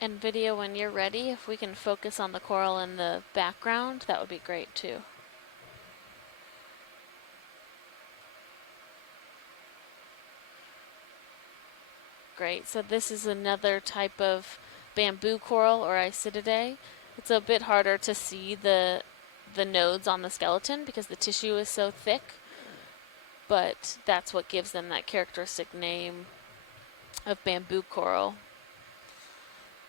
And video, when you're ready, if we can focus on the coral in the background, that would be great too. Great, so this is another type of bamboo coral or Isididae. It's a bit harder to see the nodes on the skeleton because the tissue is so thick, but that's what gives them that characteristic name of bamboo coral.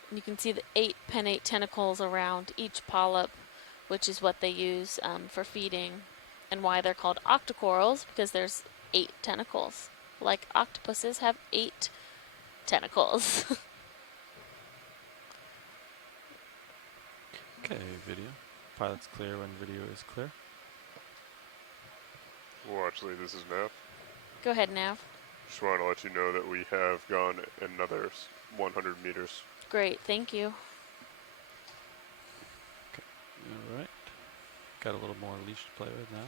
And you can see the 8 pennate tentacles around each polyp, which is what they use for feeding, and why they're called octocorals, because there's 8 tentacles. Like octopuses have 8 tentacles. Okay, video. Pilot's clear when video is clear. Well, actually, this is Nav. Go ahead, Nav. Just want to let you know that we have gone another 100 meters. Great, thank you. Okay, all right. Got a little more leash to play with now.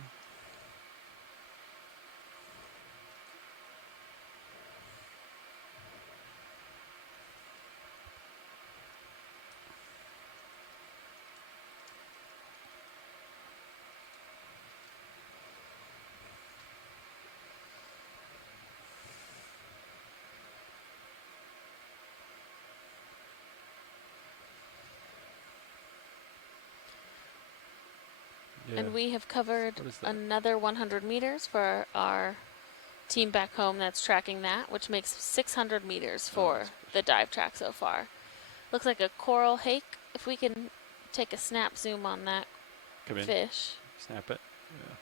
And we have covered another 100 meters for our team back home that's tracking that, which makes 600 meters for the dive track so far. Looks like a coral hake. If we can take a snap zoom on that fish. Snap it. Yeah.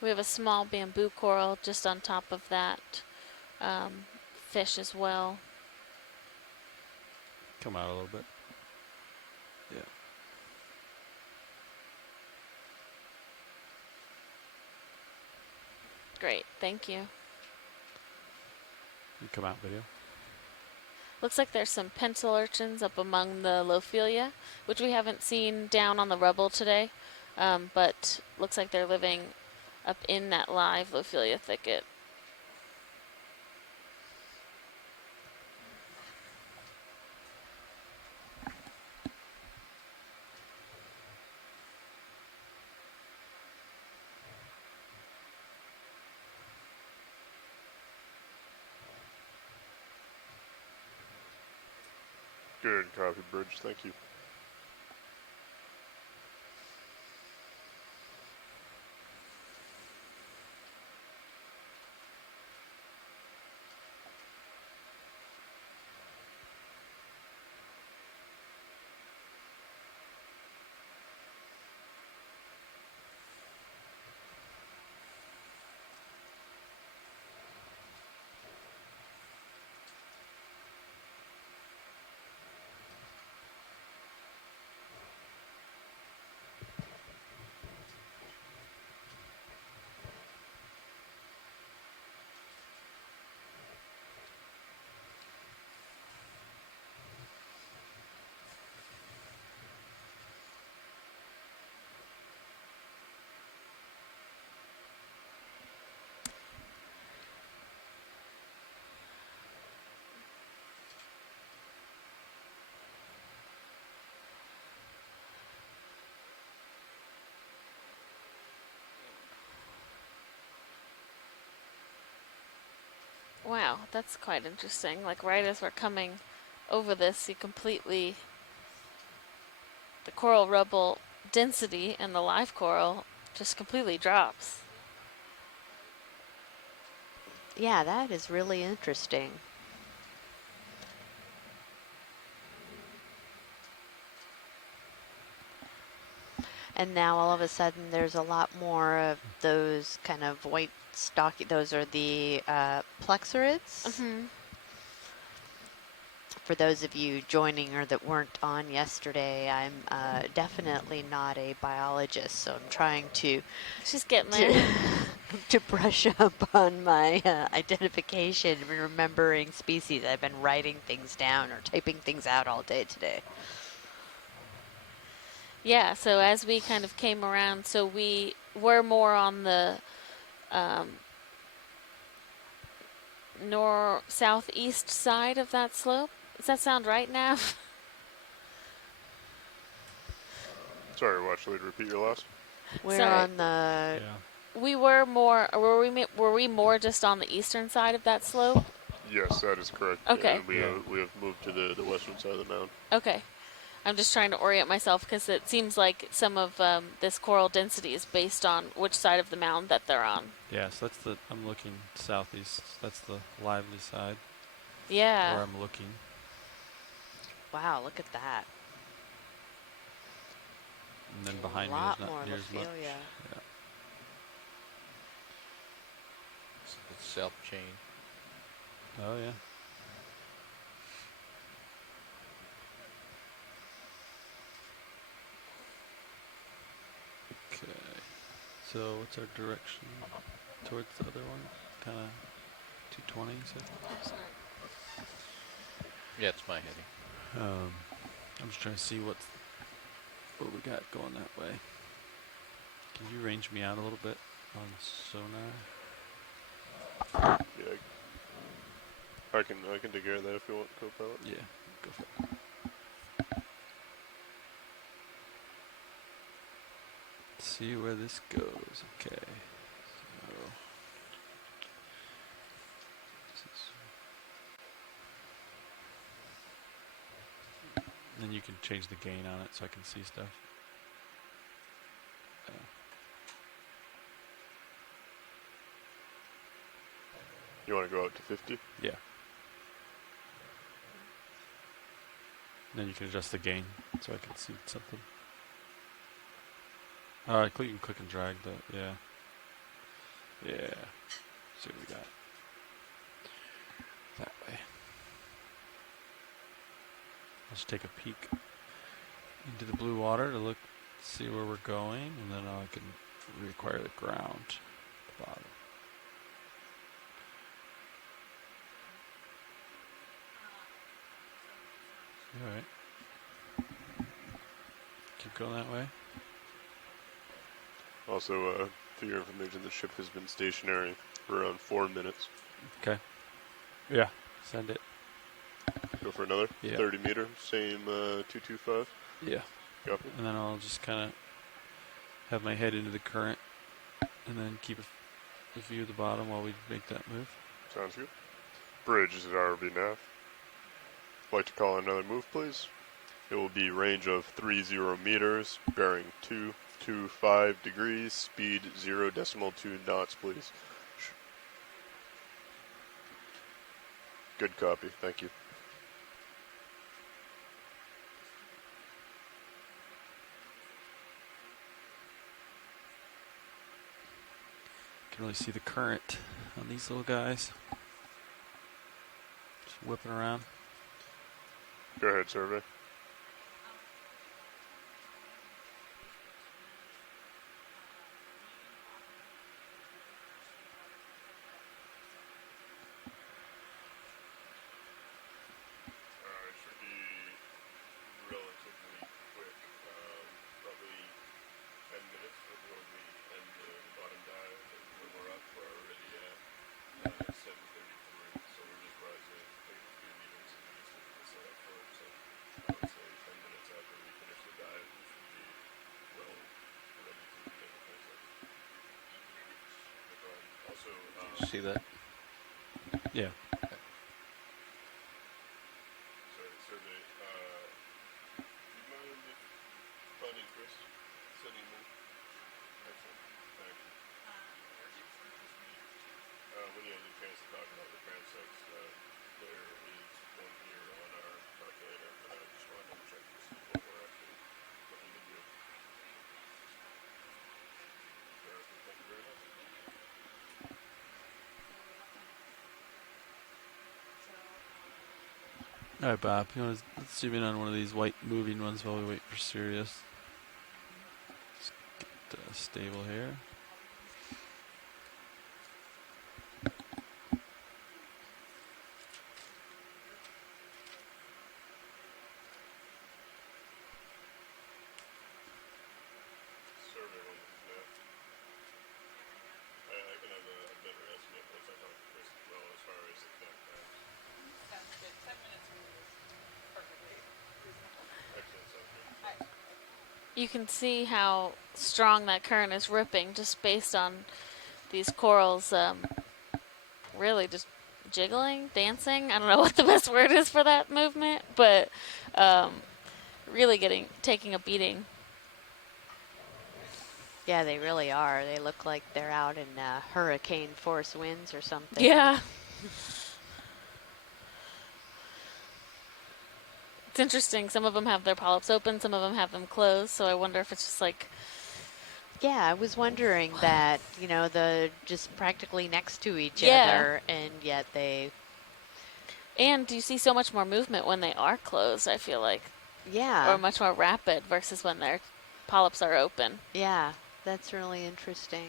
We have a small bamboo coral just on top of that fish as well. Come out a little bit. Yeah. Great, thank you. You come out video. Looks like there's some pencil urchins up among the Lophelia, which we haven't seen down on the rubble today, but looks like they're living up in that live Lophelia thicket. Good copy, Bridge. Thank you. Wow, that's quite interesting. Like right as we're coming over this, you completely, the coral rubble density and the live coral just completely drops. Yeah, that is really interesting. And now all of a sudden there's a lot more of those kind of white stocky, those are the plexurids. Mm-hmm. For those of you joining or that weren't on yesterday, I'm definitely not a biologist, so I'm trying to She's getting there. to brush up on my identification and remembering species. I've been writing things down or typing things out all day today. Yeah, so as we kind of came around, so we were more on the southeast side of that slope. Does that sound right, Nav? Sorry, watch lead. Repeat your last. We're Sorry. on the. Yeah. We were more. Were we more just on the eastern side of that slope? Yes, that is correct. Okay. And we have moved to the western side of the mound. Okay. I'm just trying to orient myself because it seems like some of this coral density is based on which side of the mound that they're on. Yeah, so that's I'm looking southeast. That's the lively side. Yeah. Where I'm looking. Wow, look at that. And then behind me there's not near as much. Yeah. It's south chain. Oh yeah. Okay. So what's our direction towards the other one? Kind of 220, you said? Yeah, it's my heading. I'm just trying to see what we got going that way. Can you range me out a little bit on sonar? Yeah, I can take care of that if you want, co-pilot. Yeah, go for it. see where this goes. Okay. So then you can change the gain on it so I can see stuff. You want to go out to 50? Yeah. Then you can adjust the gain so I can see something. You can click and drag the, yeah. Yeah. See what we got. That way. Let's take a peek into the blue water to look, see where we're going, and then I can reacquire the ground at the bottom. Alright. Keep going that way. Also, for your information, the ship has been stationary for around 4 minutes. Okay. Yeah, send it. Go for another? Yeah. 30 meter, same 225? Yeah. Copy. And then I'll just kind of have my head into the current and then keep a view of the bottom while we make that move. Sounds good. Bridge is at RV nav. Like to call another move, please. It will be range of 30 meters, bearing 225 degrees, speed 0.2 knots, please. Good copy, thank you. Can really see the current on these little guys. Just whipping around. Go ahead, survey. Should be relatively quick, probably 10 minutes before we end the bottom dive, and when we're up, we're already at 7:33, so we're just rising, take a few meters, and just looking to set up for it, so I would say 10 minutes after we finish the dive, we should be well ready to begin the process. No problem. Also, See that? Yeah. Survey, do you mind if Connie and Chris sending me? Excellent, thank you. When you have the chance to talk about the transects, there is one here on our calculator, but I just wanted to check to see what we're actually looking to do. Perfect, thank you very much. All right, Bob. Let's zoom in on one of these white moving ones while we wait for Sirius. Let's get stable here. Survey one is that. I can have a better estimate once I talk to Chris as well as far as exact times. Sounds good. 10 minutes for me is perfectly reasonable. Excellent, sounds good. You can see how strong that current is ripping just based on these corals really just jiggling, dancing. I don't know what the best word is for that movement, but really taking a beating. Yeah, they really are. They look like they're out in hurricane force winds or something. Yeah. It's interesting. Some of them have their polyps open, some of them have them closed, so I wonder if it's just like... Yeah, I was wondering that, the just practically next to each Yeah. other, and yet they... And you see so much more movement when they are closed, I feel like. Yeah. Or much more rapid versus when their polyps are open. Yeah, that's really interesting.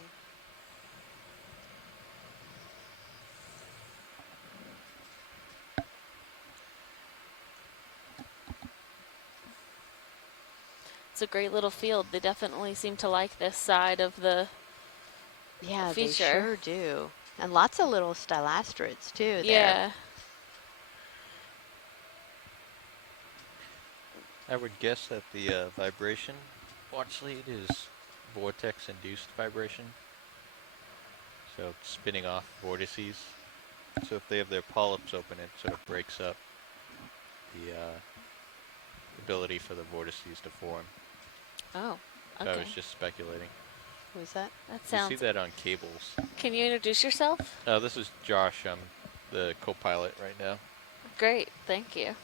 It's a great little field. They definitely seem to like this side of the Yeah, feature. they sure do. And lots of little stylastrids, too, Yeah. there. I would guess that the vibration watch lead is vortex-induced vibration. So spinning off vortices. So if they have their polyps open, it sort of breaks up the ability for the vortices to form. Oh, So okay. I was just speculating. Who's that? That You sounds. see that on cables. Can you introduce yourself? This is Josh. I'm the co-pilot right now. Great, thank you.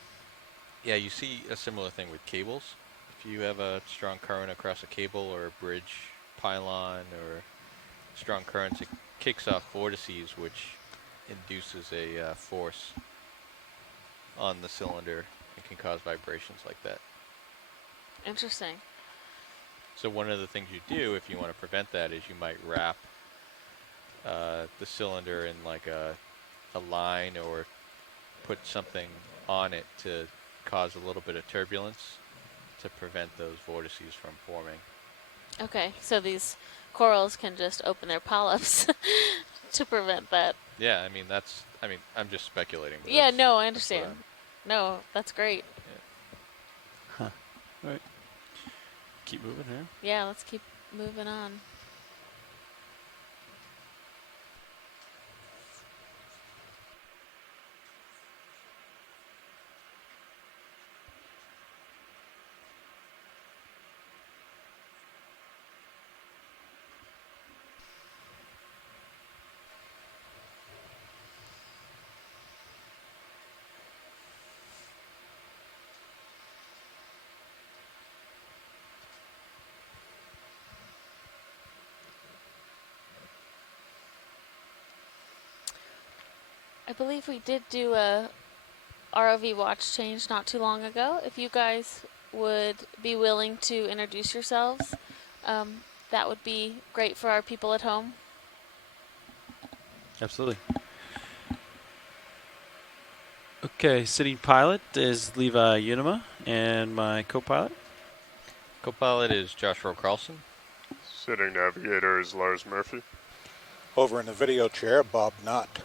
Yeah, you see a similar thing with cables. If you have a strong current across a cable or a bridge pylon or strong currents, it kicks off vortices, which induces a force on the cylinder and can cause vibrations like that. Interesting. So one of the things you do if you want to prevent that is you might wrap the cylinder in like a line or put something on it to cause a little bit of turbulence to prevent those vortices from forming. Okay, so these corals can just open their polyps to prevent that. Yeah, I'm just speculating. But Yeah, that's, no, I that's what understand. No, that's great. Huh. All right. Keep moving here. Yeah, let's keep moving on. I believe we did do a ROV watch change not too long ago. If you guys would be willing to introduce yourselves, that would be great for our people at home. Absolutely. Okay, sitting pilot is Levi Unima, and my co-pilot? Co-pilot is Joshua Carlson. Sitting navigator is Lars Murphy. Over in the video chair, Bob Knott.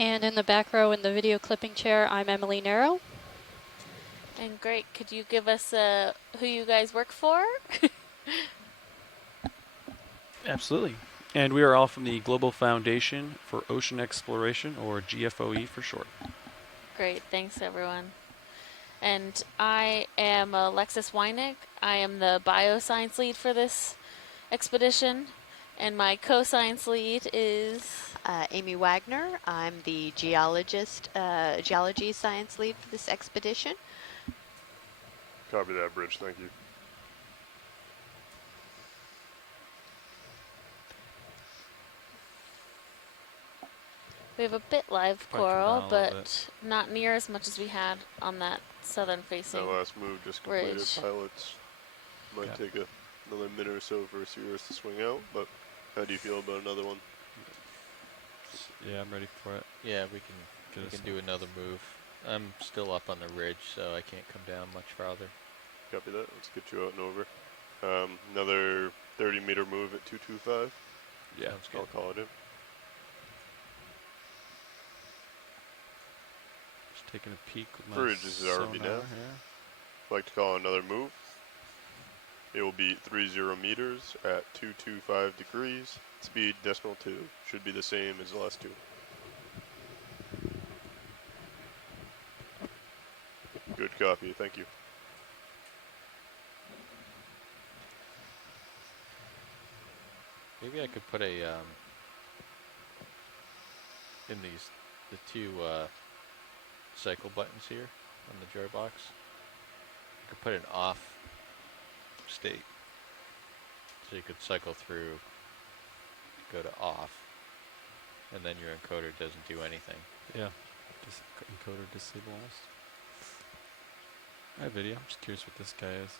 And in the back row in the video clipping chair, I'm Emily Narrow. And great, could you give us who you guys work for? Absolutely. And we are all from the Global Foundation for Ocean Exploration, or GFOE for short. Great, thanks everyone. And I am Alexis Weinig. I am the bioscience lead for this expedition. And my co-science lead is... Amy Wagner. I'm the geology science lead for this expedition. Copy that, Bridge. Thank you. We have a bit live Probably come coral, down a little but not near as much as we had on that southern facing That last move just completed. ridge. Pilots might take another minute or so for yours to swing out, but how do you feel about another one? Yeah, I'm ready for it. Yeah, we can do another move. I'm still up on the ridge, so I can't come down much farther. Copy that. Let's get you out and over. Another 30-meter move at 225. Yeah, I'll call it in. Just taking a peek with my Bridge, this is RV now. sonar I'd like to call another move. It will be 30 meters at 225 degrees. Speed decimal 2 should be the same as the last two. Good copy, thank you. Maybe I could put a in the two cycle buttons here on the joy box. I could put an off state, so you could cycle through, go to off, and then your encoder doesn't do anything. Yeah, encoder disable almost. I have video. I'm just curious what this guy is.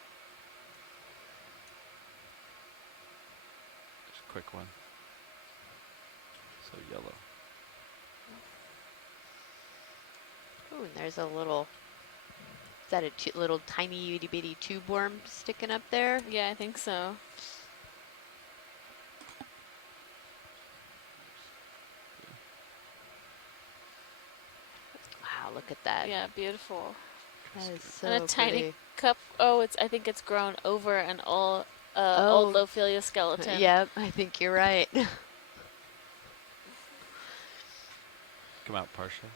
Just a quick one. So yellow. Ooh, and there's a little, is that a little tiny itty bitty tube worm sticking up there? Yeah, I think so. Wow, look at that. Yeah, beautiful. That is so and a tiny pretty. cup. Oh, I think it's grown over an old Lophilia skeleton. Yep, I think you're right. Come out partially.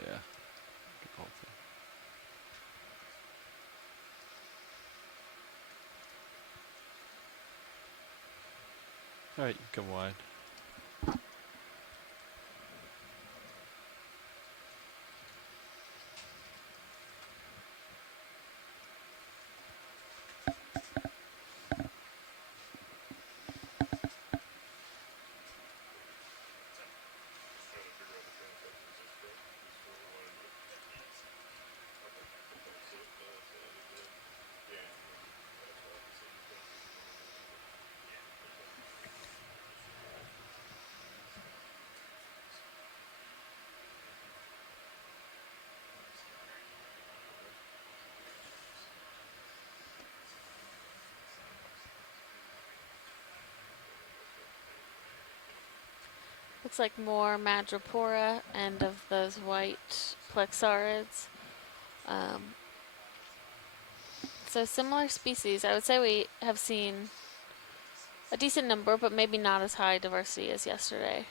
Yeah. Good whole thing. All right, you can come wide. Looks like more madrepora and of those white plexarids. So similar species. I would say we have seen a decent number, but maybe not as high diversity as yesterday.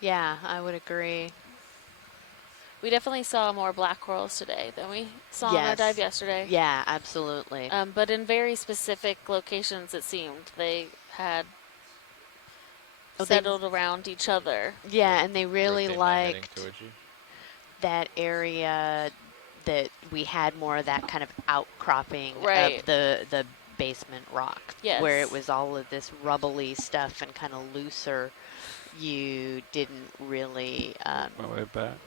Yeah, I would agree. We definitely saw more black corals today than we saw on our dive yesterday. Yeah, absolutely. But in very specific locations, it seemed they had settled around each other. Yeah, and they really liked that area that we had more of that kind of outcropping of the basement rock, where it was all of this rubbly stuff and kind of looser. You didn't really My way back.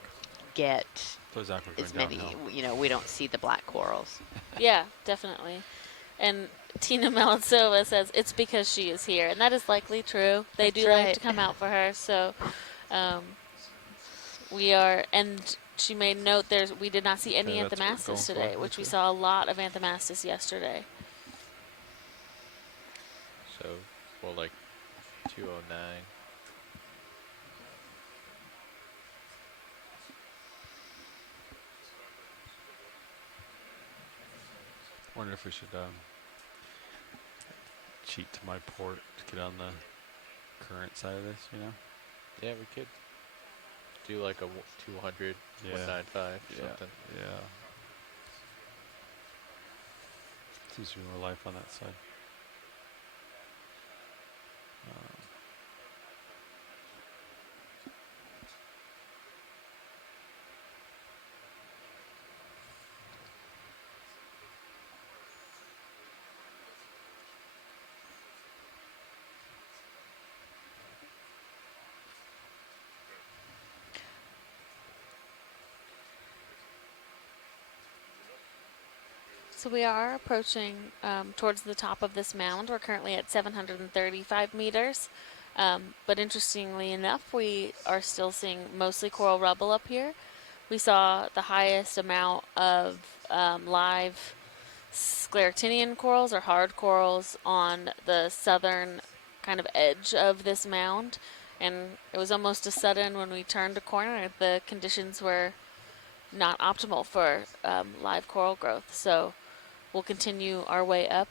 Get Those as many. You know, we don't see the black corals. Yeah, definitely. And Tina Melantsova says it's because she is here, and that is likely true. They do like to come out for her, so we are. And she made note we did not see any Anthomastus today, which we saw a lot of Anthomastus yesterday. So, well, like 209. Wonder if we should cheat to my port to get on the current side of this, you know? Yeah, we could do like a 200, 195, something. Yeah. Seems to be more life on that side. So we are approaching towards the top of this mound. We're currently at 735 meters. But interestingly enough, we are still seeing mostly coral rubble up here. We saw the highest amount of live scleractinian corals or hard corals on the southern kind of edge of this mound. And it was almost a sudden when we turned a corner, the conditions were not optimal for live coral growth. So we'll continue our way up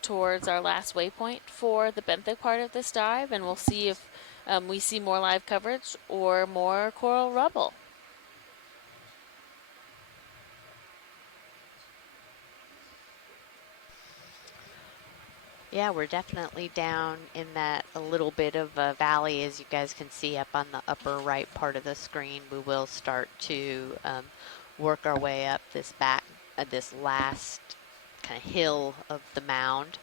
towards our last waypoint for the benthic part of this dive, and we'll see if we see more live coverage or more coral rubble. Yeah, we're definitely down in that a little bit of a valley, as you guys can see up on the upper right part of the screen. We will start to work our way up this this last kind of hill of the mound.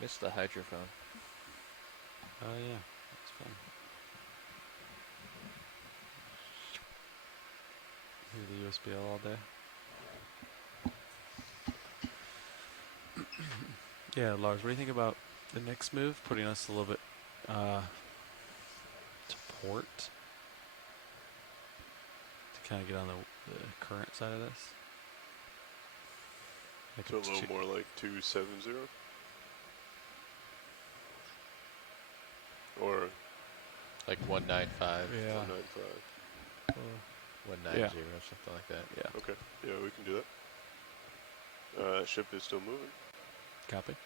Missed the hydrophone. Oh yeah, that's fun. Hear the USBL all day. Yeah, Lars, what do you think about the next move? Putting us a little bit to port to kind of get on the current side of this. Like so a little more like 270? Or Like 195. Yeah. 195. 190, something like that. Yeah. Okay. Yeah, we can do that. Ship is still moving. Copy.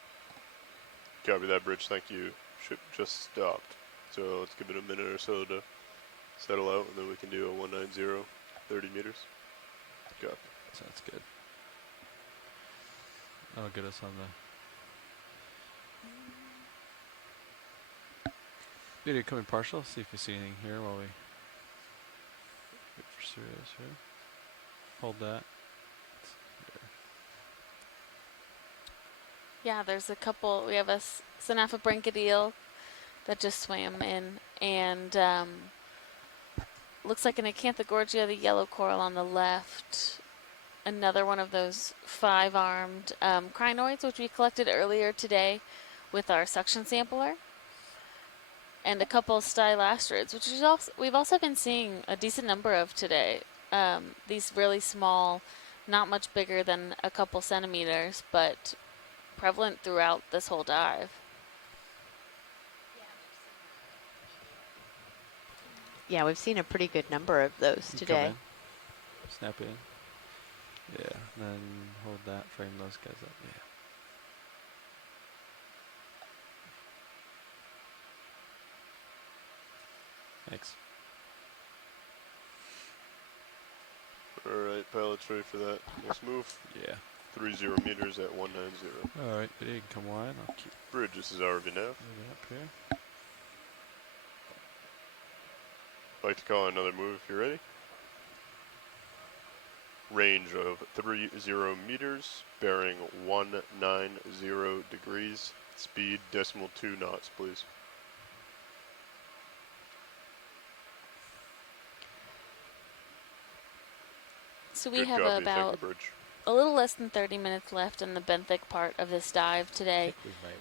Copy that, Bridge. Thank you. Ship just stopped. So let's give it a minute or so to settle out, and then we can do a 190, 30 meters. Copy. Sounds good. That'll get us on the video coming partial. See if we see anything here while we wait for Sirius here. Hold that. Yeah, there's a couple. We have a Sinafa brinkadeel that just swam in, and looks like an Acanthogorgia, the yellow coral on the left. Another one of those 5-armed crinoids, which we collected earlier today with our suction sampler. And a couple stylastrids, which is we've also been seeing a decent number of today. These really small, not much bigger than a couple centimeters, but prevalent throughout this whole dive. Yeah, we've seen a pretty good number of those today. Snap in. Yeah, and then hold that, frame those guys up. Yeah. Thanks. Alright, pilots ready for that. Let's move. Yeah. 30 meters at 190. Alright, video can come wide. I'll keep Bridge, this is RV nav. up here. I'd like to call another move if you're ready. Range of 30 meters, bearing 190 degrees. Speed .2 knots, please. So we Good have copy. about Thank you, Bridge. a little less than 30 minutes left in the benthic part of this dive today.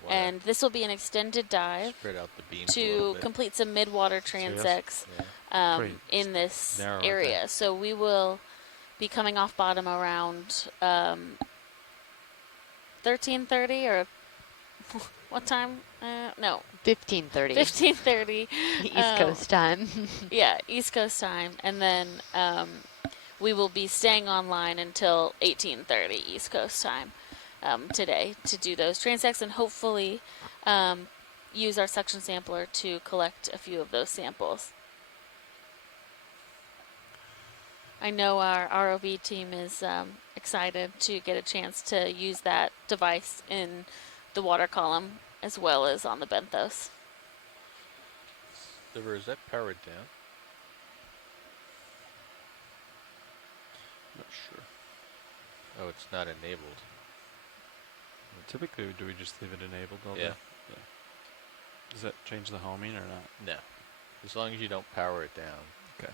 And this will be an extended dive spread out the beams a to little bit. complete some mid-water transects in this narrow, area. So we will be coming off bottom around 13:30 or what time? No. 15:30. 15:30. East Coast time. Yeah, East Coast time. And then we will be staying online until 18:30 East Coast time today to do those transects and hopefully use our suction sampler to collect a few of those samples. I know our ROV team is excited to get a chance to use that device in the water column as well as on the benthos. Liver, is that powered down? Not sure. Oh, it's not enabled. Well, typically, do we just leave it enabled all day? Yeah. Does that change the homing or not? No. As long as you don't power it down. Okay.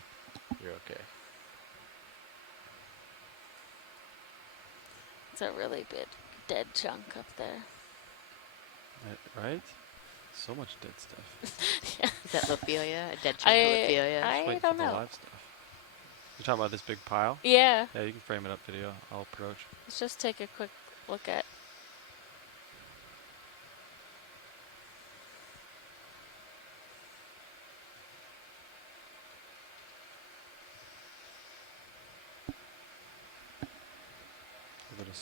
You're okay. It's a really big dead chunk up there. Right? So much dead stuff. Yeah. Is that Lophelia? A dead chunk of Lophelia? I don't know. Live stuff. You're talking about this big pile? Yeah. Yeah, you can frame it up video. I'll approach. Let's just take a quick look at.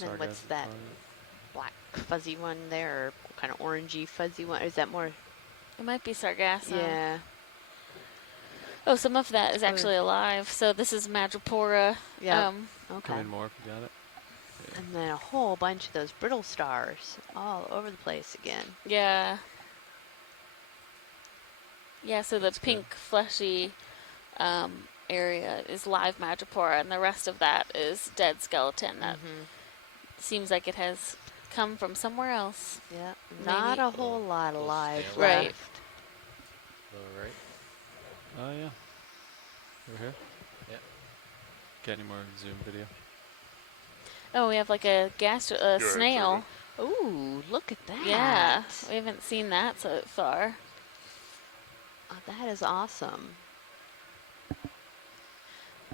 And what's that black fuzzy one there, or kind of orangey fuzzy one? Is that more? It might be sargassum. Yeah. Oh, some of that is actually alive. So this is Madrepora. Yeah. Come Okay. in more if you got it. Yeah. And then a whole bunch of those brittle stars all over the place again. Yeah. Yeah, so the pink fleshy area is live Madrepora, and the rest of that is dead skeleton. That seems like it has come from somewhere else. Yeah, Maybe. not a whole lot alive Right. left. All right. Oh, yeah. Over here? Yeah. Got any more Zoom video? Oh, we have like a snail. Ooh, look at that. Yeah, we haven't seen that so far. Oh, that is awesome.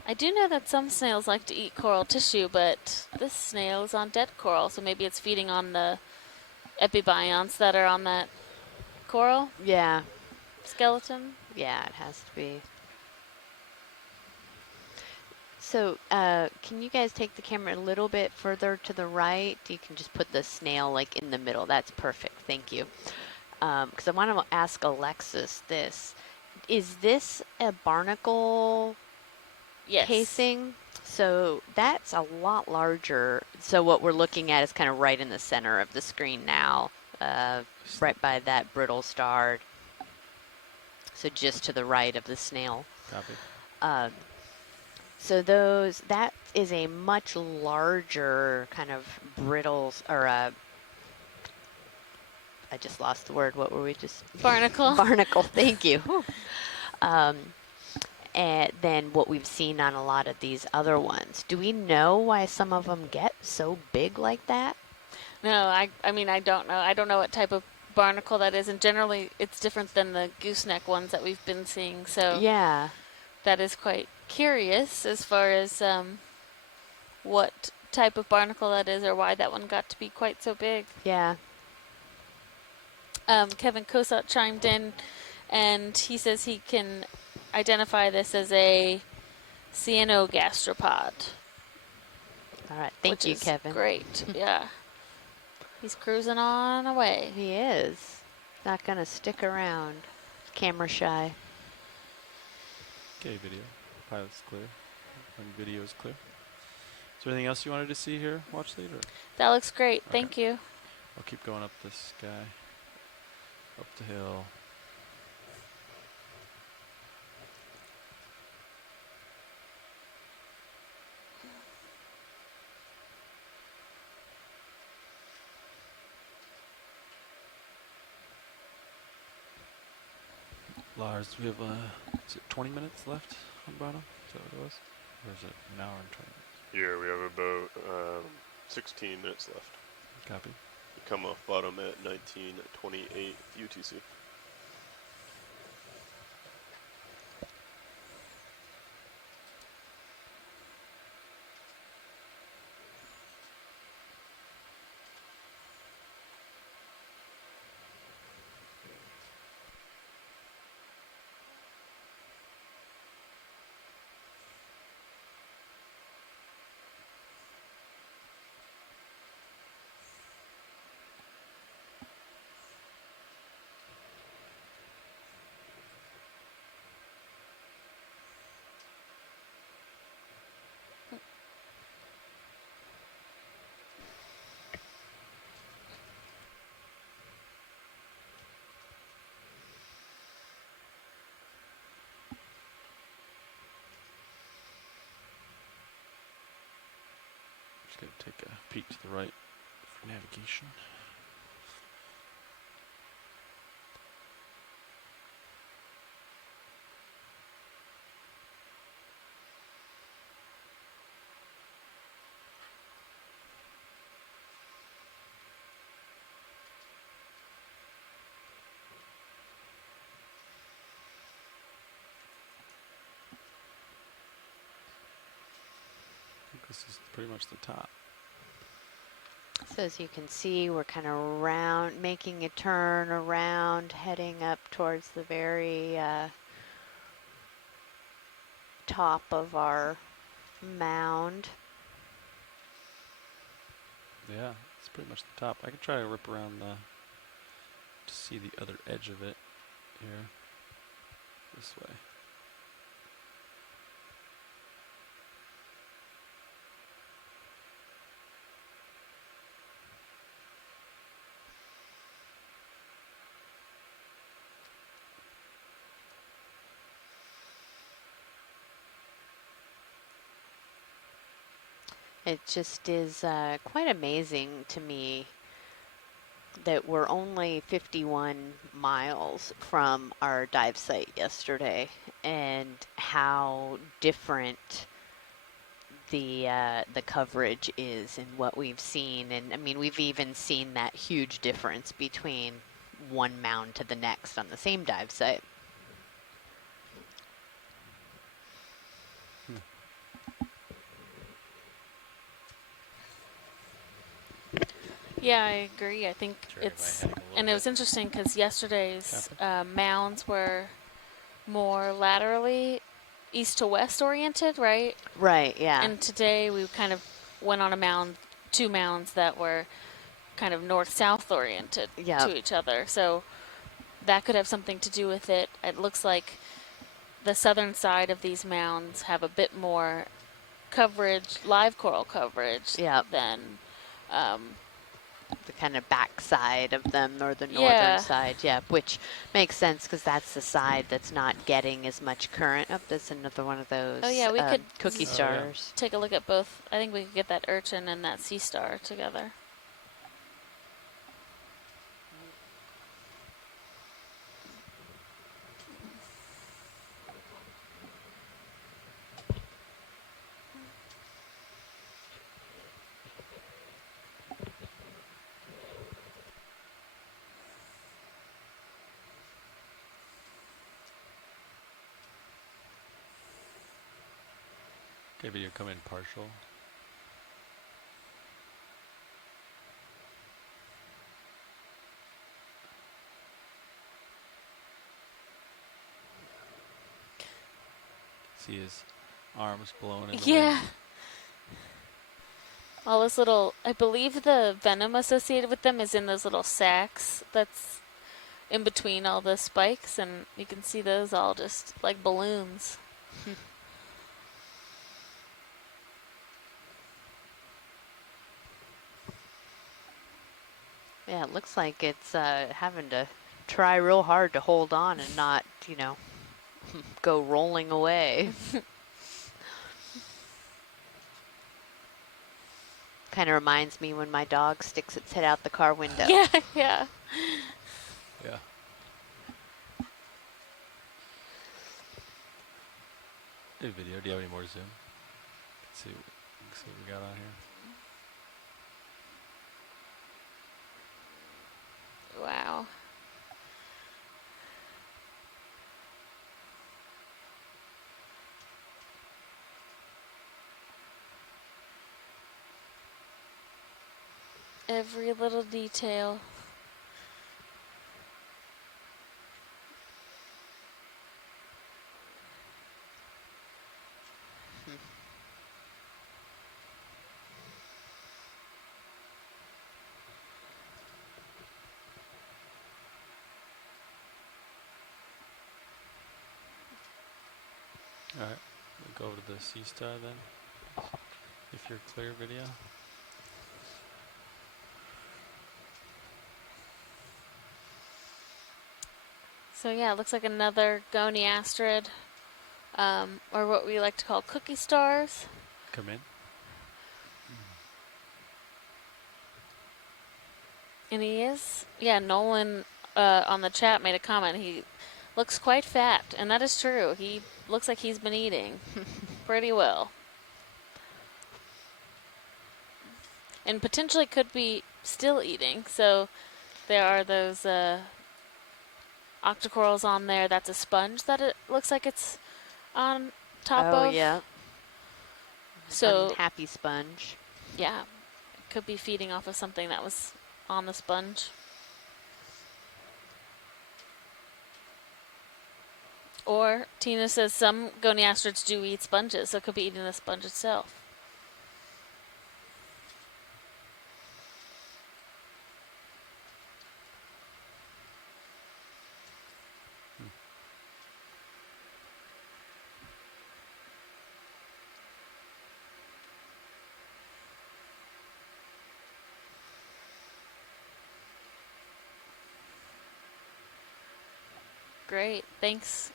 I do know that some snails like to eat coral tissue, but this snail is on dead coral, so maybe it's feeding on the epibionts that are on that coral. Yeah. skeleton? Yeah, it has to be. So, can you guys take the camera a little bit further to the right? You can just put the snail like in the middle. That's perfect. Thank you. Because I want to ask Alexis this. Is this a barnacle casing? So that's a lot larger. So what we're looking at is kind of right in the center of the screen now, right by that brittle star. So just to the right of the snail. Copy. So that is a much larger kind of brittles, or I just lost the word. What were we just? Barnacle. Barnacle, thank you. And then what we've seen on a lot of these other ones. Do we know why some of them get so big like that? No, I mean, I don't know. I don't know what type of barnacle that is, and generally it's different than the gooseneck ones that we've been seeing. So yeah, that is quite curious as far as what type of barnacle that is or why that one got to be quite so big. Yeah. Kevin Kosat chimed in, and he says he can identify this as a cyanogastropod. All right, thank you, Kevin. Great, yeah. He's cruising on away. He is. Not going to stick around. Camera shy. Okay, video. Pilot's clear. And video is clear. Is there anything else you wanted to see here, watch lead? Or? That looks great. Okay. Thank you. I'll keep going up this guy. Up the hill. Lars, we have, is it 20 minutes left on the bottom? Is that what it was? Or is it an hour and 20 minutes? Yeah, we have about 16 minutes left. Copy. We come off bottom at 19:28 UTC. Just going to take a peek to the right for navigation. This is pretty much the top. So as you can see, we're kind of making a turn around, heading up towards the very top of our mound. Yeah, it's pretty much the top. I can try to rip around to see the other edge of it here, this way. It just is quite amazing to me that we're only 51 miles from our dive site yesterday, and how different the coverage is in what we've seen. And I mean, we've even seen that huge difference between one mound to the next on the same dive site. Yeah, I agree. I think it's, and it was interesting because yesterday's mounds were more laterally east to west oriented, right? Right, yeah. And today we kind of went on a mound, 2 mounds that were kind of north-south oriented to each other. So that could have something to do with it. It looks like the southern side of these mounds have a bit more coverage, live coral coverage, than the kind of back side of them, or the northern side, which makes sense because that's the side that's not getting as much current. Oh, that's another one of those we could cookie stars. take a look at both. I think we could get that urchin and that sea star together. Okay, video come in partial. See his arms blowing in the wind. All this little, I believe the venom associated with them is in those little sacs that's in between all the spikes, and you can see those all just like balloons. Yeah, it looks like it's having to try real hard to hold on and not, go rolling away. Kind of reminds me when my dog sticks its head out the car window. Yeah. Yeah. Hey, video. Do you have any more zoom? Let's see what we got on here. Wow. Every little detail. Alright, we'll go to the sea star then, if you're clear, video. So yeah, it looks like another goniasterid, or what we like to call cookie stars. Come in. And he is, Nolan on the chat made a comment. He looks quite fat, and that is true. He looks like he's been eating pretty well. And potentially could be still eating. So there are those octocorals on there. That's a sponge that it looks like it's on top of. Oh, yeah. So unhappy sponge. Yeah. It could be feeding off of something that was on the sponge. Or Tina says some goniastrids do eat sponges, so it could be eating the sponge itself. Great, thanks.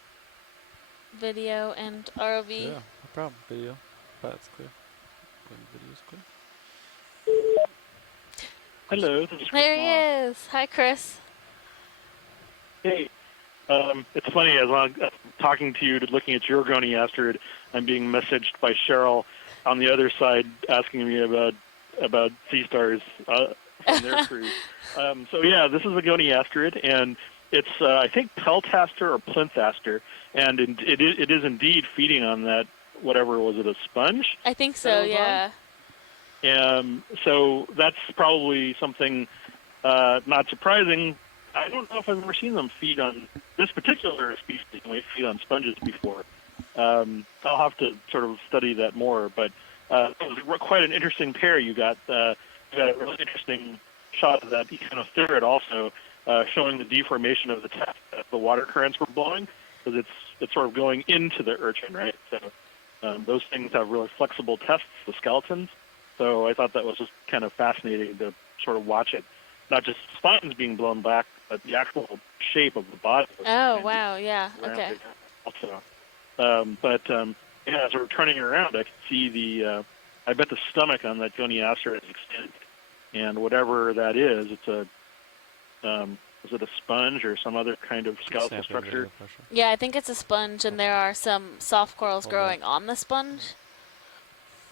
Video and ROV. Yeah, no problem. Video. That's clear. When video's clear. Hello, this is Chris There Moss. he is. Hi, Chris. Hey, it's funny, as I'm talking to you, looking at your goniasterid, I'm being messaged by Cheryl on the other side asking me about sea stars from their cruise. So yeah, this is a goniasterid, and it's I think peltaster or plinthaster, and it is indeed feeding on that, whatever was it, a sponge? I think so, yeah. So that's probably something not surprising. I don't know if I've ever seen them feed on this particular species. We feed on sponges before. I'll have to sort of study that more. But it was quite an interesting pair you got. You got a really interesting shot of that Okeanos also, showing the deformation of the test that the water currents were blowing, because it's sort of going into the urchin, right? So those things have really flexible tests, the skeletons. So I thought that was just kind of fascinating to sort of watch it. Not just spines being blown back, but the actual shape of the body. Oh, wow, yeah, okay. Also. Yeah, as we're turning around, I could see I bet the stomach on that goniaster is extended. And whatever that is, it's is it a sponge or some other kind of skeletal structure? Yeah, I think it's a sponge, and there are some soft corals growing on the sponge.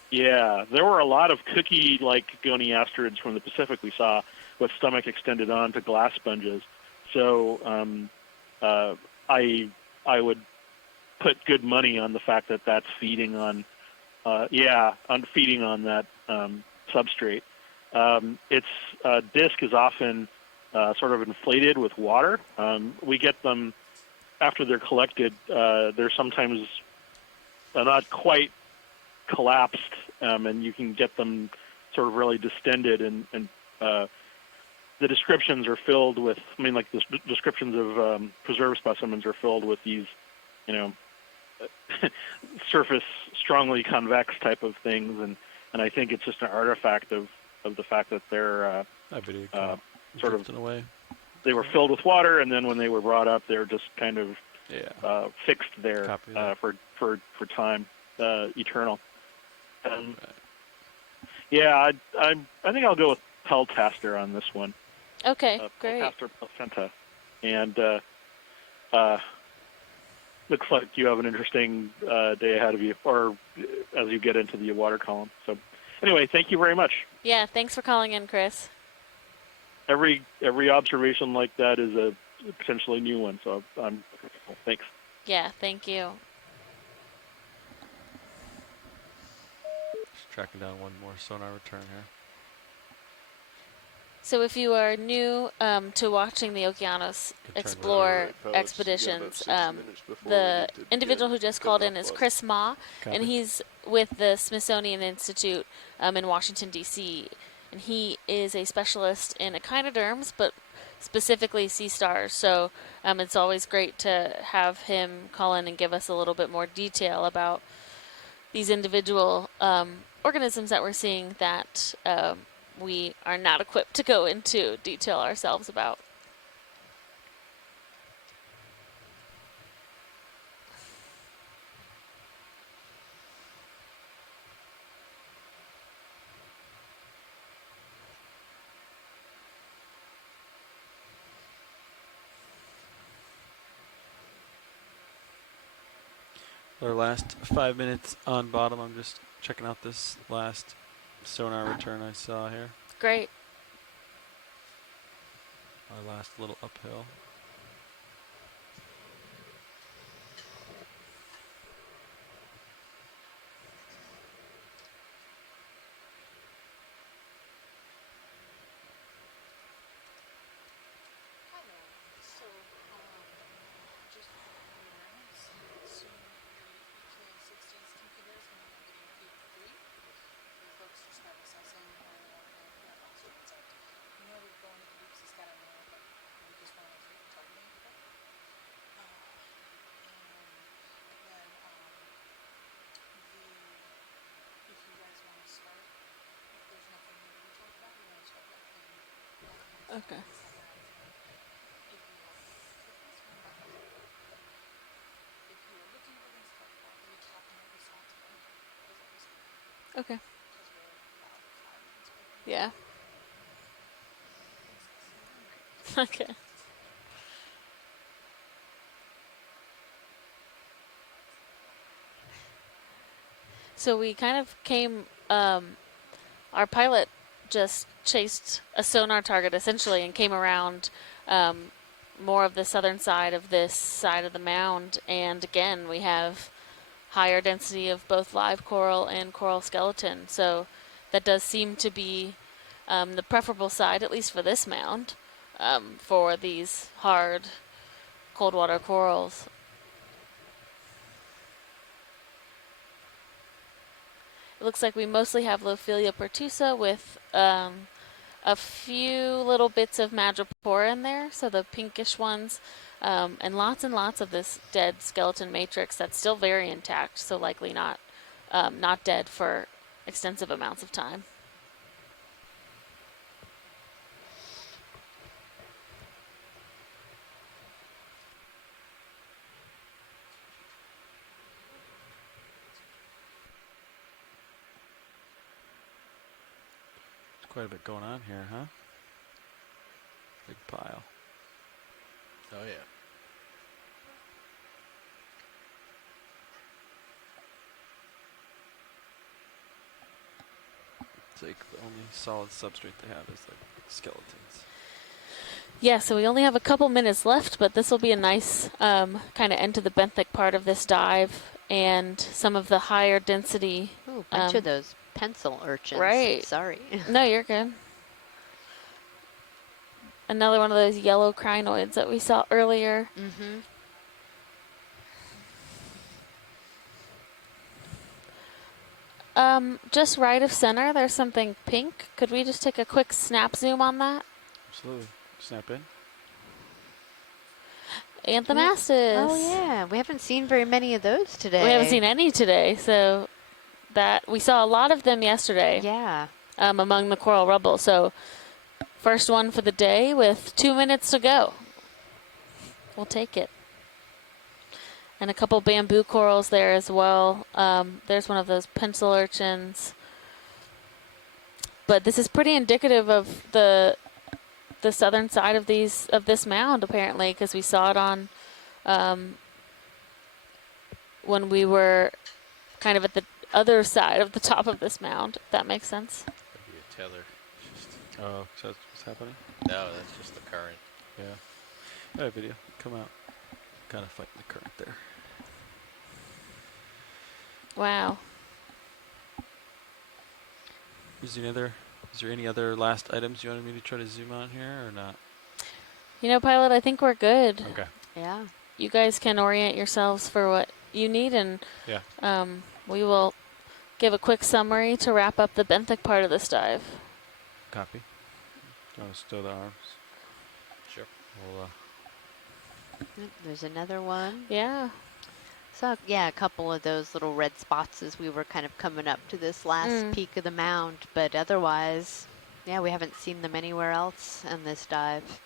Yeah, there were a lot of cookie-like goniasterids from the Pacific we saw with stomach extended onto glass sponges. So I would put good money on the fact that that's feeding on, feeding on that substrate. Its disc is often sort of inflated with water. We get them after they're collected. They're sometimes not quite collapsed, and you can get them sort of really distended, and the descriptions are filled with, the descriptions of preserved specimens are filled with these, surface strongly convex type of things, and I think it's just an artifact of the fact that they're sort of away. They were filled with water, and then when they were brought up, they're just kind of fixed there for time, eternal. Yeah, I think I'll go with Peltaster on this one. Okay, great. Peltaster placenta, and looks like you have an interesting day ahead of you, or as you get into the water column. So, anyway, thank you very much. Yeah, thanks for calling in, Chris. Every observation like that is a potentially new one, so I'm grateful. Thanks. Yeah, thank you. Just tracking down one more sonar return here. So if you are new to watching the Okeanos Explore expeditions, the individual who just called in is Chris Ma, and he's with the Smithsonian Institute in Washington, D.C., and he is a specialist in echinoderms, but specifically sea stars. So it's always great to have him call in and give us a little bit more detail about these individual organisms that we're seeing that we are not equipped to go into detail ourselves about. Our last 5 minutes on bottom. I'm just checking out this last sonar return I saw here. Great. Our last little uphill. Okay. Okay. Yeah. Okay. So we kind of came, our pilot just chased a sonar target essentially and came around more of the southern side of this side of the mound, and again we have higher density of both live coral and coral skeleton. So that does seem to be the preferable side, at least for this mound, for these hard cold water corals. It looks like we mostly have Lophelia pertusa with a few little bits of madrepora in there, so the pinkish ones, and lots of this dead skeleton matrix that's still very intact, so likely not dead for extensive amounts of time. Quite a bit going on here, huh? Big pile. Oh yeah. It's like the only solid substrate they have is like skeletons. Yeah, so we only have a couple minutes left, but this will be a nice kind of end to the benthic part of this dive, and some of the higher density. Ooh, a bunch of those pencil urchins. Right. Sorry. No, you're good. Another one of those yellow crinoids that we saw earlier. Mm-hmm. Just right of center, there's something pink. Could we just take a quick snap zoom on that? Absolutely. Snap in. Anthomastus. Oh yeah, we haven't seen very many of those today. We haven't seen any today, so that we saw a lot of them yesterday. Yeah. Among the coral rubble. So first one for the day with 2 minutes to go. We'll take it. And a couple bamboo corals there as well. There's one of those pencil urchins. But this is pretty indicative of the southern side of this mound, apparently, because we saw it on when we were kind of at the other side of the top of this mound, if that makes sense. Maybe a tether. Oh, so that's what's happening? No, that's just the current. Yeah. All right, video. Come out. Kind of fighting the current there. Wow. Is there any other last items you wanted me to try to zoom on here or not? You know, Pilot, I think we're good. Okay. Yeah. You guys can orient yourselves for what you need, and we will give a quick summary to wrap up the benthic part of this dive. Copy. Do you want to stow the arms? Sure. We'll, There's another one. Yeah. So yeah, a couple of those little red spots as we were kind of coming up to this last peak of the mound, but otherwise, yeah, we haven't seen them anywhere else in this dive.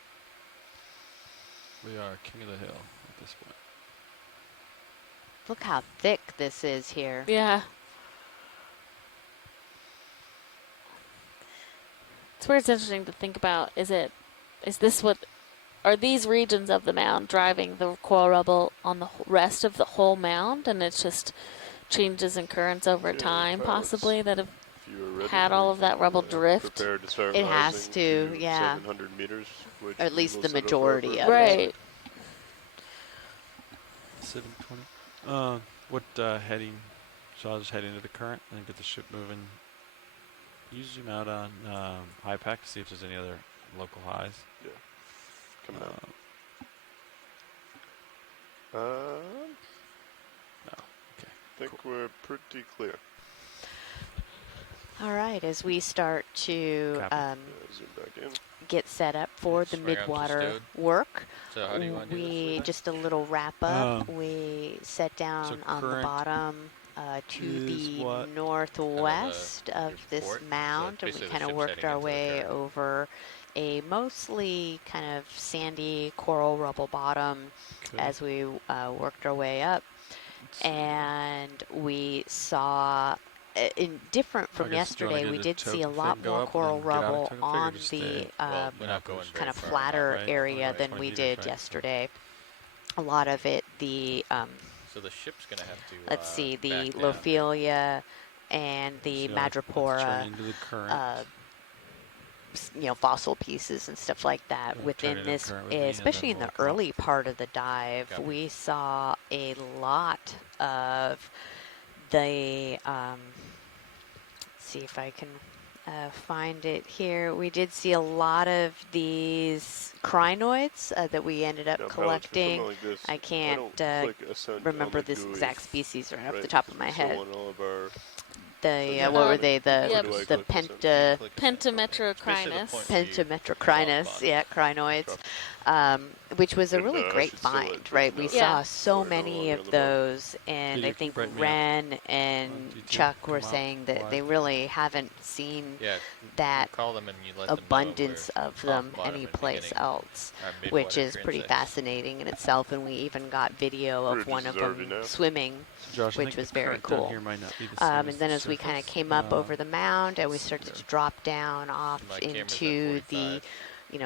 we are king of the hill at this point. Look how thick this is here. Yeah. It's where it's interesting to think about, are these regions of the mound driving the coral rubble on the rest of the whole mound, and it's just changes in currents over time, possibly, that have had all of that rubble drift? Prepared to start It has rising to, yeah. 700 meters, which Or at least will the set up majority our of it. Right. 720. What heading? So I'll just head into the current and get the ship moving. You zoom out on high pack to see if there's any other local highs. Yeah. Coming out. No. Okay. I think we're pretty clear. All right, as we start to Zoom back in. get set up for the Swing arms are midwater stowed. work, So how do you want to do this? just a little wrap up. We set down on the current bottom to is the what? northwest of your this port. So mound, and we basically the kind of ship's worked heading our into the way current. over a mostly kind of sandy coral rubble bottom as we worked our way up. And we saw, different from yesterday, we did see a lot more coral rubble on the we're not going kind of very far flatter up. area Right. than 20 we meters, did right? yesterday. A lot of it, So the ship's going to have to let's see, the back down. Lophelia and the So let's turn madrepora, into the current. fossil pieces and stuff like that Yeah, within turn it in this, current with me, and especially then in the we'll early part of the dive. Copy. We saw a lot of the, let's see if I can find it here. We did see a lot of these crinoids that we ended up collecting. Like this, I can't remember this exact species right off the top of my head. The what were they? The pentametrocrinus. Pentametrocrinus, yeah, crinoids, which was a really great find, right? We saw so many of those, and I think Ren and Chuck were saying that they really haven't seen that abundance of them anyplace else, which is pretty fascinating in itself. And we even got video of one of them swimming, Josh, which was very cool. And then as we kind of came up over the mound and we started to drop down off into the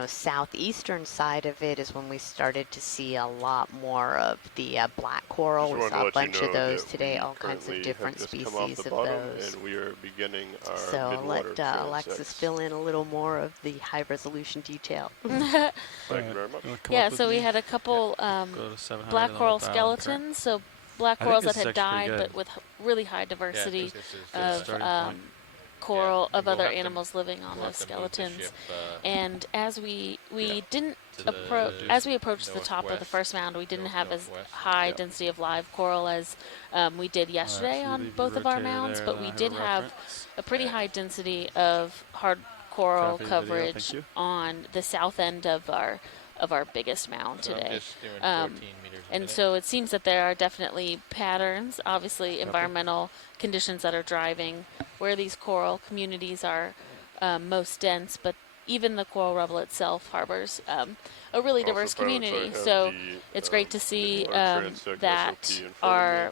southeastern side of it is when we started to see a lot more of the black coral. We saw a bunch of those today, all kinds of different species of those. And we are beginning our so I'll let Alexis fill in a little more of the high resolution detail. Thank you very much. Yeah, so we had a couple black coral skeletons, so black corals that had died, but with really high diversity of coral of other animals living on those skeletons. And as we approached the top of the first mound, we didn't have as high density of live coral as we did yesterday on both of our mounds, but we did have a pretty high density of hard coral coverage on the south end of our biggest mound today. And so it seems that there are definitely patterns, obviously environmental conditions that are driving where these coral communities are most dense, but even the coral rubble itself harbors a really diverse community. So it's great to see that our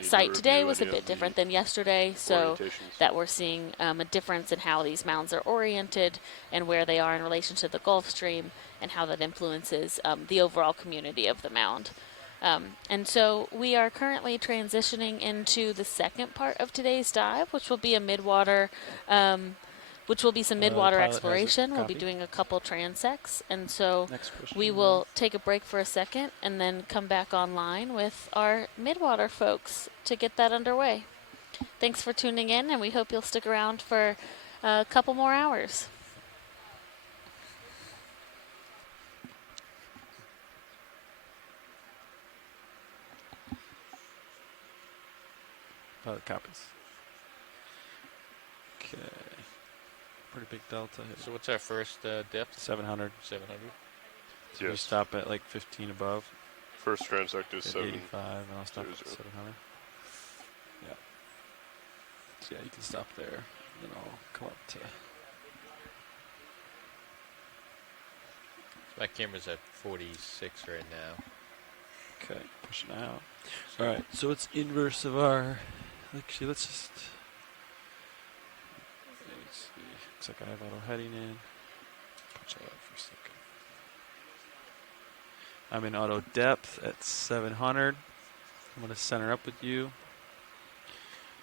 site today was a bit different than yesterday, so that we're seeing a difference in how these mounds are oriented and where they are in relation to the Gulf Stream and how that influences the overall community of the mound. And so we are currently transitioning into the second part of today's dive, which will be a midwater, which will be some midwater exploration. We'll be doing a couple transects, and so we will take a break for a second and then come back online with our midwater folks to get that underway. Thanks for tuning in, and we hope you'll stick around for a couple more hours. Copies. Okay. Pretty big delta here. So what's our first depth? 700. 700? So we stop at like 15 above. First transect is 85, and I'll stop at 700. Yeah. So yeah, you can stop there. Then I'll come up to... My camera's at 46 right now. Okay, pushing out. All right, so it's inverse of our... Actually, let's just... Let's see. Looks like I have auto heading in. Punch that out for a second. I'm in auto depth at 700. I'm going to center up with you.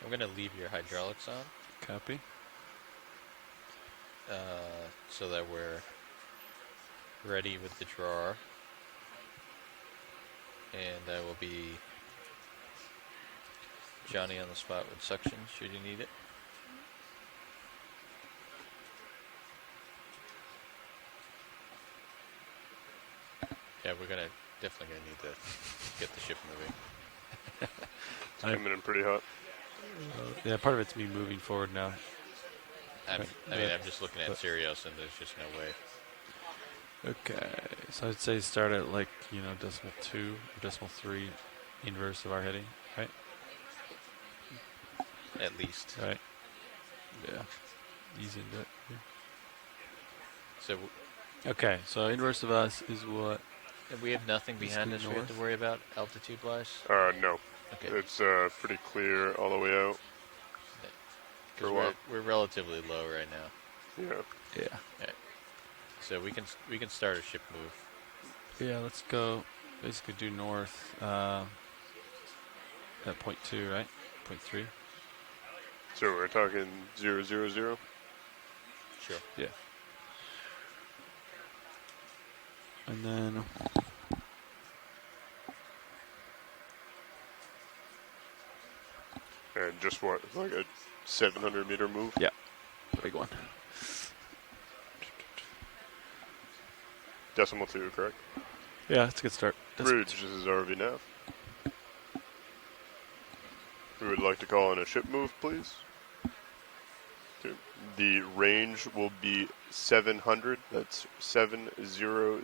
I'm going to leave your hydraulics on. Copy. So that we're ready with the drawer. And I will be Johnny on the spot with suction, should you need it. Yeah, we're definitely gonna need to get the ship moving. It's coming in pretty hot. Yeah, part of it's me moving forward now. I'm just looking at Sirius, and there's just no way. Okay, so I'd say start at like, decimal 2 or decimal 3 inverse of our heading, right? At least. Right. Yeah. Easy to do it. So. Okay, so inverse of us is what? And we have nothing behind us we have to worry about altitude-wise? No. Okay. It's pretty clear all the way out. Because we're relatively low right now. Yeah. Yeah. So we can start a ship move. Yeah, let's go. Basically, do north at point 2, right? Point 3. So we're talking 000. Sure. Yeah. And then. And just what, like a 700 meter move? Yeah. big one. Decimal 2, correct? Yeah, it's a good start. Bridge, this is RV Nav. We would like to call in a ship move, please. Okay. The range will be 700. That's 700